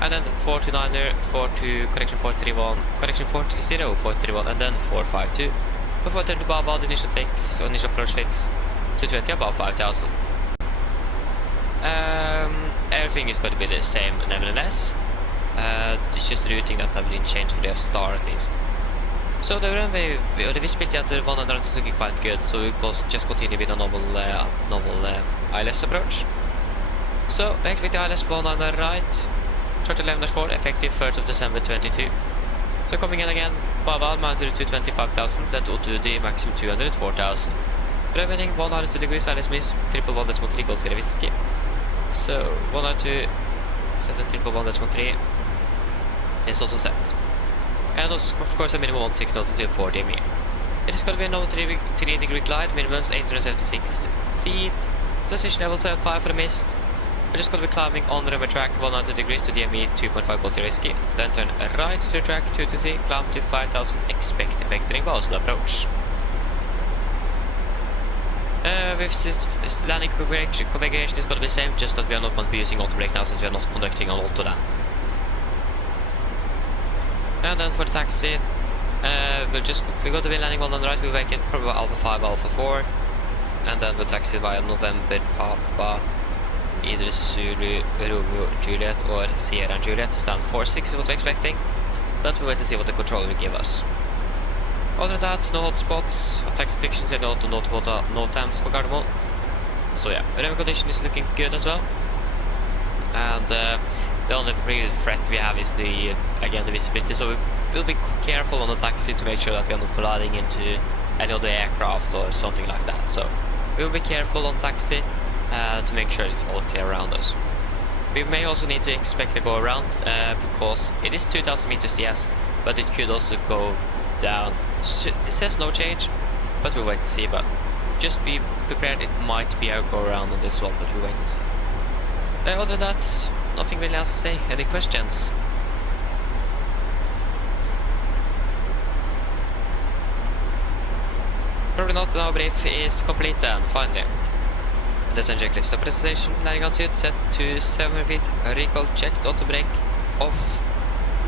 And then 429er, 42, correction 431, correction 430, 431, and then 452. Before turn to Baba, initial fix, or initial approach fix, 220 above 5000. Everything is going to be the same nevertheless. It's just routing that have been changed for the star at least. So the runway, the visibility at the 100 is looking quite good, so we will just continue with a normal ILS approach. So we expect the ILS 1 on the right. Chart 11-4, effective 3rd of December 22. So coming in again, Baba mounted to 25,000, then to the maximum 200, 4,000. Revening 102 degrees, ILS miss, 111.3 Golf Sierra Whiskey. So 102, set at 111.3 is also set. And also, of course a minimum 16 knots until 40 ME. It is going to be a normal 3 degree glide, minimums 876 feet. Transition level 75 for the mist. We're just going to be climbing on the runway track 190 degrees to DME 2.5 quality risky. Then turn right to track 223, climb to 5000, expect vectoring by Oslo approach. Landing configuration is going to be the same, just that we are not going to be using auto brake now since we are not conducting an auto land. And then for the taxi, we're going to be landing on the right, we'll make it probably Alpha 5, Alpha 4. And then we'll taxi via November, Papa, either Zulu, Romeo, Juliet or Sierra and Juliet to stand 46 is what we're expecting. But we'll wait to see what the controller will give us. Other than that, no hotspots, taxi detections and no NOTAMs for Gardermoen. So yeah, runway condition is looking good as well. And the only real threat we have is the visibility, so we'll be careful on the taxi to make sure that we are not colliding into any other aircraft or something like that. So we'll be careful on taxi to make sure it's all clear around us. We may also need to expect to go around because it is 2000 meters, yes, but it could also go down. This says no change, but we'll wait and see. But just be prepared, it might be a go around on this one, but we'll wait and see. Other than that, nothing really else to say. Any questions? Probably not. Now brief is complete then, finally. Descent checklist. Presentation, landing altitude set to 7 feet, recall checked, auto brake off.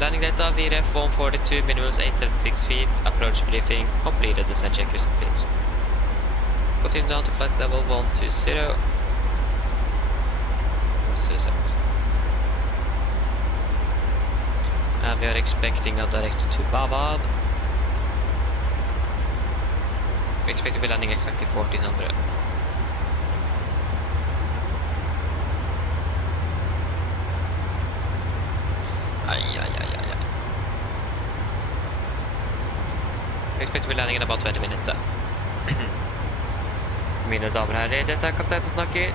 Landing data, VRF 142, minimums 876 feet, approach briefing completed, descent checklist complete. Continue down to flight level 120. 120 seconds. And we are expecting a direct to Bavad. We expect to be landing exactly 1400. We expect to be landing in about 20 minutes then. Mine damer og herrer, dette er kaptein som snakker.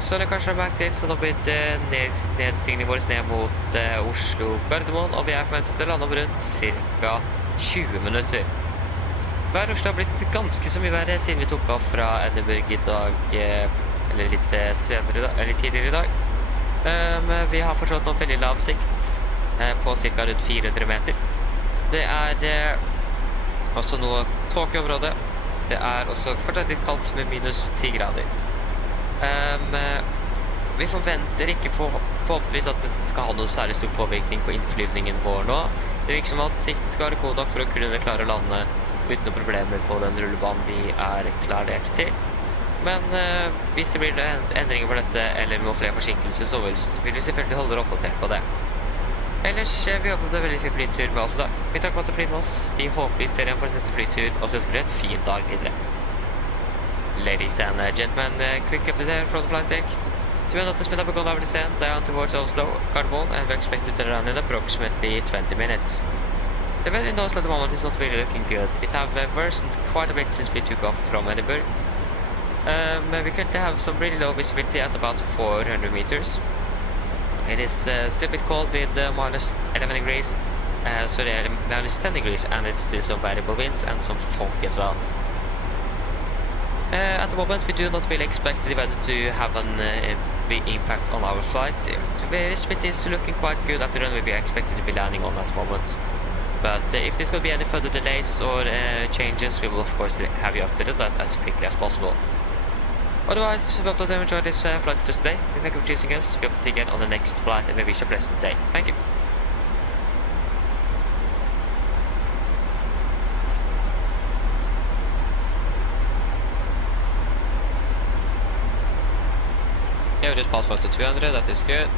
Så det kanskje er back til, så nå begynte nedstigningen vår ned mot Oslo Gardermoen, og vi er forventet til å lande om rundt ca. 20 minutter. Vær Oslo har blitt ganske så mye verre siden vi tok av fra Edinburgh i dag, eller litt senere i dag, eller tidligere i dag. Vi har forstått noen veldig lav sikt på ca. rundt 400 meter. Det er også noe tåke i området. Det er også fortsatt litt kaldt med minus 10 grader. Vi forventer ikke forhåpentligvis at det skal ha noe særlig stor påvirkning på innflyvningen vår nå. Det virker som at sikten skal være god nok for å kunne klare å lande uten noen problemer på den rullebanen vi er klarert til. Men hvis det blir endringer på dette eller med flere forsinkelser, så vil vi selvfølgelig holde dere oppdatert på det. Ellers, vi håper det er veldig fin flytur med oss i dag. Vi takker for at du flyr med oss. Vi håper vi ser igjen for neste flytur, og så ønsker dere en fin dag videre. Ladies and gentlemen, quick update there from the flight deck. To be noticed, we have gone over the descent down towards Oslo, Gardermoen, and we expect to land in approximately 20 minutes. The weather in Oslo at the moment is not really looking good. It have worsened quite a bit since we took off from Edinburgh. We currently have some really low visibility at about 400 meters. It is still a bit cold with minus 11 degrees, minus 10 degrees, and it's still some variable winds and some fog as well. At the moment, we do not really expect the weather to have a big impact on our flight. The visibility is looking quite good at the runway we are expected to be landing on at the moment. But if there's going to be any further delays or changes, we will of course have you updated that as quickly as possible. Otherwise, we hope that you enjoyed this flight with us today. We thank you for choosing us. We hope to see you again on the next flight and maybe wish you a pleasant day. Thank you. Yeah, we just passed close to 200, that is good.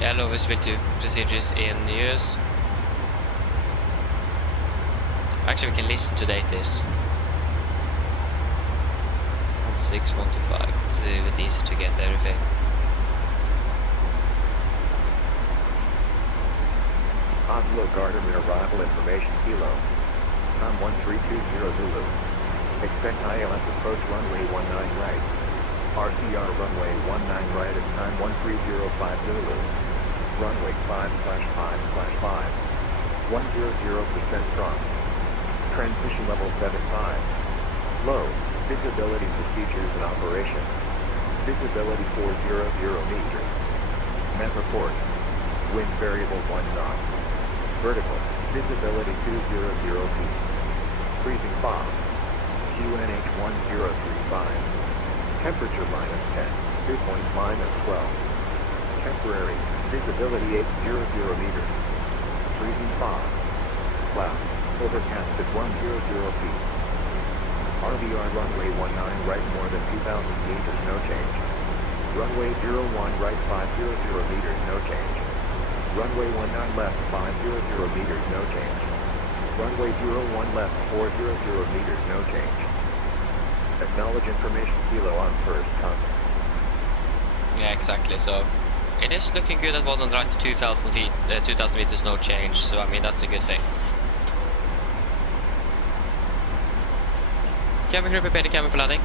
Yeah, low visibility procedures in use. Actually, we can listen to datas. 1 6125. It's a bit easier to get everything. Oslo Garderman arrival information kilo. Time 1320 Zulu. Expect ILS approach runway 19 right. RCR runway 19 right at time 1305 Zulu. Runway 5/5/5. 100% prompt. Transition level 75. Low. Visibility procedures and operation. Visibility 400 meters. Met report. Wind variable 1 knot. Vertical. Visibility 200 feet. Freezing fog. QNH 1035. Temperature -10. Dew point -12. Temporary. Visibility 800 meters. Freezing fog. Cloud. Overcast at 100 feet. RVR runway 19 right more than 2,000 meters, no change. Runway 01 right 500 meters, no change. Runway 19 left 500 meters, no change. Runway 01 left 400 meters, no change. Acknowledge information kilo on first contact. Yeah, exactly. So it is looking good at 1 right to 2,000 feet, 2,000 meters, no change. So I mean that's a good thing. Cabin crew prepare the cabin for landing.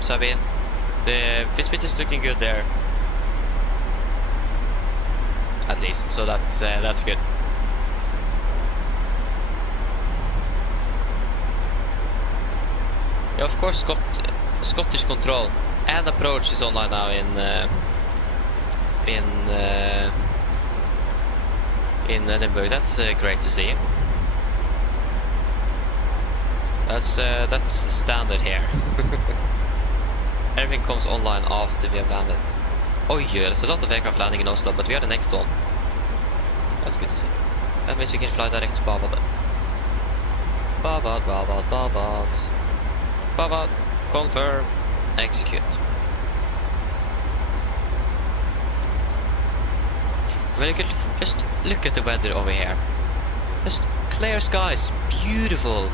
Sabine, this bit is looking good there. At least, so that's good. Yeah, of course, Scottish control and approach is online now in Edinburgh. That's great to see. That's standard here. Everything comes online after we have landed. Oh yeah, there's a lot of aircraft landing in Oslo, but we are the next one. That's good to see. That means we can fly direct to Babad. Babad. Confirm. Execute. Very good. Just look at the weather over here. Just clear skies, beautiful.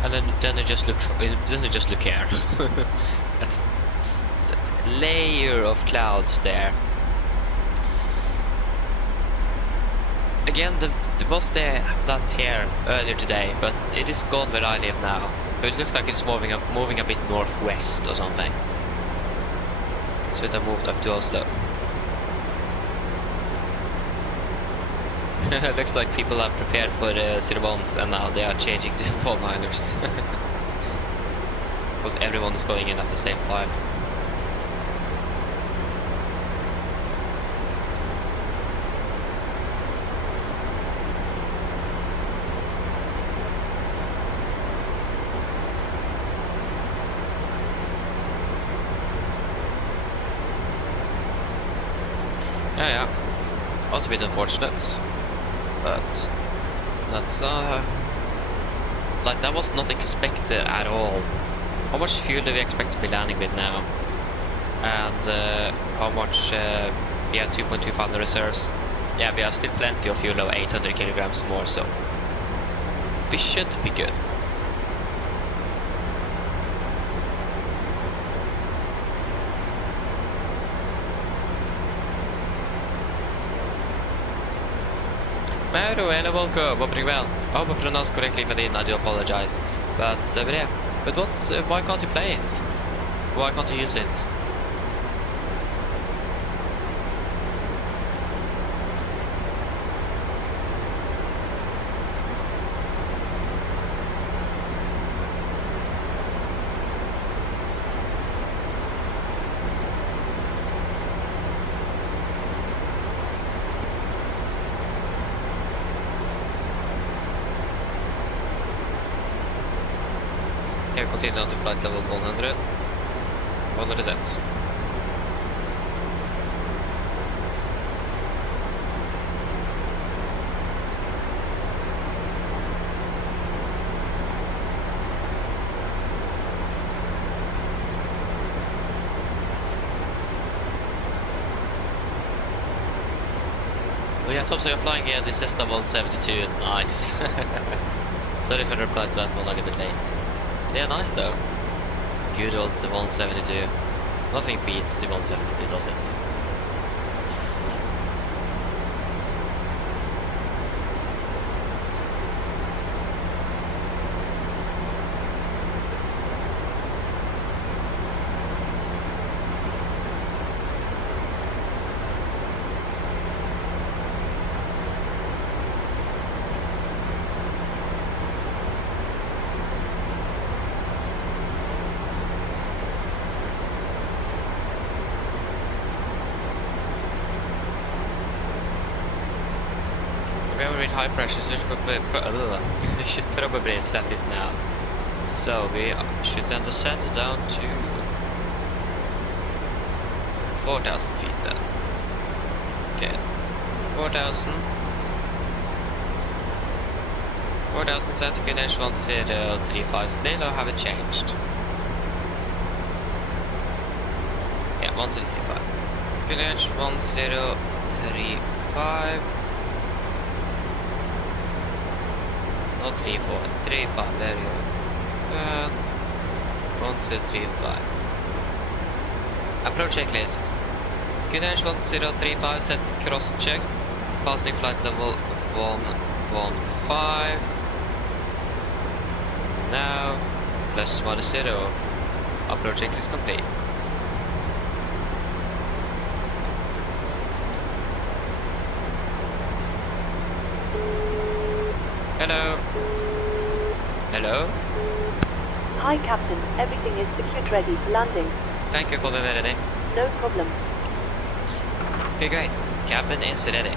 And then you just look here. that layer of clouds there. Again, there was that here earlier today, but it is gone where I live now. But it looks like it's moving a bit northwest or something. So it has moved up to Oslo. Looks like people are prepared for the 01s and now they are changing to 19ers. Because everyone is going in at the same time. Yeah. Also a bit unfortunate. But that's like that was not expected at all. How much fuel do we expect to be landing with now? And how much we have 2.25 in reserves. Yeah, we have still plenty of fuel of 800 kilograms more, so we should be good. Hello, welcome. Hope you're well. I hope I pronounced correctly. If I didn't, I do apologize. But yeah. But why can't you play it? Why can't you use it? Continue on to flight level 100. 100 cents. Oh yeah, Tom, so you're flying the Cessna 172. Nice. Sorry for the reply to that one a little bit late. They are nice though. Good old the 172. Nothing beats the 172, does it? With high pressure, so we should probably set it now. So we should then descend down to 4,000 feet then. Okay, 4,000. 4,000 set to QNH 1035 still, or have it changed? Yeah, 1035. QNH 1035. Not 34, 35, there you go. 1035. Approach checklist. QNH 1035 set cross-checked. Passing flight level 115. Now, plus minus 0. Approach checklist complete. Hello. Hello. Hi, Captain. Everything is secured ready for landing. Thank you for being ready. No problem. Okay, great. Cabin is ready.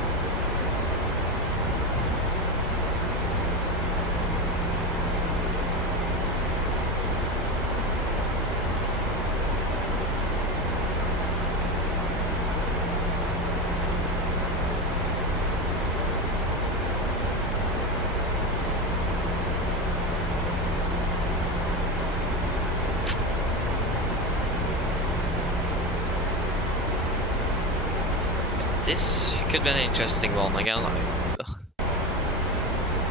This could be an interesting one again.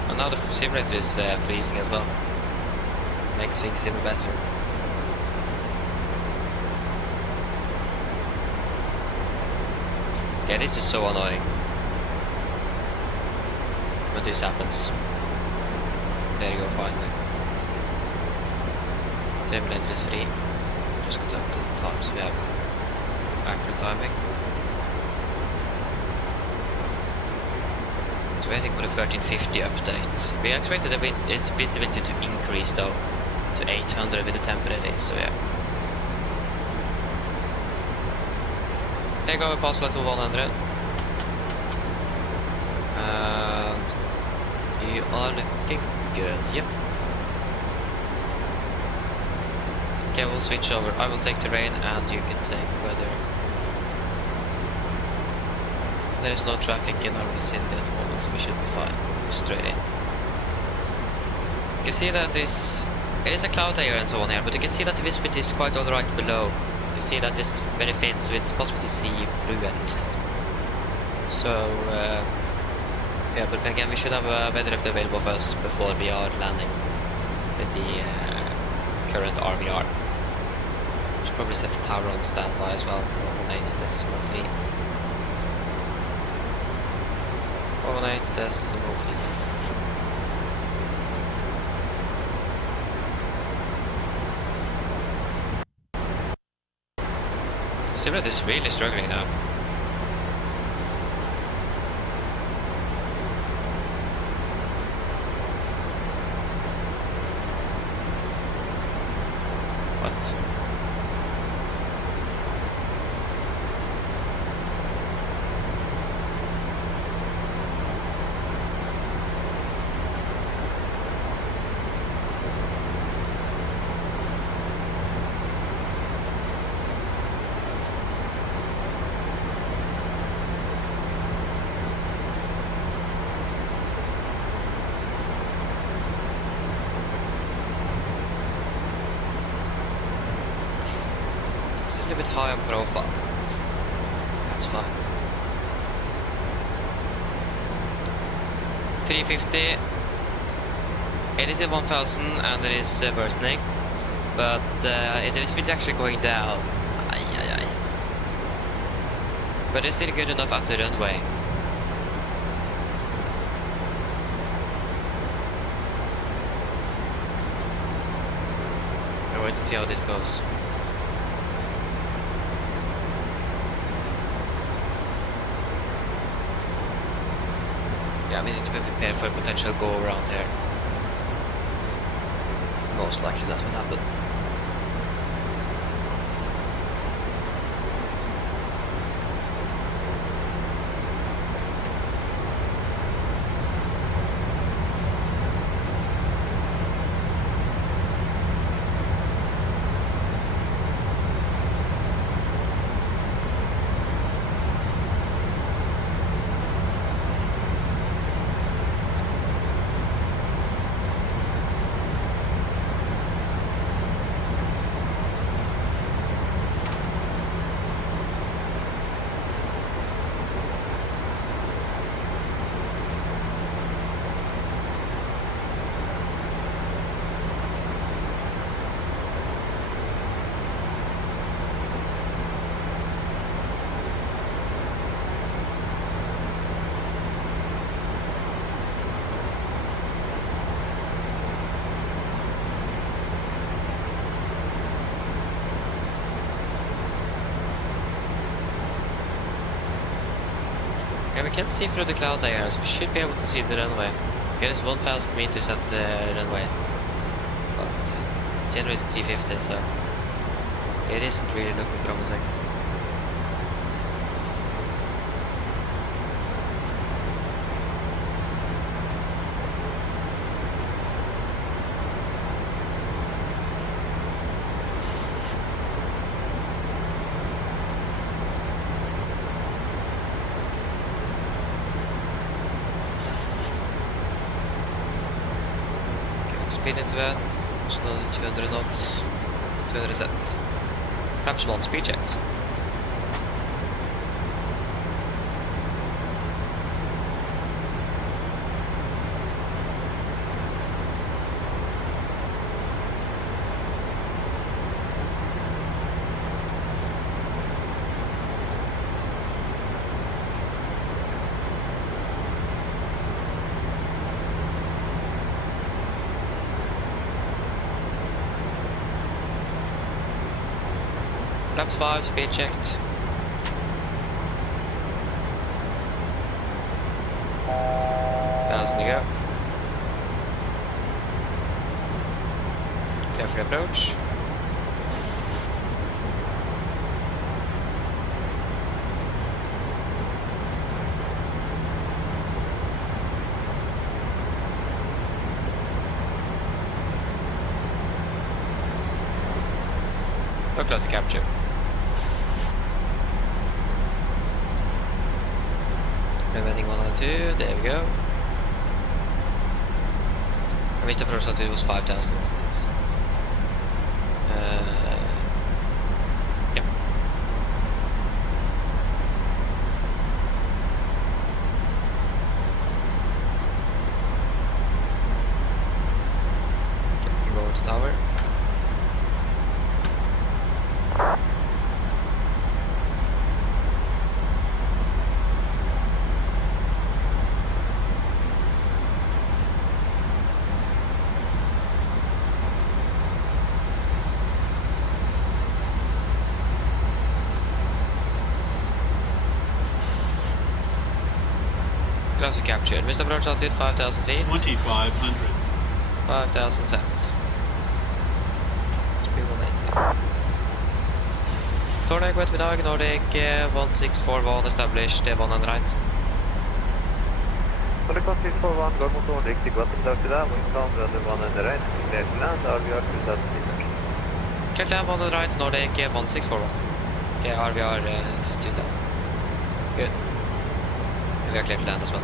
And now the simulator is freezing as well. Makes things even better. Okay, this is so annoying when this happens. There you go, finally. Simulator is free. Just got up to the time so we have accurate timing. Waiting for the 1350 update. We expected the visibility to increase though to 800 with the temporary, so yeah. There you go, we pass flight to 100. And you are looking good, yep. Okay, we'll switch over. I will take terrain and you can take weather. There is no traffic in our vicinity at the moment, so we should be fine. Straight in. You can see that it is a cloud layer and so on here, but you can see that the visibility is quite alright below. You see that it's very thin, so it's possible to see through at least. So, yeah, but again, we should have a weather update available for us before we are landing with the current RVR. Should probably set the tower on standby as well. 18.3. 18.3. Simulator is really struggling now. What? Still a bit high on profile. That's fine. 350. It is at 1000 and it is worsening. but the speed's actually going down. Ay. But it's still good enough at the runway. I'll wait to see how this goes. Yeah, we need to be prepared for a potential go around here. Most likely that's what happened. Yeah, we can see through the cloud layer, so we should be able to see the runway. Okay, it's 1,000 meters at the runway, but generates 350, so it isn't really looking promising. Speed into that, so another 200 knots, 200 sets. Perhaps one speed check. Flaps 5, speed checked. Thousand to go. Clear for approach. We're close to capture. Preventing 102, there we go. I missed the approach altitude, it was 5,000, wasn't it? Yep. Okay, we can go over to tower. Close to captured. Missed approach altitude 5,000 feet. 2,500. 5,000 cents. Speed 180. Tornado wet with Dag, Nordic 1641 established, 1 and right. Nordic 1641, go mot Nordic, take what is out to that, wind calm, runway 1 and right, clear to land, RVR 2,000 meters. Clear to land 1 and right, Nordic 1641. Okay, RVR is 2,000. Good. And we are clear to land as well.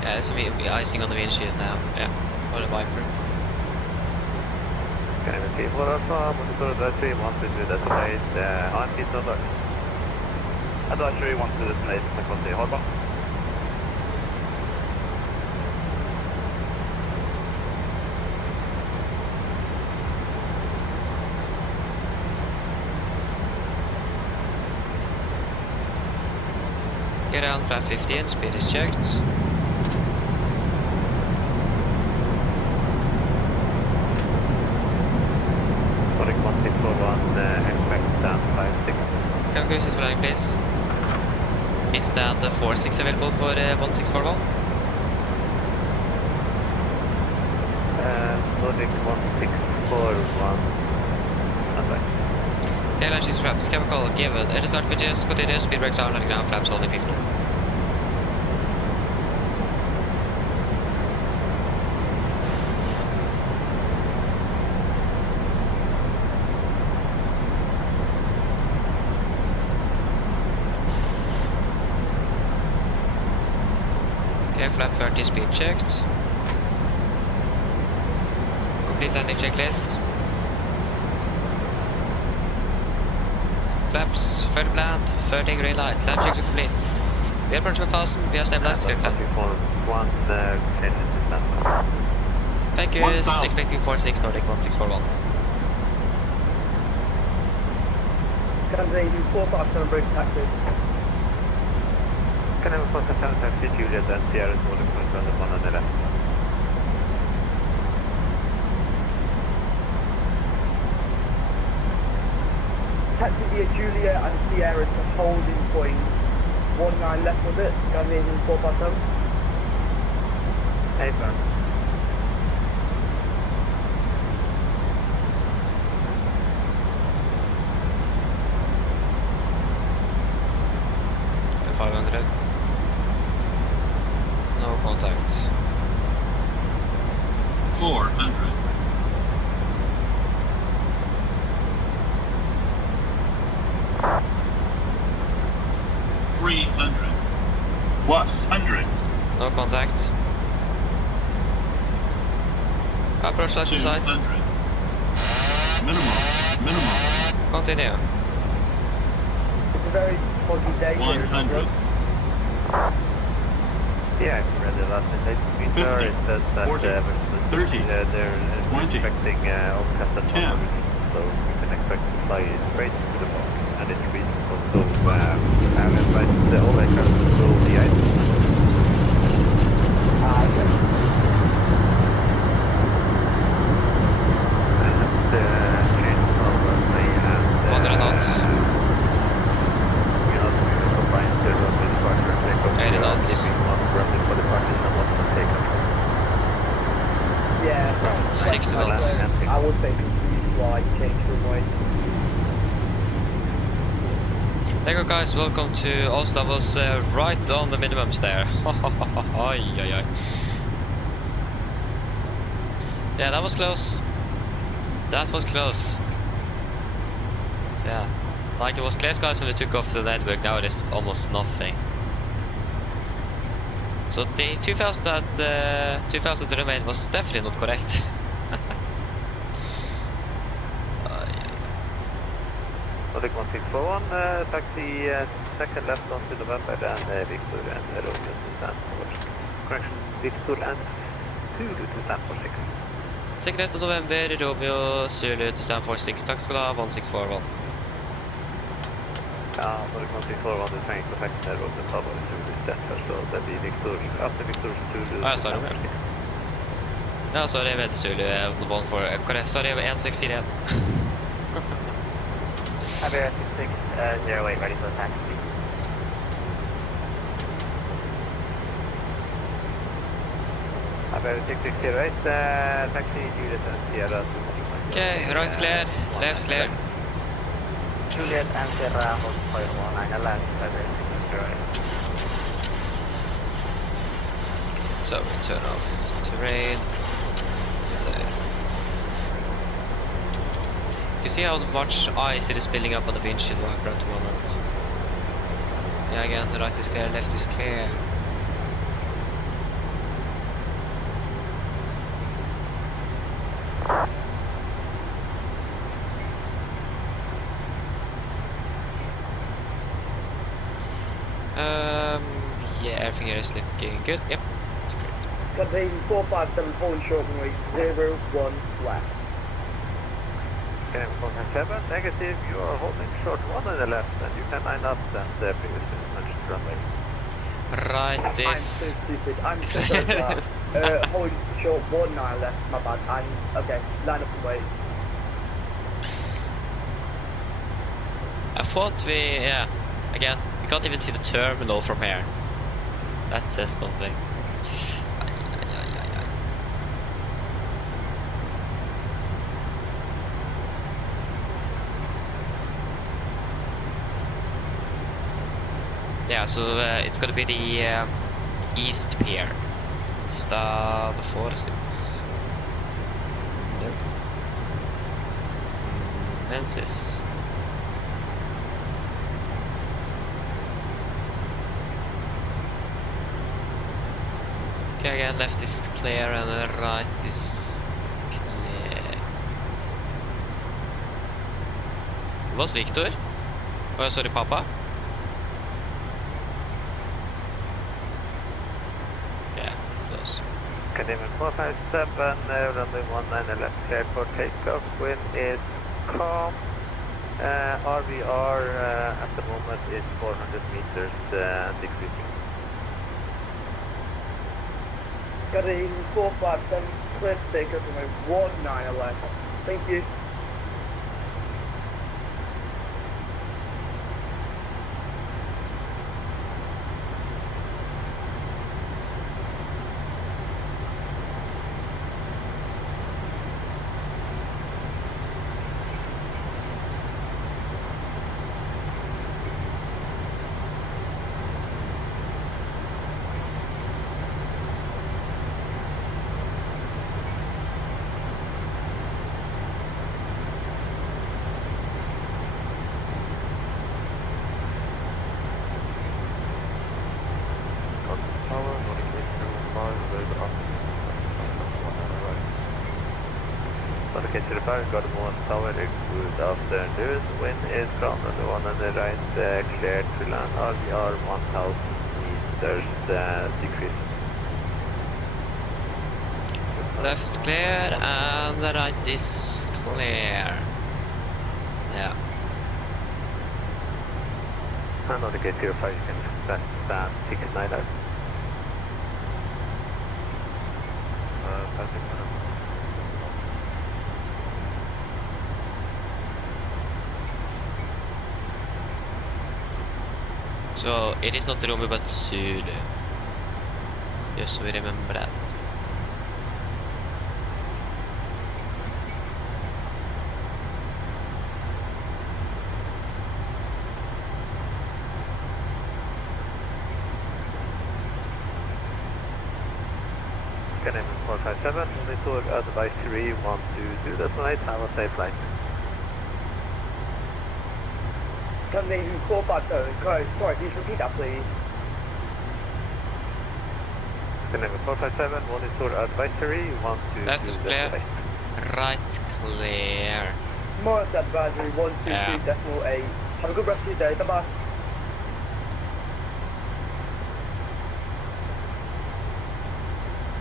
Yeah, there's some icing on the windshield now. Yeah, or the wiper. KMT for Alpha, monitor the 312 to destinate, AMD standard. Advisory 1 to destinate, McConaughey Harbor. Get down flat 50 and speed is checked. Nordic 1641, expect stand 56. Can we cruise flying, please? Is stand 46 available for 1641? Nordic 1641, standby. Okay, launch these flaps. Chemical given. It is start with just continue speed breakdown landing down flaps holding 50. Okay, flap 30 speed checked. Complete landing checklist. Flaps, 30 land, 30 green light, land check complete. Vi har approach 1000, vi har stabilized scriptet. Thank you, expecting 46 Nordic 1641. Can you 457 break taxi? Can I have a 457 taxi, Juliet and Sierra Nordic 111. Taxi via Julia and Sierra to holding point 19 left with it, Scandinavian 457. Hey, Ben. No contacts. 400. No contacts. Approach left to site. Minimum. Continue. It's a very foggy day here. 100. Yeah, I read the last message. It says that 40, 30, they're 20, expecting overcast at 10. 100, so you can expect to fly straight to the park. And it's reasonable, so I will advise all aircraft to roll the ice. Okay. And change of runway and 100 knots. you know, combine the runway departure and takeoff. 80 knots. Keeping one runway for departure and one for takeoff. Yeah. 60 knots. I would say continue fly, change runway. There you go, guys, welcome to Oslo. I was right on the minimums there. Yeah, that was close. That was close. So, yeah, like it was clear skies when we took off to Edinburgh, now it is almost nothing. So the 2000 to remain was definitely not correct. Nordic 1641, taxi second left onto November and Victor and Romeo to stand for correction, Victor and Zulu to stand for 6. Sikkerhet November, Romeo, Zulu to stand for 6. Takk skal du ha, 1641. Ja, Nordic 1641, du trenger ikke å fikse ned Romeo tar bare Zulu stedt først, så det blir Victor, after Victor Zulu. Ja, sorry, Romeo. Ja, sorry, jeg vet Zulu, sorry, jeg var 1641. Iberia 6608, ready for taxi. Iberia 6608, taxi Juliet and Sierra. Okay, right clear, left clear. Juliet and Sierra, hold fire 19 left, Iberia 6608. So we turn off terrain. You see how much ice it is building up on the windshield wiper at the moment. Yeah, again, the right is clear, left is clear. Yeah, everything here is looking good. Yep, that's great. Contain 457 holding short runway 01 left. Okay, 457, negative, you are holding short 1 on the left and you can line up and previously mentioned runway. Right, I'm so this. stupid. I'm so sorry for that. Holding short 19 left, my bad. Okay, line up and wait. I thought yeah, again, we can't even see the terminal from here. That says something. Yeah, so it's gonna be the east pier. Stad 46. Yep. Mensis. Okay, again, left is clear and the right is clear. Was Victor? Oh, sorry, Papa. Yeah, it was. Canadian 457, runway 19 left clear for takeoff. Wind is calm. RVR at the moment is 400 meters decreasing. Contain 457 clear to take up runway 19 left. Thank you. Get to the bar, got one tower, good after news. Wind is calm and the one on the right cleared to land. RVR 1000 meters decrease. Left clear and the right is clear. Yeah. And on the gate 05 you can stand 69 out. Passing. So it is not Romeo but Zulu. Just so we remember that. Canadian 457, monitor advisory 122, that's right, have a safe flight. Canadian 457, sorry, please repeat that please. Canadian 457, monitor advisory 122, Left is clear, right clear. Monitor advisory 122.8. Have a good rest of your day, bye bye.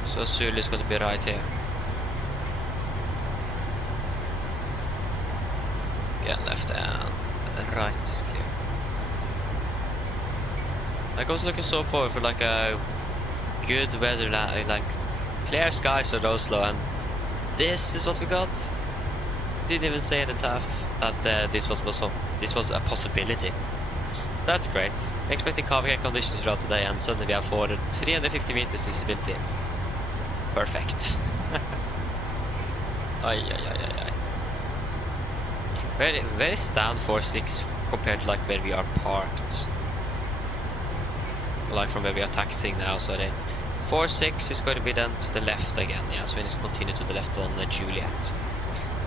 So Zulu is going to be right here. Again, left and right is clear. Like I was looking so forward for like a good weather, like clear skies at Oslo, and this is what we got. Didn't even say in the TAF that this was a possibility. That's great. Expecting calm air conditions throughout the day, and suddenly we have 350 meters visibility. Perfect. Ay. Very stand 46 compared to like where we are parked. Like from where we are taxiing now, so the 46 is going to be then to the left again. Yeah, so we need to continue to the left on Juliet.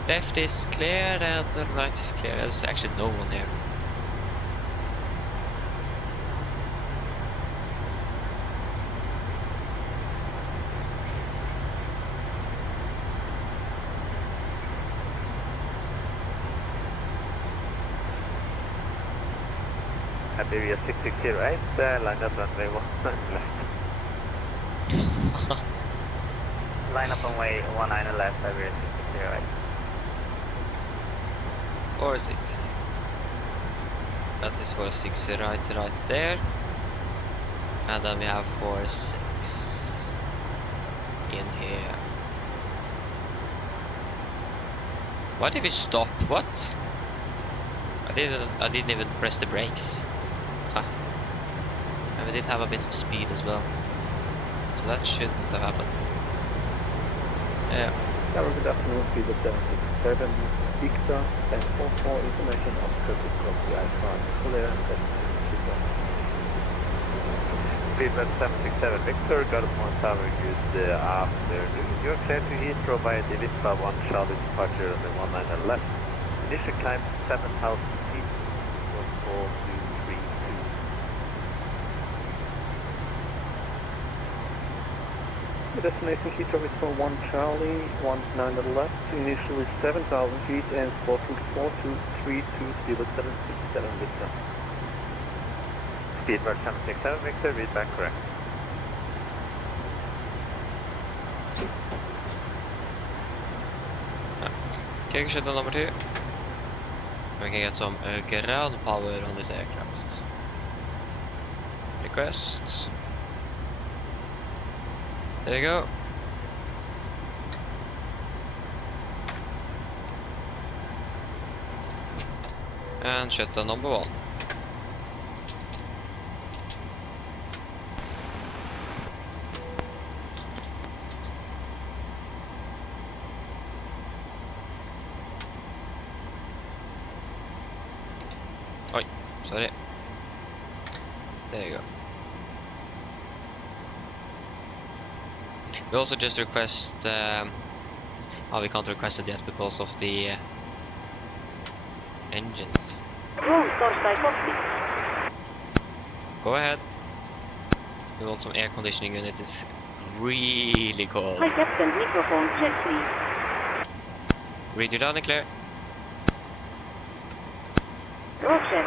Left is clear and the right is clear. There's actually no one here. Iberia 6608, line up runway 19 left. Line up runway 19 left, Iberia 6608. 46. That is 46 right there. And then we have 46 in here. Why did we stop? What? I didn't even press the brakes. Huh. And we did have a bit of speed as well. So that shouldn't have happened. Yeah. Tower good afternoon, speed of 767, Victor, and for information of traffic copy I-5, clear and Speedbird 767 Victor, got up on tower, good afternoon. You're clear to Heathrow via the Vispa 1 Charlie departure on the 19 left. Initial climb 7,000 feet, 14232. The destination Heathrow is for 1 Charlie, 19 left, initially 7,000 feet and spoken 4232, Speedbird 767 Victor. Speedbird 767 Victor, read back correct. Okay, shutdown number 2. We can get some ground power on this aircraft. Request. There you go. And shutdown number 1. Oi, sorry. There you go. We also just request, we can't request it yet because of the engines. Go ahead. We want some air conditioning unit, it's really cold. Hi Captain, microphone check please. Read you loud and clear. Roger.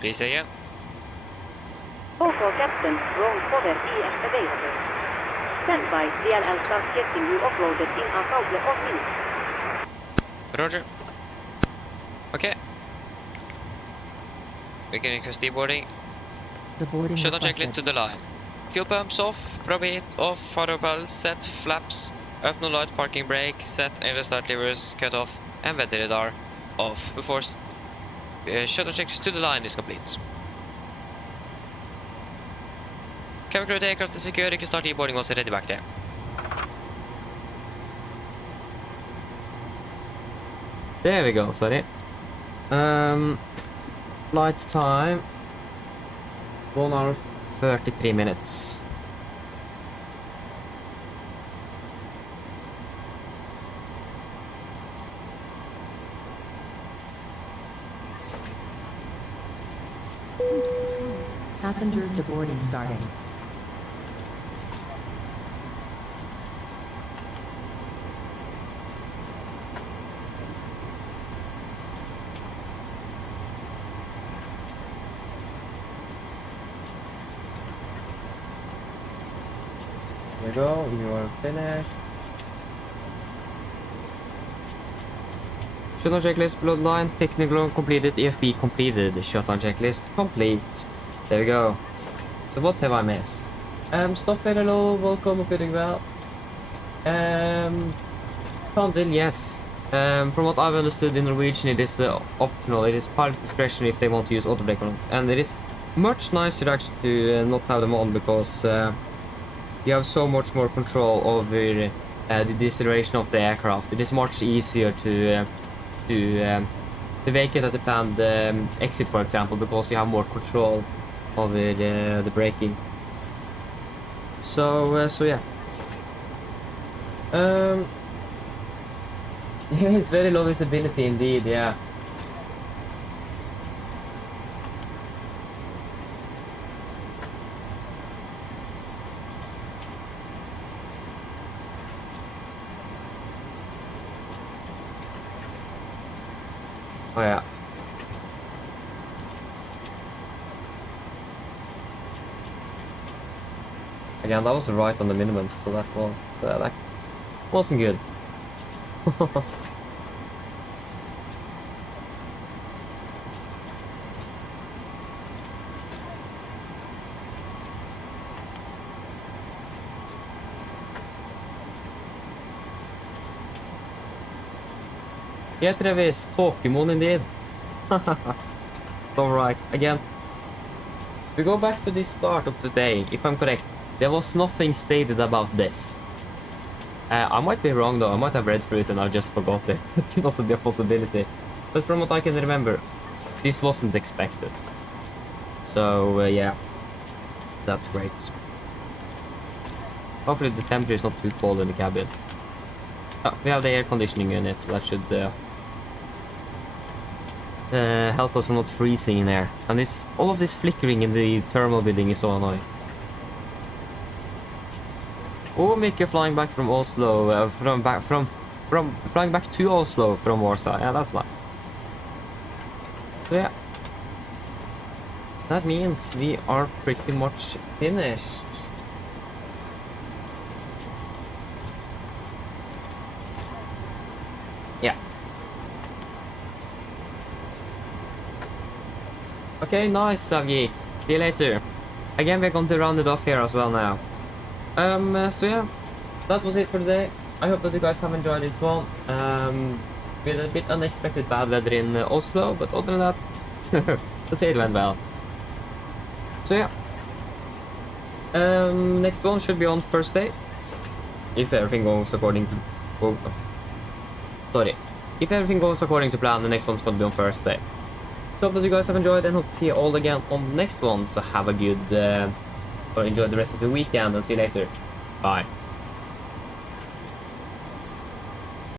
Please say again. Also Captain, ground cover ES available. Stand by, DLL starts getting you uploaded in a couple of minutes. Roger. Okay. We can request deboarding. The boarding Shutdown requested. checklist to the line. Fuel pumps off, probe heat off, throttle bells set, flaps, up no light, parking brake set, engine start levers cut off, and weather radar off before shutdown checklist to the line is complete. Cabin crew, the aircraft is secure, you can start deboarding once you're ready back there. There we go, sorry. Flight time 1 hour 33 minutes. Passengers deboarding starting. There we go, you are finished. Shutdown checklist, bloodline, technical completed, EFB completed, shutdown checklist complete. There we go. So what have I missed? Stoffer, hello, welcome, hope you're doing well. Condil, yes. From what I've understood in Norwegian, it is optional. It is pilot discretion if they want to use auto brake or not. And it is much nicer actually to not have them on because you have so much more control over the deceleration of the aircraft. It is much easier to vacate at the planned exit, for example, because you have more control over the braking. So yeah. Yeah, it's very low visibility indeed, yeah. Oh yeah. Again, that was right on the minimum, so that wasn't good. Yeah, Travis, Pokemon indeed. Alright, again. We go back to the start of today, if I'm correct. There was nothing stated about this. I might be wrong though, I might have read through it and I just forgot it. It could also be a possibility. But from what I can remember, this wasn't expected. So, yeah. That's great. Hopefully the temperature is not too cold in the cabin. We have the air conditioning unit, so that should help us from not freezing in there. And all of this flickering in the thermal building is so annoying. Oh, Mick, you're flying back from Oslo, flying back to Oslo from Warsaw. Yeah, that's nice. So yeah, that means we are pretty much finished. Yeah. Okay, nice, Savgi. See you later. Again, we're going to round it off here as well now. So yeah, that was it for today. I hope that you guys have enjoyed this one. With a bit unexpected bad weather in Oslo, but other than that, let's say it went well. So yeah, next one should be on Thursday, if everything goes according to. If everything goes according to plan, the next one's gonna be on Thursday. So hope that you guys have enjoyed and hope to see you all again on the next one. So have a good or enjoy the rest of the weekend and see you later. Bye.